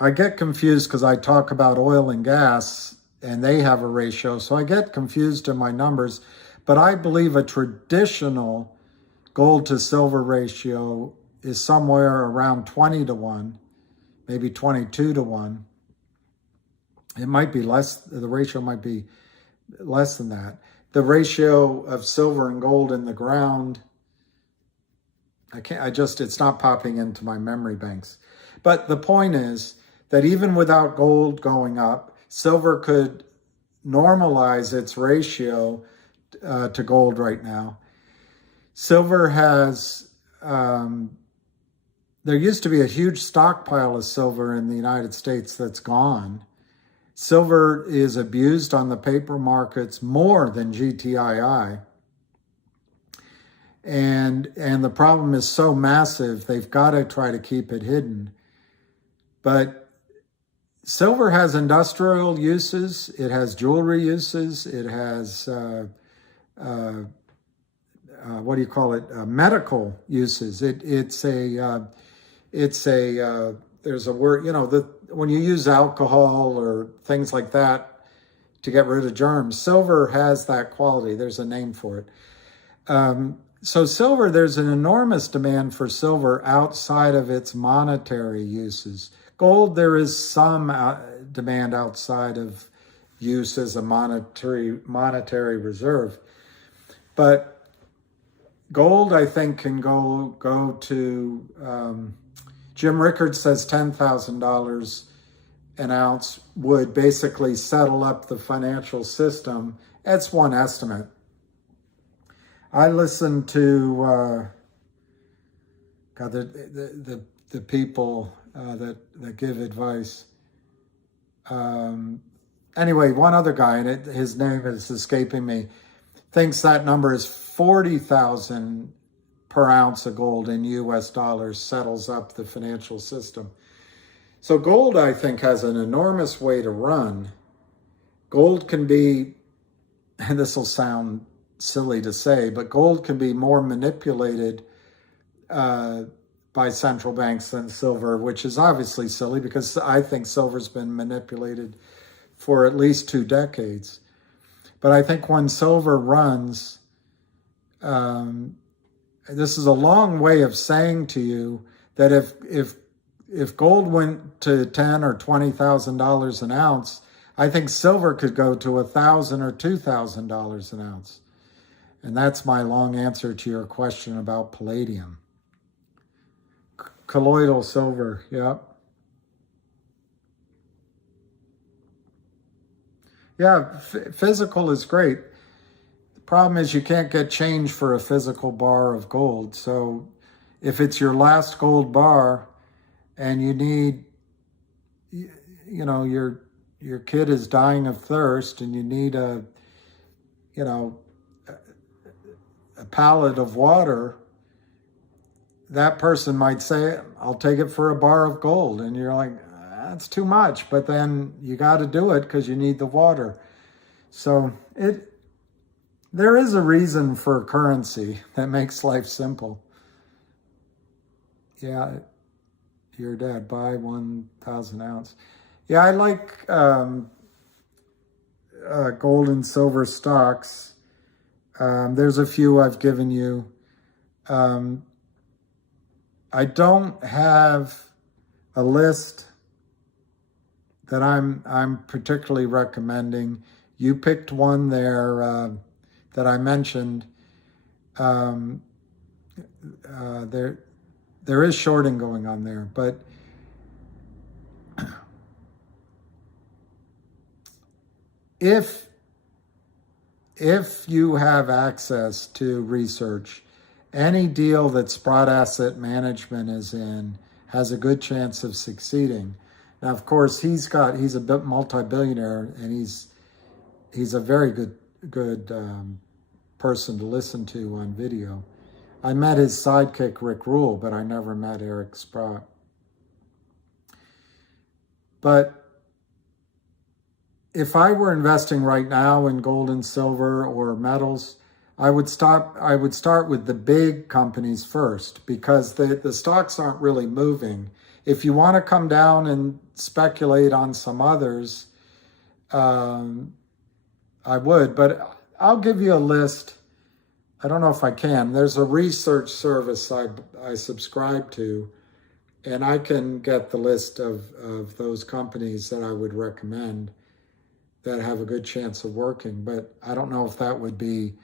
I get confused because I talk about oil and gas, and they have a ratio, so I get confused in my numbers. But I believe a traditional gold to silver ratio is somewhere around 20 to 1, maybe 22 to 1. It might be less, the ratio might be less than that. The ratio of silver and gold in the ground, it's not popping into my memory banks. But the point is that even without gold going up, silver could normalize its ratio to gold right now. Silver has, there used to be a huge stockpile of silver in the United States that's gone. Silver is abused on the paper markets more than GTII. And the problem is so massive, they've got to try to keep it hidden. But silver has industrial uses, it has jewelry uses, it has, medical uses. There's a word, when you use alcohol or things like that to get rid of germs, silver has that quality. There's a name for it. So silver, there's an enormous demand for silver outside of its monetary uses. Gold, there is some demand outside of use as a monetary reserve. But gold, I think, can go to, Jim Rickards says $10,000 an ounce would basically settle up the financial system. That's one estimate. I listened to the people that give advice. Anyway, one other guy, and his name is escaping me, thinks that number is 40,000 per ounce of gold in US dollars settles up the financial system. So gold, I think, has an enormous way to run. Gold can be, and this will sound silly to say, but gold can be more manipulated by central banks than silver, which is obviously silly because I think silver's been manipulated for at least 2 decades. But I think when silver runs, this is a long way of saying to you that if gold went to $10,000 or $20,000 an ounce, I think silver could go to $1,000 or $2,000 an ounce. And that's my long answer to your question about palladium. Colloidal silver, yep. Yeah, physical is great. The problem is you can't get change for a physical bar of gold. So if it's your last gold bar and you need, your kid is dying of thirst and you need a pallet of water, that person might say, I'll take it for a bar of gold. And you're like, that's too much. But then you got to do it because you need the water. So there is a reason for currency that makes life simple. Yeah, your dad, buy 1,000 ounce. Yeah, I like gold and silver stocks. There's a few I've given you. I don't have a list that I'm particularly recommending. You picked one there that I mentioned. There is shorting going on there, but if you have access to research, any deal that Sprott Asset Management is in has a good chance of succeeding. Now, of course, he's a bit multi-billionaire, and he's a very good person to listen to on video. I met his sidekick, Rick Rule, but I never met Eric Sprott. But if I were investing right now in gold and silver or metals, I would start with the big companies first because the stocks aren't really moving. If you want to come down and speculate on some others, I would, but I'll give you a list. I don't know if I can. There's a research service I subscribe to, and I can get the list of those companies that I would recommend. that have a good chance of working. But I don't know if that would be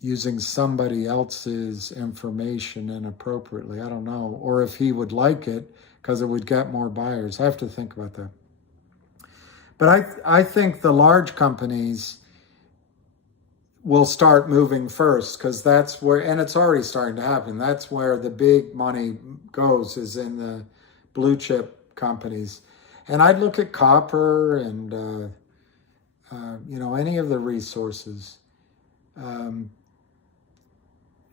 using somebody else's information inappropriately. I don't know. Or if he would like it because it would get more buyers. I have to think about that. But I think the large companies will start moving first, because that's where, and it's already starting to happen, that's where the big money goes, is in the blue chip companies. And I'd look at copper and, any of the resources. In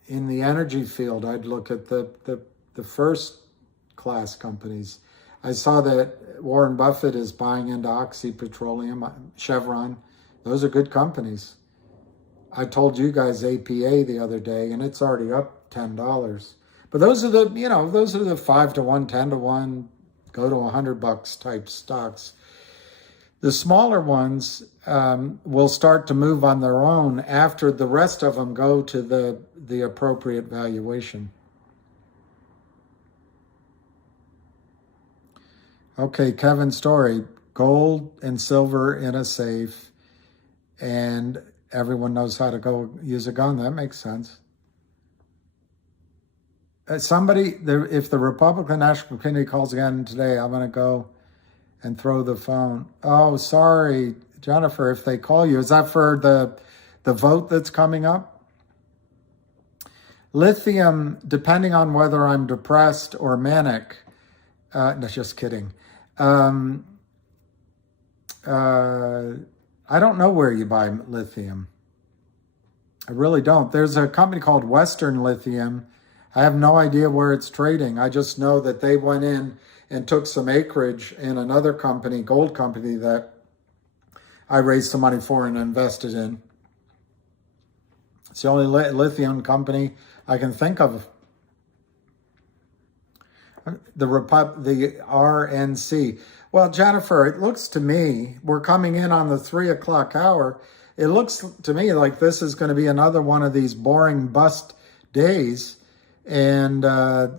the energy field, I'd look at the first class companies. I saw that Warren Buffett is buying into Oxy Petroleum, Chevron. Those are good companies. I told you guys APA the other day, and it's already up $10. But those are the 5 to 1, 10 to 1, go to $100 type stocks. The smaller ones will start to move on their own after the rest of them go to the appropriate valuation. Okay, Kevin Story, gold and silver in a safe, and everyone knows how to go use a gun. That makes sense. If the Republican National Committee calls again today, I'm going to go and throw the phone. Oh, sorry, Jennifer, if they call you. Is that for the vote that's coming up? Lithium, depending on whether I'm depressed or manic. No, just kidding. I don't know where you buy lithium. I really don't. There's a company called Western Lithium. I have no idea where it's trading. I just know that they went in and took some acreage in another company, gold company, that I raised some money for and invested in. It's the only lithium company I can think of. The RNC. Well, Jennifer, it looks to me, we're coming in on the 3 o'clock hour. It looks to me like this is going to be another one of these boring bust days, and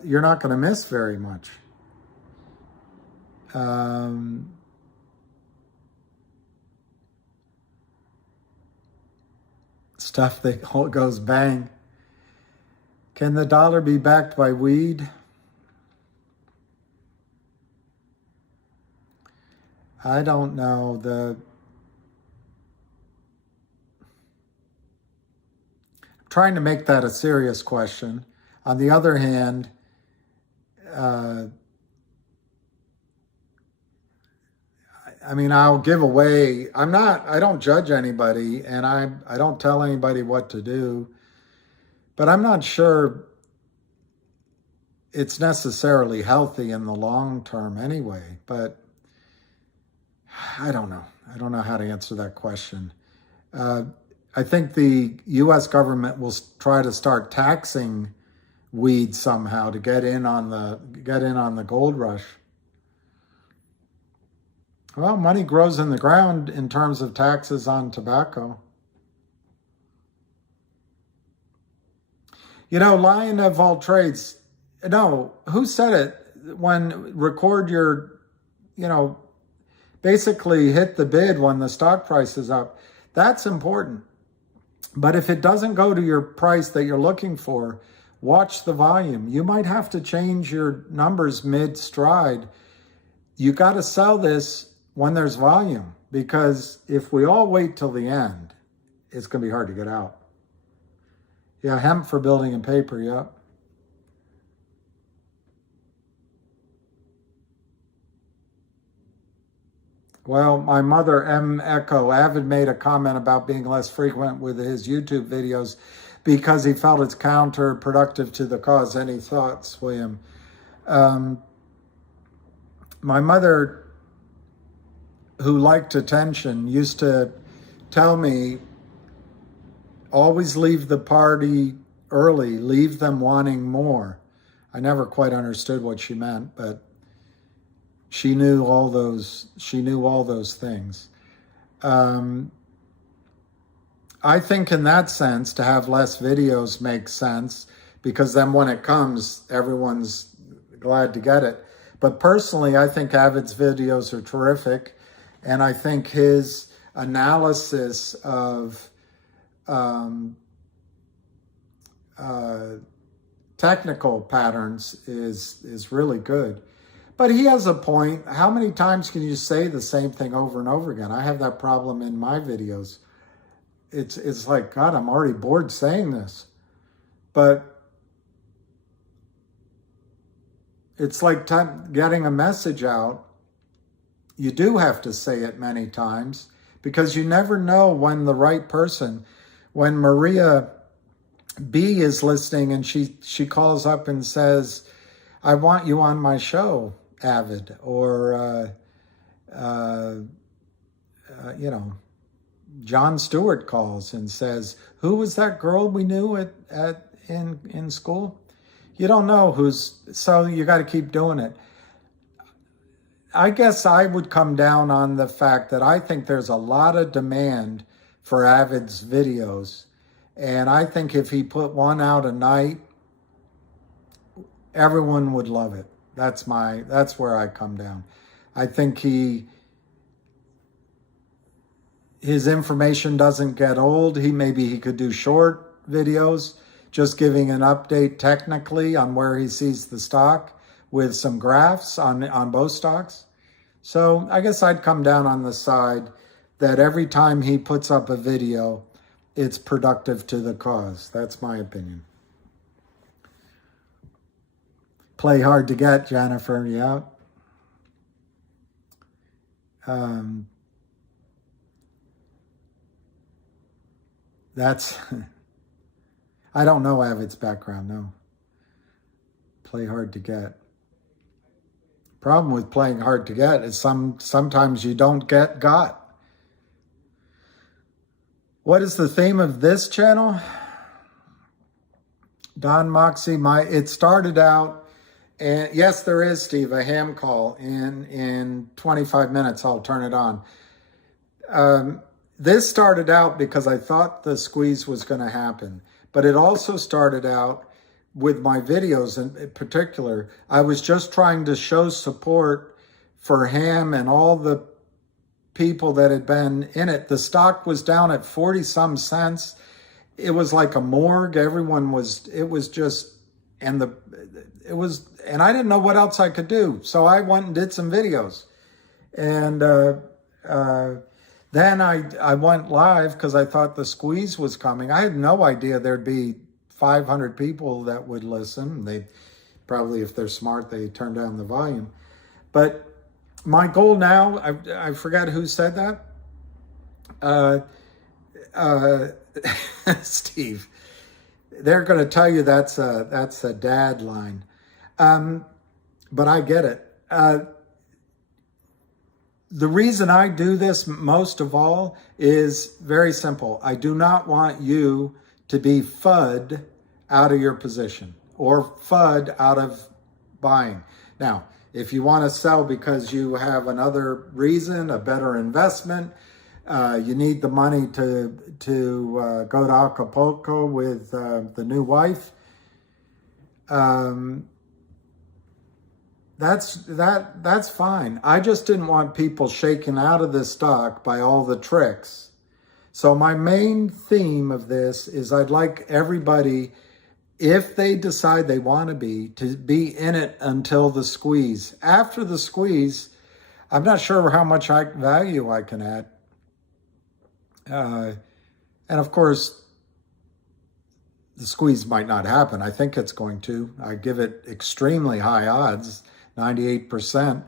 you're not going to miss very much. Stuff that goes bang. Can the dollar be backed by weed? I don't know. I'm trying to make that a serious question. On the other hand, I'll give away. I don't judge anybody, and I don't tell anybody what to do, but I'm not sure it's necessarily healthy in the long term anyway. But I don't know. I don't know how to answer that question. I think the U.S. government will try to start taxing weed somehow to get in on the gold rush. Well, money grows in the ground in terms of taxes on tobacco. Lion of all trades. No, who said it? When record your, basically hit the bid when the stock price is up. That's important. But if it doesn't go to your price that you're looking for, watch the volume. You might have to change your numbers mid-stride. You got to sell this when there's volume, because if we all wait till the end, it's going to be hard to get out. Yeah, hemp for building and paper, yeah. Well, my mother, M. Echo, Avid made a comment about being less frequent with his YouTube videos because he felt it's counterproductive to the cause. Any thoughts, William? My mother, who liked attention, used to tell me, always leave the party early, leave them wanting more. I never quite understood what she meant, but she knew all those things. I think in that sense, to have less videos makes sense, because then when it comes, everyone's glad to get it. But personally, I think Avid's videos are terrific. And I think his analysis of technical patterns is really good. But he has a point. How many times can you say the same thing over and over again? I have that problem in my videos. It's like, God, I'm already bored saying this. But it's like getting a message out. You do have to say it many times because you never know when the right person, when Maria B is listening and she calls up and says, I want you on my show, Avid, or, you know, John Stewart calls and says, who was that girl we knew in school? You don't know who's, so you got to keep doing it. I guess I would come down on the fact that I think there's a lot of demand for Avid's videos. And I think if he put one out a night, everyone would love it. That's where I come down. I think his information doesn't get old. Maybe he could do short videos, just giving an update technically on where he sees the stock with some graphs on both stocks. So I guess I'd come down on the side that every time he puts up a video, it's productive to the cause. That's my opinion. Play hard to get, Jennifer. Yeah. That's, I don't know Avid's background, no. Play hard to get. Problem with playing hard to get is sometimes you don't get got. What is the theme of this channel? Don Moxie, it started out, and yes, there is, Steve, a ham call in 25 minutes. I'll turn it on. This started out because I thought the squeeze was going to happen, but it also started out with my videos in particular. I was just trying to show support for ham and all the people that had been in it. The stock was down at 40 some cents. It was like a morgue. And I didn't know what else I could do. So I went and did some videos. And then I went live because I thought the squeeze was coming. I had no idea there'd be 500 people that would listen. They probably, if they're smart, they turn down the volume. But my goal now, I forgot who said that. Steve, they're going to tell you that's a dad line. But I get it. The reason I do this most of all is very simple. I do not want you to be FUD out of your position or FUD out of buying. Now, if you want to sell because you have another reason, a better investment, you need the money to go to Acapulco with the new wife, that's fine. I just didn't want people shaken out of the stock by all the tricks. So my main theme of this is I'd like everybody, if they decide they want to be in it until the squeeze. After the squeeze, I'm not sure how much value I can add. And of course, the squeeze might not happen. I think it's going to. I give it extremely high odds, 98%.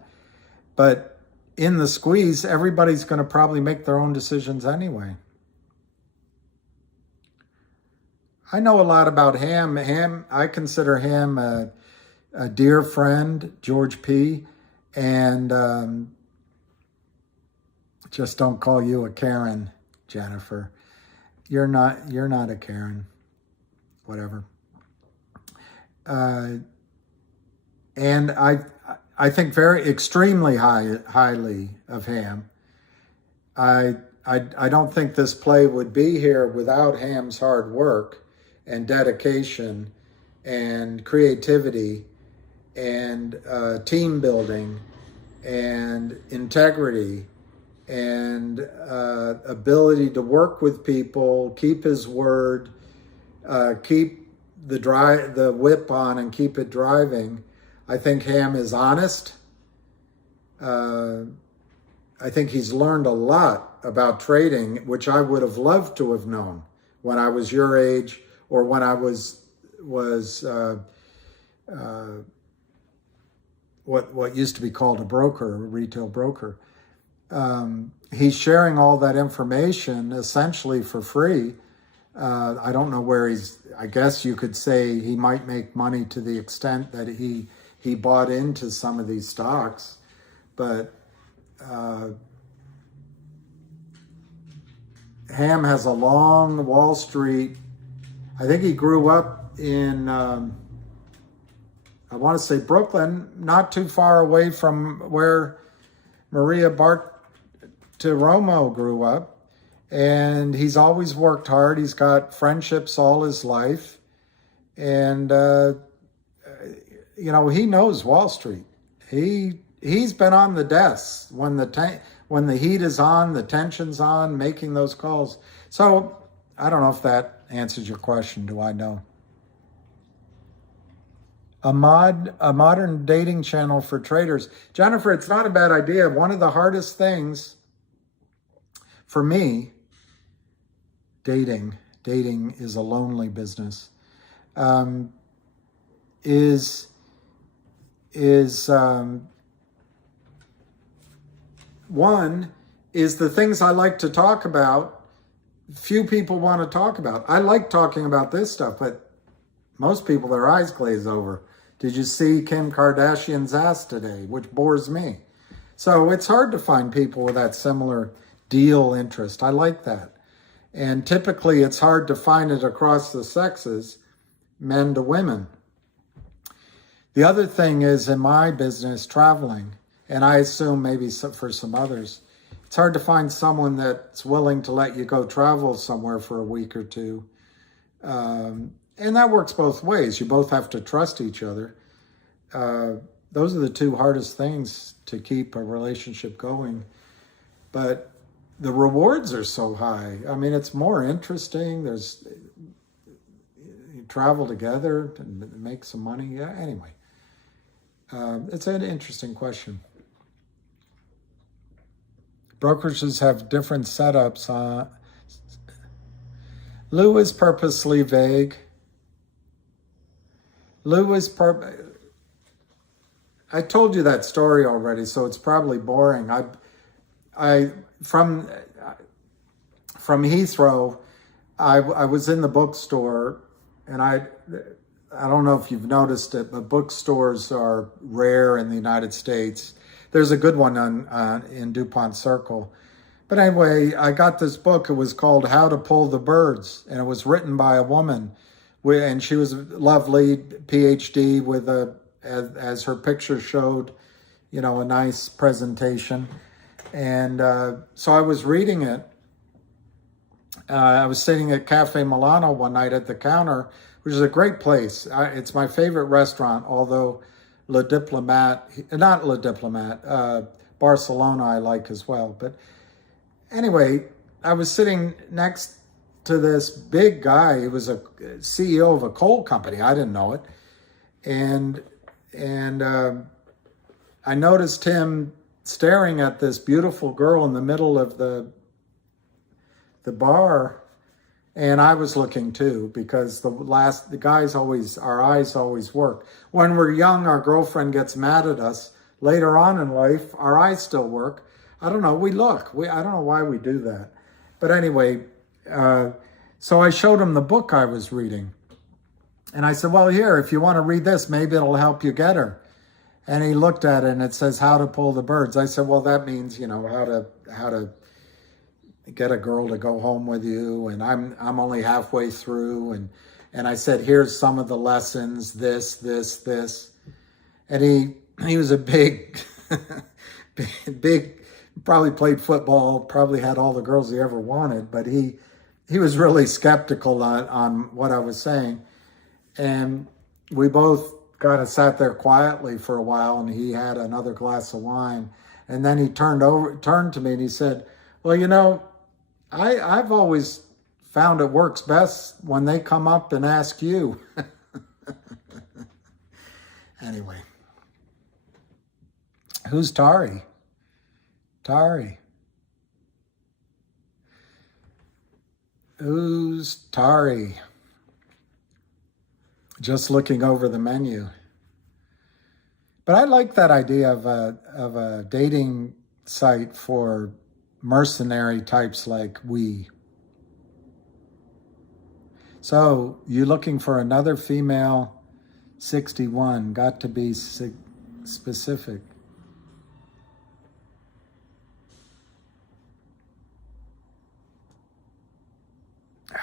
But in the squeeze, everybody's going to probably make their own decisions anyway. I know a lot about Ham. I consider Ham a dear friend, George P. And just don't call you a Karen, Jennifer. You're not a Karen. Whatever. And I think extremely highly of Ham. I don't think this play would be here without Ham's hard work and dedication and creativity and team building and integrity and ability to work with people, keep his word, keep the whip on and keep it driving. I think Ham is honest. I think he's learned a lot about trading, which I would have loved to have known when I was your age, or when I was what used to be called a broker, a retail broker. He's sharing all that information essentially for free. I don't know where I guess you could say he might make money to the extent that he bought into some of these stocks, but Ham has a long Wall Street. I think he grew up in, I want to say Brooklyn, not too far away from where Maria Bartiromo grew up. And he's always worked hard. He's got friendships all his life. And, he knows Wall Street. He's been on the desk when the heat is on, the tension's on, making those calls. So I don't know if that answers your question. Do I know? A modern dating channel for traders. Jennifer, it's not a bad idea. One of the hardest things for me, dating is a lonely business, one is the things I like to talk about, few people want to talk about. I like talking about this stuff, but most people, their eyes glaze over. Did you see Kim Kardashian's ass today? Which bores me. So it's hard to find people with that similar deal interest. I like that. And typically it's hard to find it across the sexes, men to women. The other thing is, in my business, traveling, and I assume maybe for some others, it's hard to find someone that's willing to let you go travel somewhere for a week or two. And that works both ways. You both have to trust each other. Those are the two hardest things to keep a relationship going. But the rewards are so high. I mean, it's more interesting. You travel together and make some money. Yeah, anyway. It's an interesting question. Brokerages have different setups. Lou is purposely vague. I told you that story already, so it's probably boring. From Heathrow, I was in the bookstore, and I don't know if you've noticed it, but bookstores are rare in the United States. There's a good one in DuPont Circle. But anyway, I got this book. It was called How to Pull the Birds, and it was written by a woman, and she was a lovely PhD with as her picture showed, a nice presentation. And so I was reading it. I was sitting at Cafe Milano one night at the counter, which is a great place. It's my favorite restaurant, although Barcelona I like as well. But anyway, I was sitting next to this big guy. He was a CEO of a coal company. I didn't know it. And I noticed him staring at this beautiful girl in the middle of the bar, and I was looking too, because our eyes always work. When we're young, our girlfriend gets mad at us. Later on in life, our eyes still work. I don't know, we look. I don't know why we do that. But anyway, so I showed him the book I was reading. And I said, well, here, if you want to read this, maybe it'll help you get her. And he looked at it, and it says How to Pull the Birds. I said, well, that means, how to get a girl to go home with you. And I'm only halfway through. And I said, here's some of the lessons, this. And he was a big, probably played football, probably had all the girls he ever wanted, but he was really skeptical on what I was saying. And we both kind of sat there quietly for a while, and he had another glass of wine. And then he turned to me and he said, well, you know, I've always found it works best when they come up and ask you. Anyway. Who's Tari? Tari. Who's Tari? Just looking over the menu. But I like that idea of a dating site for mercenary types like we. So, you looking for another female 61, got to be specific.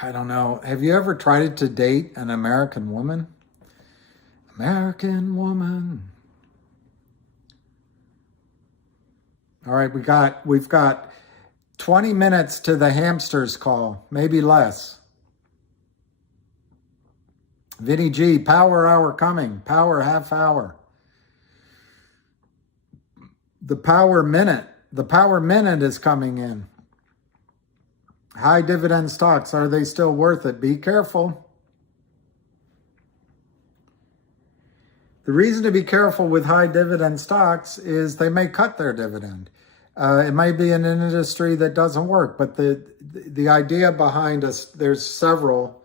I don't know. Have you ever tried to date an American woman? American woman. All right, we've got 20 minutes to the hamsters call, maybe less. Vinny G, power hour coming, power half hour. The power minute is coming in. High dividend stocks, are they still worth it? Be careful. The reason to be careful with high dividend stocks is they may cut their dividend. It may be an industry that doesn't work, but the idea behind us, there's several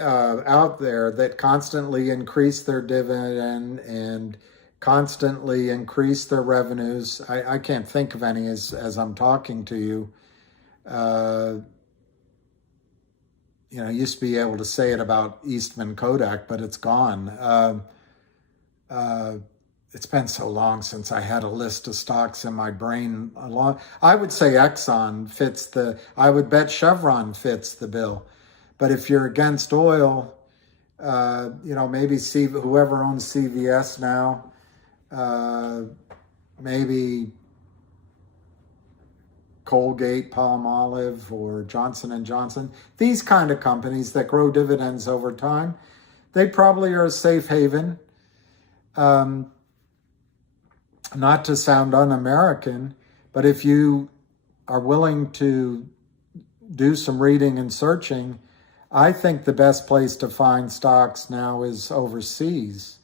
out there that constantly increase their dividend and constantly increase their revenues. I can't think of any as I'm talking to you. You know, I used to be able to say it about Eastman Kodak, but it's gone. It's been so long since I had a list of stocks in my brain. I would say Exxon fits I would bet Chevron fits the bill. But if you're against oil, you know, maybe whoever owns CVS now, maybe Colgate, Palmolive, or Johnson & Johnson. These kind of companies that grow dividends over time, they probably are a safe haven. Not to sound un-American, but if you are willing to do some reading and searching, I think the best place to find stocks now is overseas.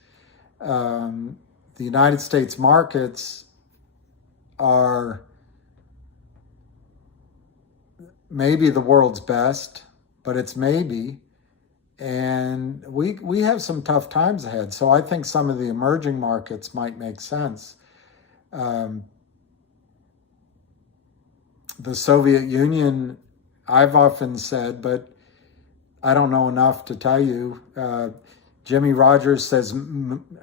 The United States markets are maybe the world's best, but it's maybe. And we have some tough times ahead. So I think some of the emerging markets might make sense. The Soviet Union, I've often said, but I don't know enough to tell you. Jimmy Rogers says,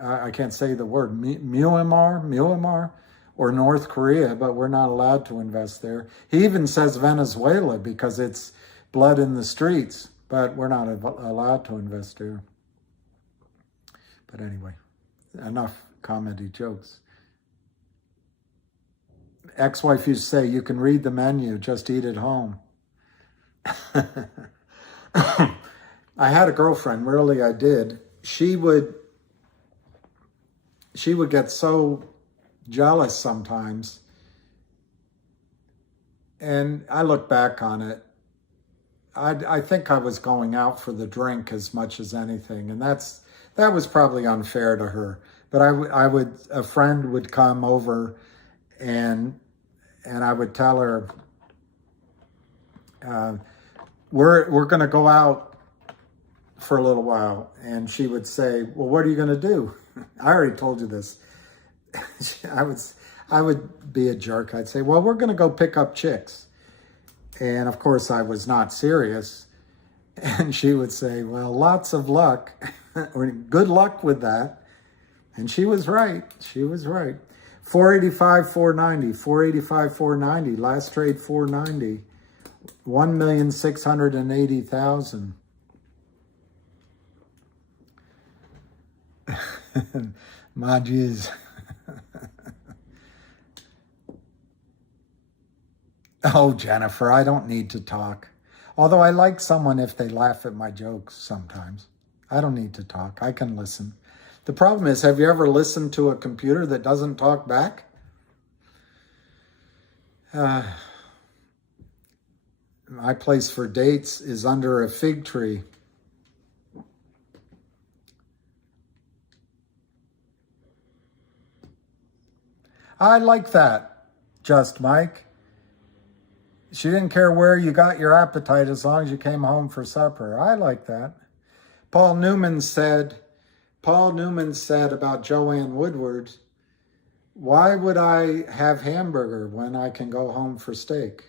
I can't say the word, Myanmar, or North Korea, but we're not allowed to invest there. He even says Venezuela because it's blood in the streets, but we're not allowed to invest there. But anyway, enough comedy jokes. Ex-wife used to say, you can read the menu, just eat at home. I had a girlfriend, really I did. She would get so jealous sometimes. And I look back on it. I think I was going out for the drink as much as anything. And that was probably unfair to her. But a friend would come over and I would tell her, we're going to go out for a little while. And she would say, well, what are you going to do? I already told you this. I would be a jerk. I'd say, well, we're going to go pick up chicks. And of course I was not serious. And she would say, well, lots of luck or good luck with that. And she was right. She was right. 485, 490, 485, 490, last trade 490, 1,680,000. Majiz. Oh, Jennifer, I don't need to talk. Although I like someone if they laugh at my jokes sometimes. I don't need to talk. I can listen. The problem is, have you ever listened to a computer that doesn't talk back? My place for dates is under a fig tree. I like that, Just Mike. She didn't care where you got your appetite as long as you came home for supper. I like that. Paul Newman said about Joanne Woodward, why would I have hamburger when I can go home for steak?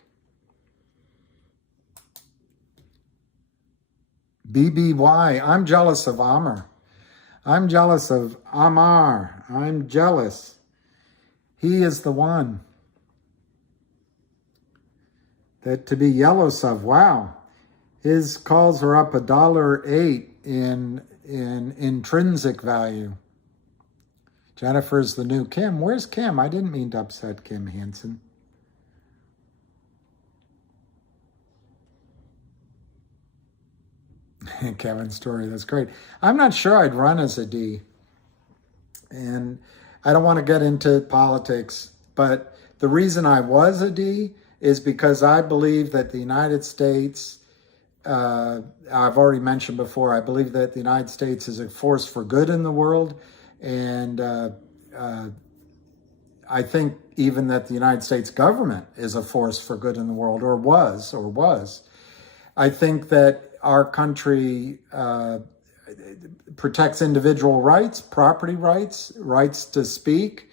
BBY, I'm jealous of Amr. I'm jealous of Amar. I'm jealous. He is the one. That to be jealous of, wow. His calls are up $1.08 in intrinsic value. Jennifer's the new Kim. Where's Kim? I didn't mean to upset Kim Hansen. Kevin's story, that's great. I'm not sure I'd run as a D. And I don't want to get into politics, but the reason I was a D is because I believe that the United States, I've already mentioned before, I believe that the United States is a force for good in the world. And I think even that the United States government is a force for good in the world, or was. I think that our country protects individual rights, property rights, rights to speak,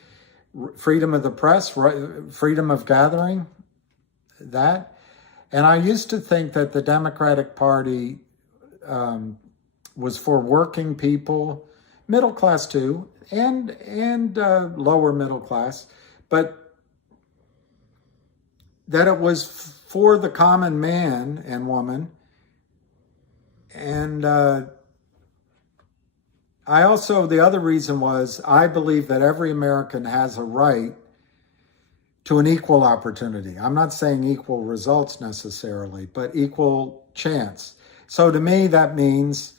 freedom of the press, freedom of gathering, that. And I used to think that the Democratic Party was for working people, middle class too, and lower middle class, but that it was for the common man and woman. And I also, the other reason was, I believe that every American has a right to an equal opportunity. I'm not saying equal results necessarily, but equal chance. So to me, that means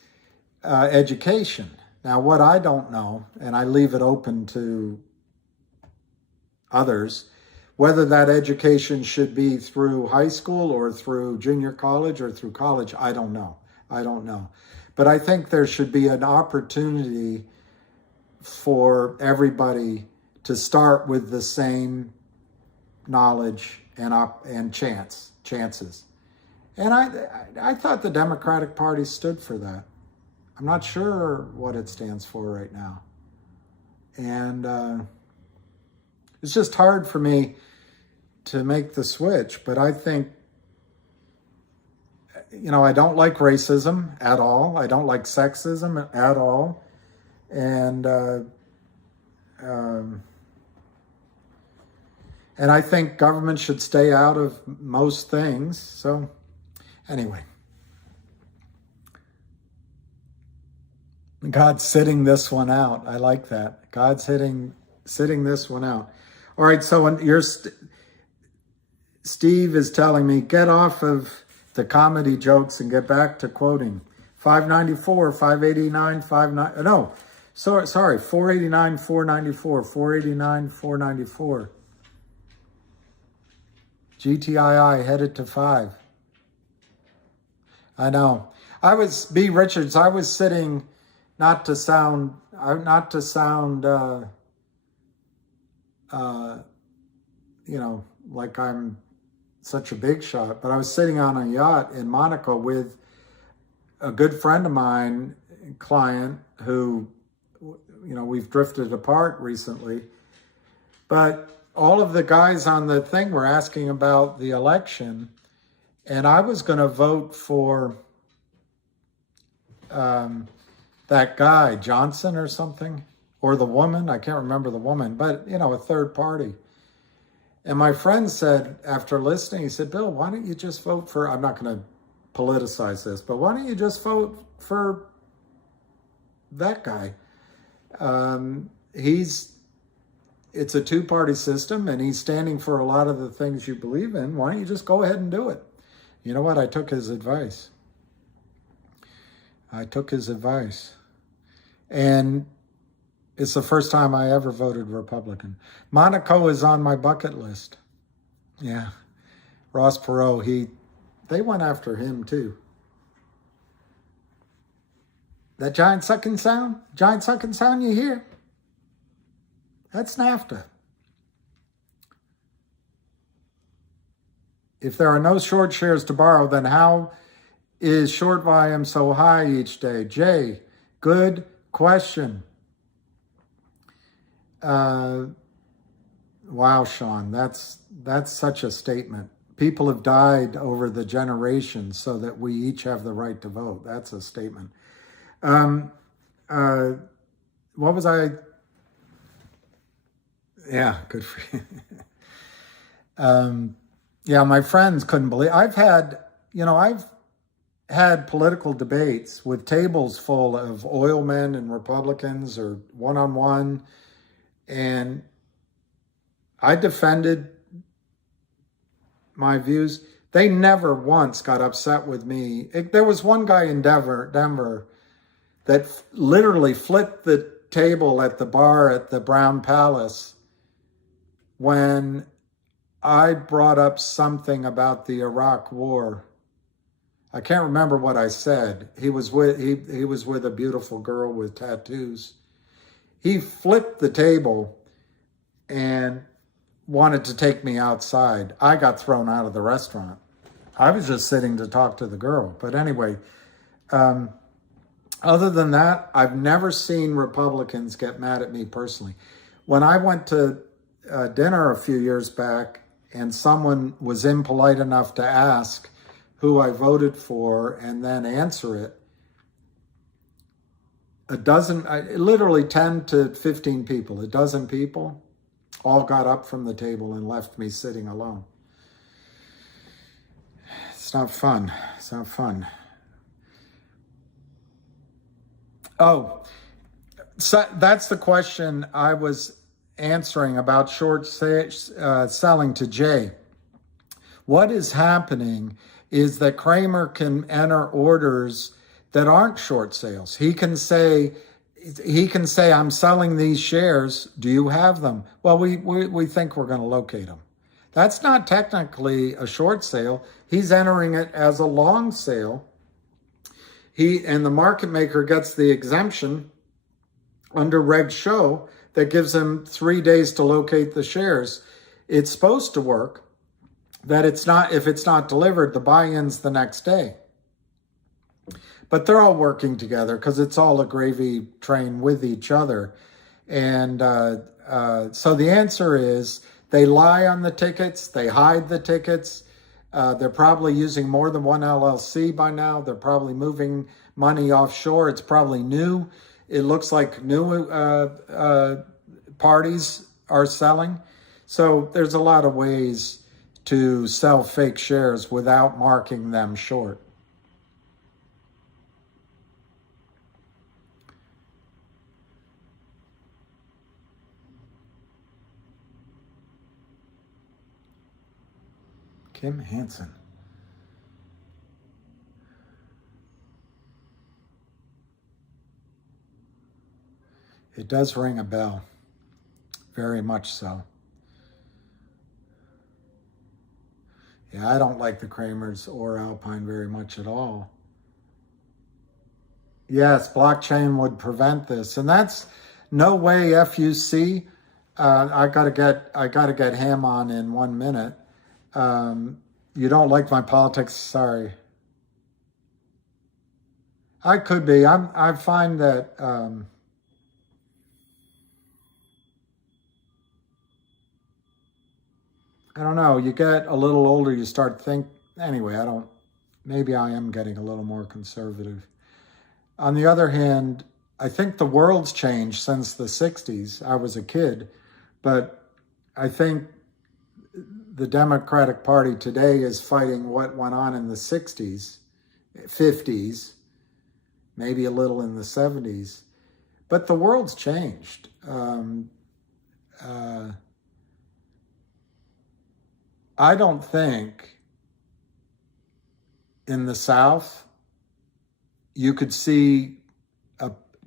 education. Now, what I don't know, and I leave it open to others, whether that education should be through high school or through junior college or through college, I don't know. But I think there should be an opportunity for everybody to start with the same knowledge and chances. And I thought the Democratic Party stood for that. I'm not sure what it stands for right now. And it's just hard for me to make the switch, but I think, I don't like racism at all. I don't like sexism at all. And I think government should stay out of most things. So anyway, God's sitting this one out. I like that. God's sitting this one out. All right, so when Steve is telling me, get off of the comedy jokes and get back to quoting. 594, 589, 489, 494, 489, 494. GTII headed to 5. I know. B. Richards, I was sitting, not to sound like I'm such a big shot, but I was sitting on a yacht in Monaco with a good friend of mine, client, who, we've drifted apart recently. But all of the guys on the thing were asking about the election, and I was going to vote for that guy, Johnson or something, or the woman, I can't remember the woman, but, a third party. And my friend said, after listening, he said, Bill, why don't you just vote for, I'm not going to politicize this, but why don't you just vote for that guy? It's a two-party system, and he's standing for a lot of the things you believe in. Why don't you just go ahead and do it? You know what? I took his advice. And it's the first time I ever voted Republican. Monaco is on my bucket list. Yeah. Ross Perot, they went after him too. That giant sucking sound you hear? That's NAFTA. If there are no short shares to borrow, then how is short volume so high each day? Jay, good question. Wow, Sean, that's such a statement. People have died over the generations so that we each have the right to vote. That's a statement. What was I? Yeah, good for you. Yeah, my friends couldn't believe. I've had political debates with tables full of oil men and Republicans or one-on-one, and I defended my views. They never once got upset with me. There was one guy in Denver that literally flipped the table at the bar at the Brown Palace when I brought up something about the Iraq War. I can't remember what I said. He was with a beautiful girl with tattoos. He flipped the table and wanted to take me outside. I got thrown out of the restaurant. I was just sitting to talk to the girl. But anyway, other than that, I've never seen Republicans get mad at me personally. When I went to dinner a few years back and someone was impolite enough to ask who I voted for and then answer it, literally 10 to 15 people, a dozen people, all got up from the table and left me sitting alone. It's not fun. It's not fun. Oh, so that's the question I was answering about short selling to Jay. What is happening is that Kramer can enter orders that aren't short sales. He can say, I'm selling these shares. Do you have them? Well, we think we're going to locate them. That's not technically a short sale. He's entering it as a long sale. And the market maker gets the exemption under Reg Show that gives him 3 days to locate the shares. It's supposed to work that if it's not delivered, the buy-in's the next day. But they're all working together because it's all a gravy train with each other. And so the answer is they lie on the tickets, they hide the tickets. They're probably using more than one LLC by now. They're probably moving money offshore. It's probably new. It looks like new parties are selling. So there's a lot of ways to sell fake shares without marking them short. Kim Hansen. It does ring a bell. Very much so. Yeah, I don't like the Kramers or Alpine very much at all. Yes, blockchain would prevent this, and that's no way FUC. I gotta get him on in 1 minute. You don't like my politics? Sorry. I could be. I find that I don't know. You get a little older, you start anyway, maybe I am getting a little more conservative. On the other hand, I think the world's changed since the 60s. I was a kid, but I think the Democratic Party today is fighting what went on in the 60s, 50s, maybe a little in the 70s. But the world's changed. I don't think in the South you could see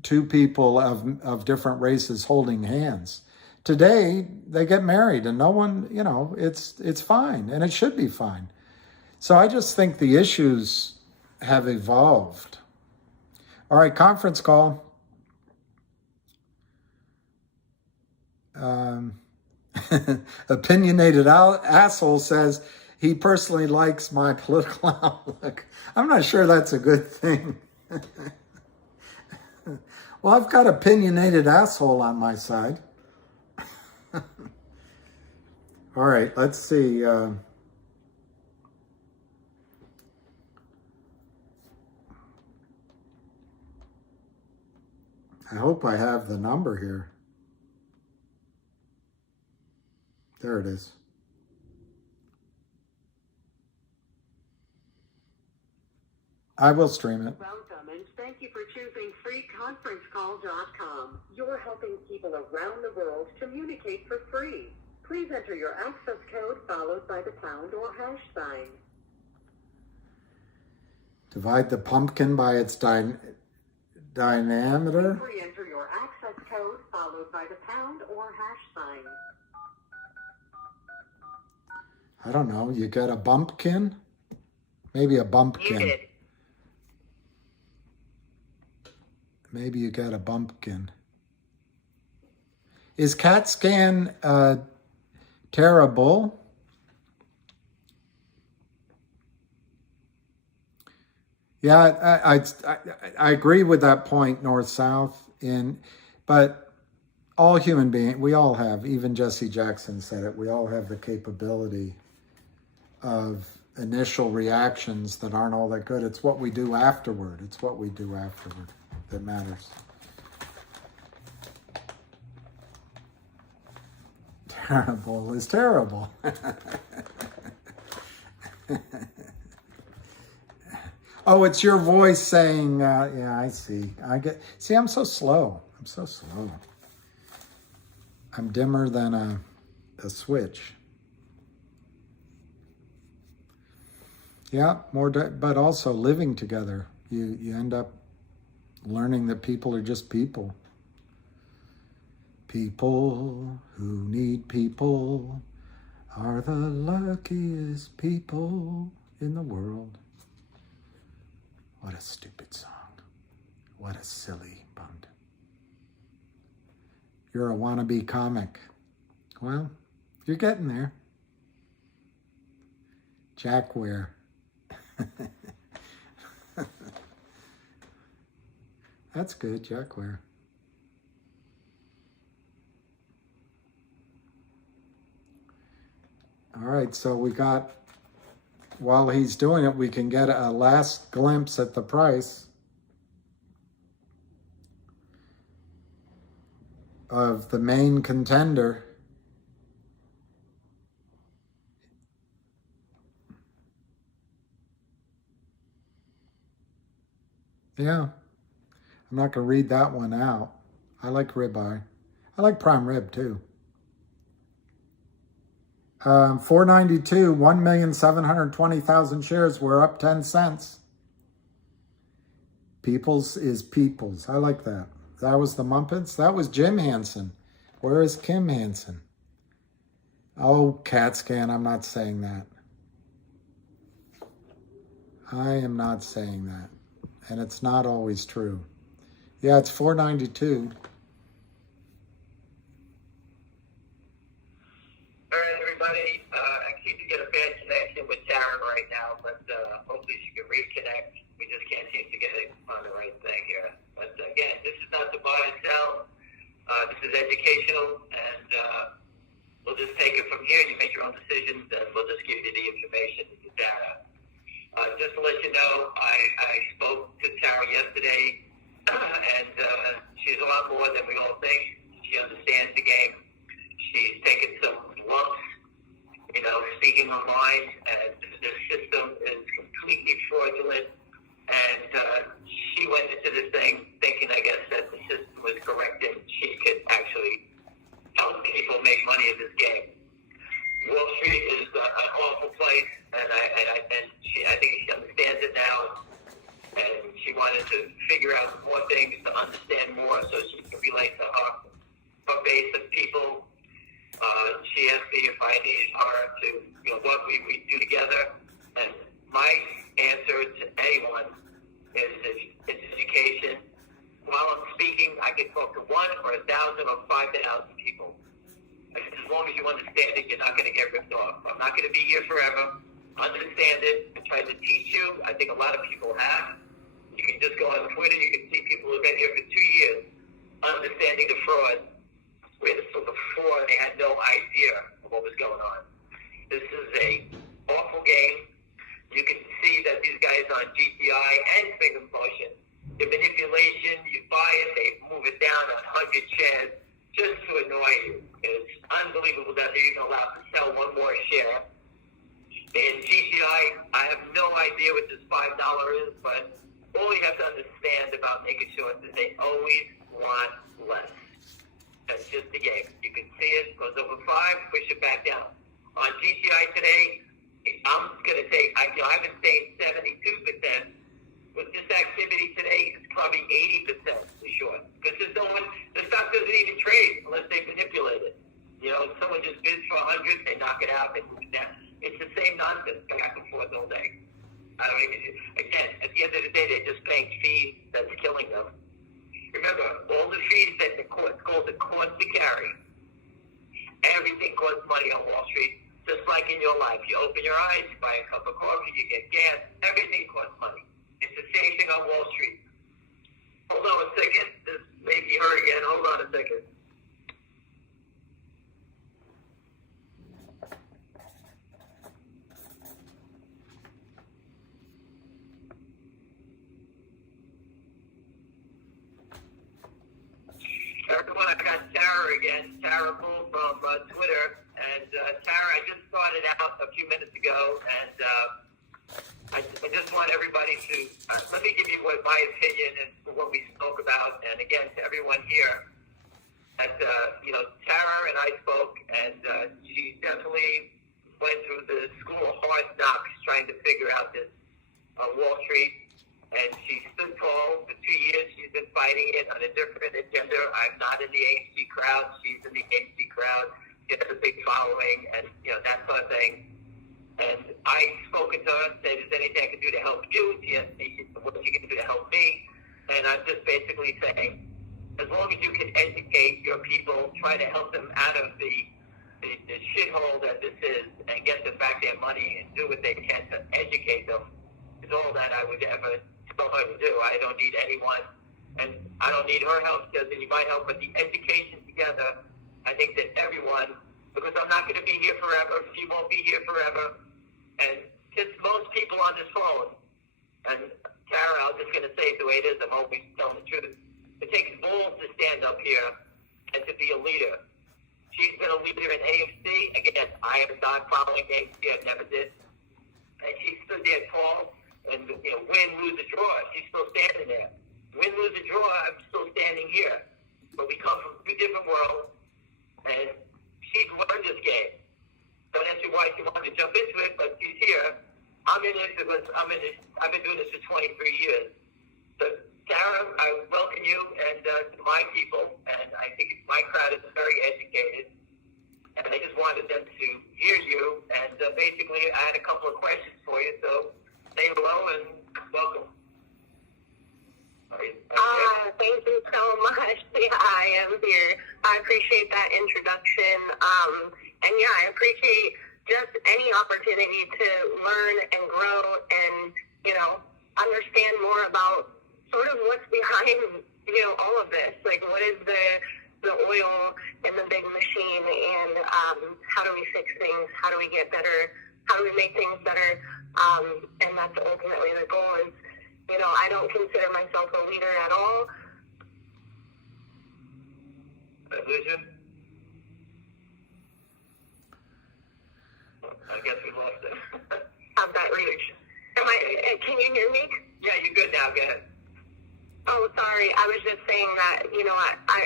two people of different races holding hands. today they get married and no one, it's fine and it should be fine. So I just think the issues have evolved. All right, conference call. Opinionated asshole says he personally likes my political outlook. I'm not sure that's a good thing. Well, I've got opinionated asshole on my side. All right, let's see. I hope I have the number here. There it is. I will stream it. Welcome, and thank you for choosing freeconferencecall.com. You're helping people around the world communicate for free. Please enter your access code followed by the pound or hash sign. Divide the pumpkin by its diameter. Re-enter your access code followed by the pound or hash sign. I don't know. You get a bumpkin? Maybe a bumpkin. You did. Maybe you get a bumpkin. Is CAT scan terrible? Yeah, I agree with that point, north-south. But all human beings, we all have, even Jesse Jackson said it, we all have the capability of initial reactions that aren't all that good. It's what we do afterward. It's what we do afterward that matters. Terrible is terrible. Oh, it's your voice saying, yeah, I see. See, I'm so slow. I'm so slow. I'm dimmer than a switch. Yeah, but also living together. You end up learning that people are just people. People who need people are the luckiest people in the world. What a stupid song. What a silly bund. You're a wannabe comic. Well, you're getting there. Jack Ware. That's good, Jack Ware. All right, so we got, while he's doing it, we can get a last glimpse at the price of the main contender. Yeah, I'm not going to read that one out. I like ribeye. I like prime rib too. 492, 1,720,000 shares. We're up 10 cents. Peoples is peoples. I like that. That was the Muppets. That was Jim Hansen. Where is Kim Hansen? Oh, CAT scan. I'm not saying that. I am not saying that. And it's not always true. Yeah, it's 492. All right, everybody. I seem to get a bad connection with Taryn right now, but hopefully she can reconnect. We just can't seem to get it on the right thing here. But again, this is not to buy and sell. This is educational, and we'll just take it from here. You make your own decisions, and we'll just give you the information, the data. Just to let you know, I spoke to Tara yesterday, and she's a lot more than we all think. She understands the game. She's taken some lumps, speaking her mind, and the system is completely fraudulent. And she went into this thing thinking, I guess, that the system was correct and she could actually help people make money in this game. Wall Street is an awful place, and I think she understands it now. And she wanted to figure out more things, to understand more, so she can relate to her base of people. she asked me if I needed her to, what we do together. And my answer to anyone is education. While I'm speaking, I can talk to 1 or 1,000 or 5,000 people. As long as you understand it, you're not going to get ripped off. I'm not going to be here forever. Understand it. I tried to teach you. I think a lot of people have. You can just go on Twitter. You can see people who've been here for 2 years understanding the fraud. Where this was before, they had no idea of what was going on. This is a awful game. You can see that these guys on GTI and Finger Motion, the manipulation, you buy it, they move it down 100 shares just to annoy you. It's unbelievable that they're even allowed to sell 1 more share. In GTI, I have no idea what this $5 is, but all you have to understand about making sure is that they always want less. That's just the game. You can see it, goes over 5, push it back down. On GTI today, I'm going to say, I've been saying 72%. With this activity today, it's probably 80% for sure. Because there's no one, the stock doesn't even trade unless they manipulate it. Someone just bids for 100, they knock it out, they move it down. It's the same nonsense back and forth all day. Again, at the end of the day, they're just paying fees that's killing them. Remember, all the fees that the court calls the cost to carry, everything costs money on Wall Street. Just like in your life, you open your eyes, you buy a cup of coffee, you get gas, everything costs money. It's the same thing on Wall Street. Hold on a second. This may be her again. Hold on a second. Everyone, I got Tara again. Tara Bull from Twitter. And Tara, I just started out a few minutes ago, and I just want everybody to, let me give you what my opinion and what we spoke about. And again, to everyone here, that, Tara and I spoke, and she definitely went through the school of hard knocks trying to figure out this Wall Street. And she stood tall for 2 years. She's been fighting it on a different agenda. I'm not in the AMC crowd. She's in the AMC crowd. She has a big following, and, that sort of thing. And I spoken to her, said, is there anything I can do to help you? She asked me, what you can do to help me? And I'm just basically saying, as long as you can educate your people, try to help them out of the shithole that this is, and get them back their money and do what they can to educate them, is all that I would ever tell her to do. I don't need anyone, and I don't need her help, because you might help with the education together. I think that everyone, because I'm not going to be here forever, she won't be here forever, and just most people on this phone, and Tara, I'm just going to say it the way it is, I'm always telling the truth. It takes balls to stand up here and to be a leader. She's been a leader in AMC. Again, I am not following AMC, I never did. And she stood there tall, and, win, lose, or draw, she's still standing there. Win, lose, or draw, I'm still standing here. But we come from 2 different worlds, and she's learned this game. Don't ask me why she wanted to jump into it, but she's here. I'm in it because I've been doing this for 23 years. So, Tara, I welcome you and to my people, and I think my crowd is very educated. And I just wanted them to hear you, and basically I had a couple of questions for you, so say hello and welcome. Thank you so much. Yeah, I am here. I appreciate that introduction. And yeah, I appreciate just any opportunity to learn and grow and, understand more about sort of what's behind, all of this. Like, what is the oil in the big machine, and how do we fix things? How do we get better? How do we make things better? And that's ultimately the goal is, I don't consider myself a leader at all. I guess we lost it. Have that reach. Can you hear me? Yeah, you're good now. Go ahead. Oh, sorry. I was just saying that,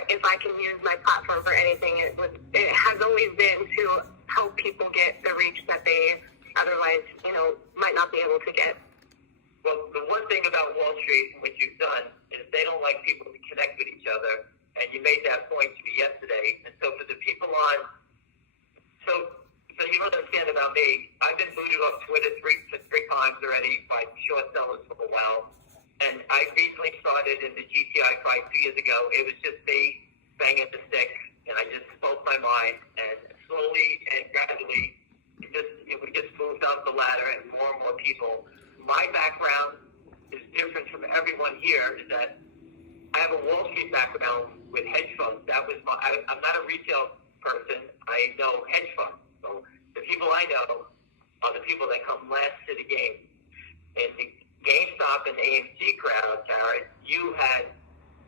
if I can use my platform for anything, it has always been to help people get the reach that they otherwise, might not be able to get. Well, the one thing about Wall Street, what you've done, is they don't like people to connect with each other, and you made that point to me yesterday. And so for the people on don't understand about me. I've been booted off Twitter three times already by short sellers for a while. And I recently started in the GTII fight 2 years ago. It was just me banging the stick, and I just spoke my mind. And slowly and gradually, we just moved up the ladder, and more people. My background is different from everyone here. Is that I have a Wall Street background with hedge funds. I'm not a retail person. I know hedge funds. So the people I know are the people that come last to the game. And the GameStop and AMC crowd, Tara, you had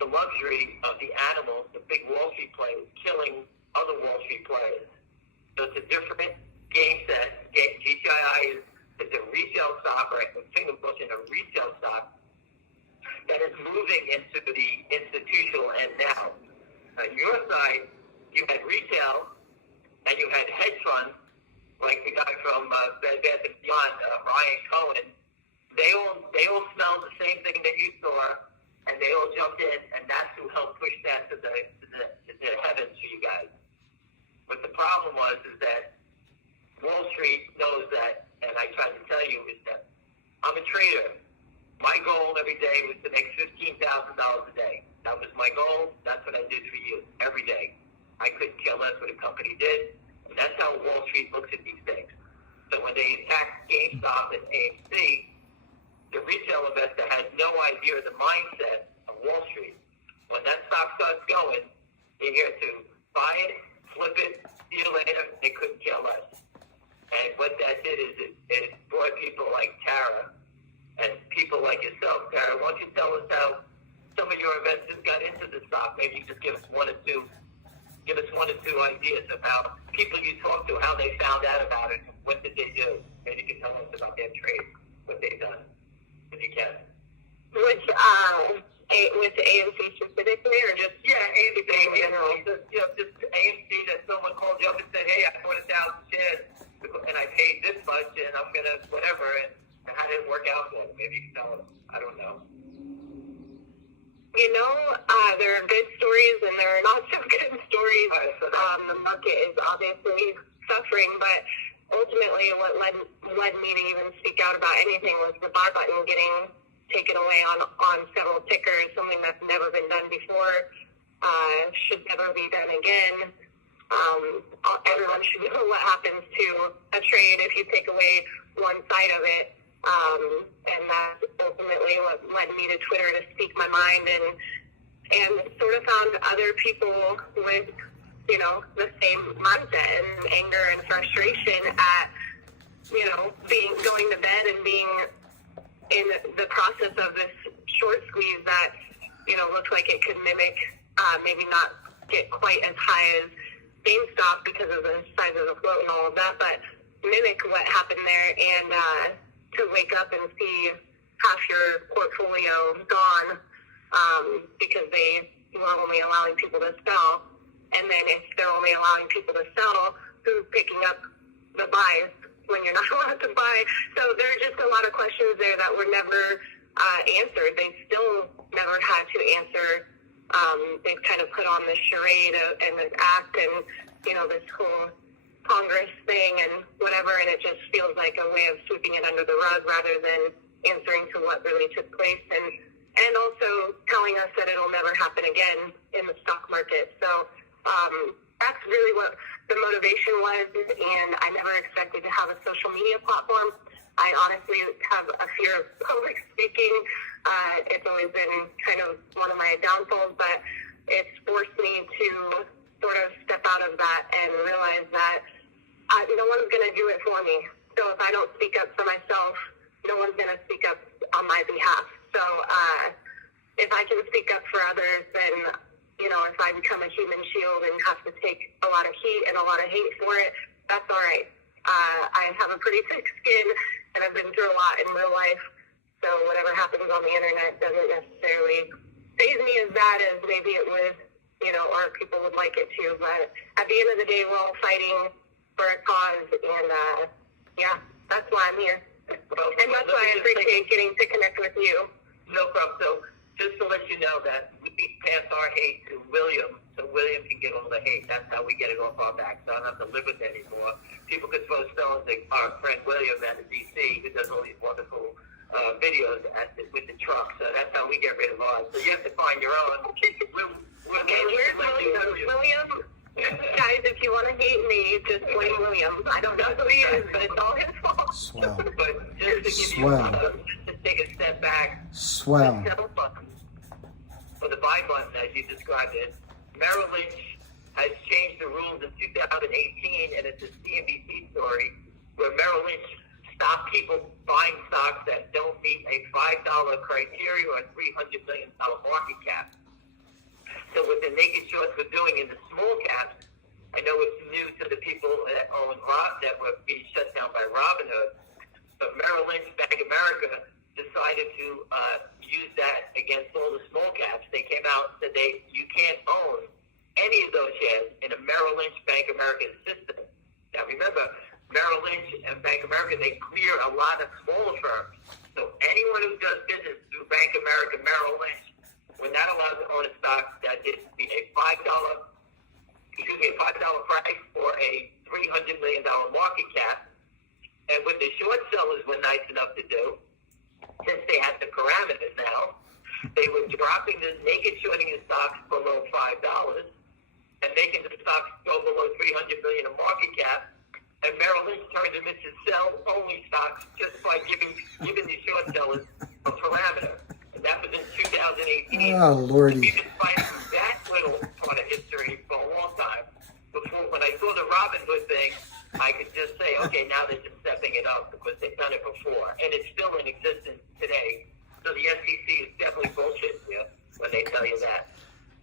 the luxury of the animals, the big Wall Street players, killing other Wall Street players. So it's a different game set. GTII is a retail stock, or I think it's in a retail stock that is moving into the institutional end now. On your side, you had retail, and you had hedge funds, like the guy from Bed Bath & Beyond, Ryan Cohen. They all smelled the same thing that you saw, and they all jumped in, and that's who helped push that to the heavens for you guys. But the problem is that Wall Street knows that, and I tried to tell you, is that I'm a trader. My goal every day was to make $15,000 a day. That was my goal. That's what I did for you every day. I couldn't care less what a company did. And that's how Wall Street looks at these things. So when they attacked GameStop and AMC, the retail investor has no idea of the mindset of Wall Street. When that stock starts going, they're here to buy it, flip it, see you later. They couldn't care less. And what that did is it brought people like Tara and people like yourself, Tara. Why don't you tell us how some of your investors got into the stock? Maybe you just give us one or two ideas of how people you talk to, how they found out about it, what did they do. Maybe you can tell us about their trade, what they've done, if you can. With AMC specifically, or just AMC in general? Just AMC that someone called you up and said, hey, I bought 1,000 shares and I paid this much and I'm gonna whatever, and how did it work out for them? Maybe you can tell us. I don't know. There are good stories and there are not so good stories. The market is obviously suffering, but ultimately what led me to even speak out about anything was the buy button getting taken away on several tickers, something that's never been done before, should never be done again. Everyone should know what happens to a trade if you take away one side of it. And that's ultimately what led me to Twitter, to speak my mind and sort of found other people with, the same mindset and anger and frustration at, going to bed and being in the process of this short squeeze that, looked like it could mimic, maybe not get quite as high as GameStop because of the size of the float and all of that, but mimic what happened there, and to wake up and see half your portfolio gone because they were only allowing people to sell. And then if they're only allowing people to sell, who's picking up the buys when you're not allowed to buy? So there are just a lot of questions there that were never answered. They still never had to answer. They've kind of put on this charade and this act and, this whole Congress thing and whatever, and it just feels like a way of sweeping it under the rug rather than answering to what really took place and also telling us that it'll never happen again in the stock market. So that's really what the motivation was, and I never expected to have a social media platform. I honestly have a fear of public speaking. It's always been kind of one of my downfalls, but it's forced me to sort of step out of that and realize that no one's going to do it for me. So if I don't speak up for myself, no one's going to speak up on my behalf. So if I can speak up for others, then, if I become a human shield and have to take a lot of heat and a lot of hate for it, that's all right. I have a pretty thick skin, and I've been through a lot in real life. So whatever happens on the internet doesn't necessarily faze me as bad as maybe it would, or people would like it to. But at the end of the day, we're all fighting for a cause, and that's why I'm here. And that's why I appreciate getting to connect with you. No problem. So just to let you know that we passed our hate to William so William can get all the hate. That's how we get it off our back. So I don't have to live with it anymore. People could throw stones at our friend William at the DC, who does all these wonderful videos with the truck. So that's how we get rid of ours. So you have to find your own. Where's William? Guys, if you want to hate me, just blame William. I don't know who he is, but it's all his fault. Swell. But just to give Swell. just to take a step back, Swell. the sell button, or the buy button as you described it, Merrill Lynch has changed the rules in 2018, and it's a CNBC story where Merrill Lynch stopped people buying stocks that don't meet a $5 criteria or a $300 million market cap. So what the naked shorts were doing in the small caps, I know it's new to the people that own that were being shut down by Robinhood, but Merrill Lynch, Bank of America, decided to use that against all the small caps. They came out and said you can't own any of those shares in a Merrill Lynch, Bank of America system. Now remember, Merrill Lynch and Bank of America, they clear a lot of smaller firms. So anyone who does business through Bank of America, Merrill Lynch, we're not allowed to own a stock that is a $5 price or a $300 million market cap. And what the short sellers were nice enough to do, since they had the parameters now, they were dropping the naked shorting the stocks below $5 and making the stocks go below $300 million in market cap. And Merrill Lynch turned them into sell-only stocks just by giving the short sellers a parameter. That was in 2018. Oh, Lordy. We've been fighting that little part of history for a long time. Before, when I saw the Robinhood thing, I could just say, okay, now they're just stepping it up because they've done it before. And it's still in existence today. So the SEC is definitely bullshit here when they tell you that.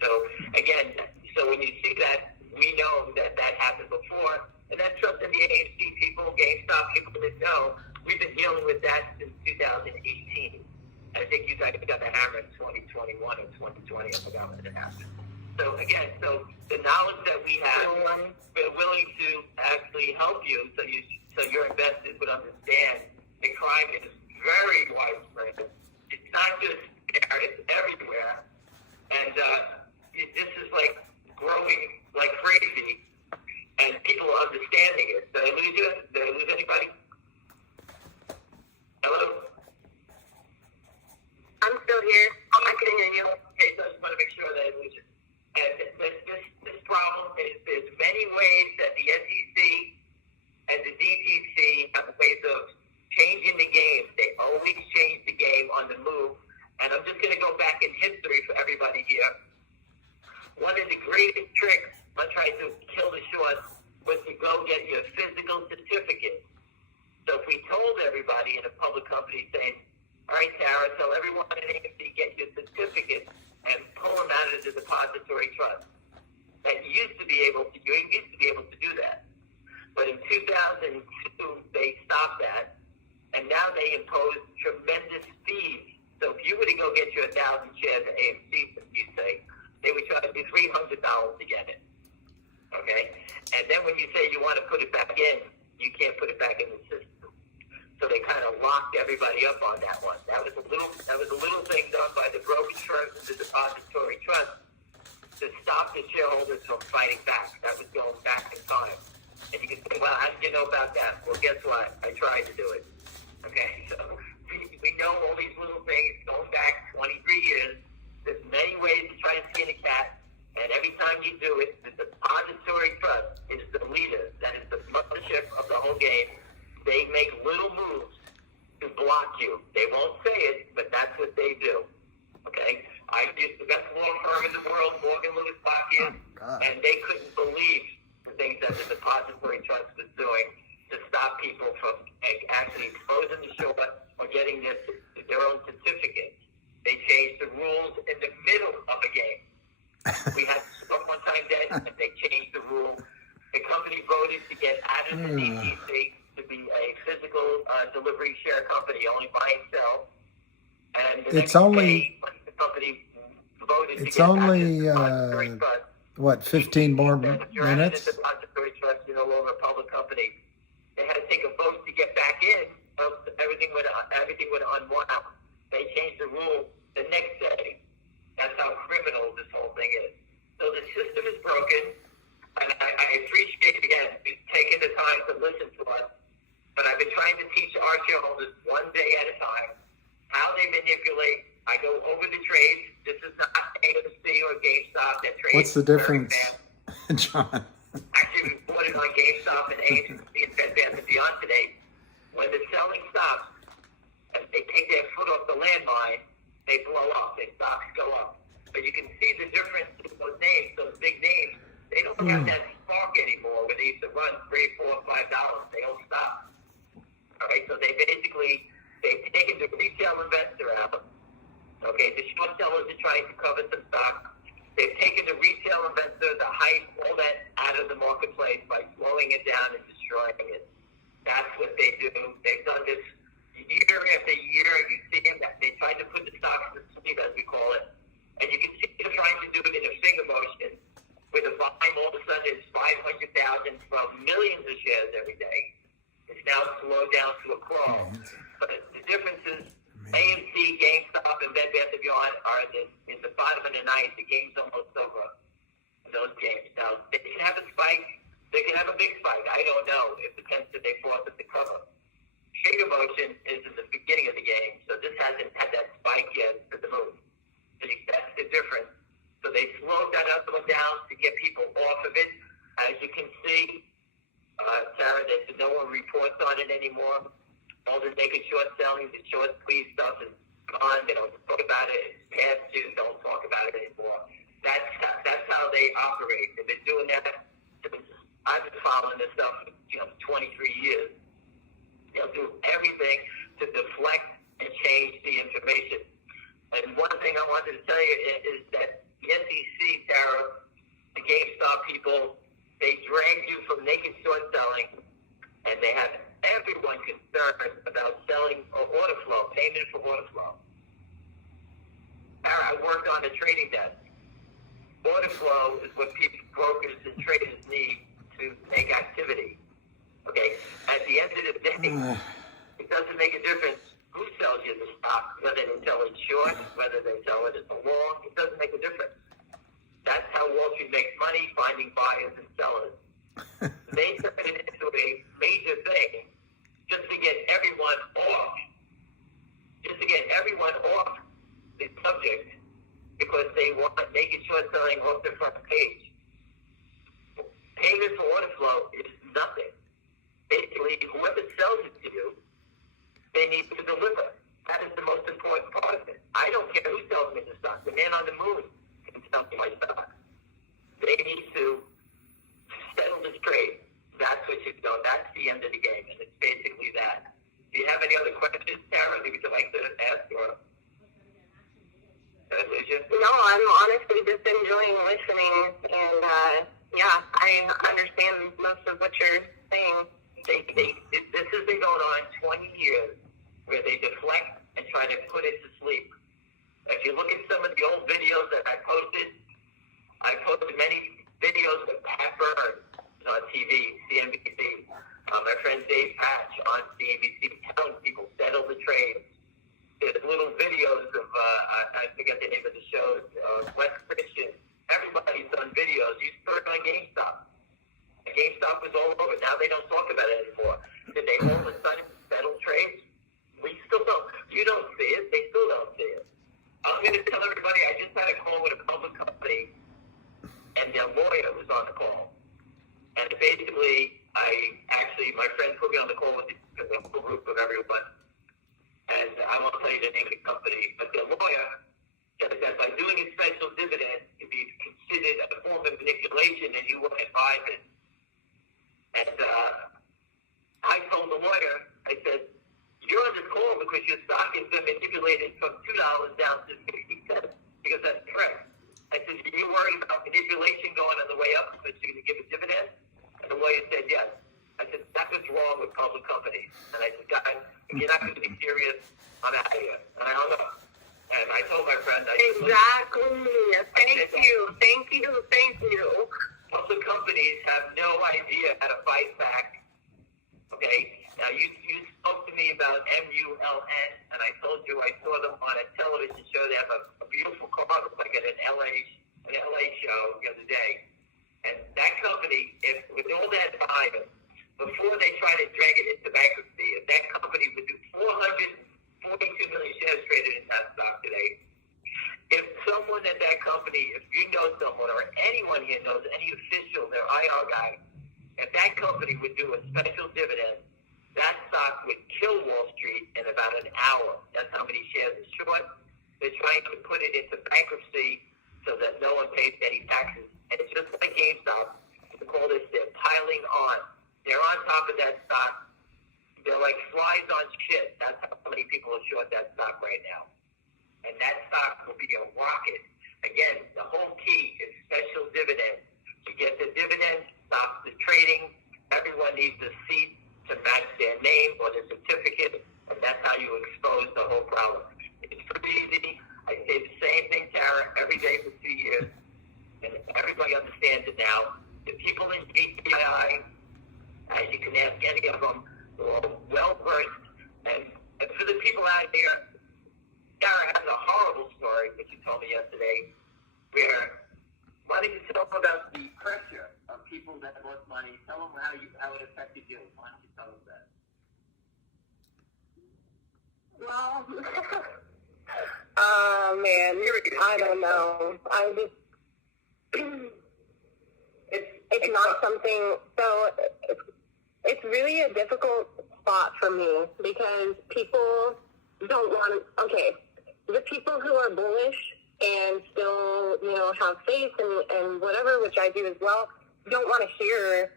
So, again, when you see that, we know that happened before. And that's something the AMC people, GameStop people that know. We've been dealing with that since 2018. I think you guys got the hammer in 2021 or 2020. I forgot when it happened. So again, the knowledge that we have, we're willing to actually help you, so your investors would understand the crime is very widespread. It's not just there; it's everywhere, and this is like growing like crazy, and people are understanding it. Did I lose you? Did I lose anybody? Hello. I'm still here. I can hear you. Okay, so I just want to make sure that it was just, and this problem is there's many ways that the SEC and the DTC have ways of changing the game. They always change the game on the move. And I'm just going to go back in history for everybody here. One of the greatest tricks on trying to kill the shorts was to go get your physical certificate. So if we told everybody in a public company saying, all right, Tara, tell everyone in AMC get your certificate and pull them out of the depository trust. That you used to be able to do that. But in 2002, they stopped that, and now they impose tremendous fees. So if you were to go get your 1,000 shares of AMC, you say, they would charge you $300 to get it. Okay? And then when you say you want to put it back in, you can't put it back in the system. So they kind of locked everybody up on that one. That was a little thing done by the brokerage firms and the depository trust to stop the shareholders from fighting back. That was going back in time. And you can say, well, how did you know about that? Well, guess what? I tried to do it. Okay, so we know all these little things going back 23 years. There's many ways to try and skin a cat. And every time you do it, the depository trust is the leader. That is the mothership of the whole game. They make little moves to block you. They won't say it, but that's what they do. Okay? I used the best law firm in the world, Morgan Lewis Bachman, and they couldn't believe the things that the depository trust was doing to stop people from actually exposing the short or getting their own certificate. They changed the rules in the middle of a game. We had one time then, and they changed the rule. The company voted to get out of the DTC to be a physical delivery share company, only buy and sell. And the It's next only- day, when the company voted to It's get only, out of the depository trust, what, 15 more if you're out of the minutes? depository trust, you're no longer a public company. They had to take a vote to get back in. Everything would unwound. They changed the rule the next day. That's how criminal this whole thing is. So the system is broken, and I appreciate, again, you taking the time to listen to us, but I've been trying to teach our shareholders one day at a time how they manipulate. I go over the trades. This is not AMC or GameStop that trades. What's the difference, Actually, John? we bought it on GameStop and AMC and Bed Bath & Beyond today. When the selling stops, and they take their foot off the landmine, they blow up. Their stocks go up. But you can see the difference in those names, those big names. They don't have that spark anymore when they used to run $3, $4, $5. They don't stop. All right, so they've taken the retail investor out. Okay, the short sellers are trying to cover some stock. They've taken the retail investor, the hype, all that out of the marketplace by slowing it down and destroying it. That's what they do. They've done this year after year. You see them. They tried to put the stocks to sleep, as we call it. And you can see them trying to do it in a finger motion, where the volume all of a sudden is 500,000 from millions of shares every day. It's now slowed down to a crawl. But the difference is AMC, GameStop, and Bed Bath & Beyond are in the bottom of the ninth. The game's almost over in those games. Now, they can have a spike. They can have a big spike. I don't know. It depends if they force it to cover. Finger motion is in the beginning of the game, so this hasn't had that spike yet to the moon. So that's the difference. So they slowed that up and down to get people off of it. As you can see, Sarah, that no one reports on it anymore. All the naked short selling, the short squeeze stuff is gone. They don't talk about it. It's past due. Don't talk about it anymore. That's how they operate. They've been doing that since I've been following this stuff for 23 years. They'll do everything to deflect and change the information. And one thing I wanted to tell you is that the SEC, Sarah, the GameStop people, they drag you from naked short selling, and they have everyone concerned about selling or order flow, payment for order flow. Sarah, I worked on the trading desk. Order flow is what people, brokers and traders need to make activity. Okay? At the end of the day, it doesn't make a difference who sells you the stock, whether they sell it short, whether they sell it as a long. It doesn't make a difference. That's how Wall Street makes money, finding buyers and sellers. They turn it into a major thing just to get everyone off the subject, because they want naked short selling off the front page. Payment for order flow is nothing. Basically, whoever sells it to you, they need to deliver. That is the most important part of it. I don't care who sells me the stock. The man on the moon can sell me my stock. They need to settle this trade. That's what you know. That's the end of the game, and it's basically that. Do you have any other questions, Sarah, that you'd like to ask? Or No, I'm honestly just enjoying listening, and I understand most of what you're saying. This has been going on 20 years, where they deflect and try to put it to sleep. If you look at some of the old videos that I posted many videos with Pat Byrne on TV, CNBC. My friend Dave Patch on CNBC telling people settle the trades. There's little videos of, I forget the name of the shows, Wes Christian. Everybody's done videos. You started on GameStop. GameStop was all over. Now they don't talk about it anymore. Did they all of a sudden settle trades? We still don't. You don't see it. They still don't see it. I'm going to tell everybody, I just had a call with a public company, and their lawyer was on the call. And basically, my friend put me on the call with the whole group of everyone. And I won't tell you the name of the company, but the lawyer said that by doing a special dividend, it would be considered a form of manipulation, and you wouldn't advise it. And I told the lawyer, I said, you're on this call because your stock has been manipulated from $2 down to 60 cents, because that's correct. I said, are you worried about manipulation going on the way up because you're going to give a dividend? And the lawyer said, yes. I said, that's what's wrong with public companies. And I said, guys, if you're not going to be serious, I'm out of here. And I hung up. And I told my friend, Exactly. Thank you. Public companies have no idea how to fight back. Okay? Now, you spoke to me about MULN, and I told you I saw them on a television show. They have a beautiful car, like at an LA an LA show the other day, and that company, if with all that volume, before they try to drag it into bankruptcy, if that company would do 442 million shares traded in that stock today, if someone at that company, if you know someone or anyone here knows any official, their IR guy, if that company would do a special dividend, that stock would kill Wall Street in about an hour. That's how many shares it's short. They're trying to put it into bankruptcy so that no one pays any taxes. And it's just like GameStop. They call this, they're piling on. They're on top of that stock. They're like flies on shit. That's how many people are short that stock right now. And that stock will be a rocket. Again, the whole key is special dividends. To get the dividends, stop the trading. Everyone needs a seat to match their name or the certificate, and that's how you expose the whole problem. It's pretty easy. I say the same thing, Tara, every day for 2 years, and everybody understands it now. The people in GTII, as you can ask any of them, are all well-versed, and for the people out there, Tara has a horrible story, which you told me yesterday, where, why don't you tell them about the pressure of people that lost money? Tell them how it affected you. Why don't you tell them that? Well, oh man, I don't know. I'm just, it's not something, so it's really a difficult spot for me because people don't want, okay, the people who are bullish and still, have faith and whatever, which I do as well, don't want to hear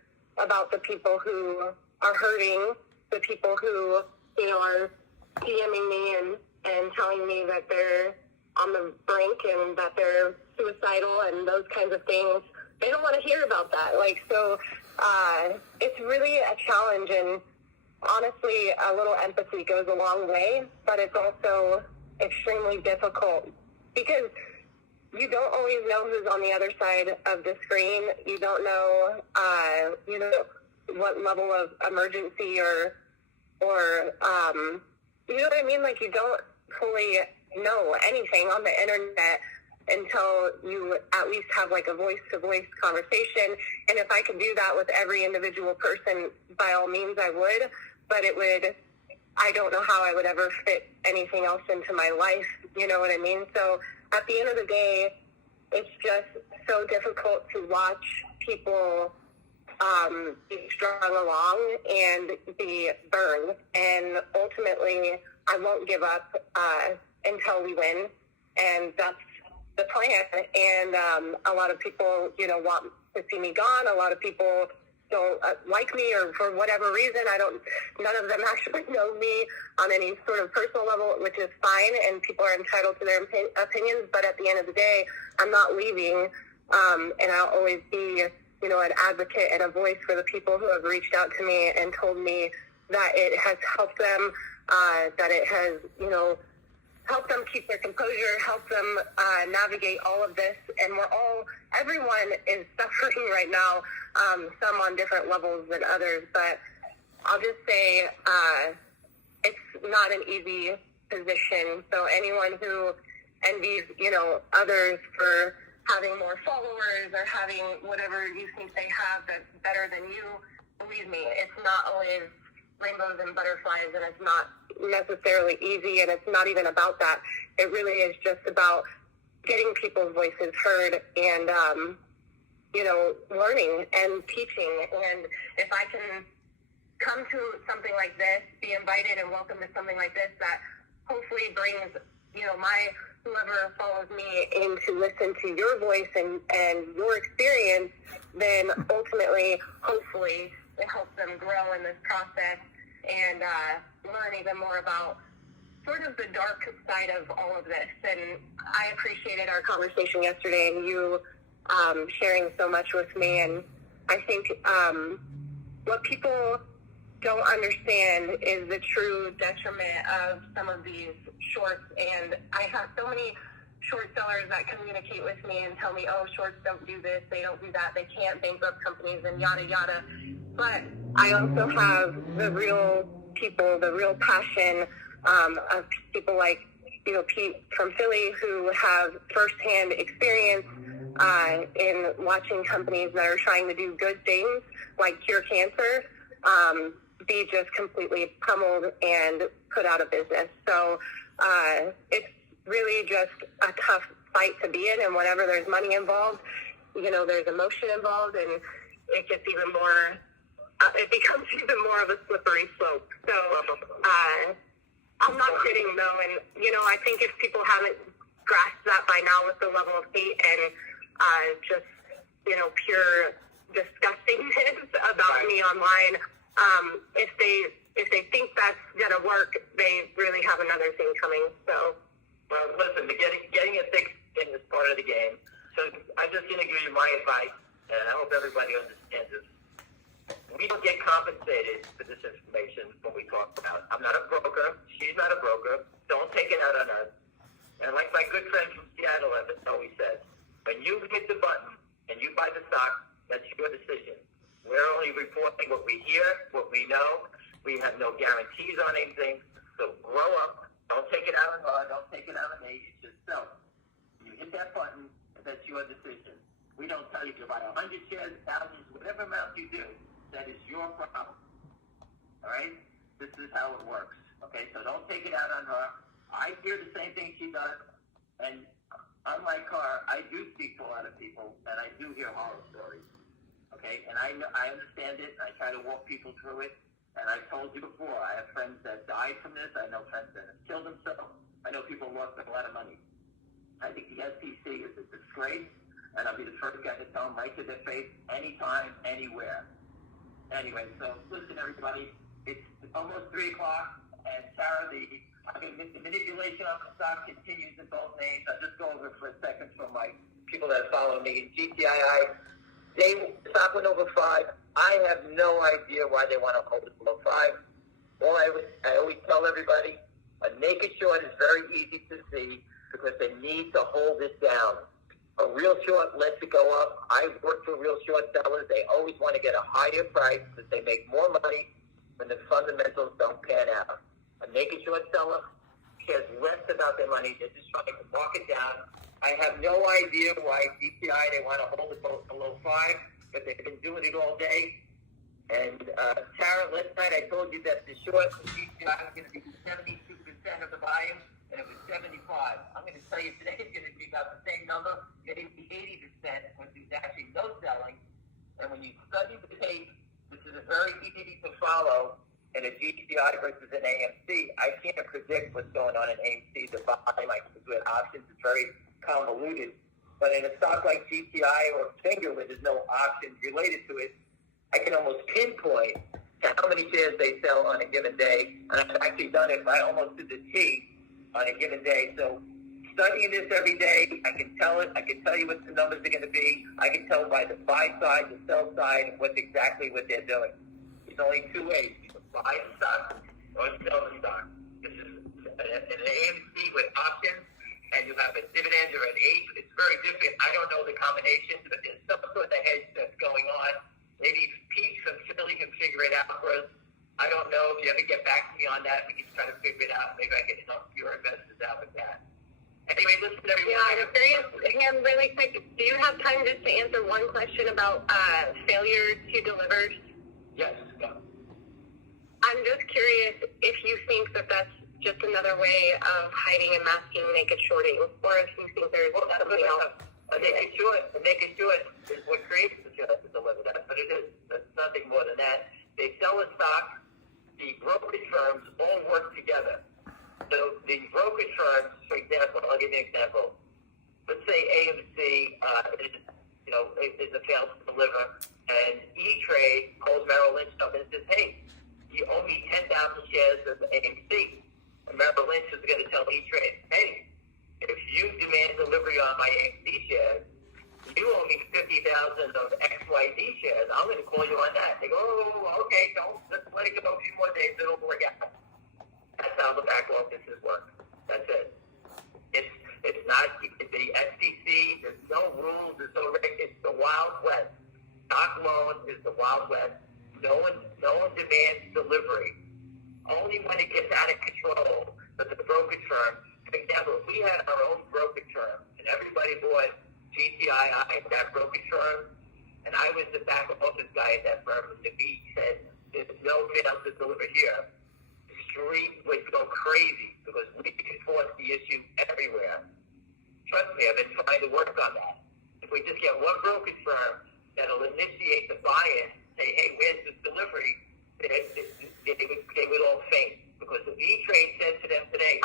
about the people who are hurting, the people who, are DMing me and telling me that they're on the brink and that they're suicidal and those kinds of things. They don't want to hear about that. It's really a challenge, and honestly, a little empathy goes a long way, but it's also extremely difficult because you don't always know who's on the other side of the screen. You don't know, what level of emergency or you know what I mean? You don't fully know anything on the internet until you at least have a voice-to-voice conversation. And if I could do that with every individual person, by all means I would, but I don't know how I would ever fit anything else into my life. You know what I mean? So at the end of the day, it's just so difficult to watch people be strung along and be burned. And ultimately, I won't give up until we win. And that's the plan. And a lot of people, want to see me gone. A lot of people don't like me, or for whatever reason, none of them actually know me on any sort of personal level, which is fine, and people are entitled to their opinions, but at the end of the day, I'm not leaving, and I'll always be, an advocate and a voice for the people who have reached out to me and told me that it has helped them, that it has, help them keep their composure, help them navigate all of this. And everyone is suffering right now, some on different levels than others. But I'll just say it's not an easy position. So anyone who envies, others for having more followers or having whatever you think they have that's better than you, believe me, it's not always rainbows and butterflies, and it's not necessarily easy, and it's not even about that. It really is just about getting people's voices heard and, learning and teaching. And if I can come to something like this, be invited and welcome to something like this that hopefully brings, whoever follows me in to listen to your voice and your experience, then ultimately, hopefully, it helps them grow in this process and learn even more about sort of the dark side of all of this. And I appreciated our conversation yesterday and you sharing so much with me. And I think what people don't understand is the true detriment of some of these shorts. And I have so many short sellers that communicate with me and tell me, oh, shorts don't do this, they don't do that, they can't bankrupt companies and yada, yada. But I also have the real people, the real passion of people like, Pete from Philly who have firsthand experience in watching companies that are trying to do good things, like cure cancer, be just completely pummeled and put out of business. So it's really just a tough fight to be in, and whenever there's money involved, there's emotion involved, and it gets even more, it becomes even more of a slippery slope. So I'm not kidding, though, and, I think if people haven't grasped that by now with the level of hate and just, pure disgustingness about me online, if they think that's gonna work, they really have another thing coming. So, well, listen, getting it thick skin is part of the game. So I'm just gonna give you my advice, and I hope everybody understands this. We don't get compensated for this information when we talk about it. I'm not a broker. She's not a broker. Don't take it out on us. And like my good friend from Seattle always says, when you hit the button and you buy the stock, that's your decision. We're only reporting what we hear, what we know. We have no guarantees on anything. So grow up. Don't take it out on her. Don't take it out on me. It's just so. You hit that button, that's your decision. We don't tell you to buy 100 shares, thousands, whatever amount you do. That is your problem. All right? This is how it works. Okay? So don't take it out on her. I hear the same thing she does. And unlike her, I do speak to a lot of people, and I do hear horror stories. Okay? And I understand it, and I try to walk people through it. And I told you before, I have friends that died from this. I know friends that have killed themselves. I know people lost a lot of money. I think the SEC is a disgrace, and I'll be the first guy to tell them right to their face, anytime, anywhere. Anyway, so listen, everybody. It's almost 3 o'clock, and Sarah, the manipulation of the stock continues in both names. I'll just go over it for a second for my people that follow me. GTII, stock went over 5. I have no idea why they want to hold it below 5. Well, I always tell everybody, a naked short is very easy to see because they need to hold it down. A real short lets it go up. I work for real short sellers. They always want to get a higher price because they make more money when the fundamentals don't pan out. A naked short seller cares less about their money. They're just trying to mark it down. I have no idea why GTI, they want to hold it below 5, but they've been doing it all day. And Tara, last night I told you that the short for GTI was going to be 72% of the volume, and it was 75. I'm going to tell you today it's going to be about the same number, maybe 80%, which is actually no selling. And when you study the tape, this is a very easy to follow in a GTI versus an AMC. I can't predict what's going on in AMC. The volume, like with options, is very convoluted. But in a stock like GTI or Finger, where there's no options related to it, I can almost pinpoint how many shares they sell on a given day. And I've actually done it by almost to the T on a given day. So studying this every day, I can tell it. I can tell you what the numbers are going to be. I can tell by the buy side, the sell side, exactly what they're doing. There's only 2 ways. You can buy a stock or sell the stock. This is an AMC with options, and you have a dividend or an age. It's very different. I don't know the combinations, but there's some sort of hedge that's going on. Maybe Pete from Philly can figure it out for us. I don't know. If you ever get back to me on that, we can try to figure it out. Maybe I can help your investors out with that. Anyway, listen, everyone. Yeah, really quick. Do you have time just to answer one question about failure to deliver? Yes, go. I'm just curious if you think that that's just another way of hiding and masking naked shorting, or if you think there's something else. A naked short is what creates the short to deliver that, but it is. That's nothing more than that. They sell a stock. The brokerage firms all work together. So the brokerage firms, for example, I'll give you an example. Let's say AMC is a failed to deliver, and E-Trade calls Merrill Lynch up and says, hey, you owe me 10,000 shares of AMC. And Merrill Lynch is going to tell E-Trade, hey, if you demand delivery on my AMC shares, you owe me 50,000 of XYZ shares. I'm going to call you on that. They go, oh, okay, let's let it go a few more days. It'll work out. That's how the back offices work. That's it. It's not the SEC. There's no rules. There's no regs. It's the Wild West. Stock loan is the Wild West. No one demands delivery. Only when it gets out of control. But the brokerage firm, for example, if we had our own brokerage firm and everybody bought GTII, that brokerage firm, and I was the back office guy at that firm. And he said, "There's no mail to deliver here." The street would go crazy because we enforce the issue everywhere. Trust me, I've been trying to work on that. If we just get one brokerage firm that'll initiate the buy-in, say, "Hey, where's this delivery?" They would all faint. Because if E-Trade said to them today,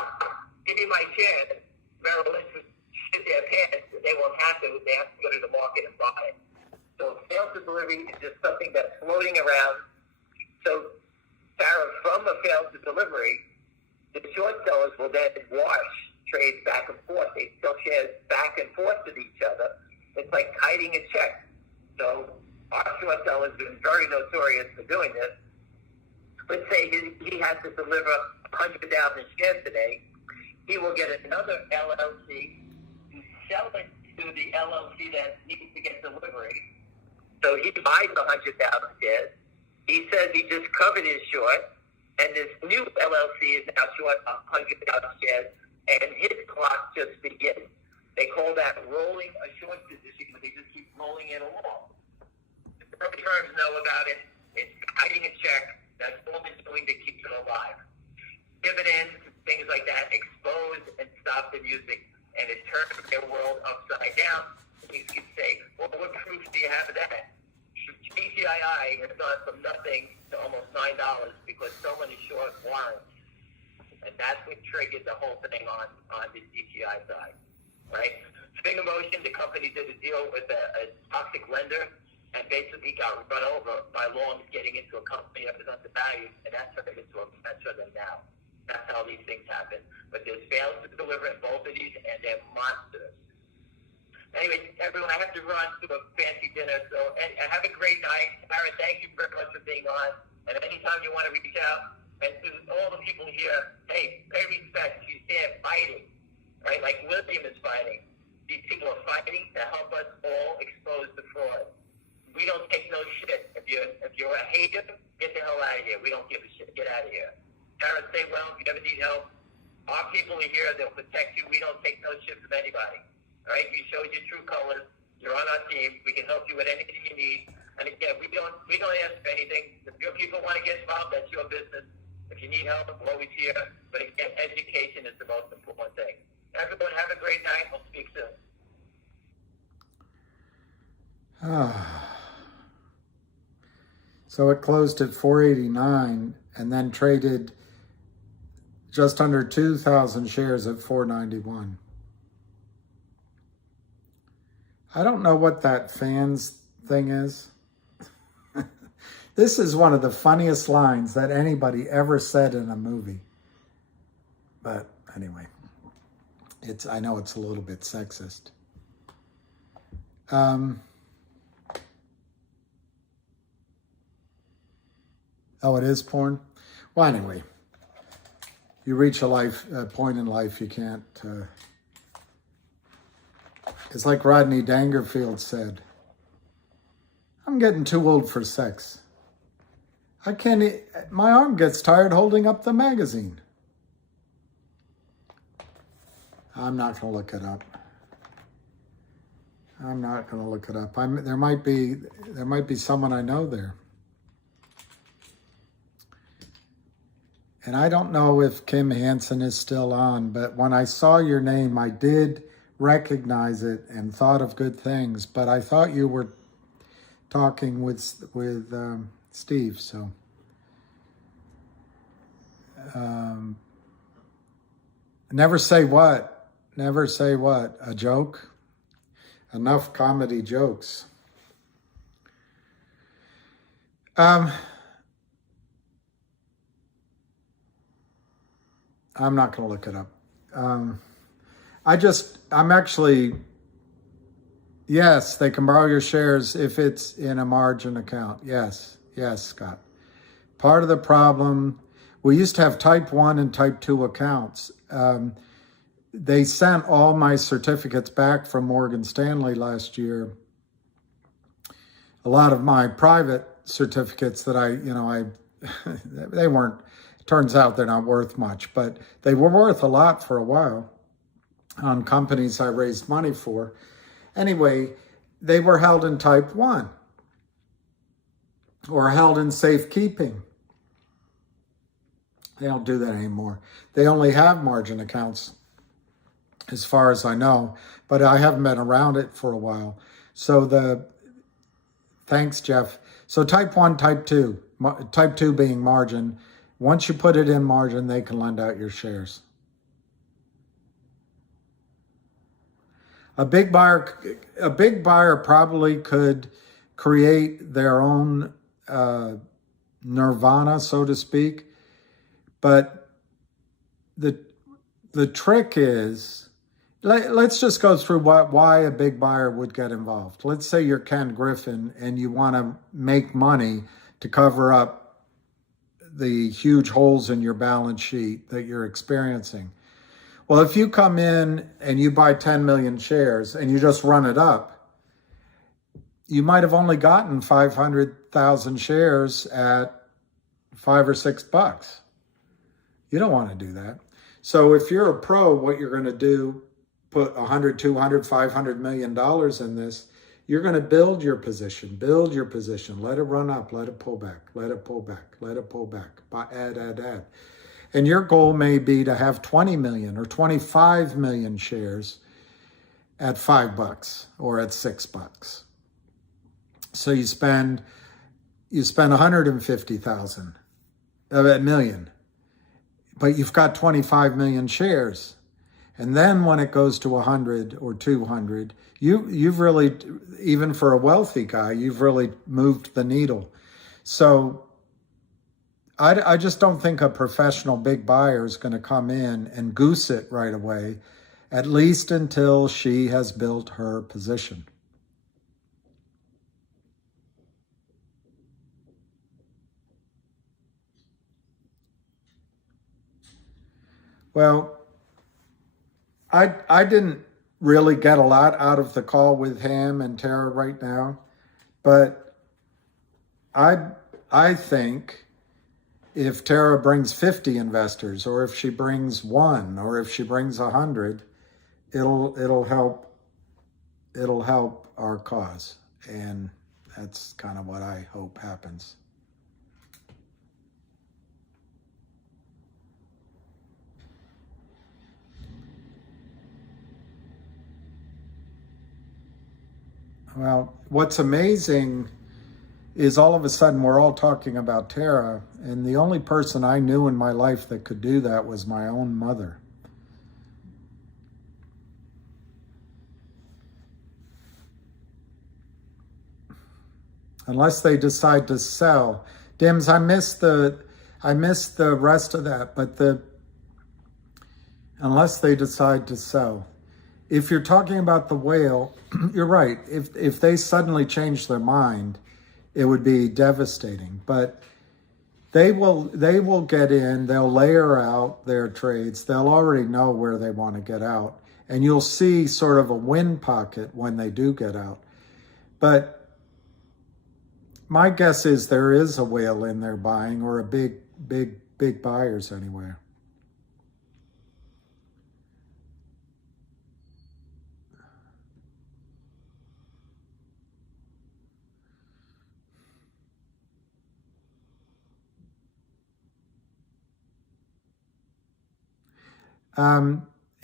"Give me my shares," Merrill Lynch would shit their pants. They won't have to. They have to go to the market and buy it. So sales to delivery is just something that's floating around. So, Sarah, from a fail to delivery, the short sellers will then wash trades back and forth. They sell shares back and forth with each other. It's like kiting a check. So our short seller has been very notorious for doing this. Let's say he has to deliver 100,000 shares today. He will get another LLC to sell it to the LLC that needs to get delivery. So he buys 100,000 shares. He says he just covered his short, and this new LLC is now short 100,000 shares, and his clock just begins. They call that rolling a short position because they just keep rolling it along. The brokerage firms know about it. It's kiting a check. That's all it's doing to keep it alive. Dividends, things like that, expose and stop the music, and it turns their world upside down. You can say, "Well, what proof do you have of that?" GTII has gone from nothing to almost $9 because someone is short warrants. And that's what triggered the whole thing on the GTI side, right? Spring Emotion, the company did a deal with a toxic lender and basically got run over by longs getting into a company that was undervalued, and that turned into a mess for them now. That's how these things happen. But there's fails to deliver in both of these, and they're monsters. Anyway, everyone, I have to run to a fancy dinner, so and have a great night. Aaron, thank you very much for being on. And anytime you want to reach out, and to all the people here, hey, pay respect. She's there fighting, right? Like William is fighting. These people are fighting to help us all expose the fraud. We don't take no shit. If you're a hater, get the hell out of here. We don't give a shit. Get out of here. Aaron, stay well. If you ever need help, our people are here. They'll protect you. We don't take no shit from anybody. All right? You showed your true colors. You're on our team. We can help you with anything you need. And again, we don't ask for anything. If your people want to get involved, that's your business. If you need help, we're always here. But again, education is the most important thing. Everyone, have a great night. We'll speak soon. So it closed at 489 and then traded just under 2,000 shares at 491. I don't know what that fans thing is. This is one of the funniest lines that anybody ever said in a movie. But anyway, I know it's a little bit sexist. Oh, it is porn? Well, anyway, you reach a point in life you can't... it's like Rodney Dangerfield said, "I'm getting too old for sex. I can't... my arm gets tired holding up the magazine." I'm not going to look it up. I'm not going to look it up. There might be someone I know there. And I don't know if Kim Hansen is still on, but when I saw your name, I did recognize it and thought of good things. But I thought you were talking with Steve, so. Never say what? Never say what? A joke? Enough comedy jokes. I'm not going to look it up. I'm actually, yes, they can borrow your shares if it's in a margin account. Yes, Scott. Part of the problem, we used to have type 1 and type 2 accounts. They sent all my certificates back from Morgan Stanley last year. A lot of my private certificates that they weren't, turns out they're not worth much, but they were worth a lot for a while on companies I raised money for. Anyway, they were held in type 1 or held in safekeeping. They don't do that anymore. They only have margin accounts, as far as I know, but I haven't been around it for a while. So thanks, Jeff. So type 1, type 2, type 2 being margin. Once you put it in margin, they can lend out your shares. A big buyer probably could create their own nirvana, so to speak. But the trick is, let's just go through why a big buyer would get involved. Let's say you're Ken Griffin and you want to make money to cover up the huge holes in your balance sheet that you're experiencing. Well, if you come in and you buy 10 million shares and you just run it up, you might have only gotten 500,000 shares at $5 or $6. You don't want to do that. So if you're a pro, what you're going to do, put 100, 200, 500 million dollars in this, you're going to build your position, let it run up, let it pull back, let it pull back, let it pull back, add. And your goal may be to have 20 million or 25 million shares at $5 or at $6. So you spend 150,000 a million, but you've got 25 million shares. And then when it goes to 100 or 200, you've really, even for a wealthy guy, you've really moved the needle. So I just don't think a professional big buyer is going to come in and goose it right away, at least until she has built her position. Well, I didn't really get a lot out of the call with Ham and Tara right now, but I think if Tara brings 50 investors, or if she brings 1, or if she brings 100, it'll help our cause, and that's kind of what I hope happens. Well, what's amazing is all of a sudden we're all talking about Tara, and the only person I knew in my life that could do that was my own mother. Unless they decide to sell. Dims, I missed the rest of that, but unless they decide to sell. If you're talking about the whale, you're right. If they suddenly change their mind, it would be devastating. But they will get in, they'll layer out their trades, they'll already know where they want to get out. And you'll see sort of a win pocket when they do get out. But my guess is there is a whale in there buying, or a big buyers anywhere.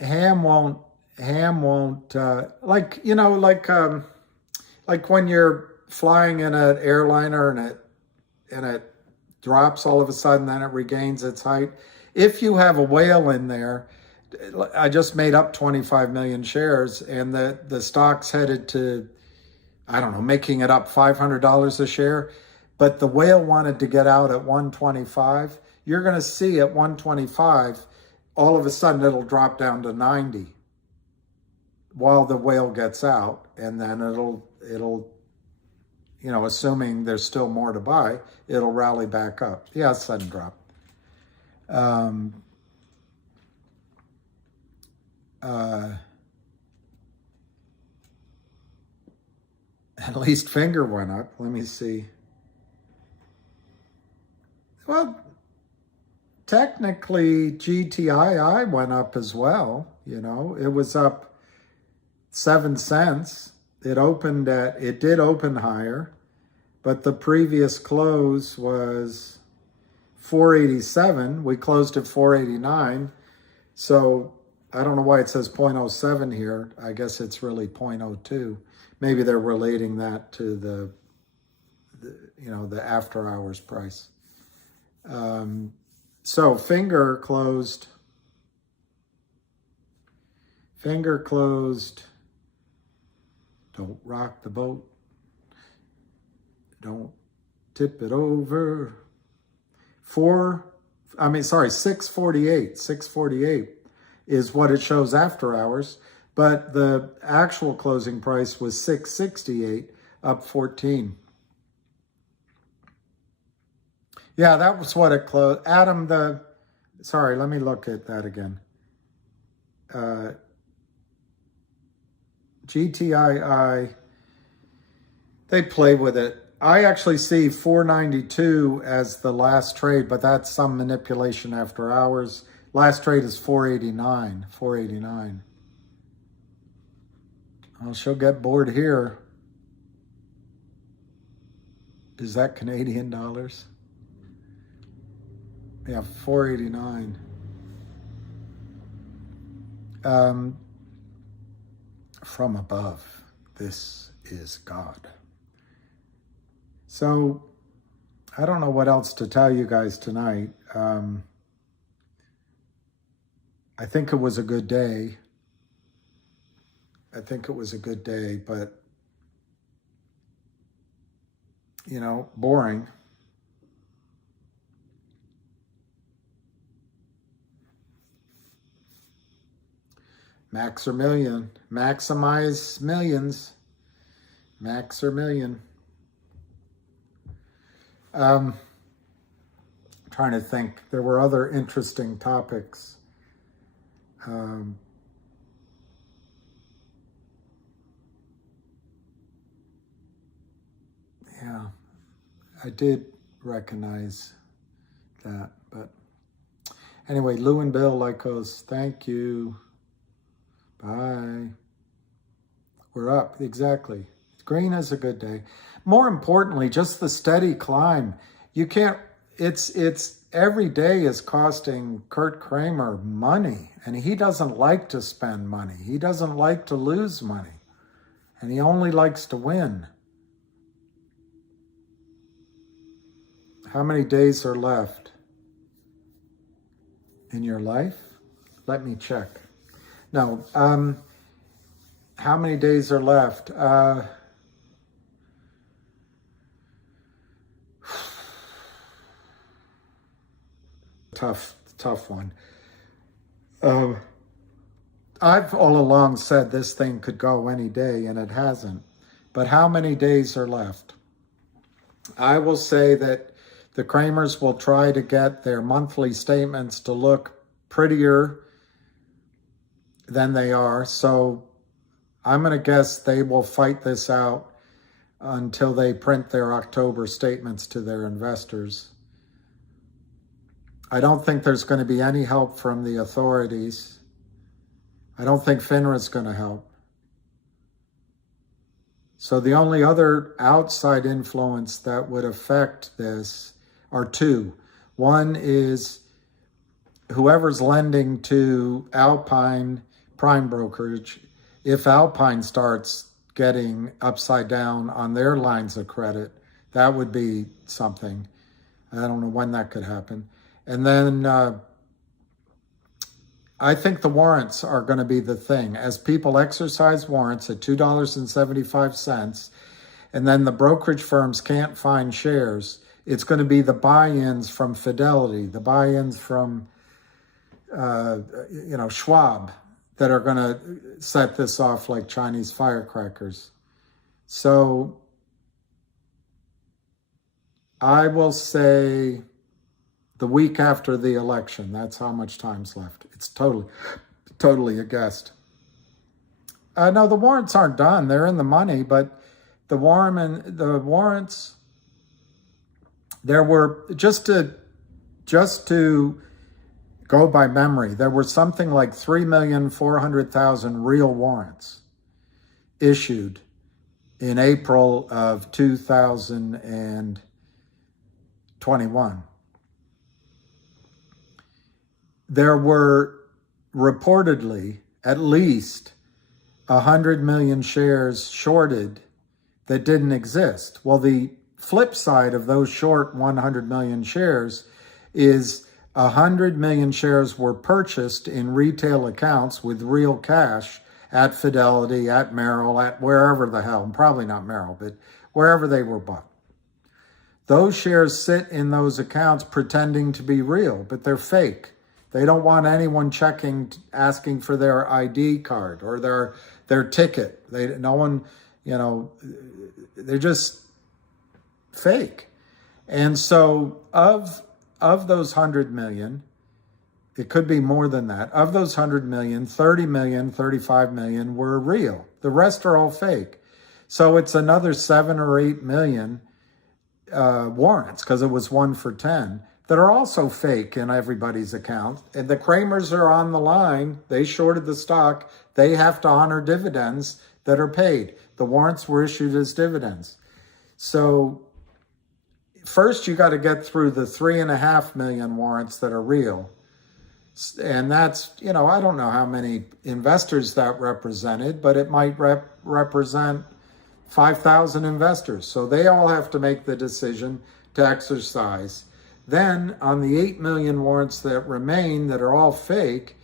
Ham won't, like when you're flying in an airliner and it drops all of a sudden, then it regains its height. If you have a whale in there, I just made up 25 million shares, and the stock's headed to, I don't know, making it up $500 a share, but the whale wanted to get out at 125. You're going to see at 125, all of a sudden it'll drop down to 90 while the whale gets out, and then it'll, assuming there's still more to buy, it'll rally back up. Yeah, sudden drop. At least finger went up. Let me see. Well, technically GTII went up as well. It was up 7 cents. it did open higher, but the previous close was 487. We closed at 489. So I don't know why it says 0.07 here. I guess it's really 0.02. Maybe they're relating that to the after hours price. So finger closed. Don't rock the boat. Don't tip it over. 648. 648 is what it shows after hours, but the actual closing price was 668, up 14. Yeah, that was what it closed. Adam, sorry, let me look at that again. GTII, they play with it. I actually see 492 as the last trade, but that's some manipulation after hours. Last trade is 489. 489. Oh, she'll get bored here. Is that Canadian dollars? Yeah, 489. From above, this is God. So, I don't know what else to tell you guys tonight. I think it was a good day. But, boring. Max or million. Maximize millions. Max or million. Trying to think. There were other interesting topics. Yeah, I did recognize that. But anyway, Lou and Bill Lycos, thank you. Bye. We're up, exactly. Green is a good day. More importantly, just the steady climb. You can't, it's every day is costing Kurt Kramer money, and he doesn't like to spend money. He doesn't like to lose money, and he only likes to win. How many days are left in your life? Let me check. No, how many days are left? Tough one. I've all along said this thing could go any day, and it hasn't. But how many days are left? I will say that the Kramers will try to get their monthly statements to look prettier than they are. So I'm going to guess they will fight this out until they print their October statements to their investors. I don't think there's going to be any help from the authorities. I don't think FINRA is going to help. So the only other outside influence that would affect this are two. One is whoever's lending to Alpine prime brokerage. If Alpine starts getting upside down on their lines of credit, that would be something. I don't know when that could happen. And then I think the warrants are going to be the thing. As people exercise warrants at $2.75, and then the brokerage firms can't find shares, it's going to be the buy-ins from Fidelity, the buy-ins from Schwab, that are going to set this off like Chinese firecrackers. So I will say the week after the election, that's how much time's left. It's totally a guess. No, the warrants aren't done. They're in the money, but the warrants, there were, just to go by memory, there were something like 3,400,000 real warrants issued in April of 2021. There were reportedly at least 100 million shares shorted that didn't exist. Well, the flip side of those short 100 million shares is 100 million shares were purchased in retail accounts with real cash at Fidelity, at Merrill, at wherever the hell, probably not Merrill, but wherever they were bought. Those shares sit in those accounts pretending to be real, but they're fake. They don't want anyone checking, asking for their ID card or their ticket. No one, they're just fake. And so of those 100 million, it could be more than that. Of those 100 million, 30 million, 35 million were real. The rest are all fake. So it's another 7 or 8 million warrants, because it was 1 for 10, that are also fake in everybody's account. And the Kramers are on the line. They shorted the stock. They have to honor dividends that are paid. The warrants were issued as dividends. So first you got to get through the 3.5 million warrants that are real. And that's, I don't know how many investors that represented, but it might represent 5,000 investors. So they all have to make the decision to exercise. Then on the 8 million warrants that remain that are all fake,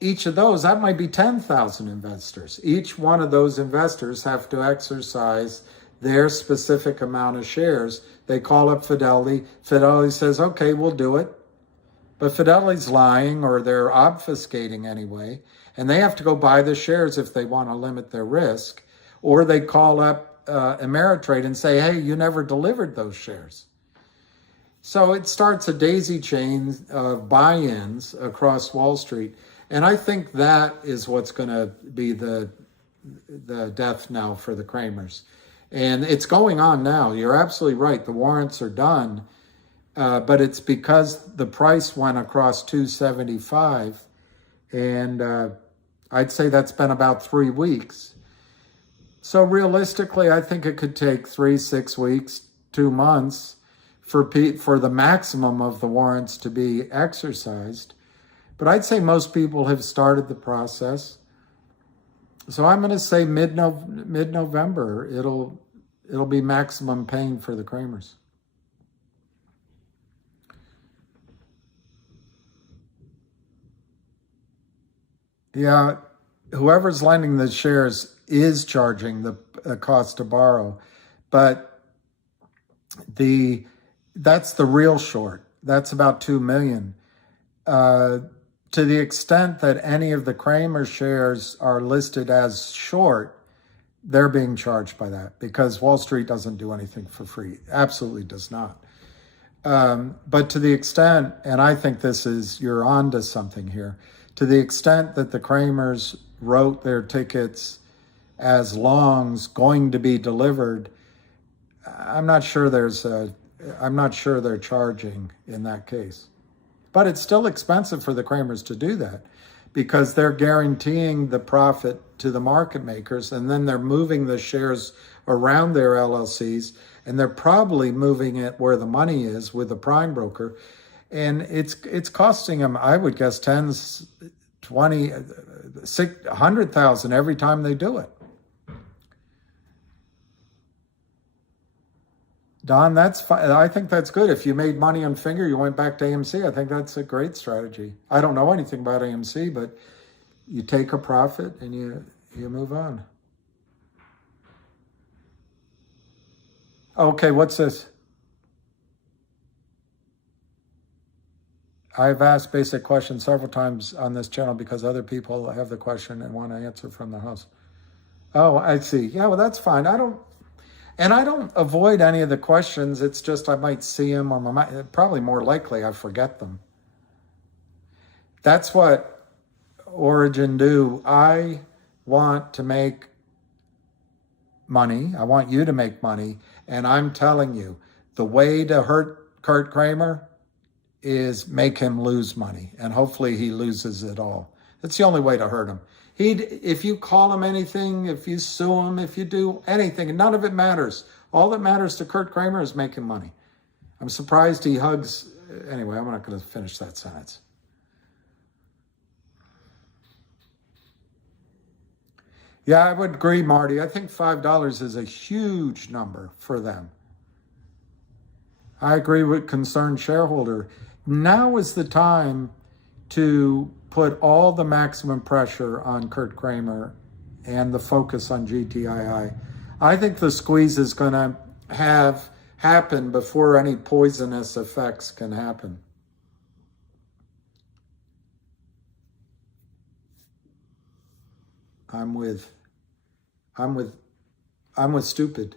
each of those, that might be 10,000 investors. Each one of those investors have to exercise their specific amount of shares. They call up Fidelity. Fidelity says, okay, we'll do it. But Fidelity's lying, or they're obfuscating anyway, and they have to go buy the shares if they want to limit their risk. Or they call up Ameritrade and say, hey, you never delivered those shares. So it starts a daisy chain of buy-ins across Wall Street. And I think that is what's going to be the death knell for the Kramers. And it's going on now. You're absolutely right. The warrants are done. But it's because the price went across 275. And I'd say that's been about 3 weeks. So realistically, I think it could take 3, 6 weeks, 2 months for the maximum of the warrants to be exercised. But I'd say most people have started the process. So I'm going to say mid-November, it'll be maximum pain for the Kramers. Yeah, whoever's lending the shares is charging the cost to borrow, but that's the real short. That's about 2 million. To the extent that any of the Kramer shares are listed as short, they're being charged by that, because Wall Street doesn't do anything for free. Absolutely does not. But to the extent, and I think you're onto something here, to the extent that the Kramers wrote their tickets as longs going to be delivered, I'm not sure they're charging in that case. But it's still expensive for the Kramers to do that, because they're guaranteeing the profit to the market makers, and then they're moving the shares around their LLCs, and they're probably moving it where the money is with the prime broker. And it's costing them, I would guess, 10, 20, 100,000 every time they do it. Don, that's fine. I think that's good. If you made money on Finger, you went back to AMC. I think that's a great strategy. I don't know anything about AMC, but you take a profit and you move on. Okay, what's this? I've asked basic questions several times on this channel because other people have the question and want to answer from the house. Oh, I see. Yeah, well, that's fine. I don't avoid any of the questions. It's just I might see them, or probably more likely I forget them. That's what Origin do. I want to make money. I want you to make money. And I'm telling you, the way to hurt Kurt Kramer is make him lose money. And hopefully he loses it all. That's the only way to hurt him. If you call him anything, if you sue him, if you do anything, none of it matters. All that matters to Kurt Kramer is making money. I'm surprised he hugs. Anyway, I'm not going to finish that sentence. Yeah, I would agree, Marty. I think $5 is a huge number for them. I agree with concerned shareholder. Now is the time to put all the maximum pressure on Kurt Kramer and the focus on GTII. I think the squeeze is going to happen before any poisonous effects can happen. I'm with stupid.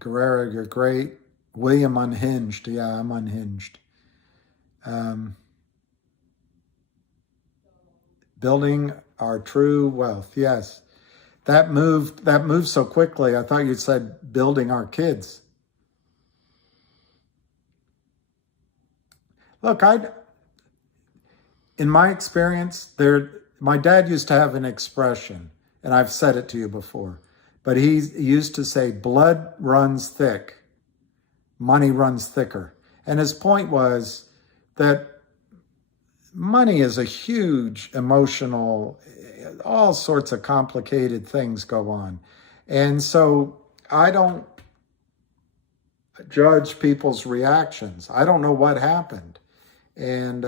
Guerrero, you're great. William, unhinged. Yeah, I'm unhinged. Building our true wealth. Yes. That moved so quickly. I thought you said building our kids. Look, in my experience, my dad used to have an expression, and I've said it to you before, but he used to say, blood runs thick, money runs thicker. And his point was that money is a huge emotional, all sorts of complicated things go on. And so I don't judge people's reactions. I don't know what happened. And,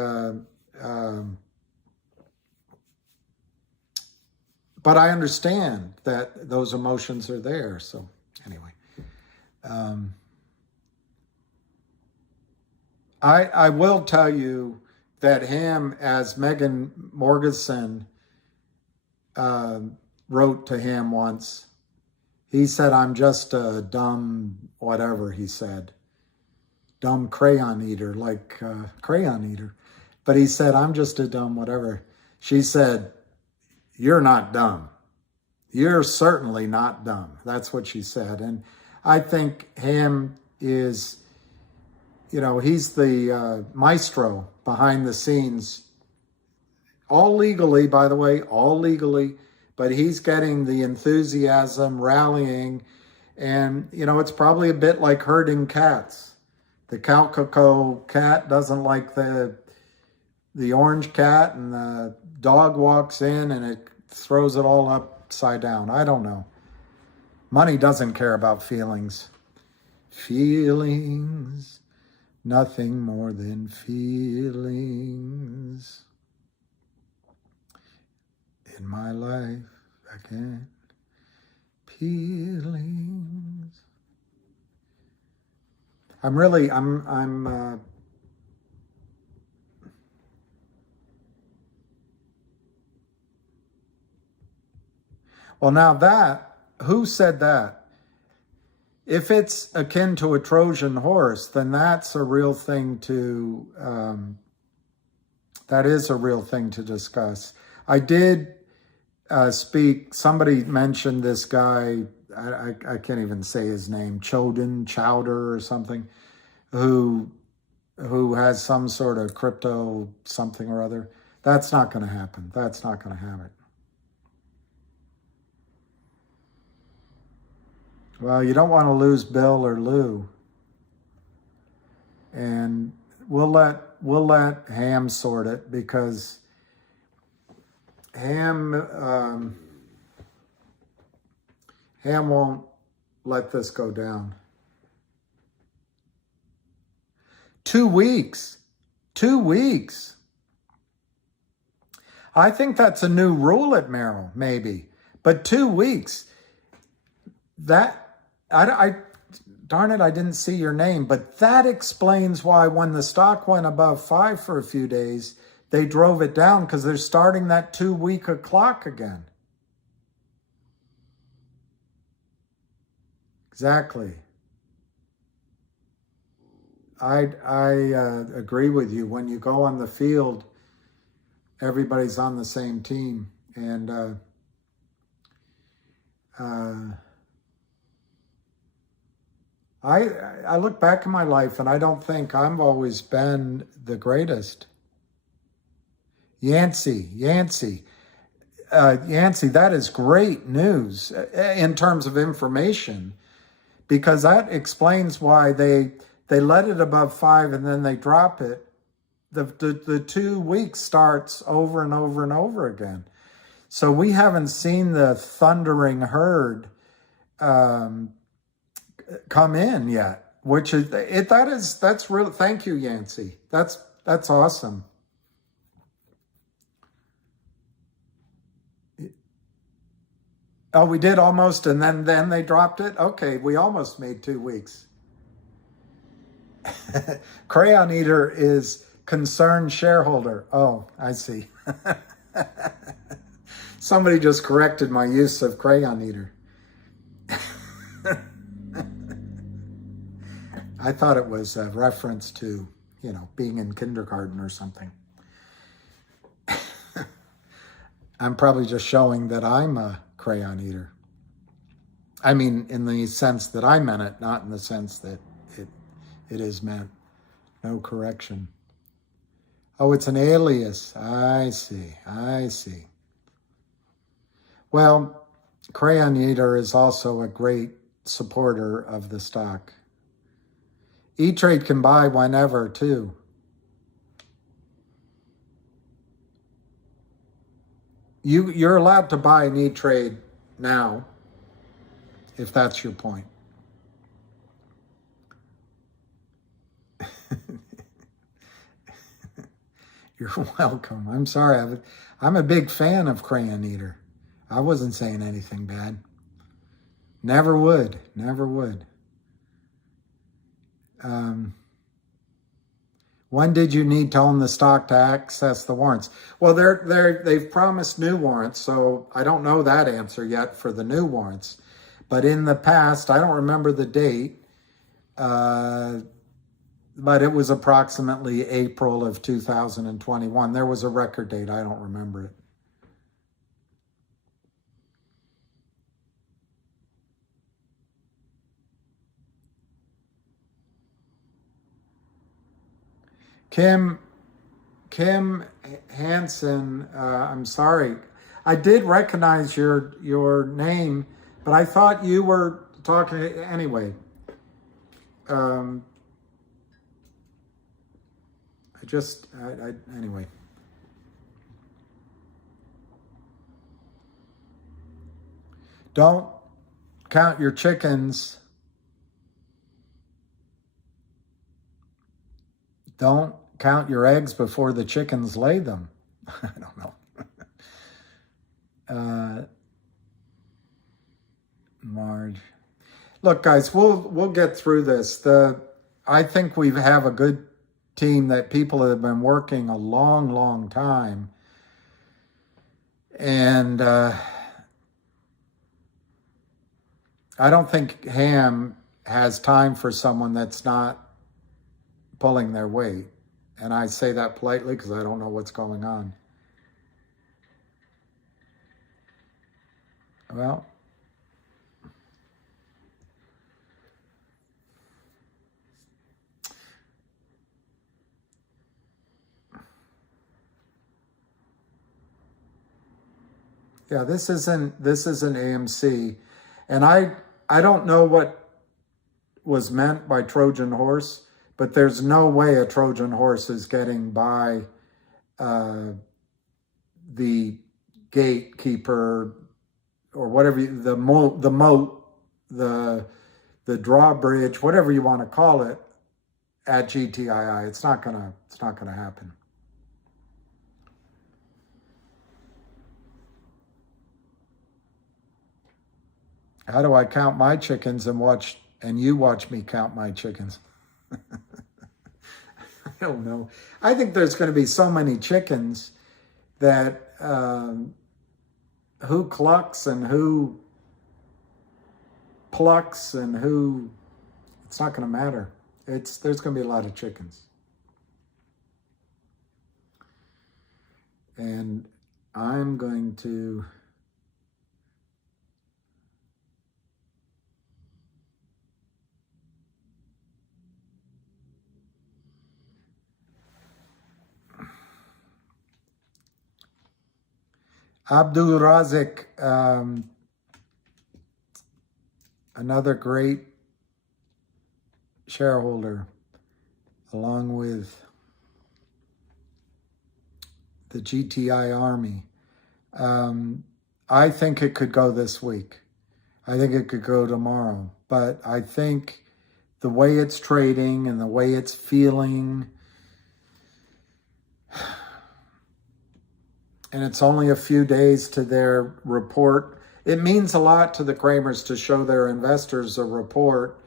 but I understand that those emotions are there. So anyway, I will tell you that him, as Megan Morgeson wrote to him once, he said, I'm just a dumb, whatever he said, dumb crayon eater, like crayon eater. But he said, I'm just a dumb whatever. She said, you're not dumb. You're certainly not dumb. That's what she said. And I think Ham is, he's the maestro behind the scenes. All legally, by the way, all legally. But he's getting the enthusiasm, rallying. And, it's probably a bit like herding cats. The calico cat doesn't like the orange cat, and the dog walks in and it throws it all upside down. I don't know. Money doesn't care about feelings. Feelings, nothing more than feelings. In my life, I can't. Feelings. Well, now who said that? If it's akin to a Trojan horse, then that's a real thing that is a real thing to discuss. I did somebody mentioned this guy, I can't even say his name, Chowder or something, who has some sort of crypto something or other. That's not going to happen. That's not going to happen. Well, you don't want to lose Bill or Lou. And we'll let Ham sort it, because Ham won't let this go down. 2 weeks. 2 weeks. I think that's a new rule at Merrill, maybe. But 2 weeks. Darn it, I didn't see your name. But that explains why when the stock went above 5 for a few days, they drove it down, because they're starting that 2-week clock again. Exactly. I agree with you. When you go on the field, everybody's on the same team. And I look back in my life and I don't think I've always been the greatest. Yancey, that is great news in terms of information, because that explains why they let it above 5 and then they drop it. The 2 weeks starts over and over and over again. So we haven't seen the thundering herd come in yet, which is that's really, thank you, Yancey. That's awesome. Oh, we did almost, and then they dropped it? Okay, we almost made 2 weeks. Crayon Eater is concerned shareholder. Oh, I see. Somebody just corrected my use of Crayon Eater. I thought it was a reference to, being in kindergarten or something. I'm probably just showing that I'm a Crayon Eater. I mean, in the sense that I meant it, not in the sense that it is meant. No correction. Oh, it's an alias. I see. Well, Crayon Eater is also a great supporter of the stock. E-Trade can buy whenever, too. You're allowed to buy an E-Trade now, if that's your point. You're welcome. I'm sorry. I'm a big fan of Crayon Eater. I wasn't saying anything bad. Never would. When did you need to own the stock to access the warrants? Well, they've promised new warrants, so I don't know that answer yet for the new warrants. But in the past, I don't remember the date, but it was approximately April of 2021. There was a record date. I don't remember it. Kim Hansen, I'm sorry. I did recognize your name, but I thought you were talking anyway. Anyway. Don't count your chickens. Don't count your eggs before the chickens lay them. I don't know. Marge. Look, guys, we'll get through this. I think we have a good team that people have been working a long, long time. And I don't think Ham has time for someone that's not pulling their weight. And I say that politely because I don't know what's going on. Well, yeah, this isn't AMC, and I don't know what was meant by Trojan horse, but there's no way a Trojan horse is getting by the gatekeeper or whatever, the moat, the drawbridge, whatever you want to call it, at GTII. It's not gonna happen. How do I count my chickens and you watch me count my chickens? I don't know. I think there's going to be so many chickens that who clucks and who plucks and who, it's not going to matter. There's going to be a lot of chickens. And I'm going to Abdul Razik, another great shareholder, along with the GTI Army. I think it could go this week. I think it could go tomorrow. But I think the way it's trading and the way it's feeling, and it's only a few days to their report. It means a lot to the Kramers to show their investors a report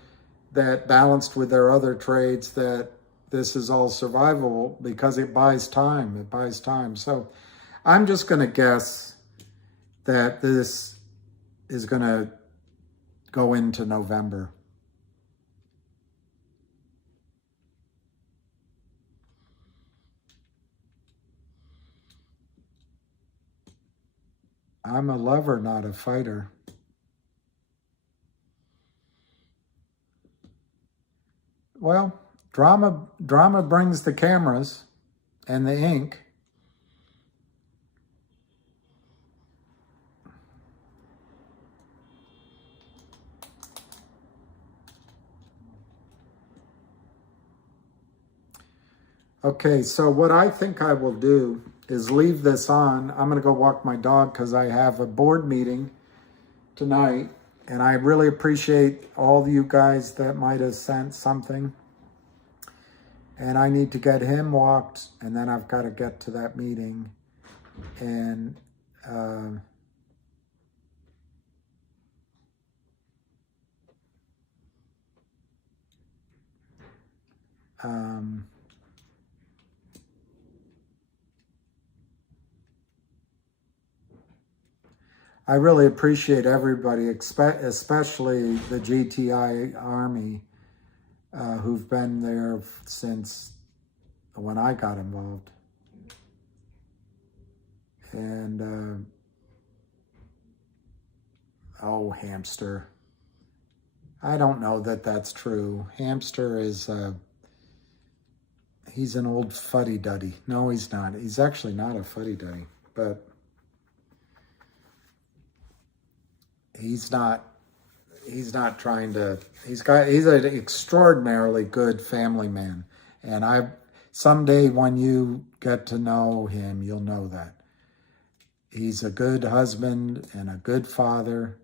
that, balanced with their other trades, that this is all survivable, because it buys time. It buys time. So I'm just going to guess that this is going to go into November. I'm a lover, not a fighter. Well, drama brings the cameras and the ink. Okay, so what I think I will do is leave this on. I'm going to go walk my dog because I have a board meeting tonight. And I really appreciate all of you guys that might have sent something. And I need to get him walked, and then I've got to get to that meeting. And I really appreciate everybody, especially the GTI Army, who've been there since when I got involved. And, oh, Hamster. I don't know that that's true. Hamster is, he's an old fuddy-duddy. No, he's not. He's actually not a fuddy-duddy, but he's not trying to, he's an extraordinarily good family man. And someday when you get to know him, you'll know that. He's a good husband and a good father.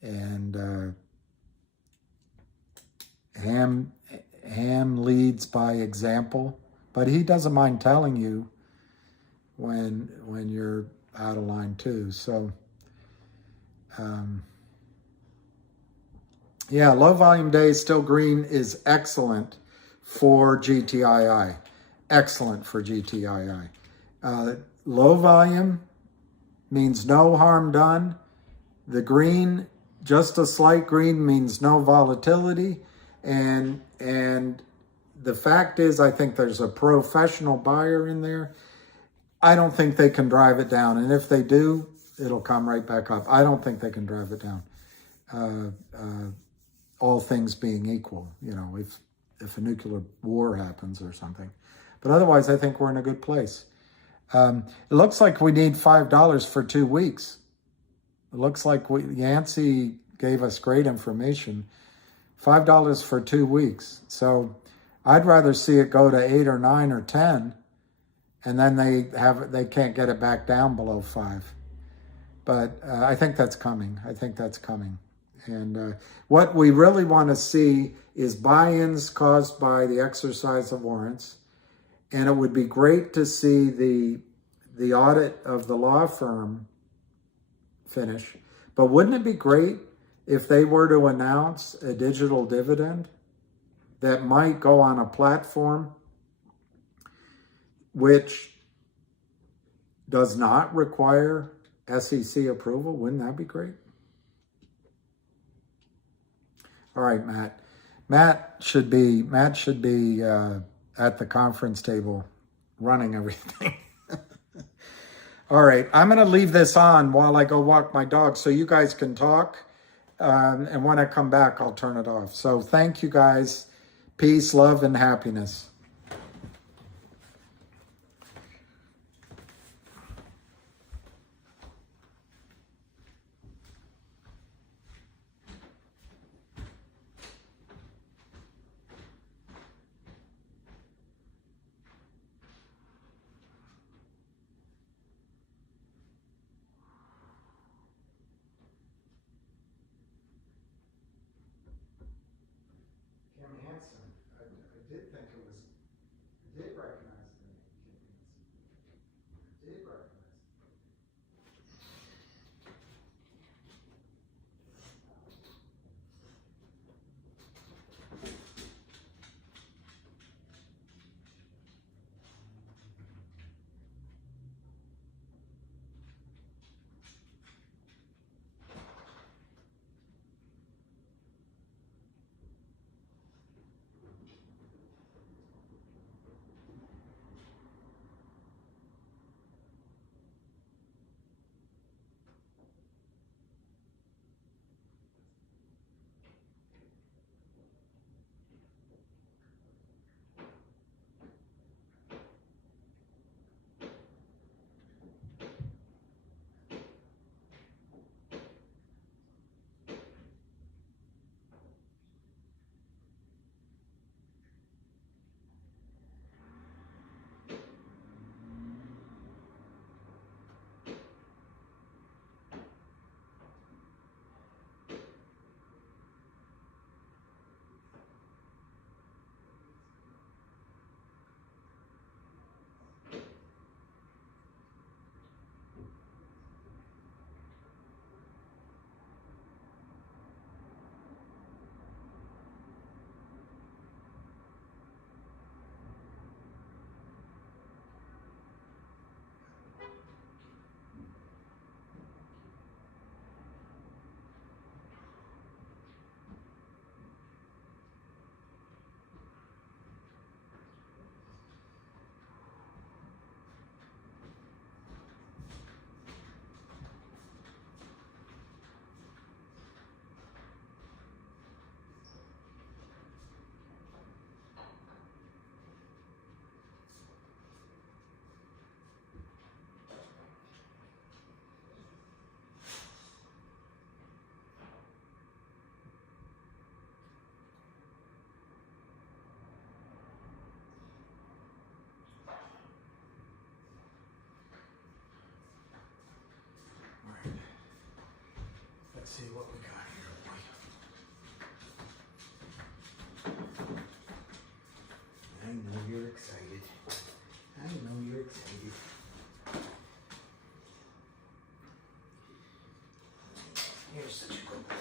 And Ham leads by example, but he doesn't mind telling you when you're out of line too. So, yeah, low volume days still green is excellent for GTII. Excellent for GTII. Low volume means no harm done. The green, just a slight green, means no volatility. And the fact is, I think there's a professional buyer in there. I don't think they can drive it down. And if they do, it'll come right back up. I don't think they can drive it down. All things being equal, if a nuclear war happens or something. But otherwise, I think we're in a good place. It looks like we need $5 for 2 weeks. It looks like Yancey gave us great information. $5 for 2 weeks. So I'd rather see it go to 8 or 9 or 10, and then they can't get it back down below 5. But I think that's coming. And what we really want to see is buy-ins caused by the exercise of warrants. And it would be great to see the audit of the law firm finish. But wouldn't it be great if they were to announce a digital dividend that might go on a platform which does not require SEC approval? Wouldn't that be great? All right, Matt. Matt should be at the conference table running everything. All right, I'm going to leave this on while I go walk my dog so you guys can talk. And when I come back, I'll turn it off. So thank you guys. Peace, love, and happiness. Sandy. You're such a good boy.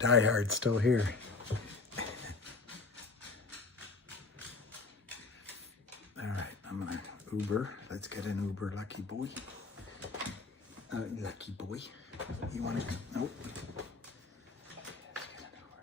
Die Hard's still here. All right, I'm gonna Uber. Let's get an Uber, lucky boy. Lucky boy. You wanna, nope. Let's get an Uber.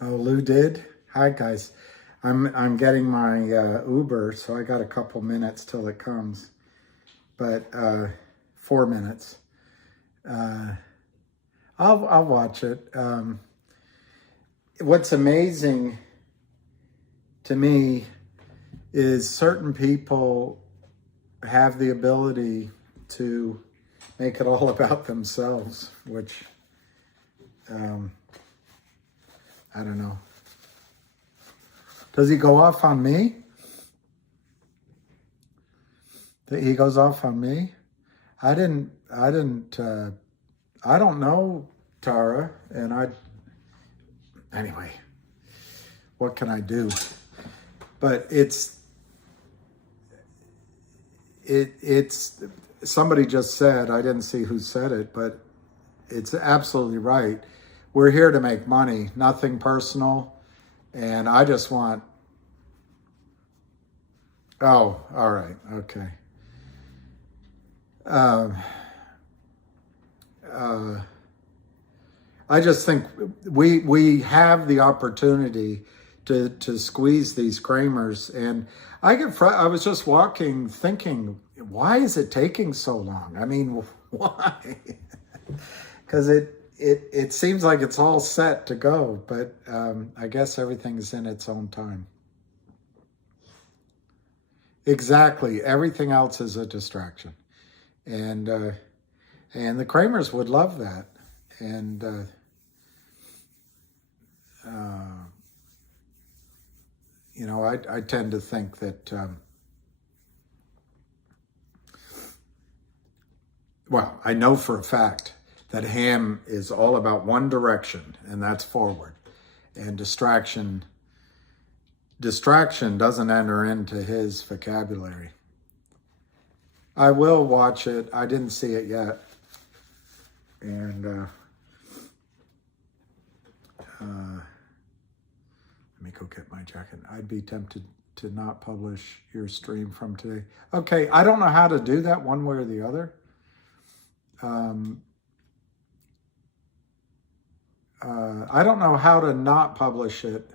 Oh, Lou did? Hi, guys. I'm getting my Uber, so I got a couple minutes till it comes. But 4 minutes. I'll watch it. What's amazing to me is certain people have the ability to make it all about themselves, which I don't know. Does he go off on me? He goes off on me? I don't know, Tara, and anyway, what can I do? But it's somebody just said, I didn't see who said it, but it's absolutely right. We're here to make money, nothing personal. And I just want, oh, all right, okay. I just think we have the opportunity to squeeze these Kramers, and I was just walking thinking, why is it taking so long? I mean, why? Because it seems like it's all set to go, but I guess everything's in its own time. Exactly. Everything else is a distraction. And the Kramers would love that. And you know, I tend to think that, well, I know for a fact that Ham is all about one direction, and that's forward. And distraction doesn't enter into his vocabulary. I will watch it. I didn't see it yet. And let me go get my jacket. I'd be tempted to not publish your stream from today. Okay, I don't know how to do that one way or the other. I don't know how to not publish it.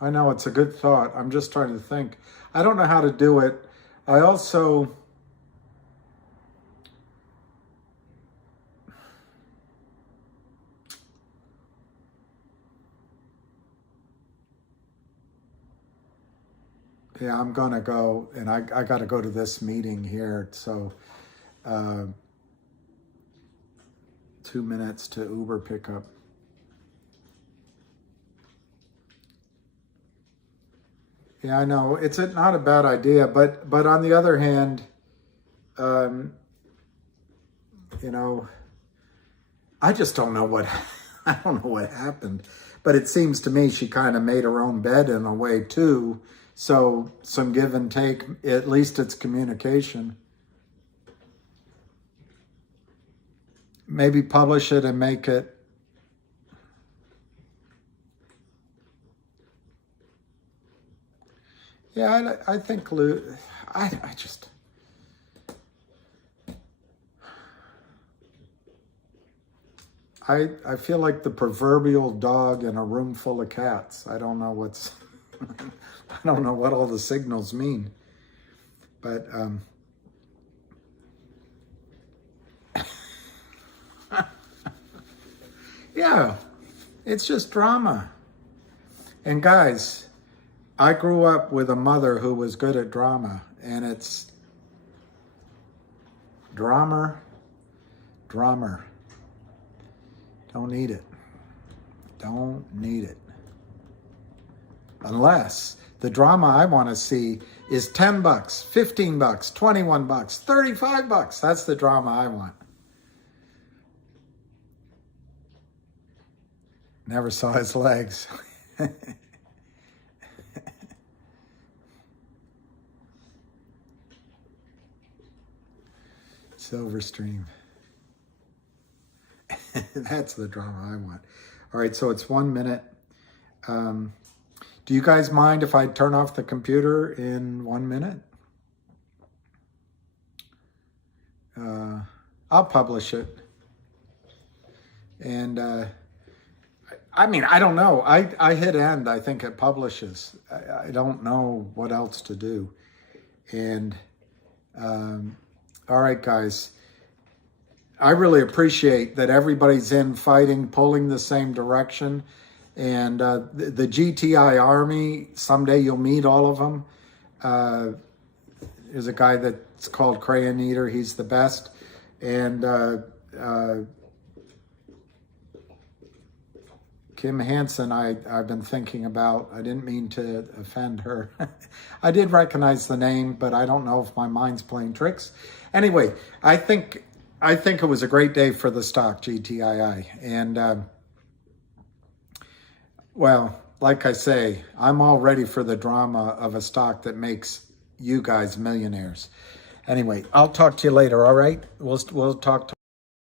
I know, it's a good thought. I'm just trying to think. I don't know how to do it. I also... Yeah, I'm going to go, and I got to go to this meeting here. So 2 minutes to Uber pickup. Yeah, I know. It's not a bad idea, but on the other hand, you know, I just don't know what, I don't know what happened. But it seems to me she kind of made her own bed in a way too. So some give and take, at least it's communication. maybe publish it and make it. Yeah, I think I just. I feel like the proverbial dog in a room full of cats. I don't know what's, I don't know what all the signals mean, but yeah, it's just drama. And guys, I grew up with a mother who was good at drama, and it's drama. Don't need it. Don't need it. Unless the drama I want to see is $10, $15, $21, $35. That's the drama I want. Never saw his legs. Silverstream. That's the drama I want. All right, so it's 1 minute. Do you guys mind if I turn off the computer in 1 minute? I'll publish it. And I mean, I don't know. I hit end. I think it publishes. I don't know what else to do. And all right, guys. I really appreciate that everybody's in fighting, pulling the same direction. And the GTI Army, someday you'll meet all of them. There's a guy that's called Crayon Eater. He's the best. And Kim Hansen, I've been thinking about. I didn't mean to offend her. I did recognize the name, but I don't know if my mind's playing tricks. Anyway, I think it was a great day for the stock, GTII. And, well, like I say, I'm all ready for the drama of a stock that makes you guys millionaires. Anyway, I'll talk to you later, all right? We'll talk